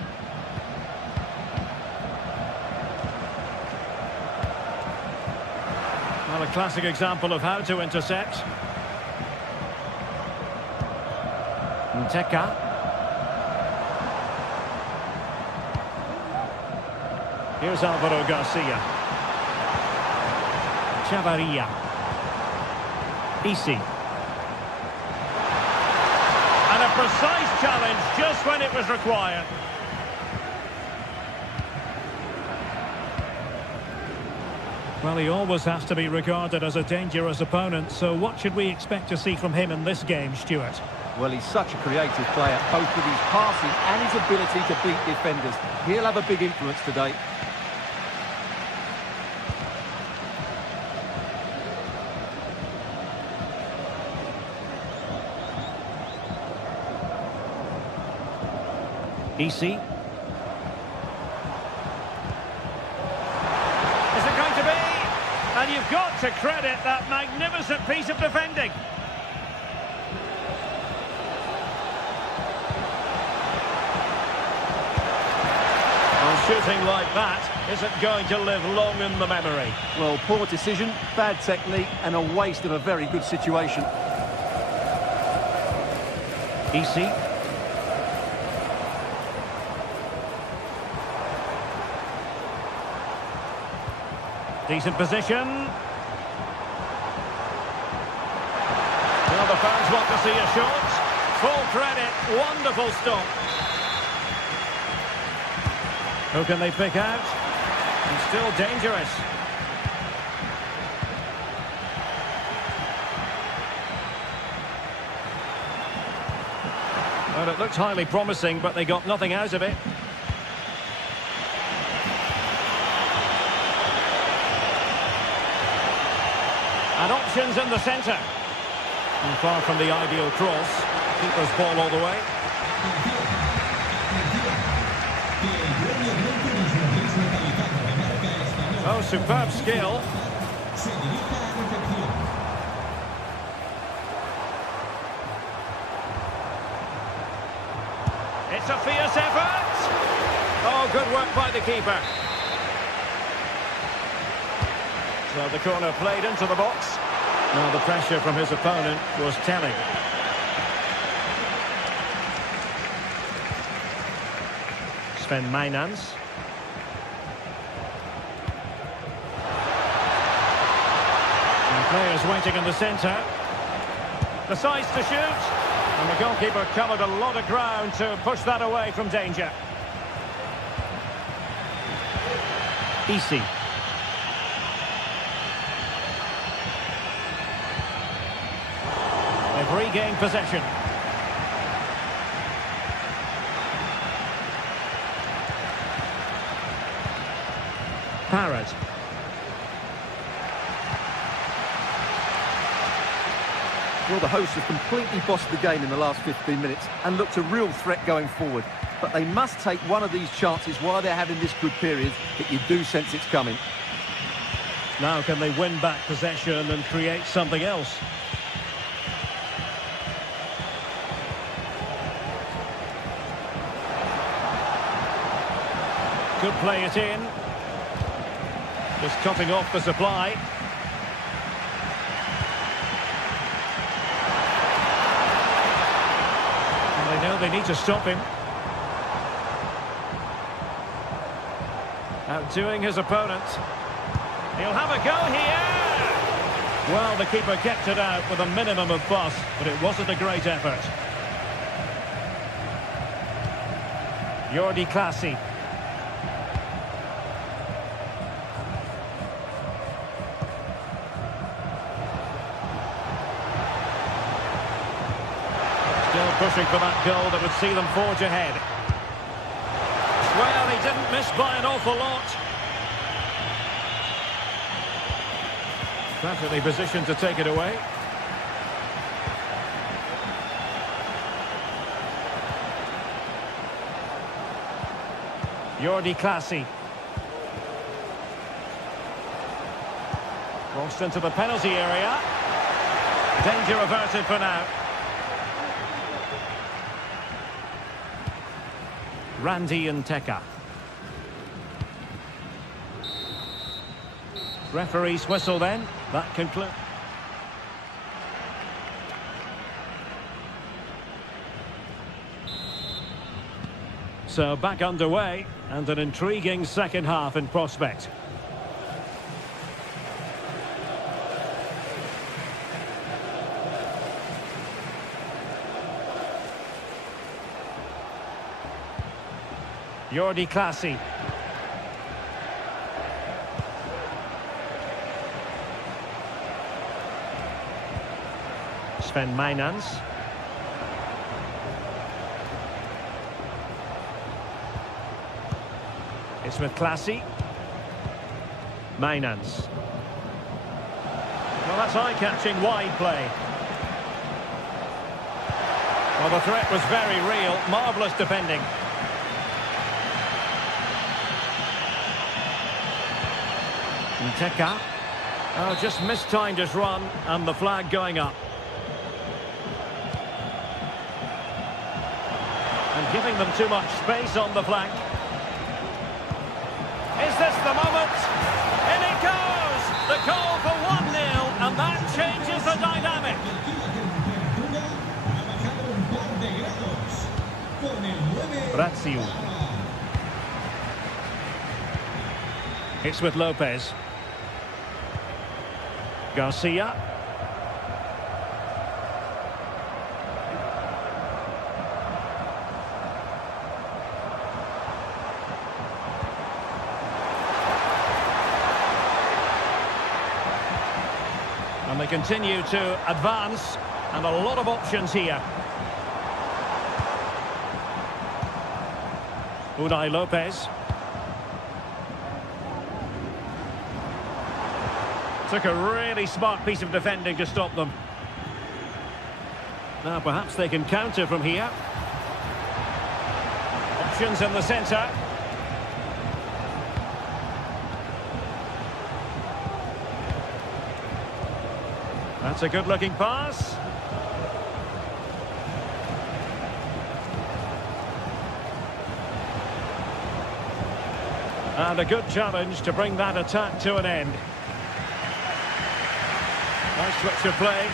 Well, a classic example of how to intercept. Nteka. Here's Alvaro Garcia. Chavarria. Isi. And a precise challenge just when it was required. Well, he always has to be regarded as a dangerous opponent, so what should we expect to see from him in this game, Stuart? Well, he's such a creative player, both with his passing and his ability to beat defenders. He'll have a big influence today. Isi. Is it going to be? And you've got to credit that magnificent piece of defending. Well, shooting like that isn't going to live long in the memory. Well, poor decision, bad technique, and a waste of a very good situation. Isi. Decent position. Well, the fans want to see a shot. Full credit, wonderful stop. Who can they pick out? He's still dangerous. Well, it looked highly promising, but they got nothing out of it. And options in the centre. And far from the ideal cross. Keeper's ball all the way. Oh, superb skill. It's a fierce effort. Oh, good work by the keeper. So the corner played into the box. Now the pressure from his opponent was telling. Sven Mainans. And players waiting in the centre. Decides to shoot. And the goalkeeper covered a lot of ground to push that away from danger. Isi. They've regained possession. Parrott. Well, the hosts have completely bossed the game in the last 15 minutes and looked a real threat going forward. But they must take one of these chances while they're having this good period that you do sense it's coming. Now can they win back possession and create something else? Could play it in. Just cutting off the supply. And they know they need to stop him. Outdoing his opponent. He'll have a go here! Well, the keeper kept it out with a minimum of fuss, but it wasn't a great effort. Jordi Clasie. Pushing for that goal that would see them forge ahead. Well, he didn't miss by an awful lot. Perfectly positioned to take it away. Jordi Clasie. Crossed into the penalty area. Danger averted for now. Randy Nteka. Referee's whistle then. That concludes. So back underway, and an intriguing second half in prospect. Jordi Clasie. Sven Mijnans. It's with Clasie. Mijnans. Well, that's eye-catching wide play. Well, the threat was very real. Marvellous defending. Nteka. Oh, just mistimed his run, and the flag going up. And giving them too much space on the flank. Is this the moment? In it goes! The goal for 1-0, and that changes the dynamic. Brazil. It's with Lopez. Garcia. And they continue to advance, and a lot of options here. Unai Lopez. Took a really smart piece of defending to stop them. Now perhaps they can counter from here. Options in the centre. That's a good-looking pass. And a good challenge to bring that attack to an end. Nice switch of play.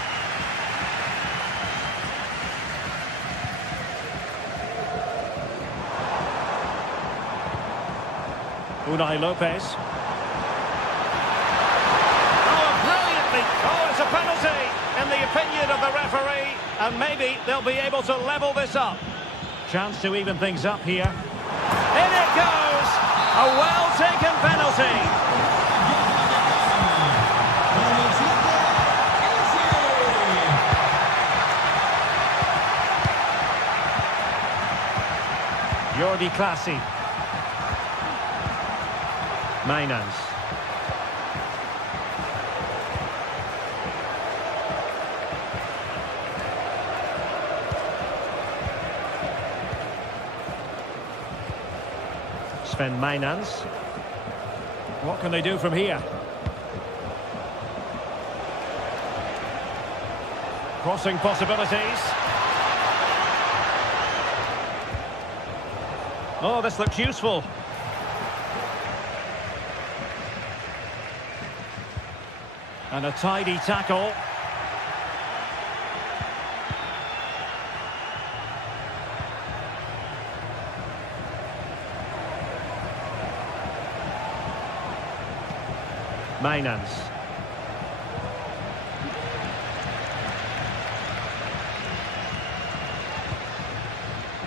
Unai Lopez. Oh, brilliantly! Oh, it's a penalty, in the opinion of the referee. And maybe they'll be able to level this up. Chance to even things up here. In it goes! A well-taken penalty. Jordi Clasie. Mijnans. Sven Mijnans. What can they do from here? Crossing possibilities. Oh, this looks useful. And a tidy tackle. Mijnans.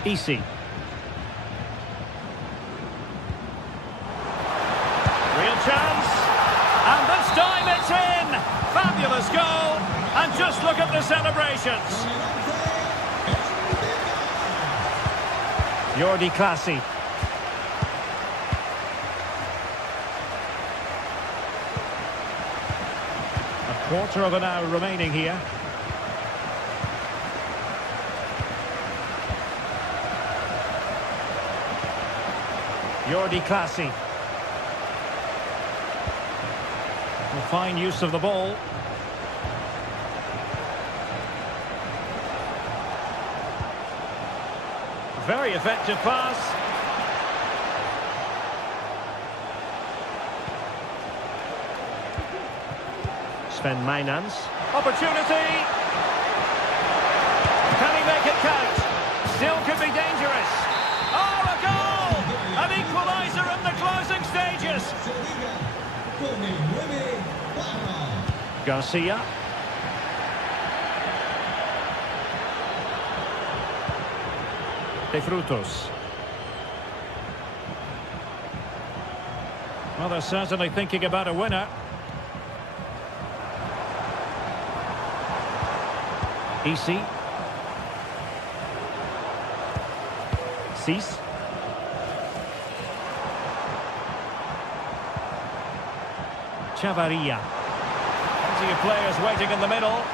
Easy. Real chance. And this time it's in. Fabulous goal. And just look at the celebrations. Jordi Clasie. A Quarter of an hour remaining here. Jordi Clasie. Fine use of the ball. Very effective pass. Sven Meinans. Opportunity. Can he make it count? Still could be dangerous. Oh, a goal! An equaliser in the closing stages. Garcia. De Frutos. Well, they're certainly thinking about a winner. Easy. Cease. Chavarria. Plenty of players waiting in the middle.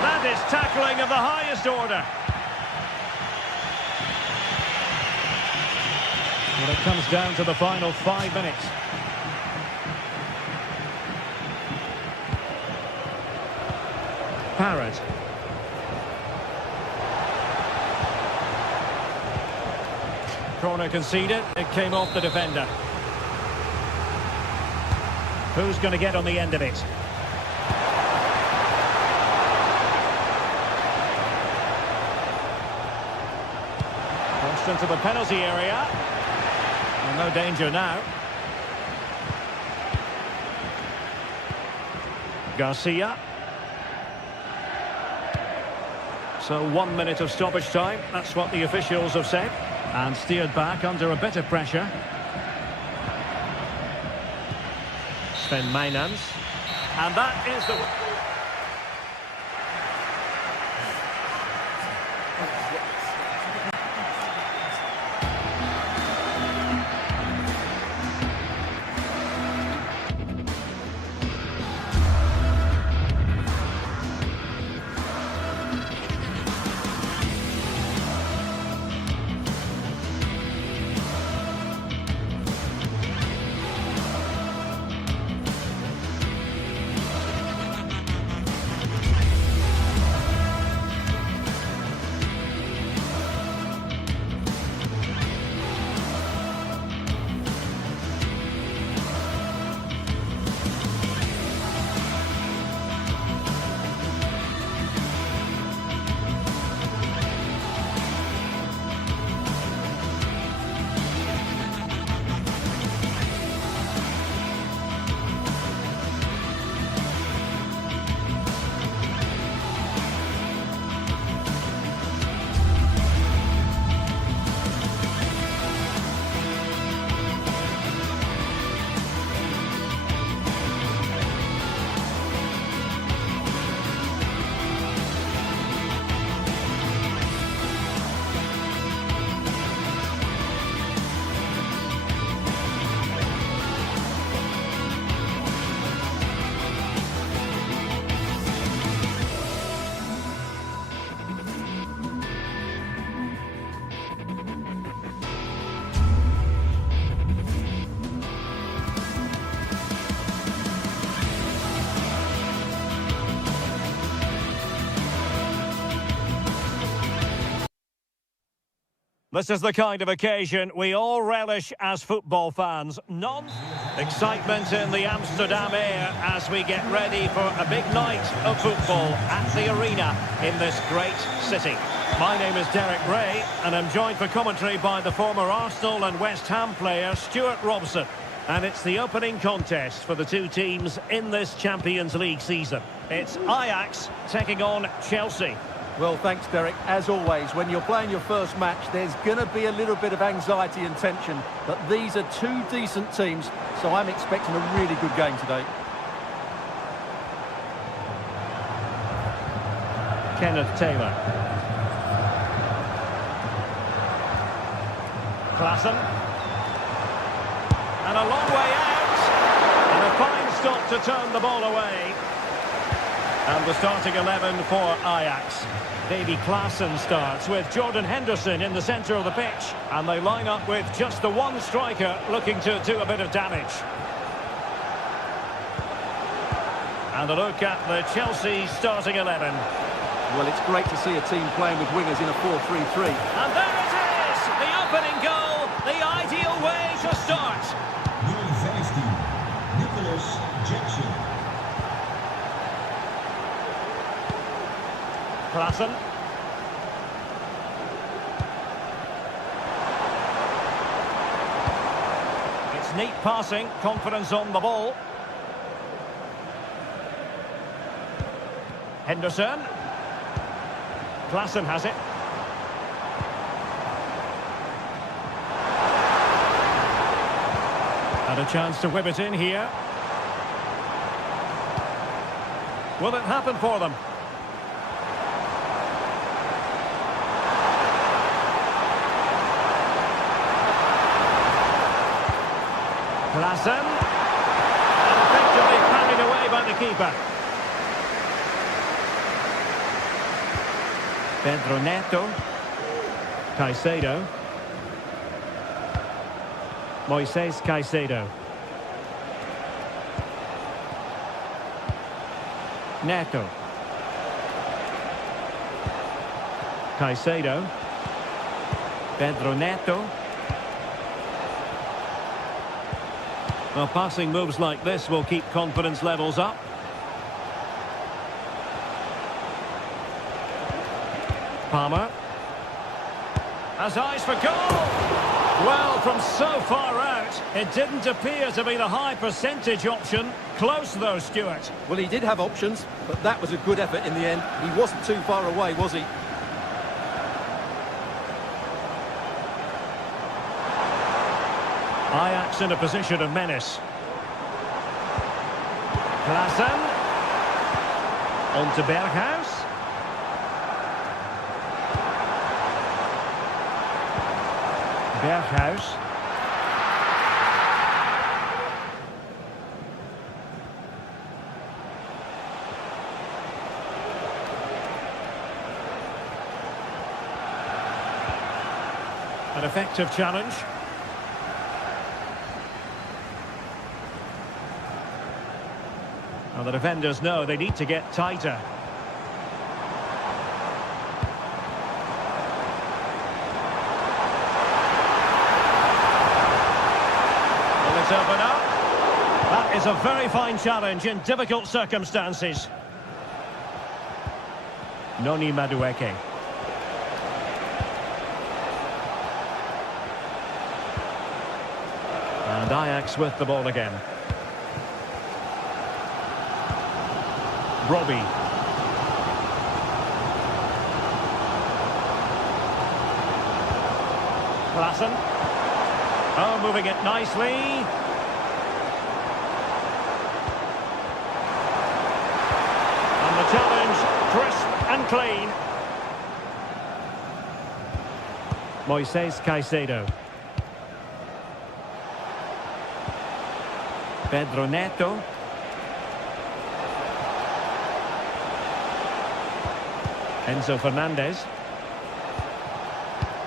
That is tackling of the highest order. Well, it comes down to the final 5 minutes. Parrott. Corner conceded. It came off the defender. Who's going to get on the end of it? Crossed into the penalty area. Well, no danger now. Garcia. So 1 minute of stoppage time. That's what the officials have said. And steered back under a bit of pressure. Sven Meinans. And that is the... This is the kind of occasion we all relish as football fans. Excitement in the Amsterdam air as we get ready for a big night of football at the arena in this great city. My name is Derek Ray, and I'm joined for commentary by the former Arsenal and West Ham player Stuart Robson. And it's the opening contest for the two teams in this Champions League season. It's Ajax taking on Chelsea. Well, thanks, Derek. As always, when you're playing your first match, there's going to be a little bit of anxiety and tension. But these are two decent teams, so I'm expecting a really good game today. Kenneth Taylor. Klaassen. And a long way out. And a fine stop to turn the ball away. And the starting 11 for Ajax. Davy Klaassen starts with Jordan Henderson in the centre of the pitch. And they line up with just the one striker looking to do a bit of damage. And a look at the Chelsea starting 11. Well, it's great to see a team playing with wingers in a 4-3-3. And there it is! The opening goal! The ideal way to start! Nummer 15, Nicholas Jackson. Klaassen. It's neat passing, confidence on the ball. Henderson. Klaassen has it. And a chance to whip it in here. Will it happen for them? Klaassen. And effectively carried away by the keeper. Pedro Neto. Caicedo. Moises Caicedo. Neto. Caicedo. Pedro Neto. Well, passing moves like this will keep confidence levels up. Palmer. Has eyes for goal! Well, from so far out, it didn't appear to be the high percentage option. Close though, Stuart. Well, he did have options, but that was a good effort in the end. He wasn't too far away, was he? Ajax in a position of menace. Klaassen. On to Berghuis. Berghuis. An effective challenge. Well, the defenders know they need to get tighter. Will it open up? That is a very fine challenge in difficult circumstances. Noni Madueke. And Ajax with the ball again. Robbie. Klaassen. Oh, moving it nicely. And the challenge, crisp and clean. Moises Caicedo. Pedro Neto. Enzo Fernandez.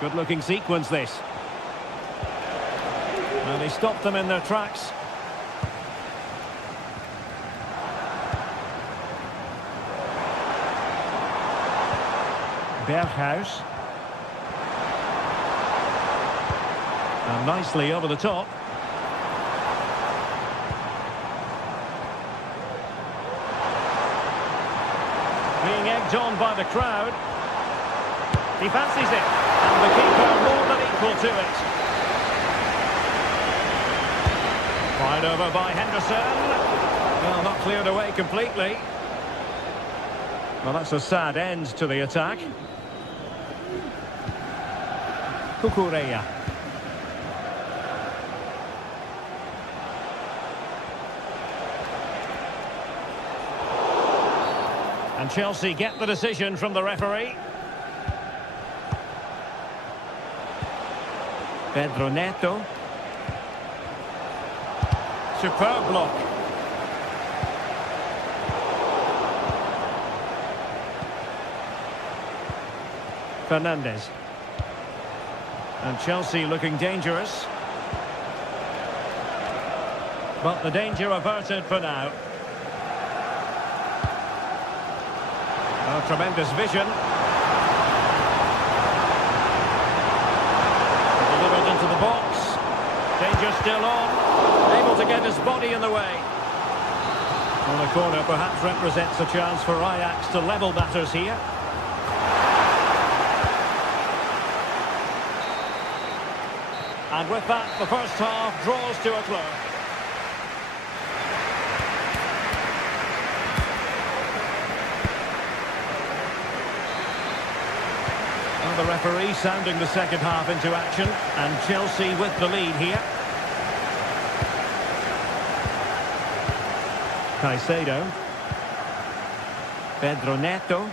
Good looking sequence this. And he stopped them in their tracks. Berghuis. And nicely over the top. Being egged on by the crowd. He fancies it. And the keeper more than equal to it. Fired over by Henderson. Well, not cleared away completely. Well, that's a sad end to the attack. Cucurella. And Chelsea get the decision from the referee. Pedro Neto. Superb block. Fernandes. And Chelsea looking dangerous. But the danger averted for now. Oh, tremendous vision. Delivered into the box. Danger still on. Able to get his body in the way. Well, the corner perhaps represents a chance for Ajax to level matters here. And with that, the first half draws to a close. And the referee sounding the second half into action, and Chelsea with the lead here. Caicedo. Pedro Neto.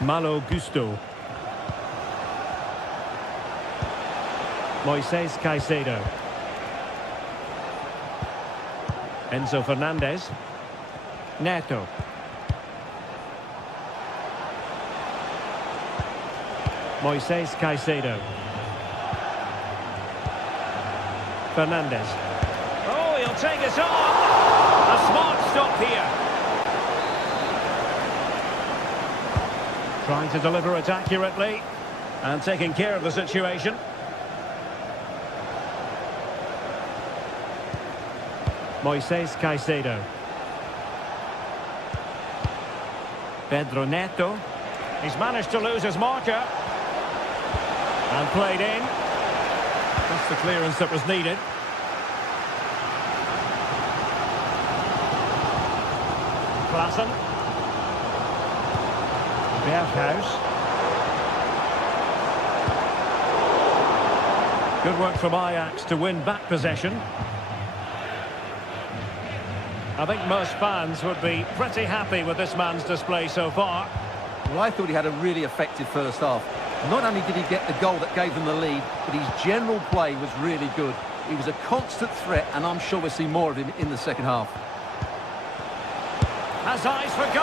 Malo Gusto. Moises Caicedo. Enzo Fernandez. Neto. Moises Caicedo. Fernandez. Oh, he'll take it on. A smart stop here. Trying to deliver it accurately and taking care of the situation. Moises Caicedo. Pedro Neto. He's managed to lose his marker. And played in. That's the clearance that was needed. Klaassen. Berghuis. Good work from Ajax to win back possession. I think most fans would be pretty happy with this man's display so far. Well, I thought he had a really effective first half. Not only did he get the goal that gave them the lead, but his general play was really good. He was a constant threat, and I'm sure we'll see more of him in the second half. Has eyes for goal!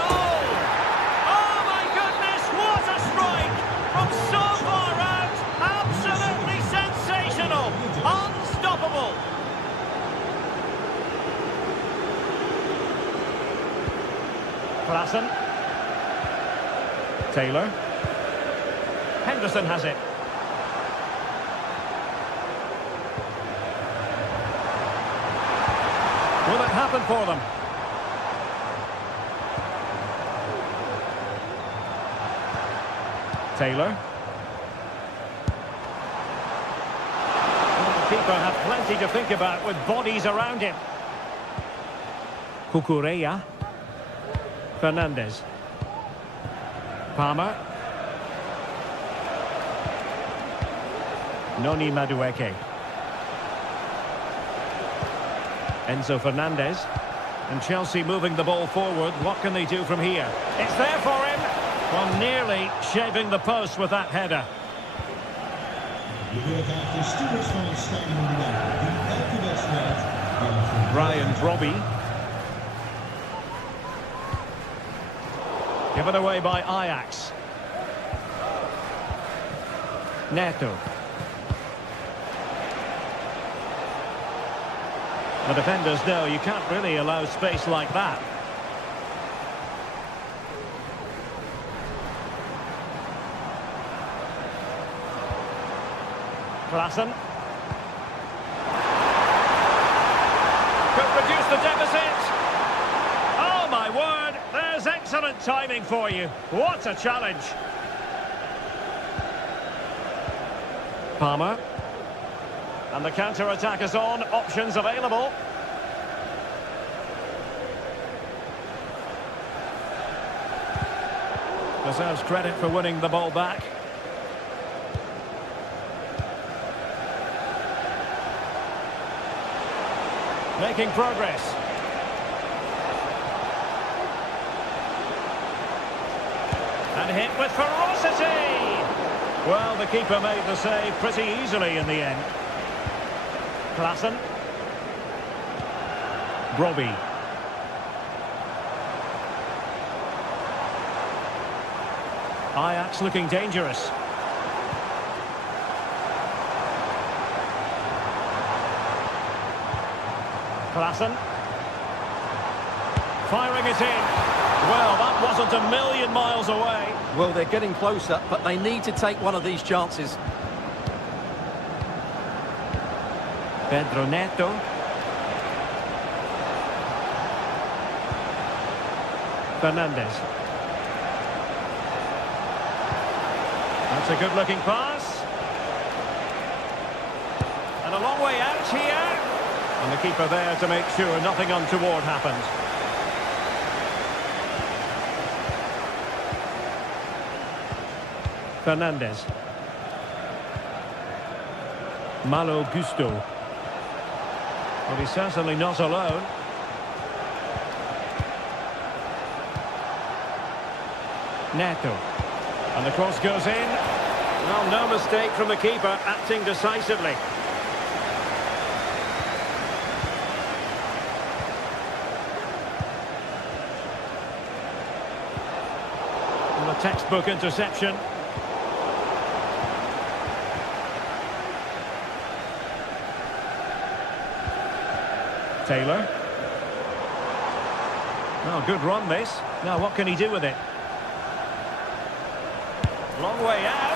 Oh my goodness, what a strike! From so far out, absolutely sensational! Unstoppable! Klaassen. Taylor. Henderson has it. Will it happen for them? Taylor. Well, the keeper had plenty to think about with bodies around him. Cucurella. Fernandes. Palmer. Noni Madueke. Enzo Fernandez. And Chelsea moving the ball forward. What can they do from here? It's there for him. Well, nearly shaving the post with that header. Brian Brobby. Given away by Ajax. Neto. The defenders know you can't really allow space like that. Klaassen. Could reduce the deficit. Oh my word, there's excellent timing for you. What a challenge. Palmer. And the counter-attack is on, options available. Deserves credit for winning the ball back. Making progress. And hit with ferocity! Well, the keeper made the save pretty easily in the end. Klaassen. Brobby. Ajax looking dangerous. Klaassen. Firing it in. Well, that wasn't a million miles away. Well, they're getting closer, but they need to take one of these chances. Pedro Neto. Fernandes. That's a good-looking pass. And a long way out here. And the keeper there to make sure nothing untoward happened. Fernandes. Malo Gusto. Well, he's certainly not alone. Neto. And the cross goes in. Well, no mistake from the keeper, acting decisively. And a textbook interception. Taylor. Oh, good run this. Now what can he do with it? Long way out.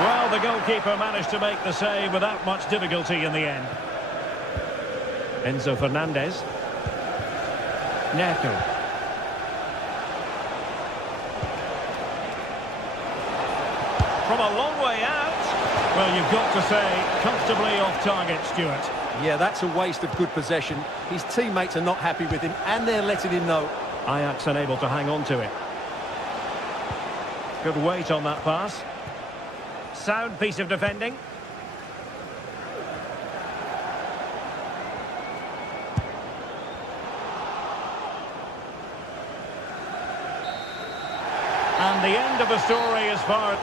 Well, the goalkeeper managed to make the save without much difficulty in the end. Enzo Fernandez. Neto. From a long way out. Well, you've got to say, comfortably off target, Stuart. Yeah, that's a waste of good possession. His teammates are not happy with him, and they're letting him know. Ajax unable to hang on to it. Good weight on that pass. Sound piece of defending. And the end of the story as far...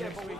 next week.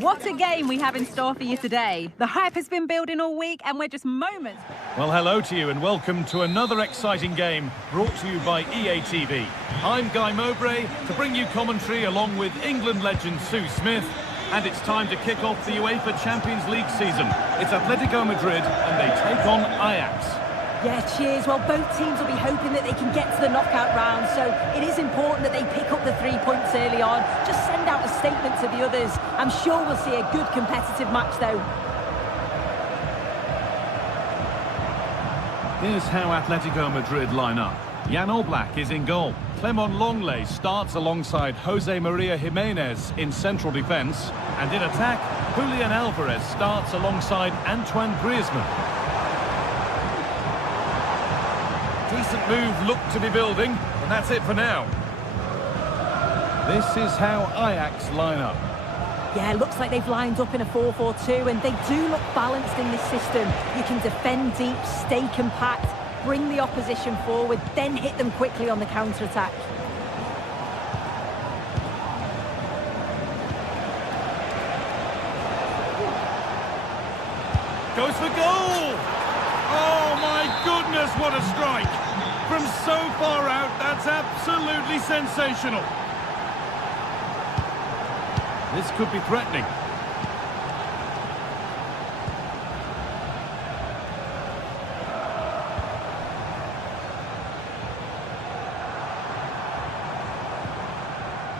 What a game we have in store for you today. The hype has been building all week and we're just moments. Well, hello to you and welcome to another exciting game brought to you by EA TV. I'm Guy Mowbray to bring you commentary along with England legend Sue Smith. And it's time to kick off the UEFA Champions League season. It's Atletico Madrid and they take on Ajax. Yeah, cheers. Well, both teams will be hoping that they can get to the knockout round, so it is important that they pick up the 3 points early on. Just send out a statement to the others. I'm sure we'll see a good competitive match, though. Here's how Atletico Madrid line up. Jan Oblak is in goal. Clement Longley starts alongside Jose Maria Jimenez in central defence. And in attack, Julian Alvarez starts alongside Antoine Griezmann. Decent move looked to be building, and that's it for now. This is how Ajax line up. Yeah, looks like they've lined up in a 4-4-2, and they do look balanced in this system. You can defend deep, stay compact, bring the opposition forward, then hit them quickly on the counter-attack. Goes for goal! Oh my goodness, what a strike! From so far out, that's absolutely sensational. This could be threatening.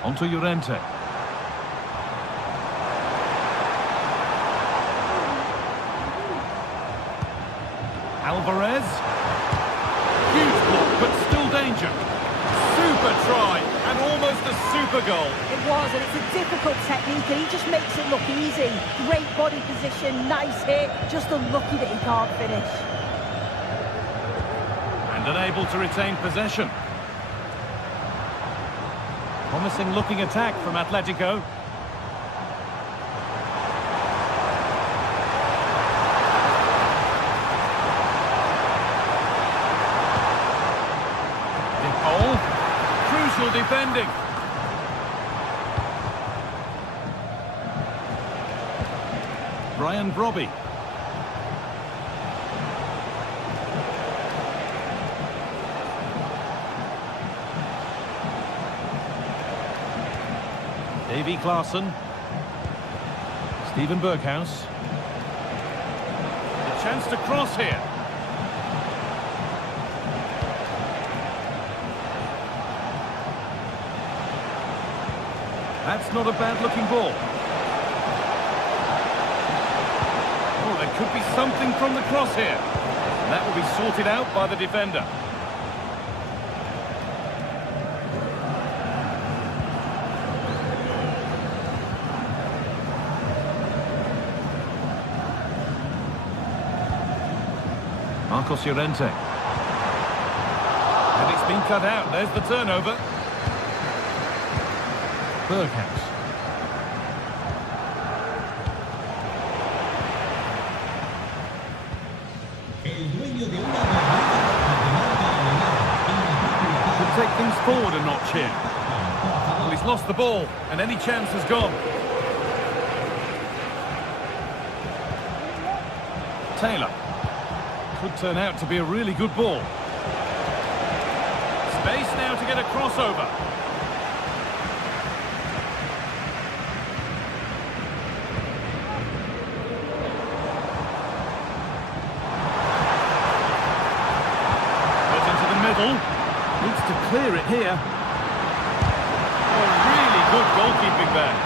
Onto Llorente. Alvarez. Huge block, but still danger. Super try, and almost a super goal. It was, and it's a difficult technique, and he just makes it look easy. Great body position, nice hit, just unlucky that he can't finish. And unable to retain possession. Promising looking attack from Atletico. Crucial defending. Brian Brobby. Davy Klaassen. Steven Berghuis. A chance to cross here. That's not a bad-looking ball. Oh, there could be something from the cross here. And that will be sorted out by the defender. Marcos Llorente. And it's been cut out. There's the turnover. Berghuis. Could take things forward a notch here. Well, he's lost the ball, and any chance has gone. Taylor. Could turn out to be a really good ball. Space now to get a crossover. Needs to clear it here. Oh, really good goalkeeping there.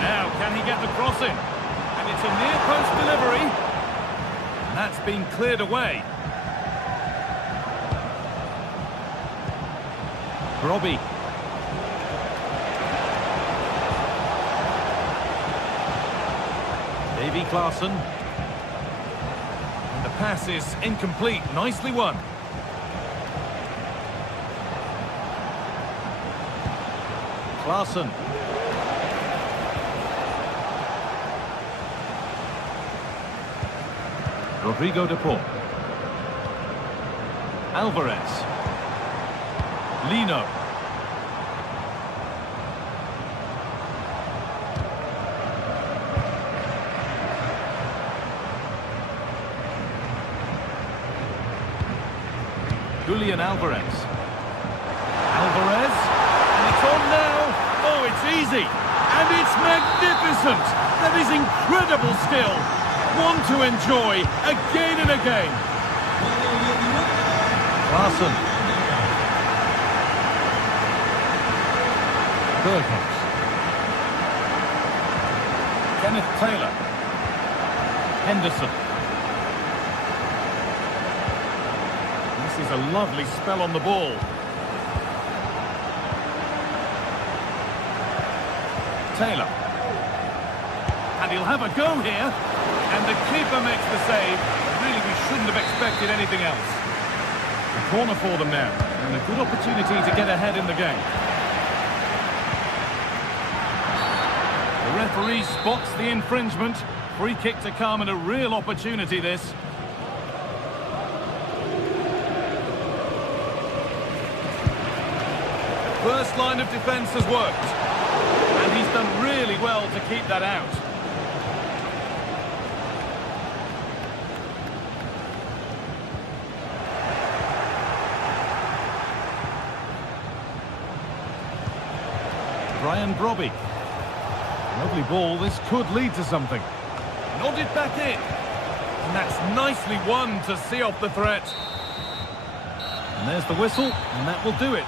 Now, can he get the cross in? And it's a near-post delivery. And that's been cleared away. Robbie. Davy Klaassen. And the pass is incomplete. Nicely won. Klaassen. Rodrigo de Paul. Alvarez. Lino. Julian Alvarez. Alvarez. And it's on now. Oh, it's easy. And it's magnificent. That is incredible skill. One to enjoy again and again. Larson. Berghoff. Kenneth Taylor. Henderson. This is a lovely spell on the ball. Taylor. And he'll have a go here. And the keeper makes the save. Really, we shouldn't have expected anything else. A corner for them now. And a good opportunity to get ahead in the game. The referee spots the infringement. Free kick to come and a real opportunity this. First line of defence has worked. And he's done really well to keep that out. Brian Brobby. Lovely ball, this could lead to something. Nodded back in. And that's nicely won to see off the threat. And there's the whistle, and that will do it.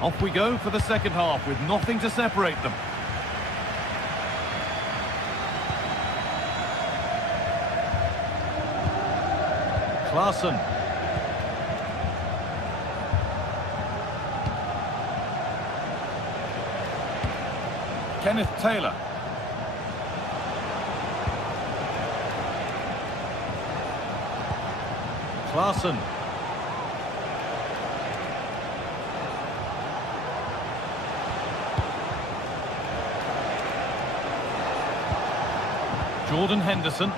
Off we go for the second half with nothing to separate them. Klaassen. Kenneth Taylor. Klaassen. Jordan Henderson.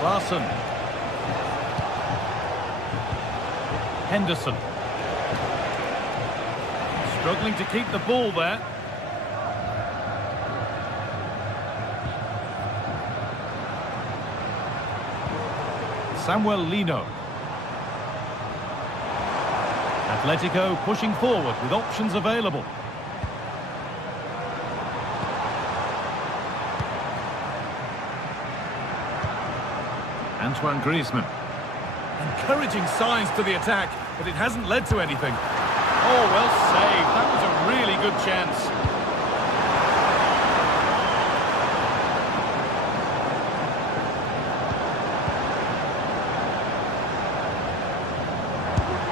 Klaassen. Henderson. Struggling to keep the ball there. Samuel Lino. Atletico pushing forward with options available. Antoine Griezmann. Encouraging signs to the attack, but it hasn't led to anything. Oh, well saved. That was a really good chance.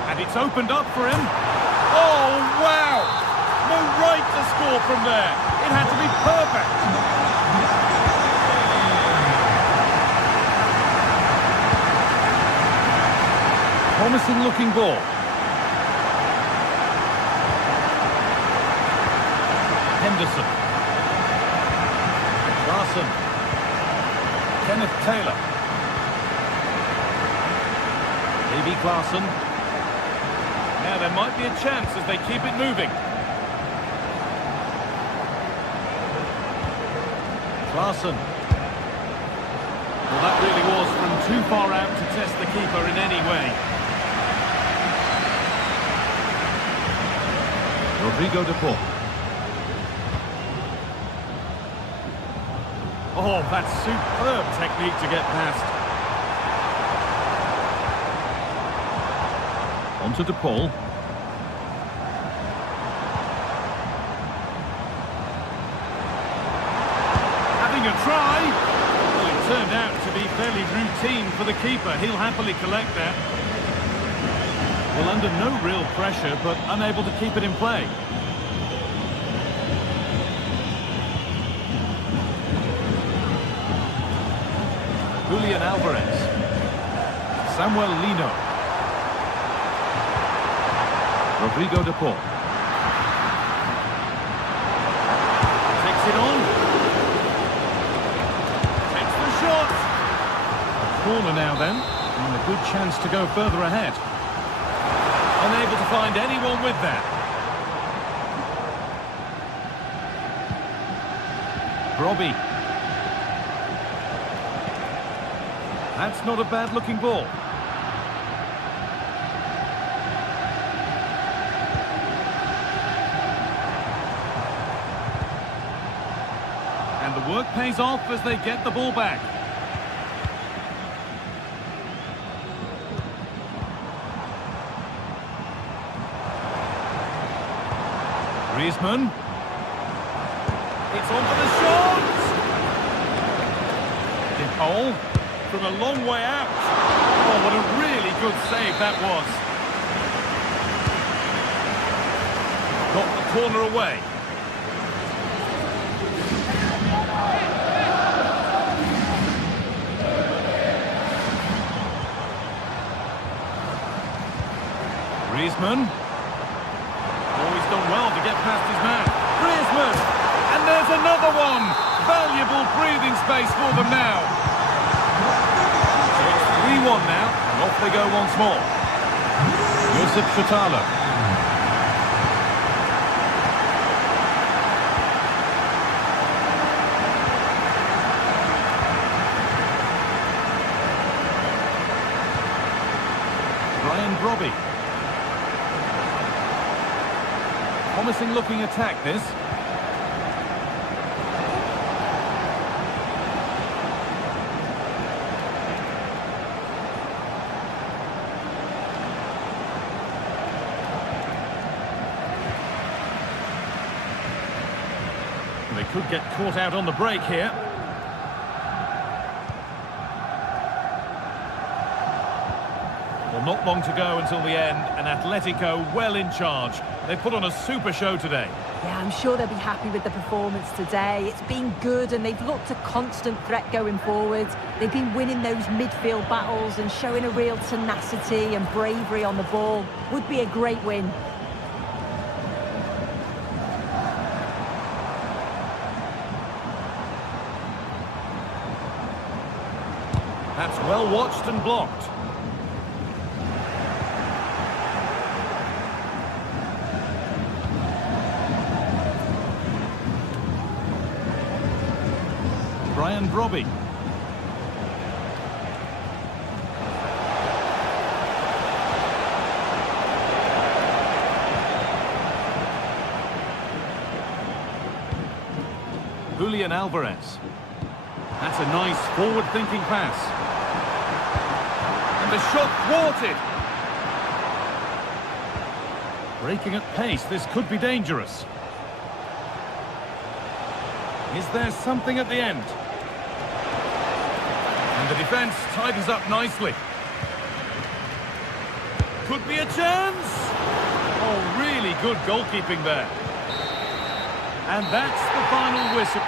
And it's opened up for him. Oh, wow! No right to score from there. It had to be perfect. Promising looking ball. Henderson. Klaassen. Kenneth Taylor. Davy Klaassen. Now there might be a chance as they keep it moving. Klaassen. Well, that really was from too far out to test the keeper in any way. Rodrigo de Paul. Oh, that's superb technique to get past. On to De Paul. Having a try. Well, it turned out to be fairly routine for the keeper. He'll happily collect that. Well, under no real pressure, but unable to keep it in play. Julian Alvarez. Samuel Lino. Rodrigo de Paul. Takes it on. Takes the shot. A corner now then, and a good chance to go further ahead. Unable to find anyone with that. Robbie. That's not a bad-looking ball. And the work pays off as they get the ball back. Griezmann. It's on for the shot! Hole from a long way out. Oh, what a really good save that was. Got the corner away. Griezmann. Oh, he's done well to get past his man. Griezmann! And there's another one! Valuable breathing space for them now. So it's 3-1 now, and off they go once more. Josip Shatala. Brian Robbie. Promising looking attack this. They could get caught out on the break here. Well, not long to go until the end, and Atletico well in charge. They put on a super show today. Yeah, I'm sure they'll be happy with the performance today. It's been good and they've looked a constant threat going forward. They've been winning those midfield battles and showing a real tenacity and bravery on the ball. Would be a great win. That's well watched and blocked. Brian Robbie. Julian Alvarez. That's a nice forward-thinking pass. And the shot thwarted. Breaking at pace, this could be dangerous. Is there something at the end? And the defence tidies up nicely. Could be a chance! Oh, really good goalkeeping there. And that's the final whistle.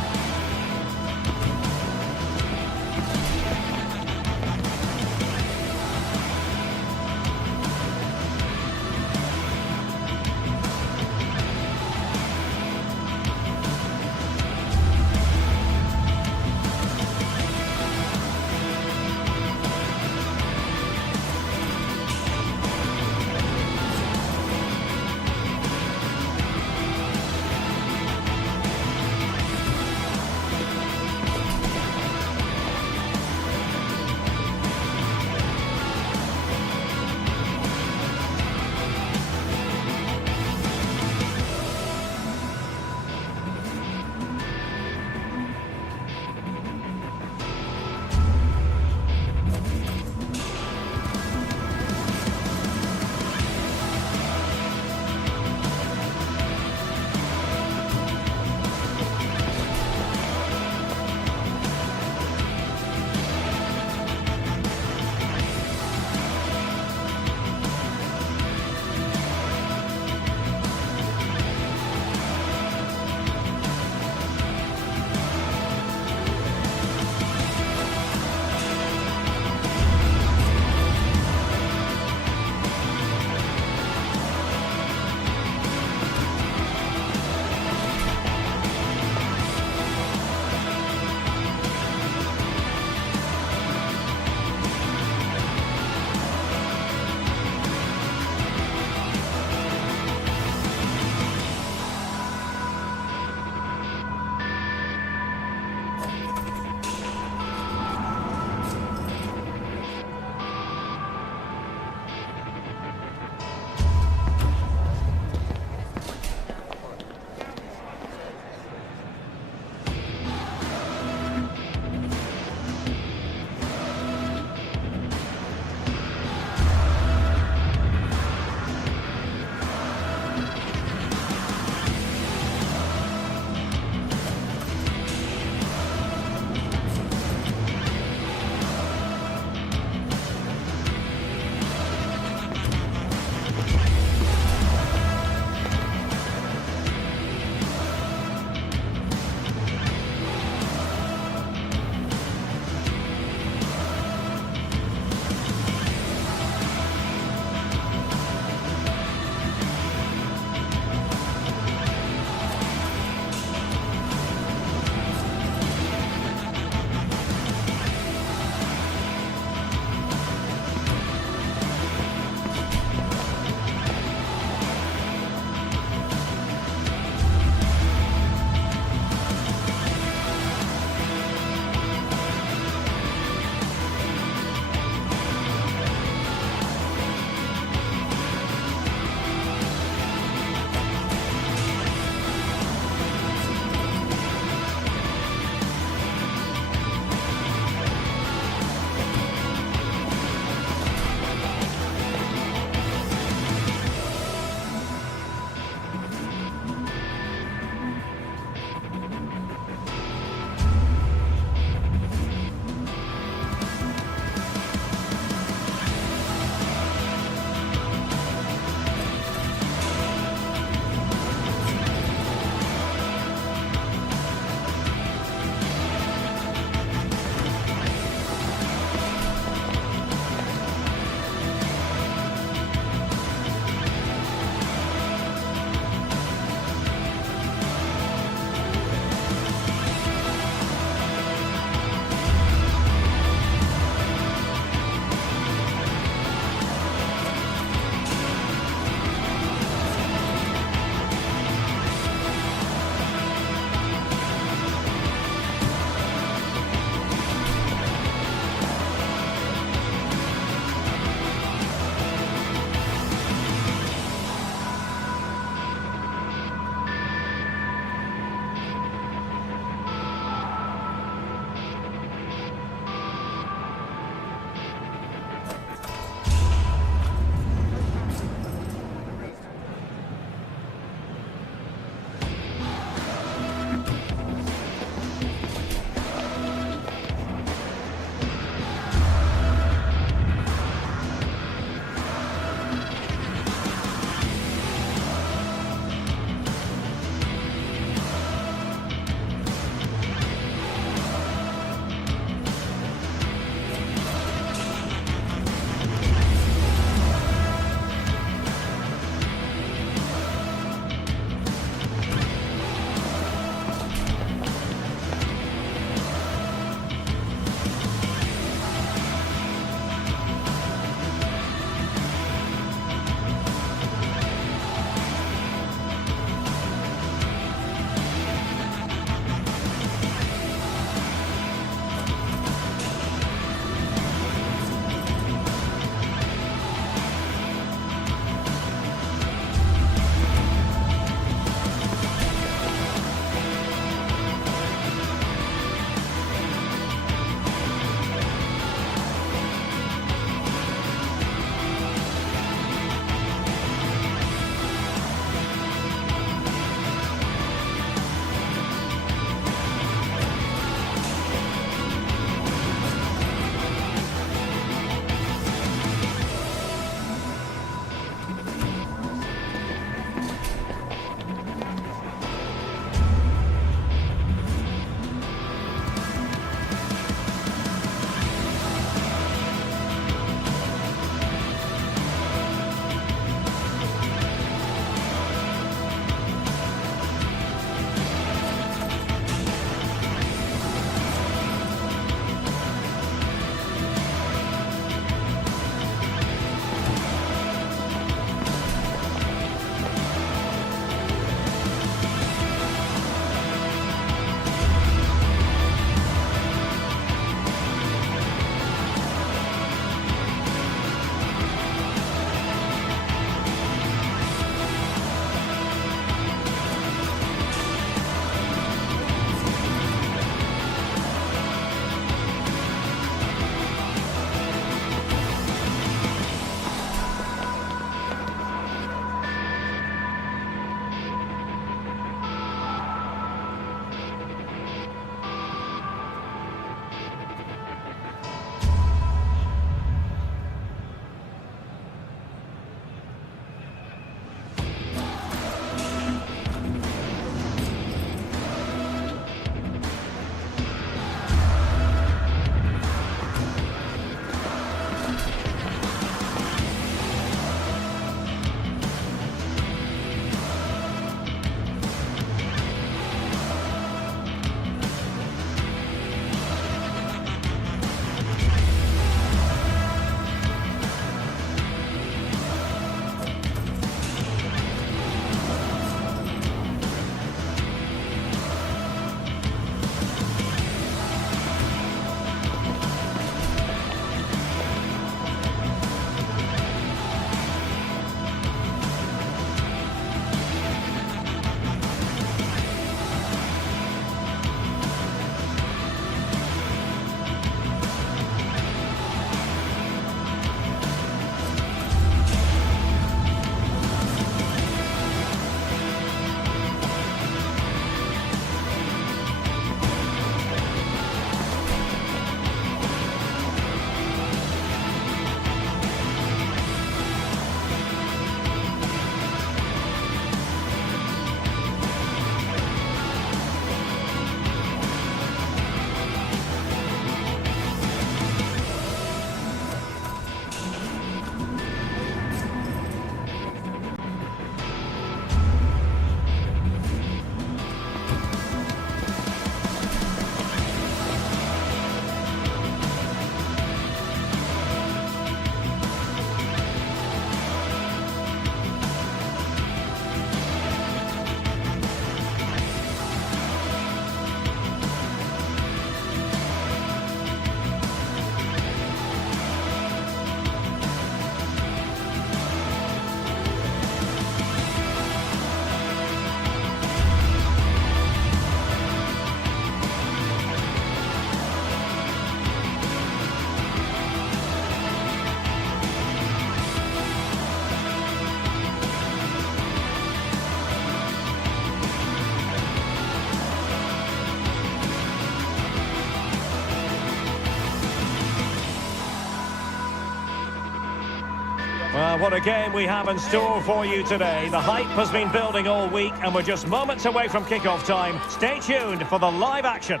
Well, what a game we have in store for you today. The hype has been building all week, and we're just moments away from kickoff time. Stay tuned for the live action.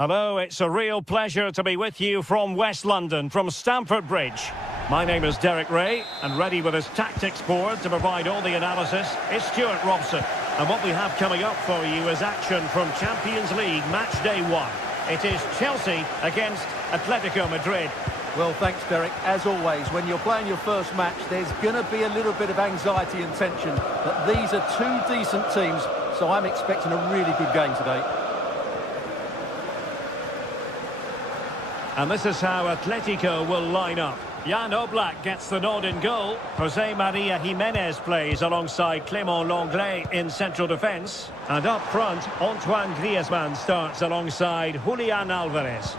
Hello, it's a real pleasure to be with you from West London, from Stamford Bridge. My name is Derek Ray, and ready with his tactics board to provide all the analysis is Stuart Robson. And what we have coming up for you is action from Champions League match day 1. It is Chelsea against Atletico Madrid. Well, thanks, Derek. As always, when you're playing your first match, there's going to be a little bit of anxiety and tension. But these are two decent teams, so I'm expecting a really good game today. And this is how Atletico will line up. Jan Oblak gets the nod in goal. Jose Maria Jimenez plays alongside Clément Lenglet in central defence. And up front, Antoine Griezmann starts alongside Julian Alvarez.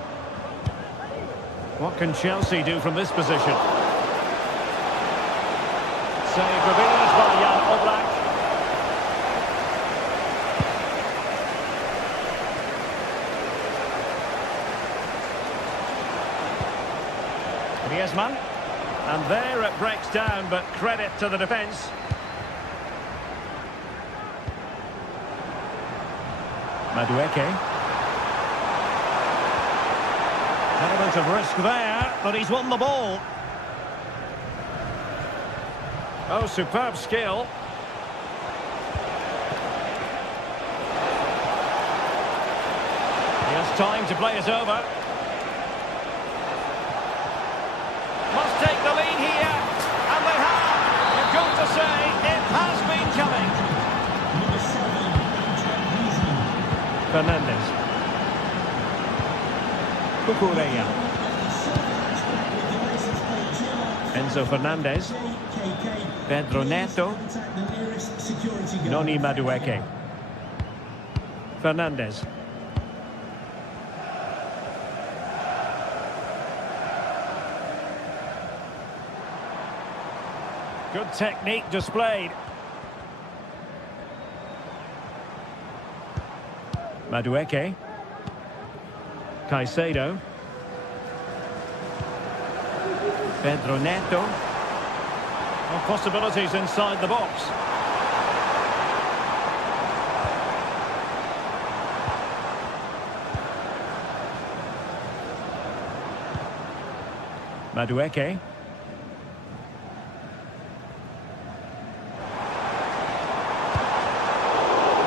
What can Chelsea do from this position? Save revealed by Jan Oblak. Griezmann. And there it breaks down, but credit to the defence. Madueke. Element of risk there, but he's won the ball. Oh, superb skill. He has time to play it over. Must take the lead here, and they have. You've got to say, it has been coming. Fernandes. Cucurella. Enzo Fernandez. Pedro Neto. Noni Madueke. Fernandez. Good technique displayed. Madueke. Caicedo. Pedro Neto. Well, possibilities inside the box. Madueke.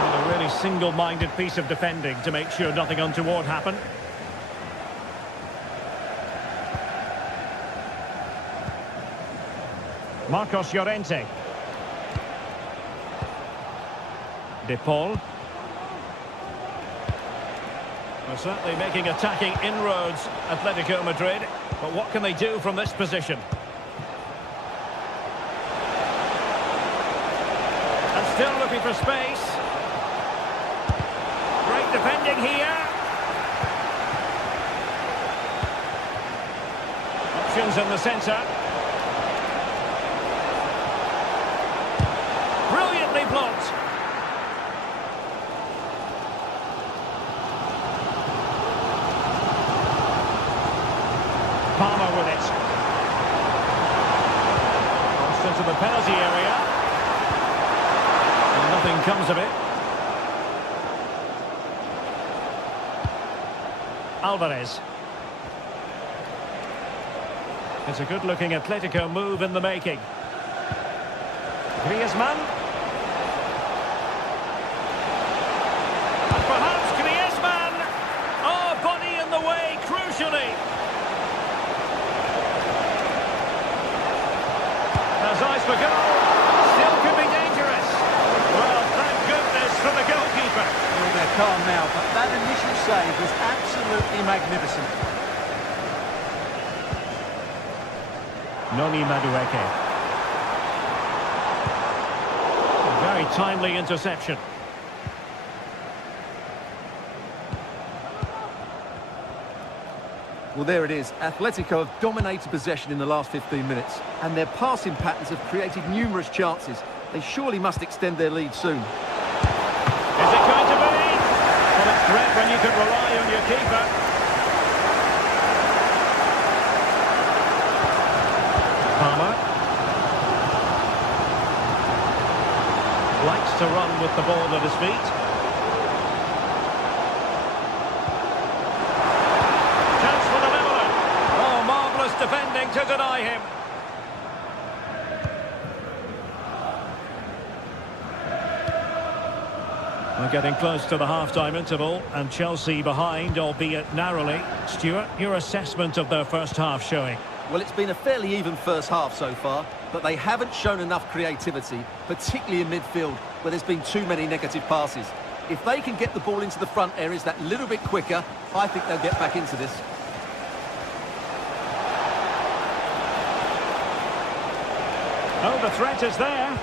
A really single-minded piece of defending to make sure nothing untoward happened. Marcos Llorente. De Paul. Well, certainly making attacking inroads, Atletico Madrid. But what can they do from this position? And still looking for space. Great defending here. Options in the centre. Brilliantly blocked. Palmer with it. Crossed into the penalty area. And nothing comes of it. Alvarez. It's a good-looking Atletico move in the making. Griezmann. And perhaps Griezmann. Oh, body in the way, crucially. Has eyes for goal. Still could be dangerous. Well, thank goodness for the goalkeeper. Well, they're calm now, but that initial save was absolutely magnificent. Noni Madueke. Very timely interception. Well, there it is. Atletico have dominated possession in the last 15 minutes, and their passing patterns have created numerous chances. They surely must extend their lead soon. Is it going to be? Well, it's great when you can rely on your keeper. Palmer. Likes to run with the ball at his feet. Chance for the leveller. Oh, marvellous defending to deny him. We're getting close to the half-time interval, and Chelsea behind, albeit narrowly. Stuart, your assessment of their first half showing? Well, it's been a fairly even first half so far, but they haven't shown enough creativity, particularly in midfield, where there's been too many negative passes. If they can get the ball into the front areas that little bit quicker, I think they'll get back into this. Oh, the threat is there.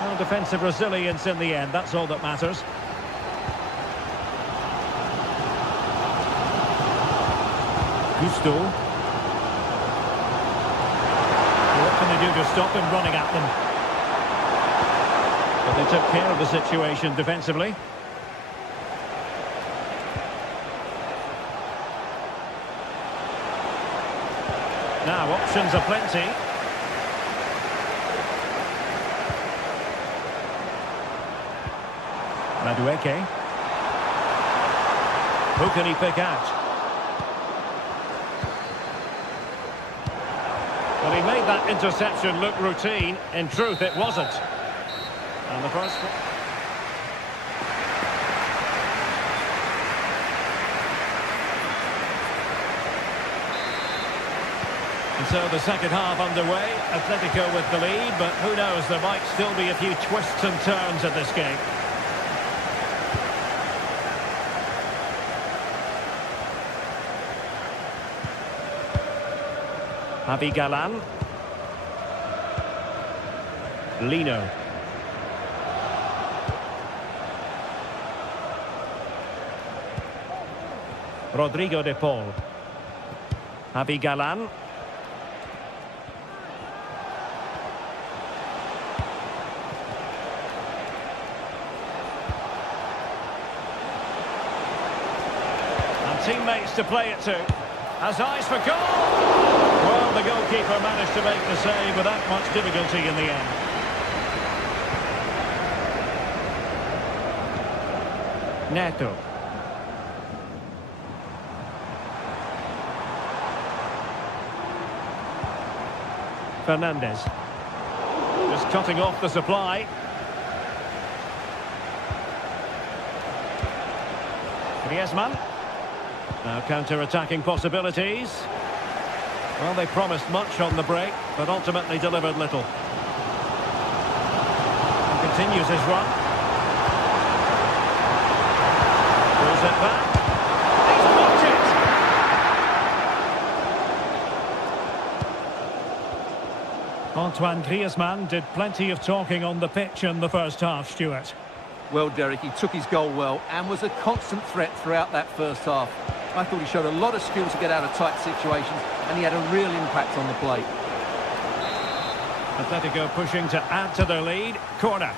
Well, defensive resilience in the end, that's all that matters. Gusto. What can they do to stop him running at them? But they took care of the situation defensively. Now, options are plenty. Madueke. Who can he pick out? Well, he made that interception look routine. In truth, it wasn't. And the first... And so the second half underway. Atletico with the lead, but who knows, there might still be a few twists and turns in this game. Javi Galan. Lino. Rodrigo de Paul. Javi Galan. And teammates to play it to. Has eyes for goal! Well, the goalkeeper managed to make the save without much difficulty in the end. Neto. Fernandez. Just cutting off the supply. Griezmann. Now counter-attacking possibilities. Well, they promised much on the break, but ultimately delivered little. He continues his run. Pulls it back. He's blocked it! Antoine Griezmann did plenty of talking on the pitch in the first half, Stuart. Well, Derek, he took his goal well and was a constant threat throughout that first half. I thought he showed a lot of skill to get out of tight situations, and he had a real impact on the play. Atletico pushing to add to their lead. Corner.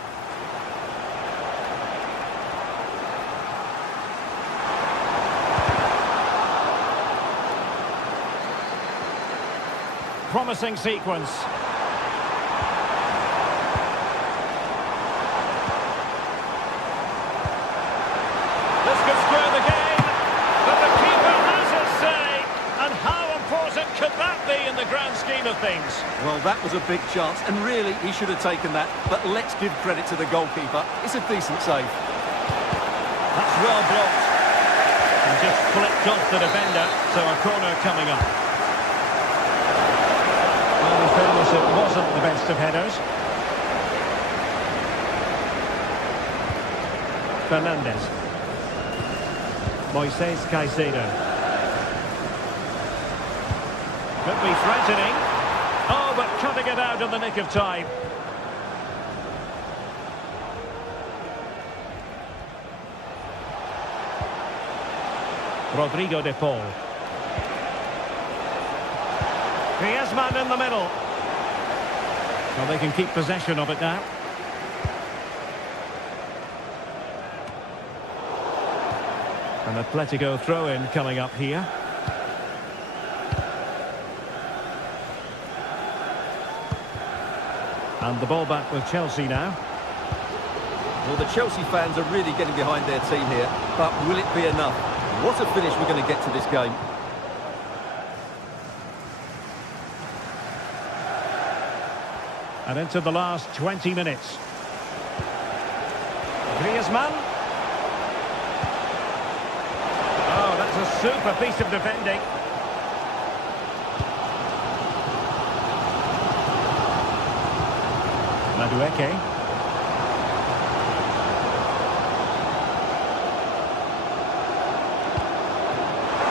Promising sequence. This could square the game, but the keeper has his say. And how important could that be in the grand scheme of things? Well, that was a big chance, and really, he should have taken that. But let's give credit to the goalkeeper. It's a decent save. That's well blocked. And just flicked off the defender, so a corner coming up. Well, in fairness, it wasn't the best of headers. Fernandez. Moises Caicedo. Could be threatening. Oh, but cutting it out in the nick of time. Rodrigo de Paul. Griezmann in the middle. Well, they can keep possession of it now. An Atletico throw-in coming up here. And the ball back with Chelsea now. Well, the Chelsea fans are really getting behind their team here, but will it be enough? What a finish we're going to get to this game. And into the last 20 minutes. Griezmann. Oh, that's a super piece of defending. Madueke.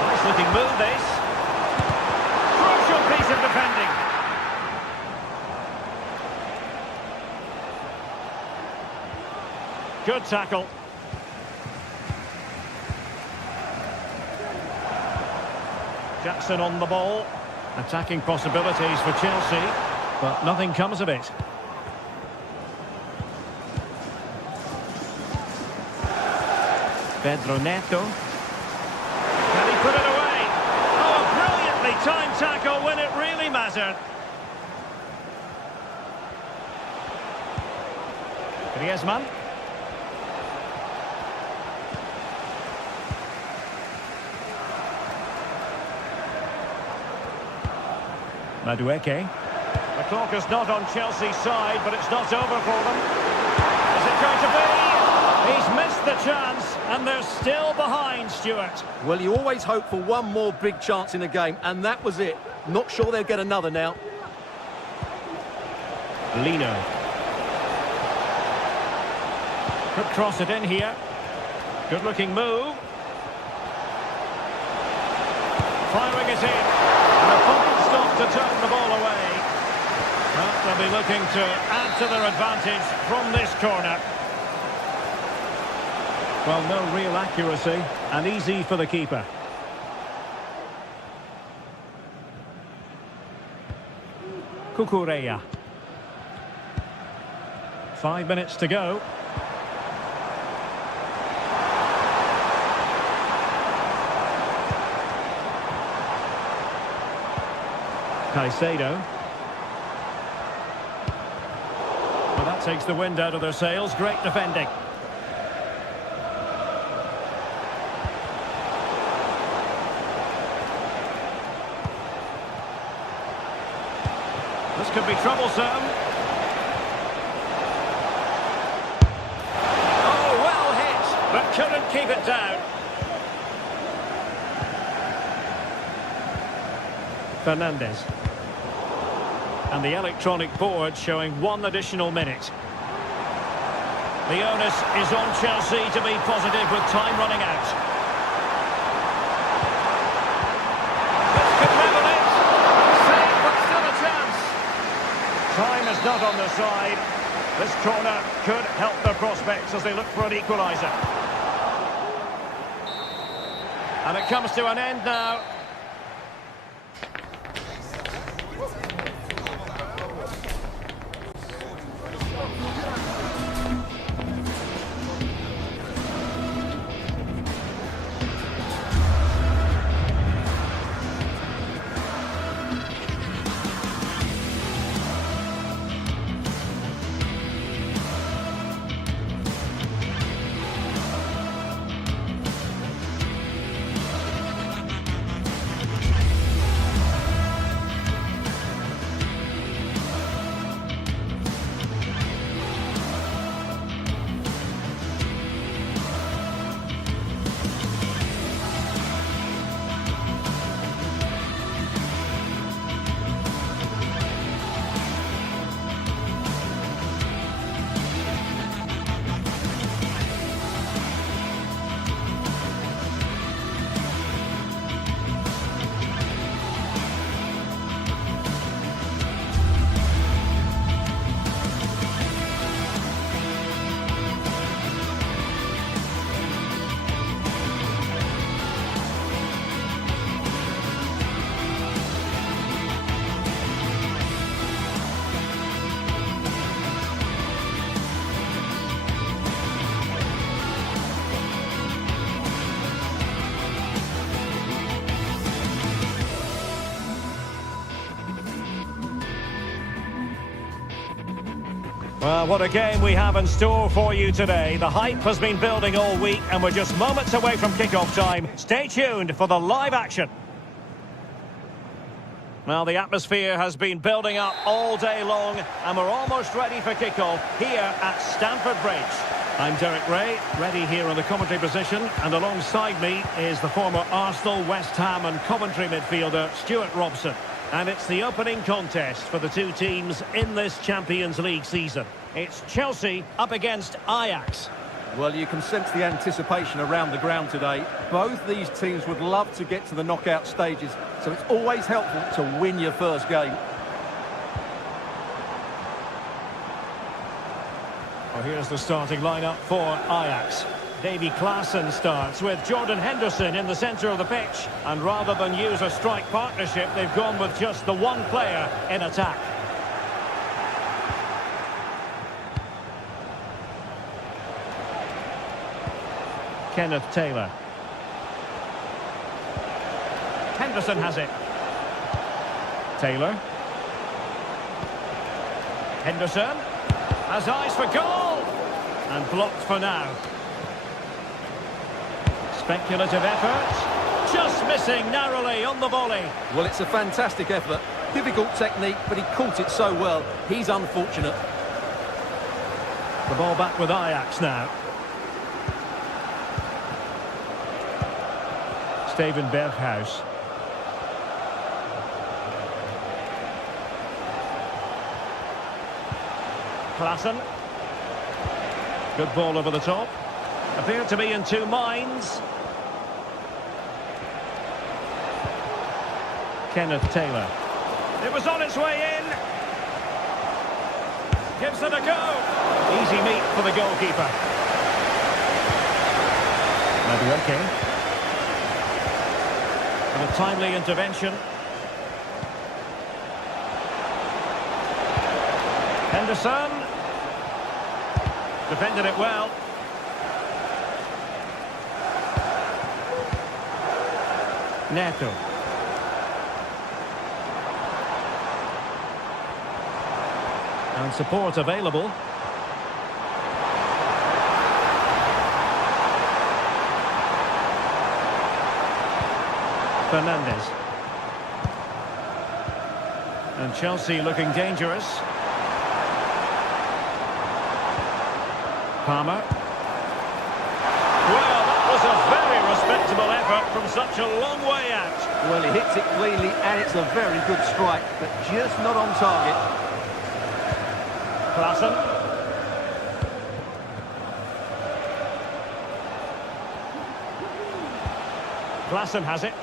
Nice looking move, this. Crucial piece of defending. Good tackle. Jackson on the ball. Attacking possibilities for Chelsea, but nothing comes of it. Pedro Neto. Can he put it away? Oh, a brilliantly timed tackle when it really mattered. Griezmann. Madueke. The clock is not on Chelsea's side, but it's not over for them. Is it going to be? He's missed the chance, and they're still behind, Stuart. Well, you always hope for one more big chance in a game, and that was it. Not sure they'll get another now. Lino. Could cross it in here. Good-looking move. Firing it in. And a fine stop to turn the ball away. Well, they'll be looking to add to their advantage from this corner. Well, no real accuracy, and easy for the keeper. Cucurella. 5 minutes to go. Caicedo. Well, that takes the wind out of their sails. Great defending. This could be troublesome. Oh, well hit, but couldn't keep it down. Fernandez. And the electronic board showing 1 additional minute. The onus is on Chelsea to be positive with time running out. This could level it. Save, but still a chance. Time is not on their side. This corner could help their prospects as they look for an equaliser. And it comes to an end now. Well, what a game we have in store for you today. The hype has been building all week and we're just moments away from kickoff time. Stay tuned for the live action. Well, the atmosphere has been building up all day long and we're almost ready for kickoff here at Stamford Bridge. I'm Derek Ray, ready here in the commentary position, and alongside me is the former Arsenal, West Ham and Coventry midfielder Stuart Robson. And it's the opening contest for the two teams in this Champions League season. It's Chelsea up against Ajax. Well, you can sense the anticipation around the ground today. Both these teams would love to get to the knockout stages, so it's always helpful to win your first game. Well, here's the starting lineup for Ajax. Davy Klaassen starts with Jordan Henderson in the centre of the pitch. And rather than use a strike partnership, they've gone with just the one player in attack. Kenneth Taylor. Henderson has it. Taylor. Henderson has eyes for goal. And blocked for now. Speculative effort. Just missing narrowly on the volley. Well, it's a fantastic effort. Difficult technique, but he caught it so well. He's unfortunate. The ball back with Ajax now. Steven Berghuis. Klaassen. Good ball over the top. Appeared to be in two minds. Kenneth Taylor. It was on its way in. Gives it a go. Easy meat for the goalkeeper. Madueke. And a timely intervention. Henderson. Defended it well. Neto. And support available. Fernandes. And Chelsea looking dangerous. Palmer. Well, that was a very respectable effort from such a long way out. Well, he hits it cleanly and it's a very good strike, but just not on target. Klaassen. Klaassen has it.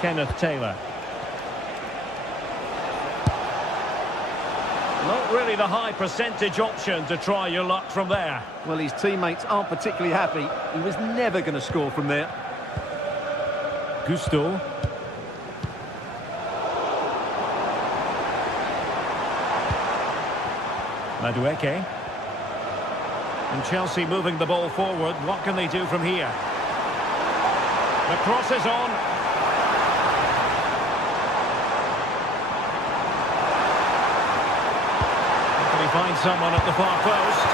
Kenneth Taylor. Not really the high percentage option to try your luck from there. Well, his teammates aren't particularly happy. He was never going to score from there. Gusto. Madueke. And Chelsea moving the ball forward. What can they do from here? The cross is on. Find someone at the far post.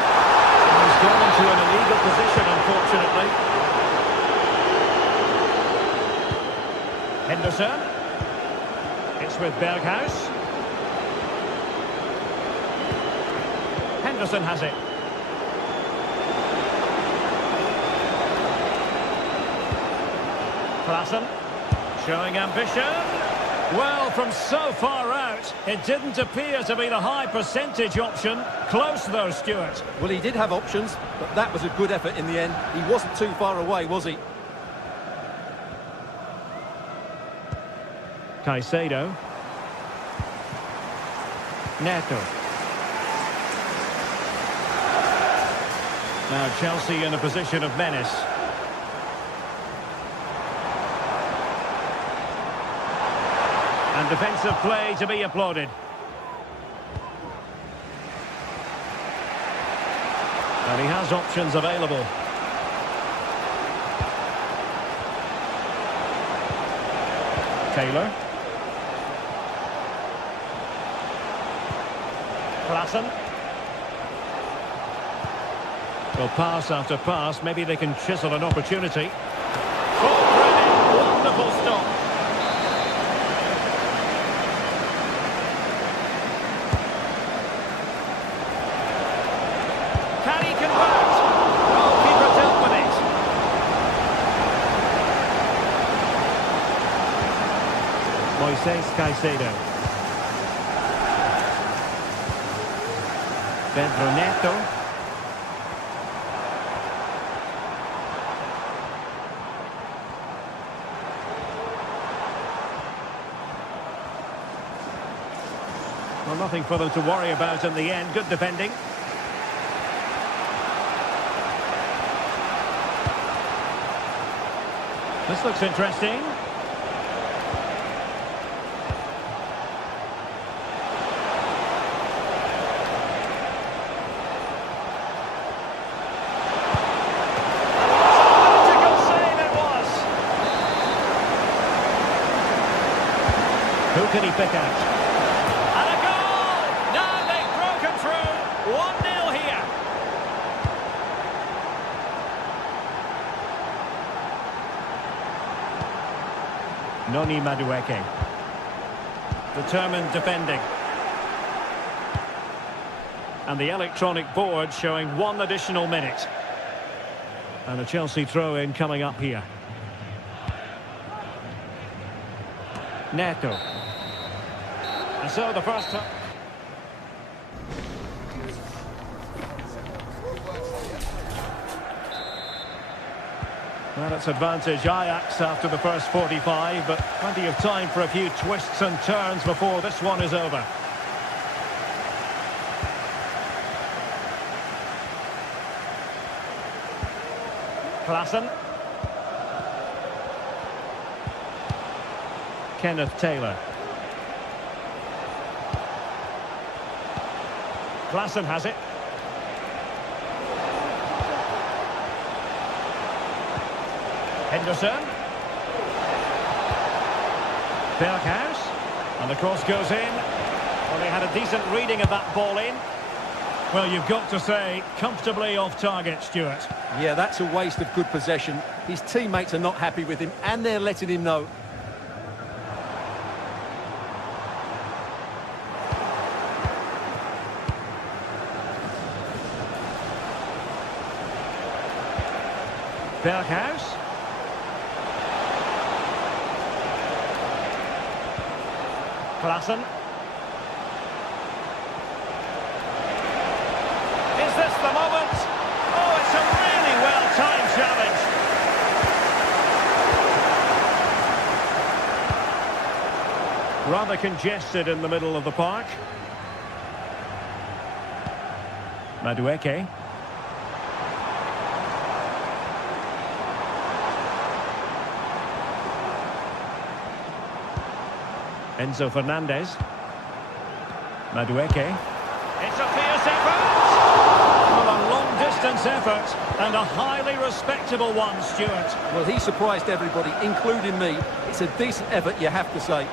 He's gone into an illegal position, unfortunately. Henderson. It's with Berghuis. Henderson has it. Klaassen. Showing ambition. Well, from so far out, it didn't appear to be the high percentage option. Close though, Stuart. Well, he did have options, but that was a good effort in the end. He wasn't too far away, was he? Caicedo. Neto. Now Chelsea in a position of menace. And defensive play to be applauded. And he has options available. Taylor. Klassen. Well, pass after pass, maybe they can chisel an opportunity. Oh, brilliant, wonderful stop. Can he convert? Goalkeeper dealt with it. Moises Caicedo. Pedro Neto. Well, nothing for them to worry about in the end. Good defending. This looks interesting. Vertical save it was. Who can he pick out? And a goal! Now they've broken through. 1-0 here. Noni Madueke. Determined defending. And the electronic board showing 1 additional minute. And a Chelsea throw-in coming up here. Neto. And so the first... Well, it's advantage Ajax after the first 45, but plenty of time for a few twists and turns before this one is over. Klassen. Kenneth Taylor. Klassen has it. Henderson. Berghuis. And the cross goes in. Well, they had a decent reading of that ball in. Well, you've got to say, comfortably off target, Stuart. Yeah, that's a waste of good possession. His teammates are not happy with him, and they're letting him know. Berghuis. Klassen. Is this the moment? Oh, it's a really well-timed challenge. Rather congested in the middle of the park. Madueke. Enzo Fernandez. Madueke. It's a fierce effort! Well, a long-distance effort, and a highly respectable one, Stuart. Well, he surprised everybody, including me. It's a decent effort, you have to say.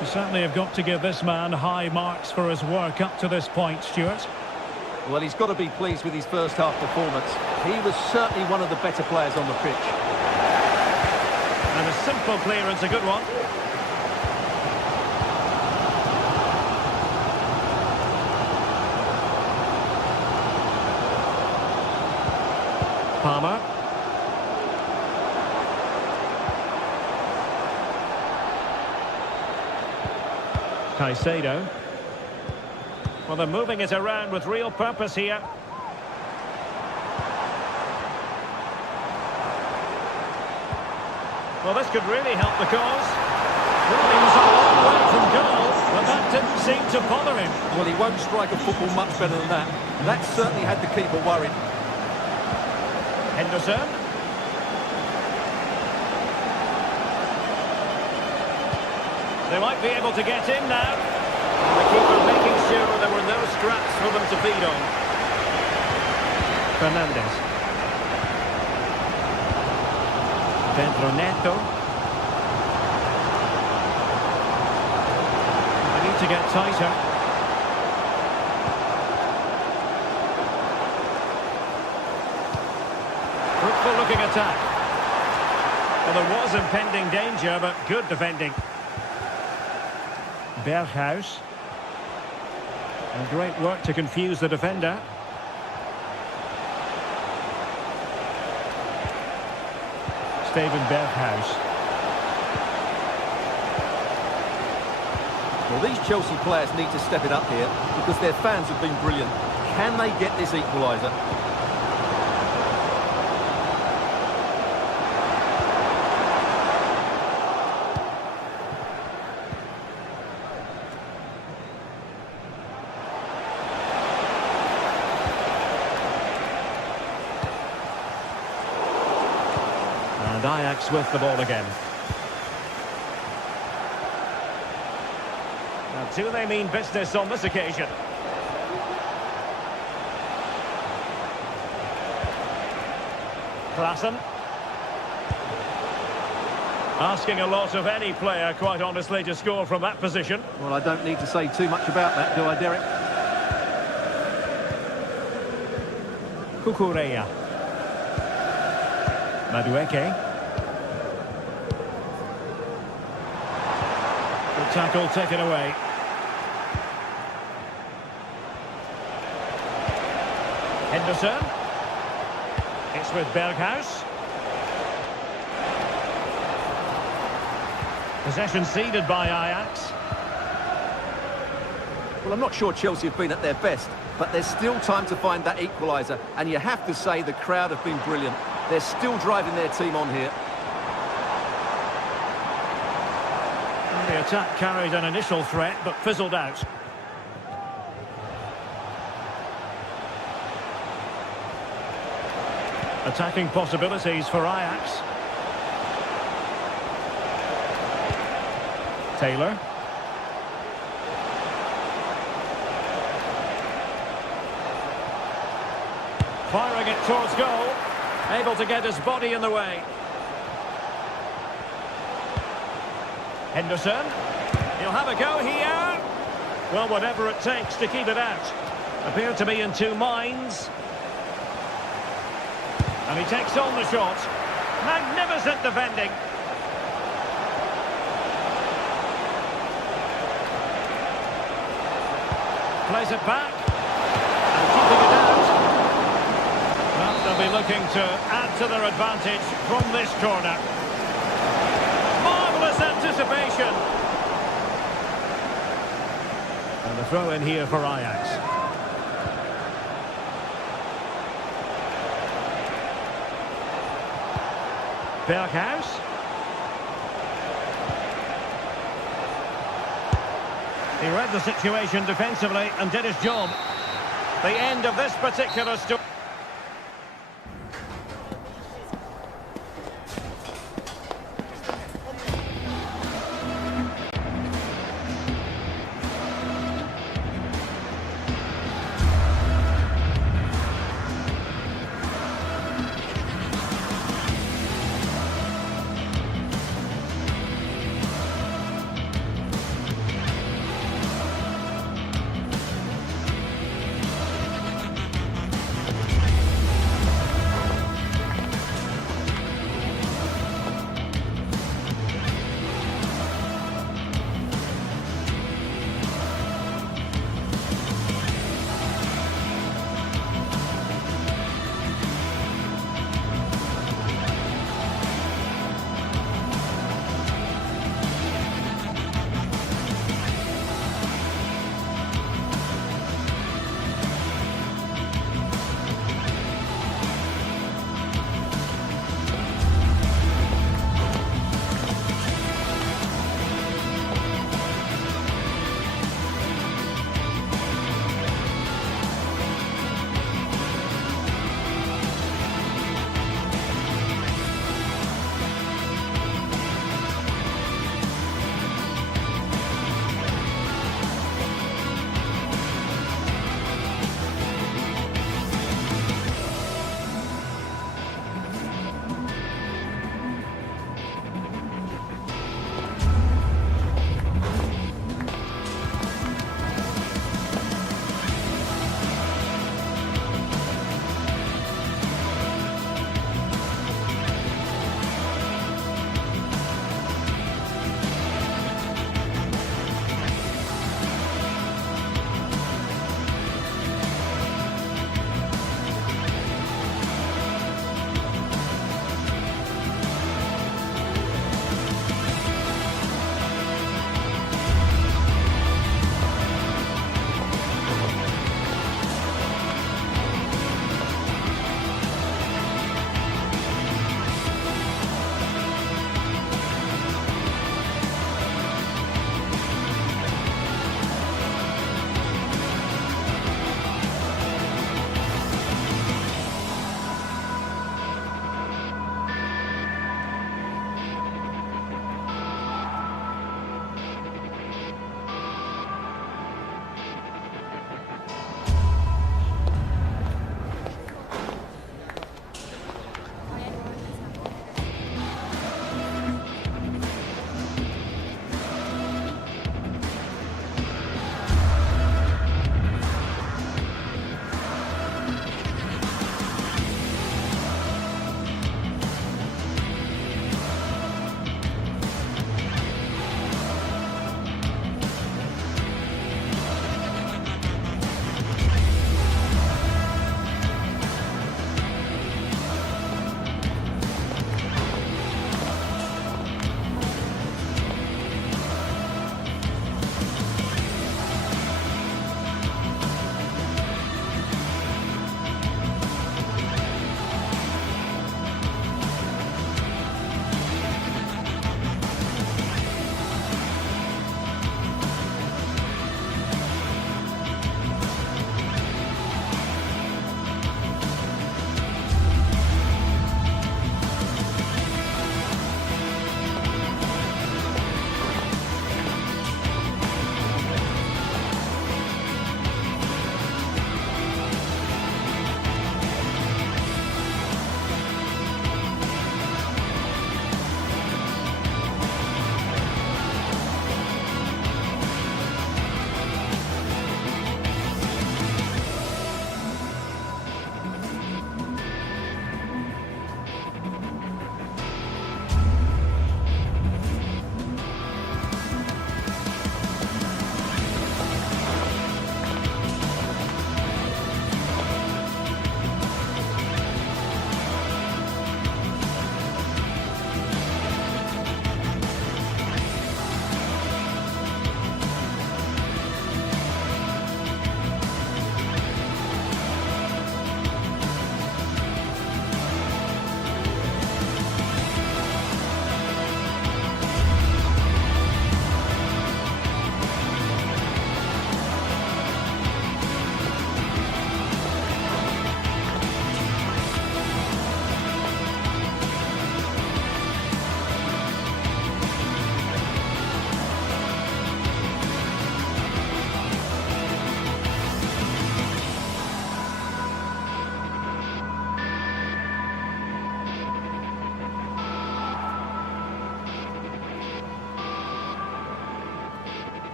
You certainly have got to give this man high marks for his work up to this point, Stuart. Well, he's got to be pleased with his first half performance. He was certainly one of the better players on the pitch. And a simple clearance, a good one. Palmer. Caicedo. Well, they're moving it around with real purpose here. Well, this could really help the cause. Well, he was a long way from goal, but that didn't seem to bother him. Well, he won't strike a football much better than that. That certainly had the keeper worried. Henderson. They might be able to get in now. And the keeper making sure there were no scraps for them to feed on. Fernandez. Pedro Neto. to get tighter. Fruitful looking attack. Well, there was impending danger, but good defending. Berghuis. And great work to confuse the defender. Steven Berghuis. Well, these Chelsea players need to step it up here because their fans have been brilliant. Can they get this equaliser? And Ajax with the ball again. Now, do they mean business on this occasion? Klaassen. Asking a lot of any player, quite honestly, to score from that position. Well, I don't need to say too much about that, do I, Derek? Kukureya. Madueke. The tackle taken away. Henderson. It's with Berghuis. Possession ceded by Ajax. Well, I'm not sure Chelsea have been at their best, but there's still time to find that equaliser, and you have to say the crowd have been brilliant. They're still driving their team on here. The attack carried an initial threat, but fizzled out. Attacking possibilities for Ajax. Taylor. Firing it towards goal. Able to get his body in the way. Henderson. He'll have a go here. Well, whatever it takes to keep it out. Appeared to be in two minds. And he takes on the shot. Magnificent defending. Plays it back. And keeping it out. Well, they'll be looking to add to their advantage from this corner. Marvellous anticipation. And the throw in here for Ajax. Berghuis. He read the situation defensively and did his job. The end of this particular story.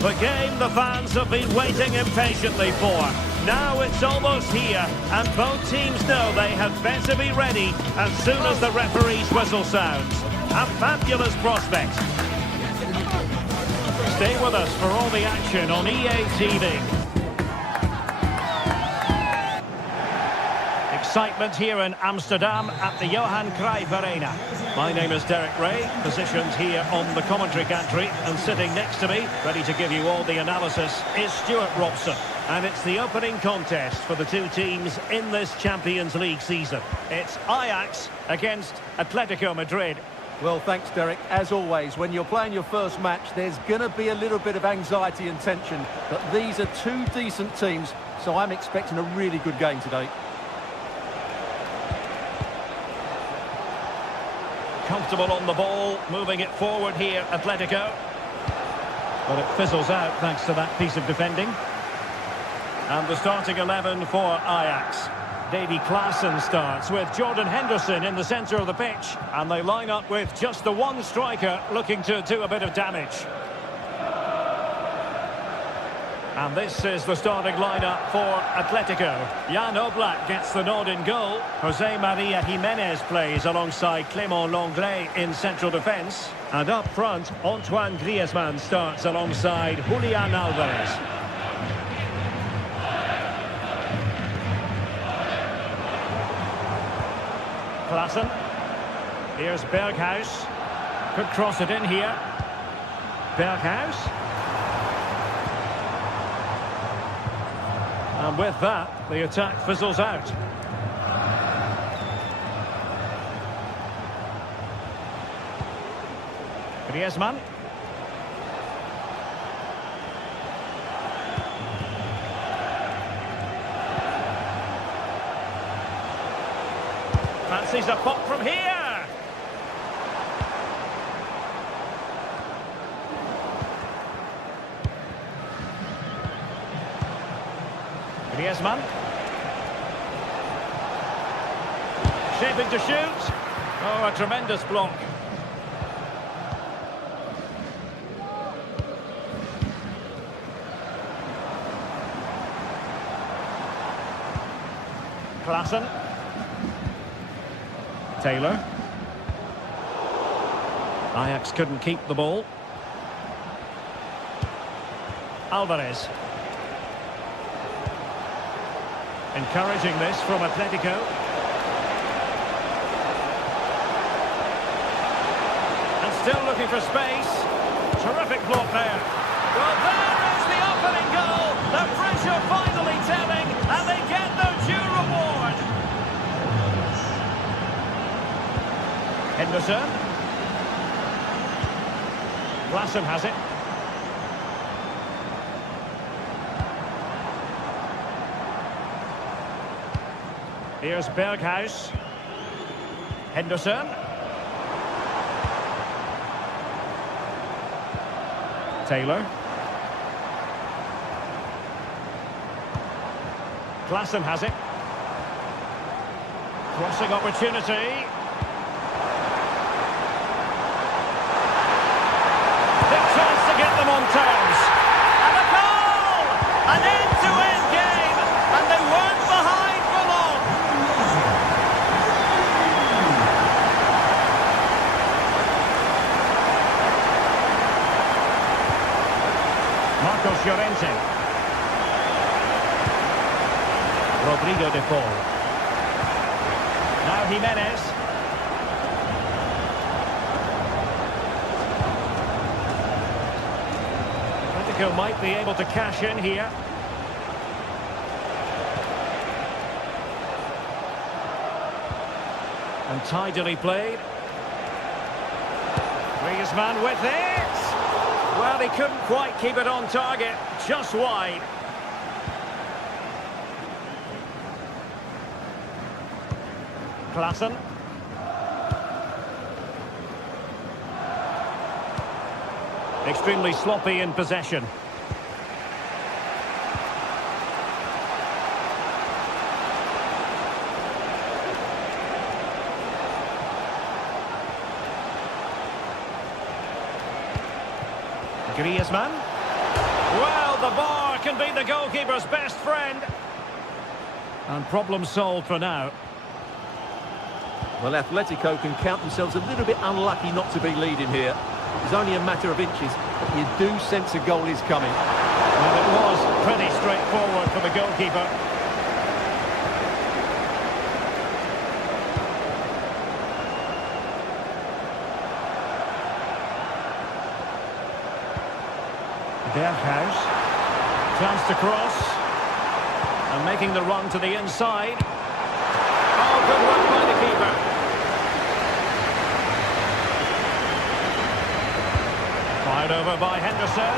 The game the fans have been waiting impatiently for. Now it's almost here, and both teams know they had better be ready as soon as the referee's whistle sounds. A fabulous prospect. Stay with us for all the action on EA TV. Excitement here in Amsterdam at the Johan Cruyff Arena. My name is Derek Ray, positioned here on the commentary gantry, and sitting next to me, ready to give you all the analysis, is Stuart Robson. And it's the opening contest for the two teams in this Champions League season. It's Ajax against Atletico Madrid. Well, thanks, Derek. As always, when you're playing your first match, there's going to be a little bit of anxiety and tension. But these are two decent teams, so I'm expecting a really good game today. Comfortable on the ball, moving it forward here, Atletico. But it fizzles out thanks to that piece of defending. And the starting 11 for Ajax. Davy Klaassen starts with Jordan Henderson in the centre of the pitch. And they line up with just the one striker looking to do a bit of damage. And this is the starting lineup for Atletico. Jan Oblak gets the nod in goal. Jose Maria Jimenez plays alongside Clément Lenglet in central defence. And up front, Antoine Griezmann starts alongside Julian Alvarez. Klaassen. Here's Berghuis. Could cross it in here. Berghuis. And with that, the attack fizzles out. Griezmann. Fancies a pop from here. Griezmann. Shaping to shoot. Oh, a tremendous block. Klaassen. Taylor. Ajax couldn't keep the ball. Alvarez. Encouraging this from Atletico. And still looking for space. Terrific block there. Well, there is the opening goal. The pressure finally telling, and they get their due reward. Henderson. Klaassen has it. Here's Berghuis. Henderson. Taylor. Klaassen has it. Crossing opportunity. Big chance to get them on terms. And a goal! An end-to-end game. And they weren't behind for long. Marcos Llorente. Rodrigo de Paul. Now Jimenez. Atletico might be able to cash in here. And tidily played. Griezmann with it. Well, he couldn't quite keep it on target, just wide. Klaassen. Extremely sloppy in possession. Griezmann. Well, the bar can be the goalkeeper's best friend. And problem solved for now. Well, Atletico can count themselves a little bit unlucky not to be leading here. It's only a matter of inches, but you do sense a goal is coming. And it was pretty straightforward for the goalkeeper. Berghuis. Chance to cross. And making the run to the inside. Oh, good work by the keeper. Fired over by Henderson.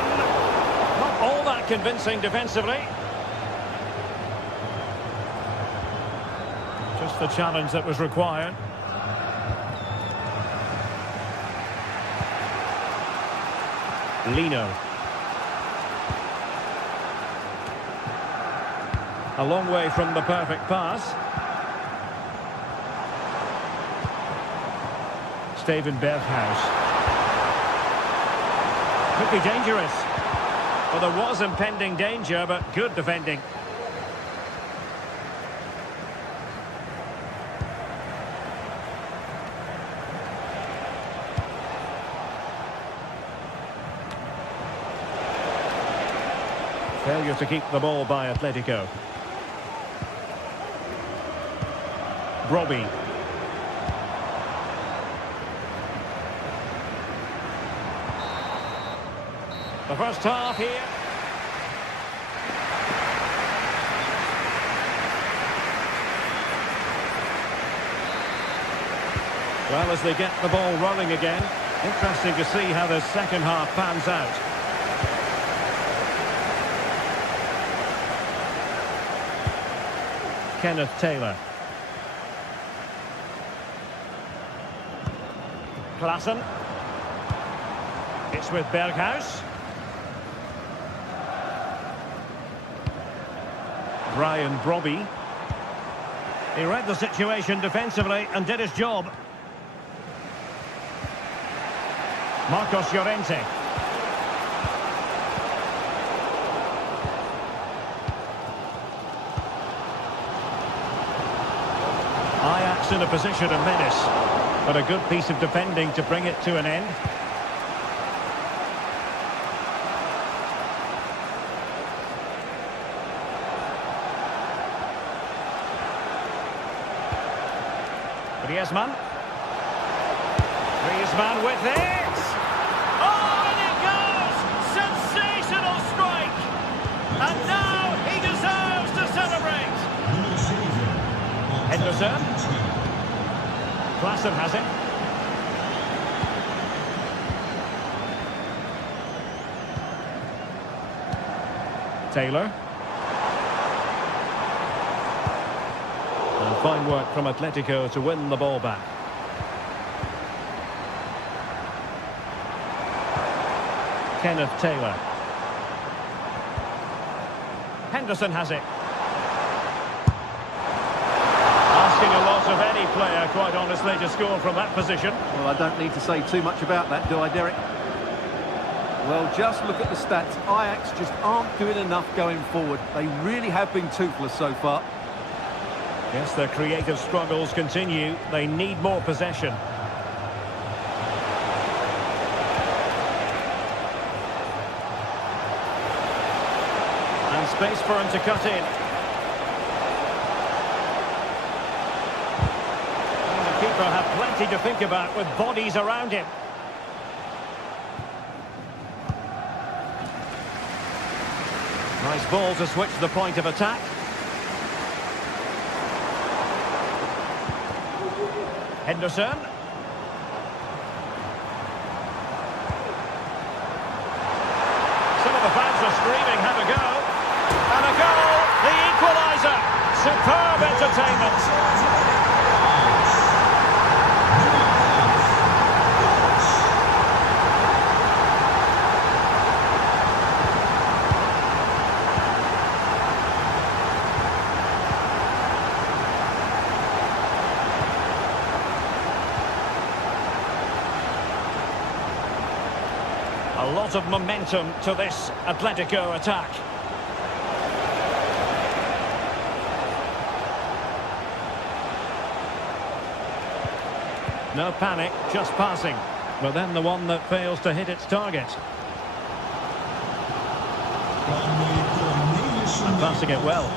Not all that convincing defensively. Just the challenge that was required. Lino. A long way from the perfect pass. Steven Berghuis. Could be dangerous. Well, there was impending danger, but good defending. Failure to keep the ball by Atletico. Robbie. The first half here. Well, as they get the ball rolling again, interesting to see how the second half pans out. Kenneth Taylor. Klaassen. It's with Berghuis. Brian Brobby. He read the situation defensively and did his job. Marcos Llorente. Ajax in a position of menace, but a good piece of defending to bring it to an end. Griezmann. Griezmann with it! Oh, and it goes! Sensational strike! And now he deserves to celebrate! Henderson. Klaassen has it. Taylor. And fine work from Atletico to win the ball back. Kenneth Taylor. Henderson has it. Asking a lot of any player, quite honestly, to score from that position. Well, I don't need to say too much about that, do I, Derek? Well, just look at the stats. Ajax just aren't doing enough going forward. They really have been toothless so far. Yes, their creative struggles continue. They need more possession. And space for him to cut in. And the keeper had plenty to think about with bodies around him. Nice ball to switch the point of attack. Henderson. Some of the fans are screaming, have a go. And a goal, the equaliser. Superb entertainment. A lot of momentum to this Atletico attack. No panic, just passing. But then the one that fails to hit its target. And passing it well.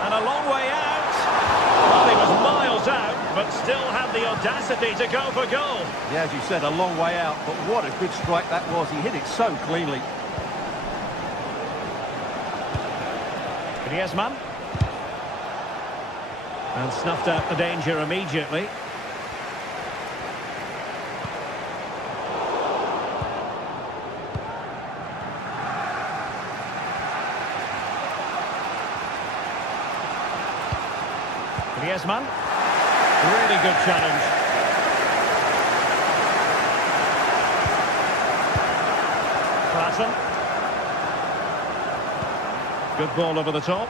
And a long way out. Well, he was miles out, but still had the audacity to go for goal. Yeah, as you said, a long way out, but what a good strike that was. He hit it so cleanly. Griezmann. And snuffed out the danger immediately. Griezmann. Really good challenge. Klassen. Good ball over the top.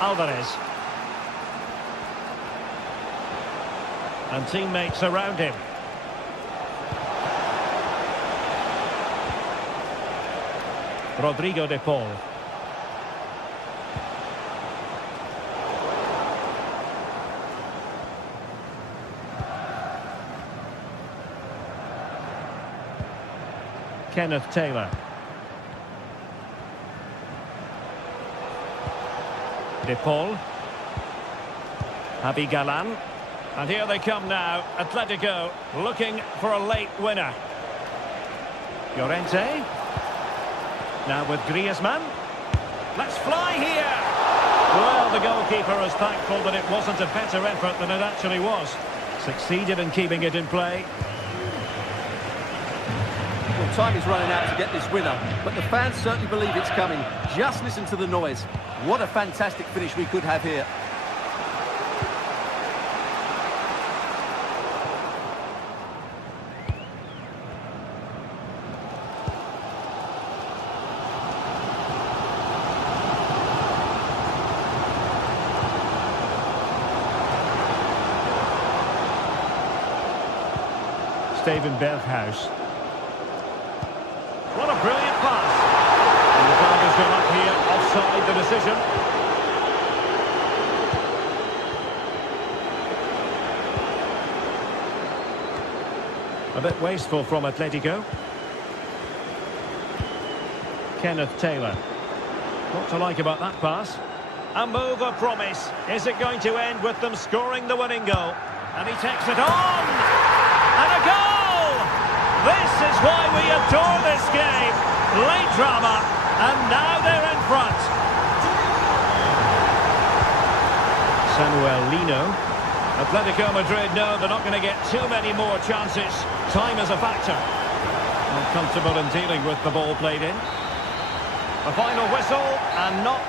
Alvarez. And teammates around him. Rodrigo de Paul. Kenneth Taylor. De Paul. Javi Galan. And here they come now. Atletico looking for a late winner. Llorente. Now with Griezmann. Let's fly here. Well, the goalkeeper is thankful that it wasn't a better effort than it actually was. Succeeded in keeping it in play. Well, time is running out to get this winner, but the fans certainly believe it's coming. Just listen to the noise. What a fantastic finish we could have here. Steven Berghuis. What a brilliant pass. And the flag has gone up here, offside the decision. A bit wasteful from Atletico. Kenneth Taylor. What to like about that pass? A move of promise. Is it going to end with them scoring the winning goal? And he takes it on! And a goal! This is why we adore this game. Late drama, and now they're in front. Samuel Lino. Atletico Madrid know they're not going to get too many more chances. Time is a factor. Not comfortable in dealing with the ball played in. A final whistle, and not...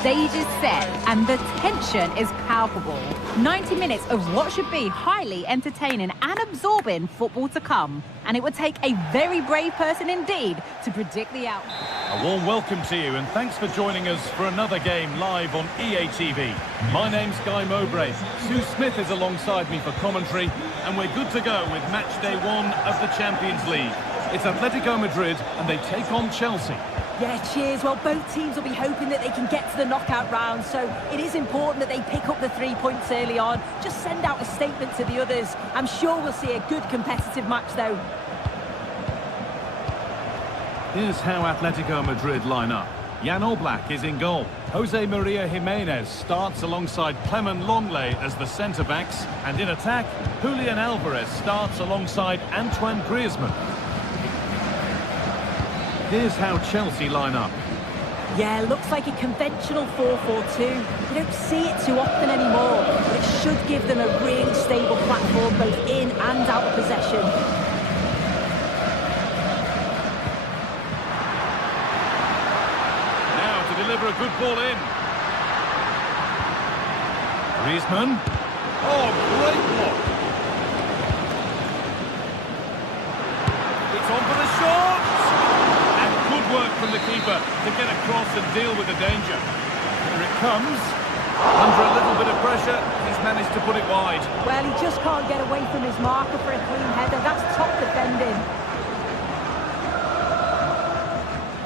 stage is set and the tension is palpable. 90 minutes of what should be highly entertaining and absorbing football to come. And it would take a very brave person indeed to predict the outcome. A warm welcome to you and thanks for joining us for another game live on EA TV. My name's Guy Mowbray. Sue Smith is alongside me for commentary and we're good to go with match day 1 of the Champions League. It's Atletico Madrid and they take on Chelsea. Yeah, cheers. Well, both teams will be hoping that they can get to the knockout round, so it is important that they pick up the 3 points early on. Just send out a statement to the others. I'm sure we'll see a good competitive match, though. Here's how Atletico Madrid line up. Jan Oblak is in goal. Jose Maria Jimenez starts alongside Clement Longley as the centre-backs. And in attack, Julian Alvarez starts alongside Antoine Griezmann. Here's how Chelsea line up. Yeah, looks like a conventional 4-4-2. You don't see it too often anymore, but it should give them a really stable platform both in and out of possession. Now to deliver a good ball in. Griezmann. Oh, great block. It's on for the shot. Work from the keeper to get across and deal with the danger. Here it comes. Under a little bit of pressure, he's managed to put it wide. Well, he just can't get away from his marker for a clean header. That's top defending.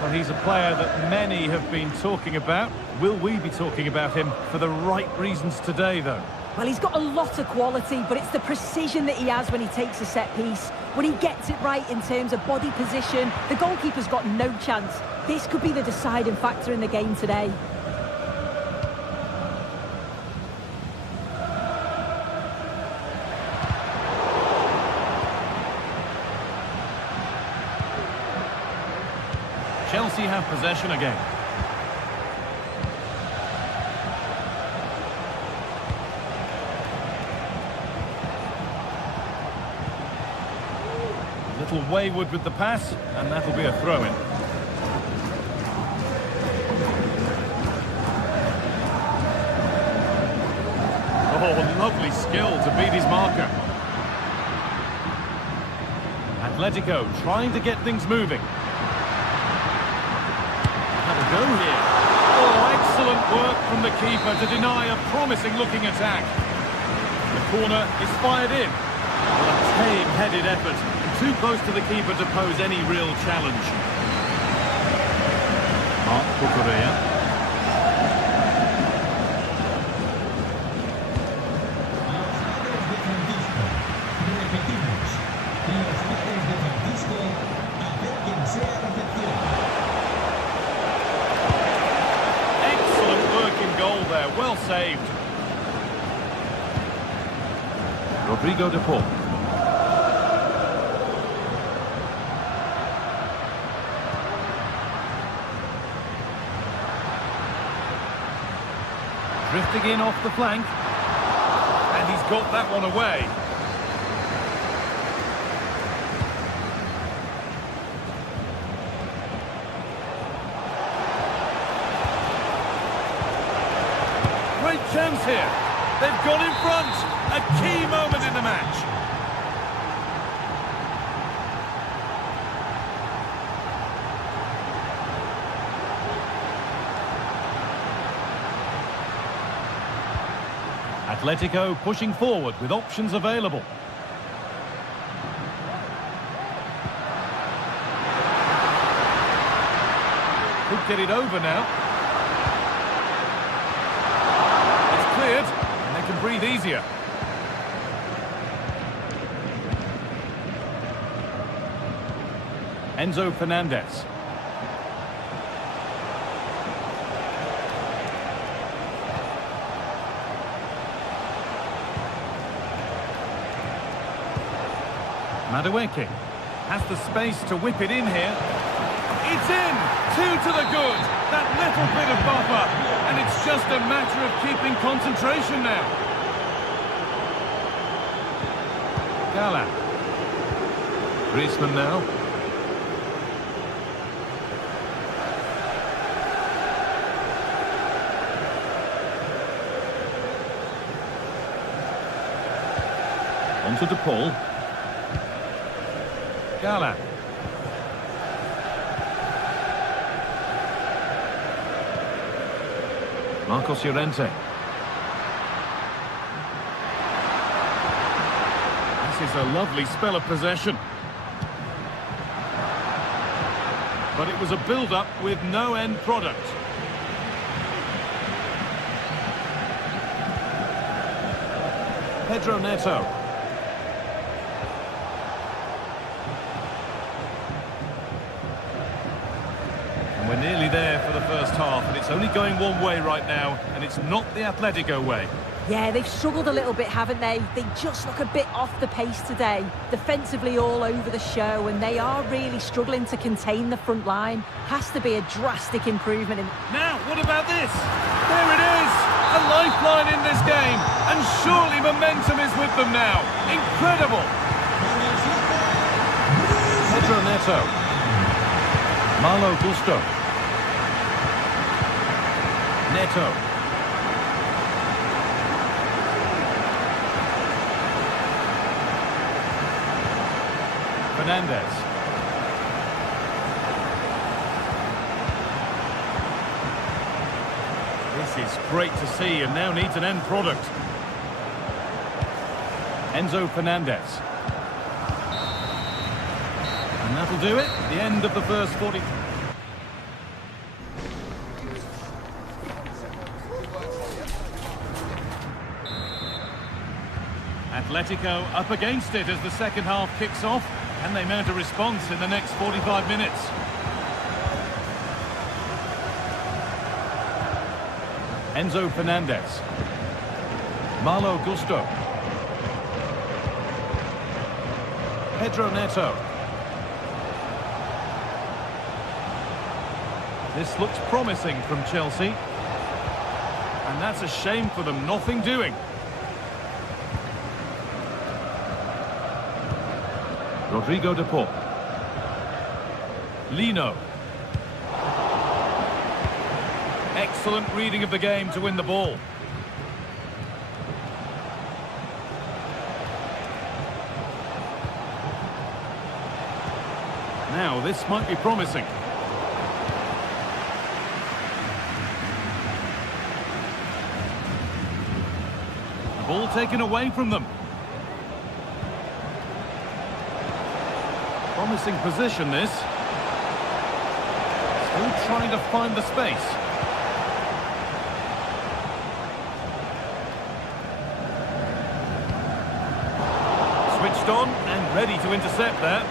Well, he's a player that many have been talking about. Will we be talking about him for the right reasons today, though? Well, he's got a lot of quality, but it's the precision that he has when he takes a set piece. When he gets it right in terms of body position, the goalkeeper's got no chance. This could be the deciding factor in the game today. Chelsea have possession again. Little wayward with the pass, and that'll be a throw-in. Oh, lovely skill to beat his marker. Atletico trying to get things moving. Have a go here. Oh, excellent work from the keeper to deny a promising-looking attack. The corner is fired in. A tame-headed effort. Too close to the keeper to pose any real challenge. Marc Cucurella. Excellent work in goal there, well saved. Rodrigo de Paul. Drifting in off the flank. And he's got that one away. Great chance here. They've got in front. A key moment in the match. Atletico pushing forward with options available. Could get it over now. It's cleared, and they can breathe easier. Enzo Fernandez. Madueke has the space to whip it in here. It's in! 2 to the good! That little bit of buffer. And it's just a matter of keeping concentration now. Gala. Griezmann now. On to De Paul. Gala. Marcos Llorente. This is a lovely spell of possession. But it was a build-up with no end product. Pedro Neto. And we're nearly there for the first half, and it's only going one way right now, and it's not the Atletico way. Yeah, they've struggled a little bit, haven't they? They just look a bit off the pace today. Defensively all over the show, and they are really struggling to contain the front line. Has to be a drastic improvement. Now, what about this? There it is! A lifeline in this game, and surely momentum is with them now. Incredible! Pedro Neto. Malo Gusto. Neto. Fernandez. This is great to see and now needs an end product. Enzo Fernandez. And that'll do it. The end of the first 40. Atletico up against it as the second half kicks off. Can they mount a response in the next 45 minutes? Enzo Fernandez. Malo Gusto. Pedro Neto. This looks promising from Chelsea. And that's a shame for them, nothing doing. Rodrigo De Paul. Lino. Excellent reading of the game to win the ball. Now, this might be promising. The ball taken away from them. Promising position, this. Still trying to find the space. Switched on and ready to intercept there.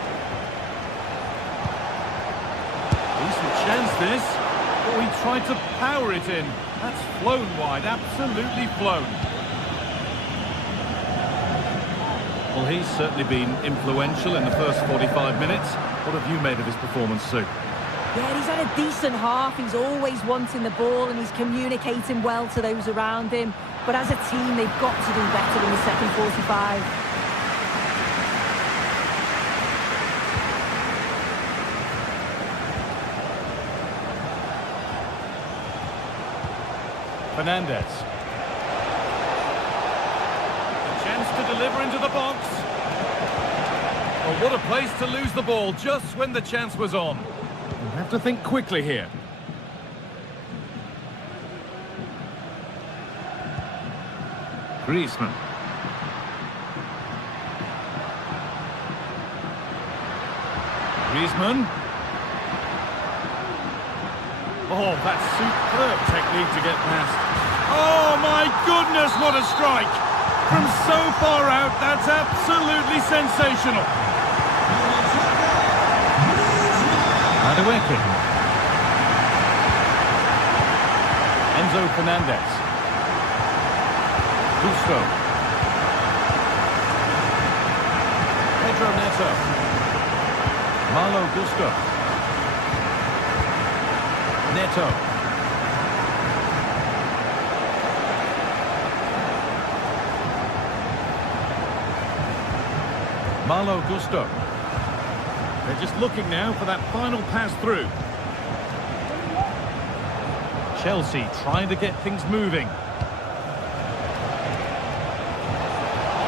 Decent chance, this. Oh, he tried to power it in. That's flown wide, absolutely flown. Well, he's certainly been influential in the first 45 minutes. What have you made of his performance, Sue? Yeah, he's had a decent half. He's always wanting the ball and he's communicating well to those around him. But as a team, they've got to do better in the second 45. Fernandez. To deliver into the box. Well, what a place to lose the ball just when the chance was on. You have to think quickly here. Griezmann. Griezmann. Oh, that's superb technique to get past. Oh my goodness, what a strike! From so far out, that's absolutely sensational. Madueke. Enzo Fernandez. Gusto. Pedro Neto. Malo Gusto. Neto. Malo Gusto. They're just looking now for that final pass through. Chelsea trying to get things moving.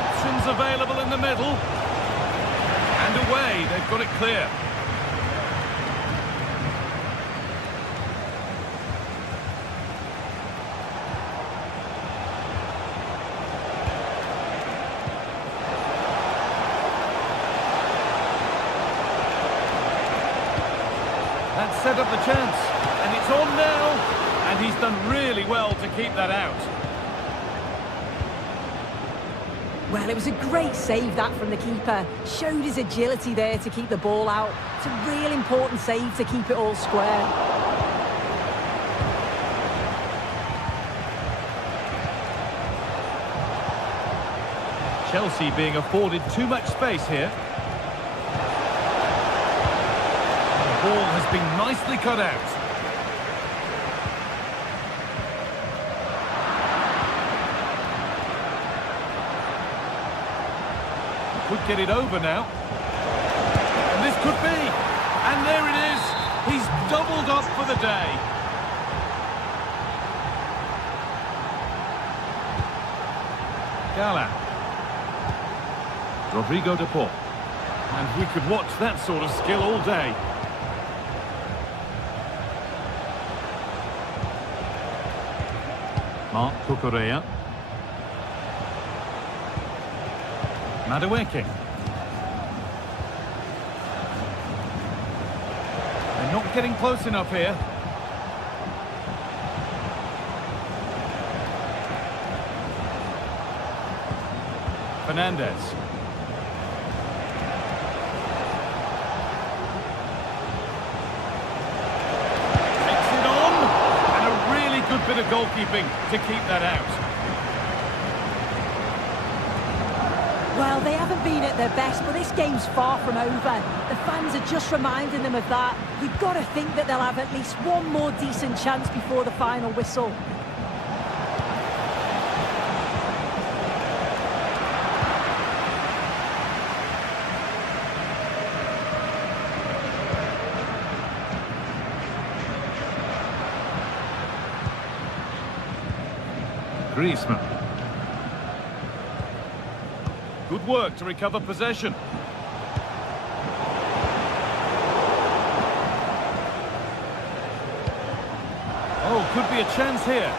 Options Options available in the middle. And away, they've got it clear. That set up the chance, and it's on now. And he's done really well to keep that out. Well, it was a great save, that, from the keeper. Showed his agility there to keep the ball out. It's a real important save to keep it all square. Chelsea being afforded too much space here. The ball has been nicely cut out. Could get it over now. And this could be. And there it is. He's doubled up for the day. Gala. Rodrigo de Paul. And we could watch that sort of skill all day. Mark Cucurella. Madueke. They're not getting close enough here. Fernandez. Takes it on. And a really good bit of goalkeeping to keep that out. Well, they haven't been at their best, but this game's far from over. The fans are just reminding them of that. You've got to think that they'll have at least one more decent chance before the final whistle. Griezmann. Good work to recover possession. Oh, could be a chance here.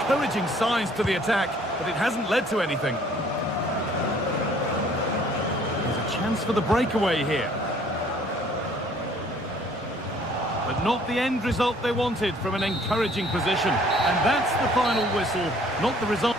Encouraging signs to the attack, but it hasn't led to anything. There's a chance for the breakaway here. But not the end result they wanted from an encouraging position. And that's the final whistle, not the result.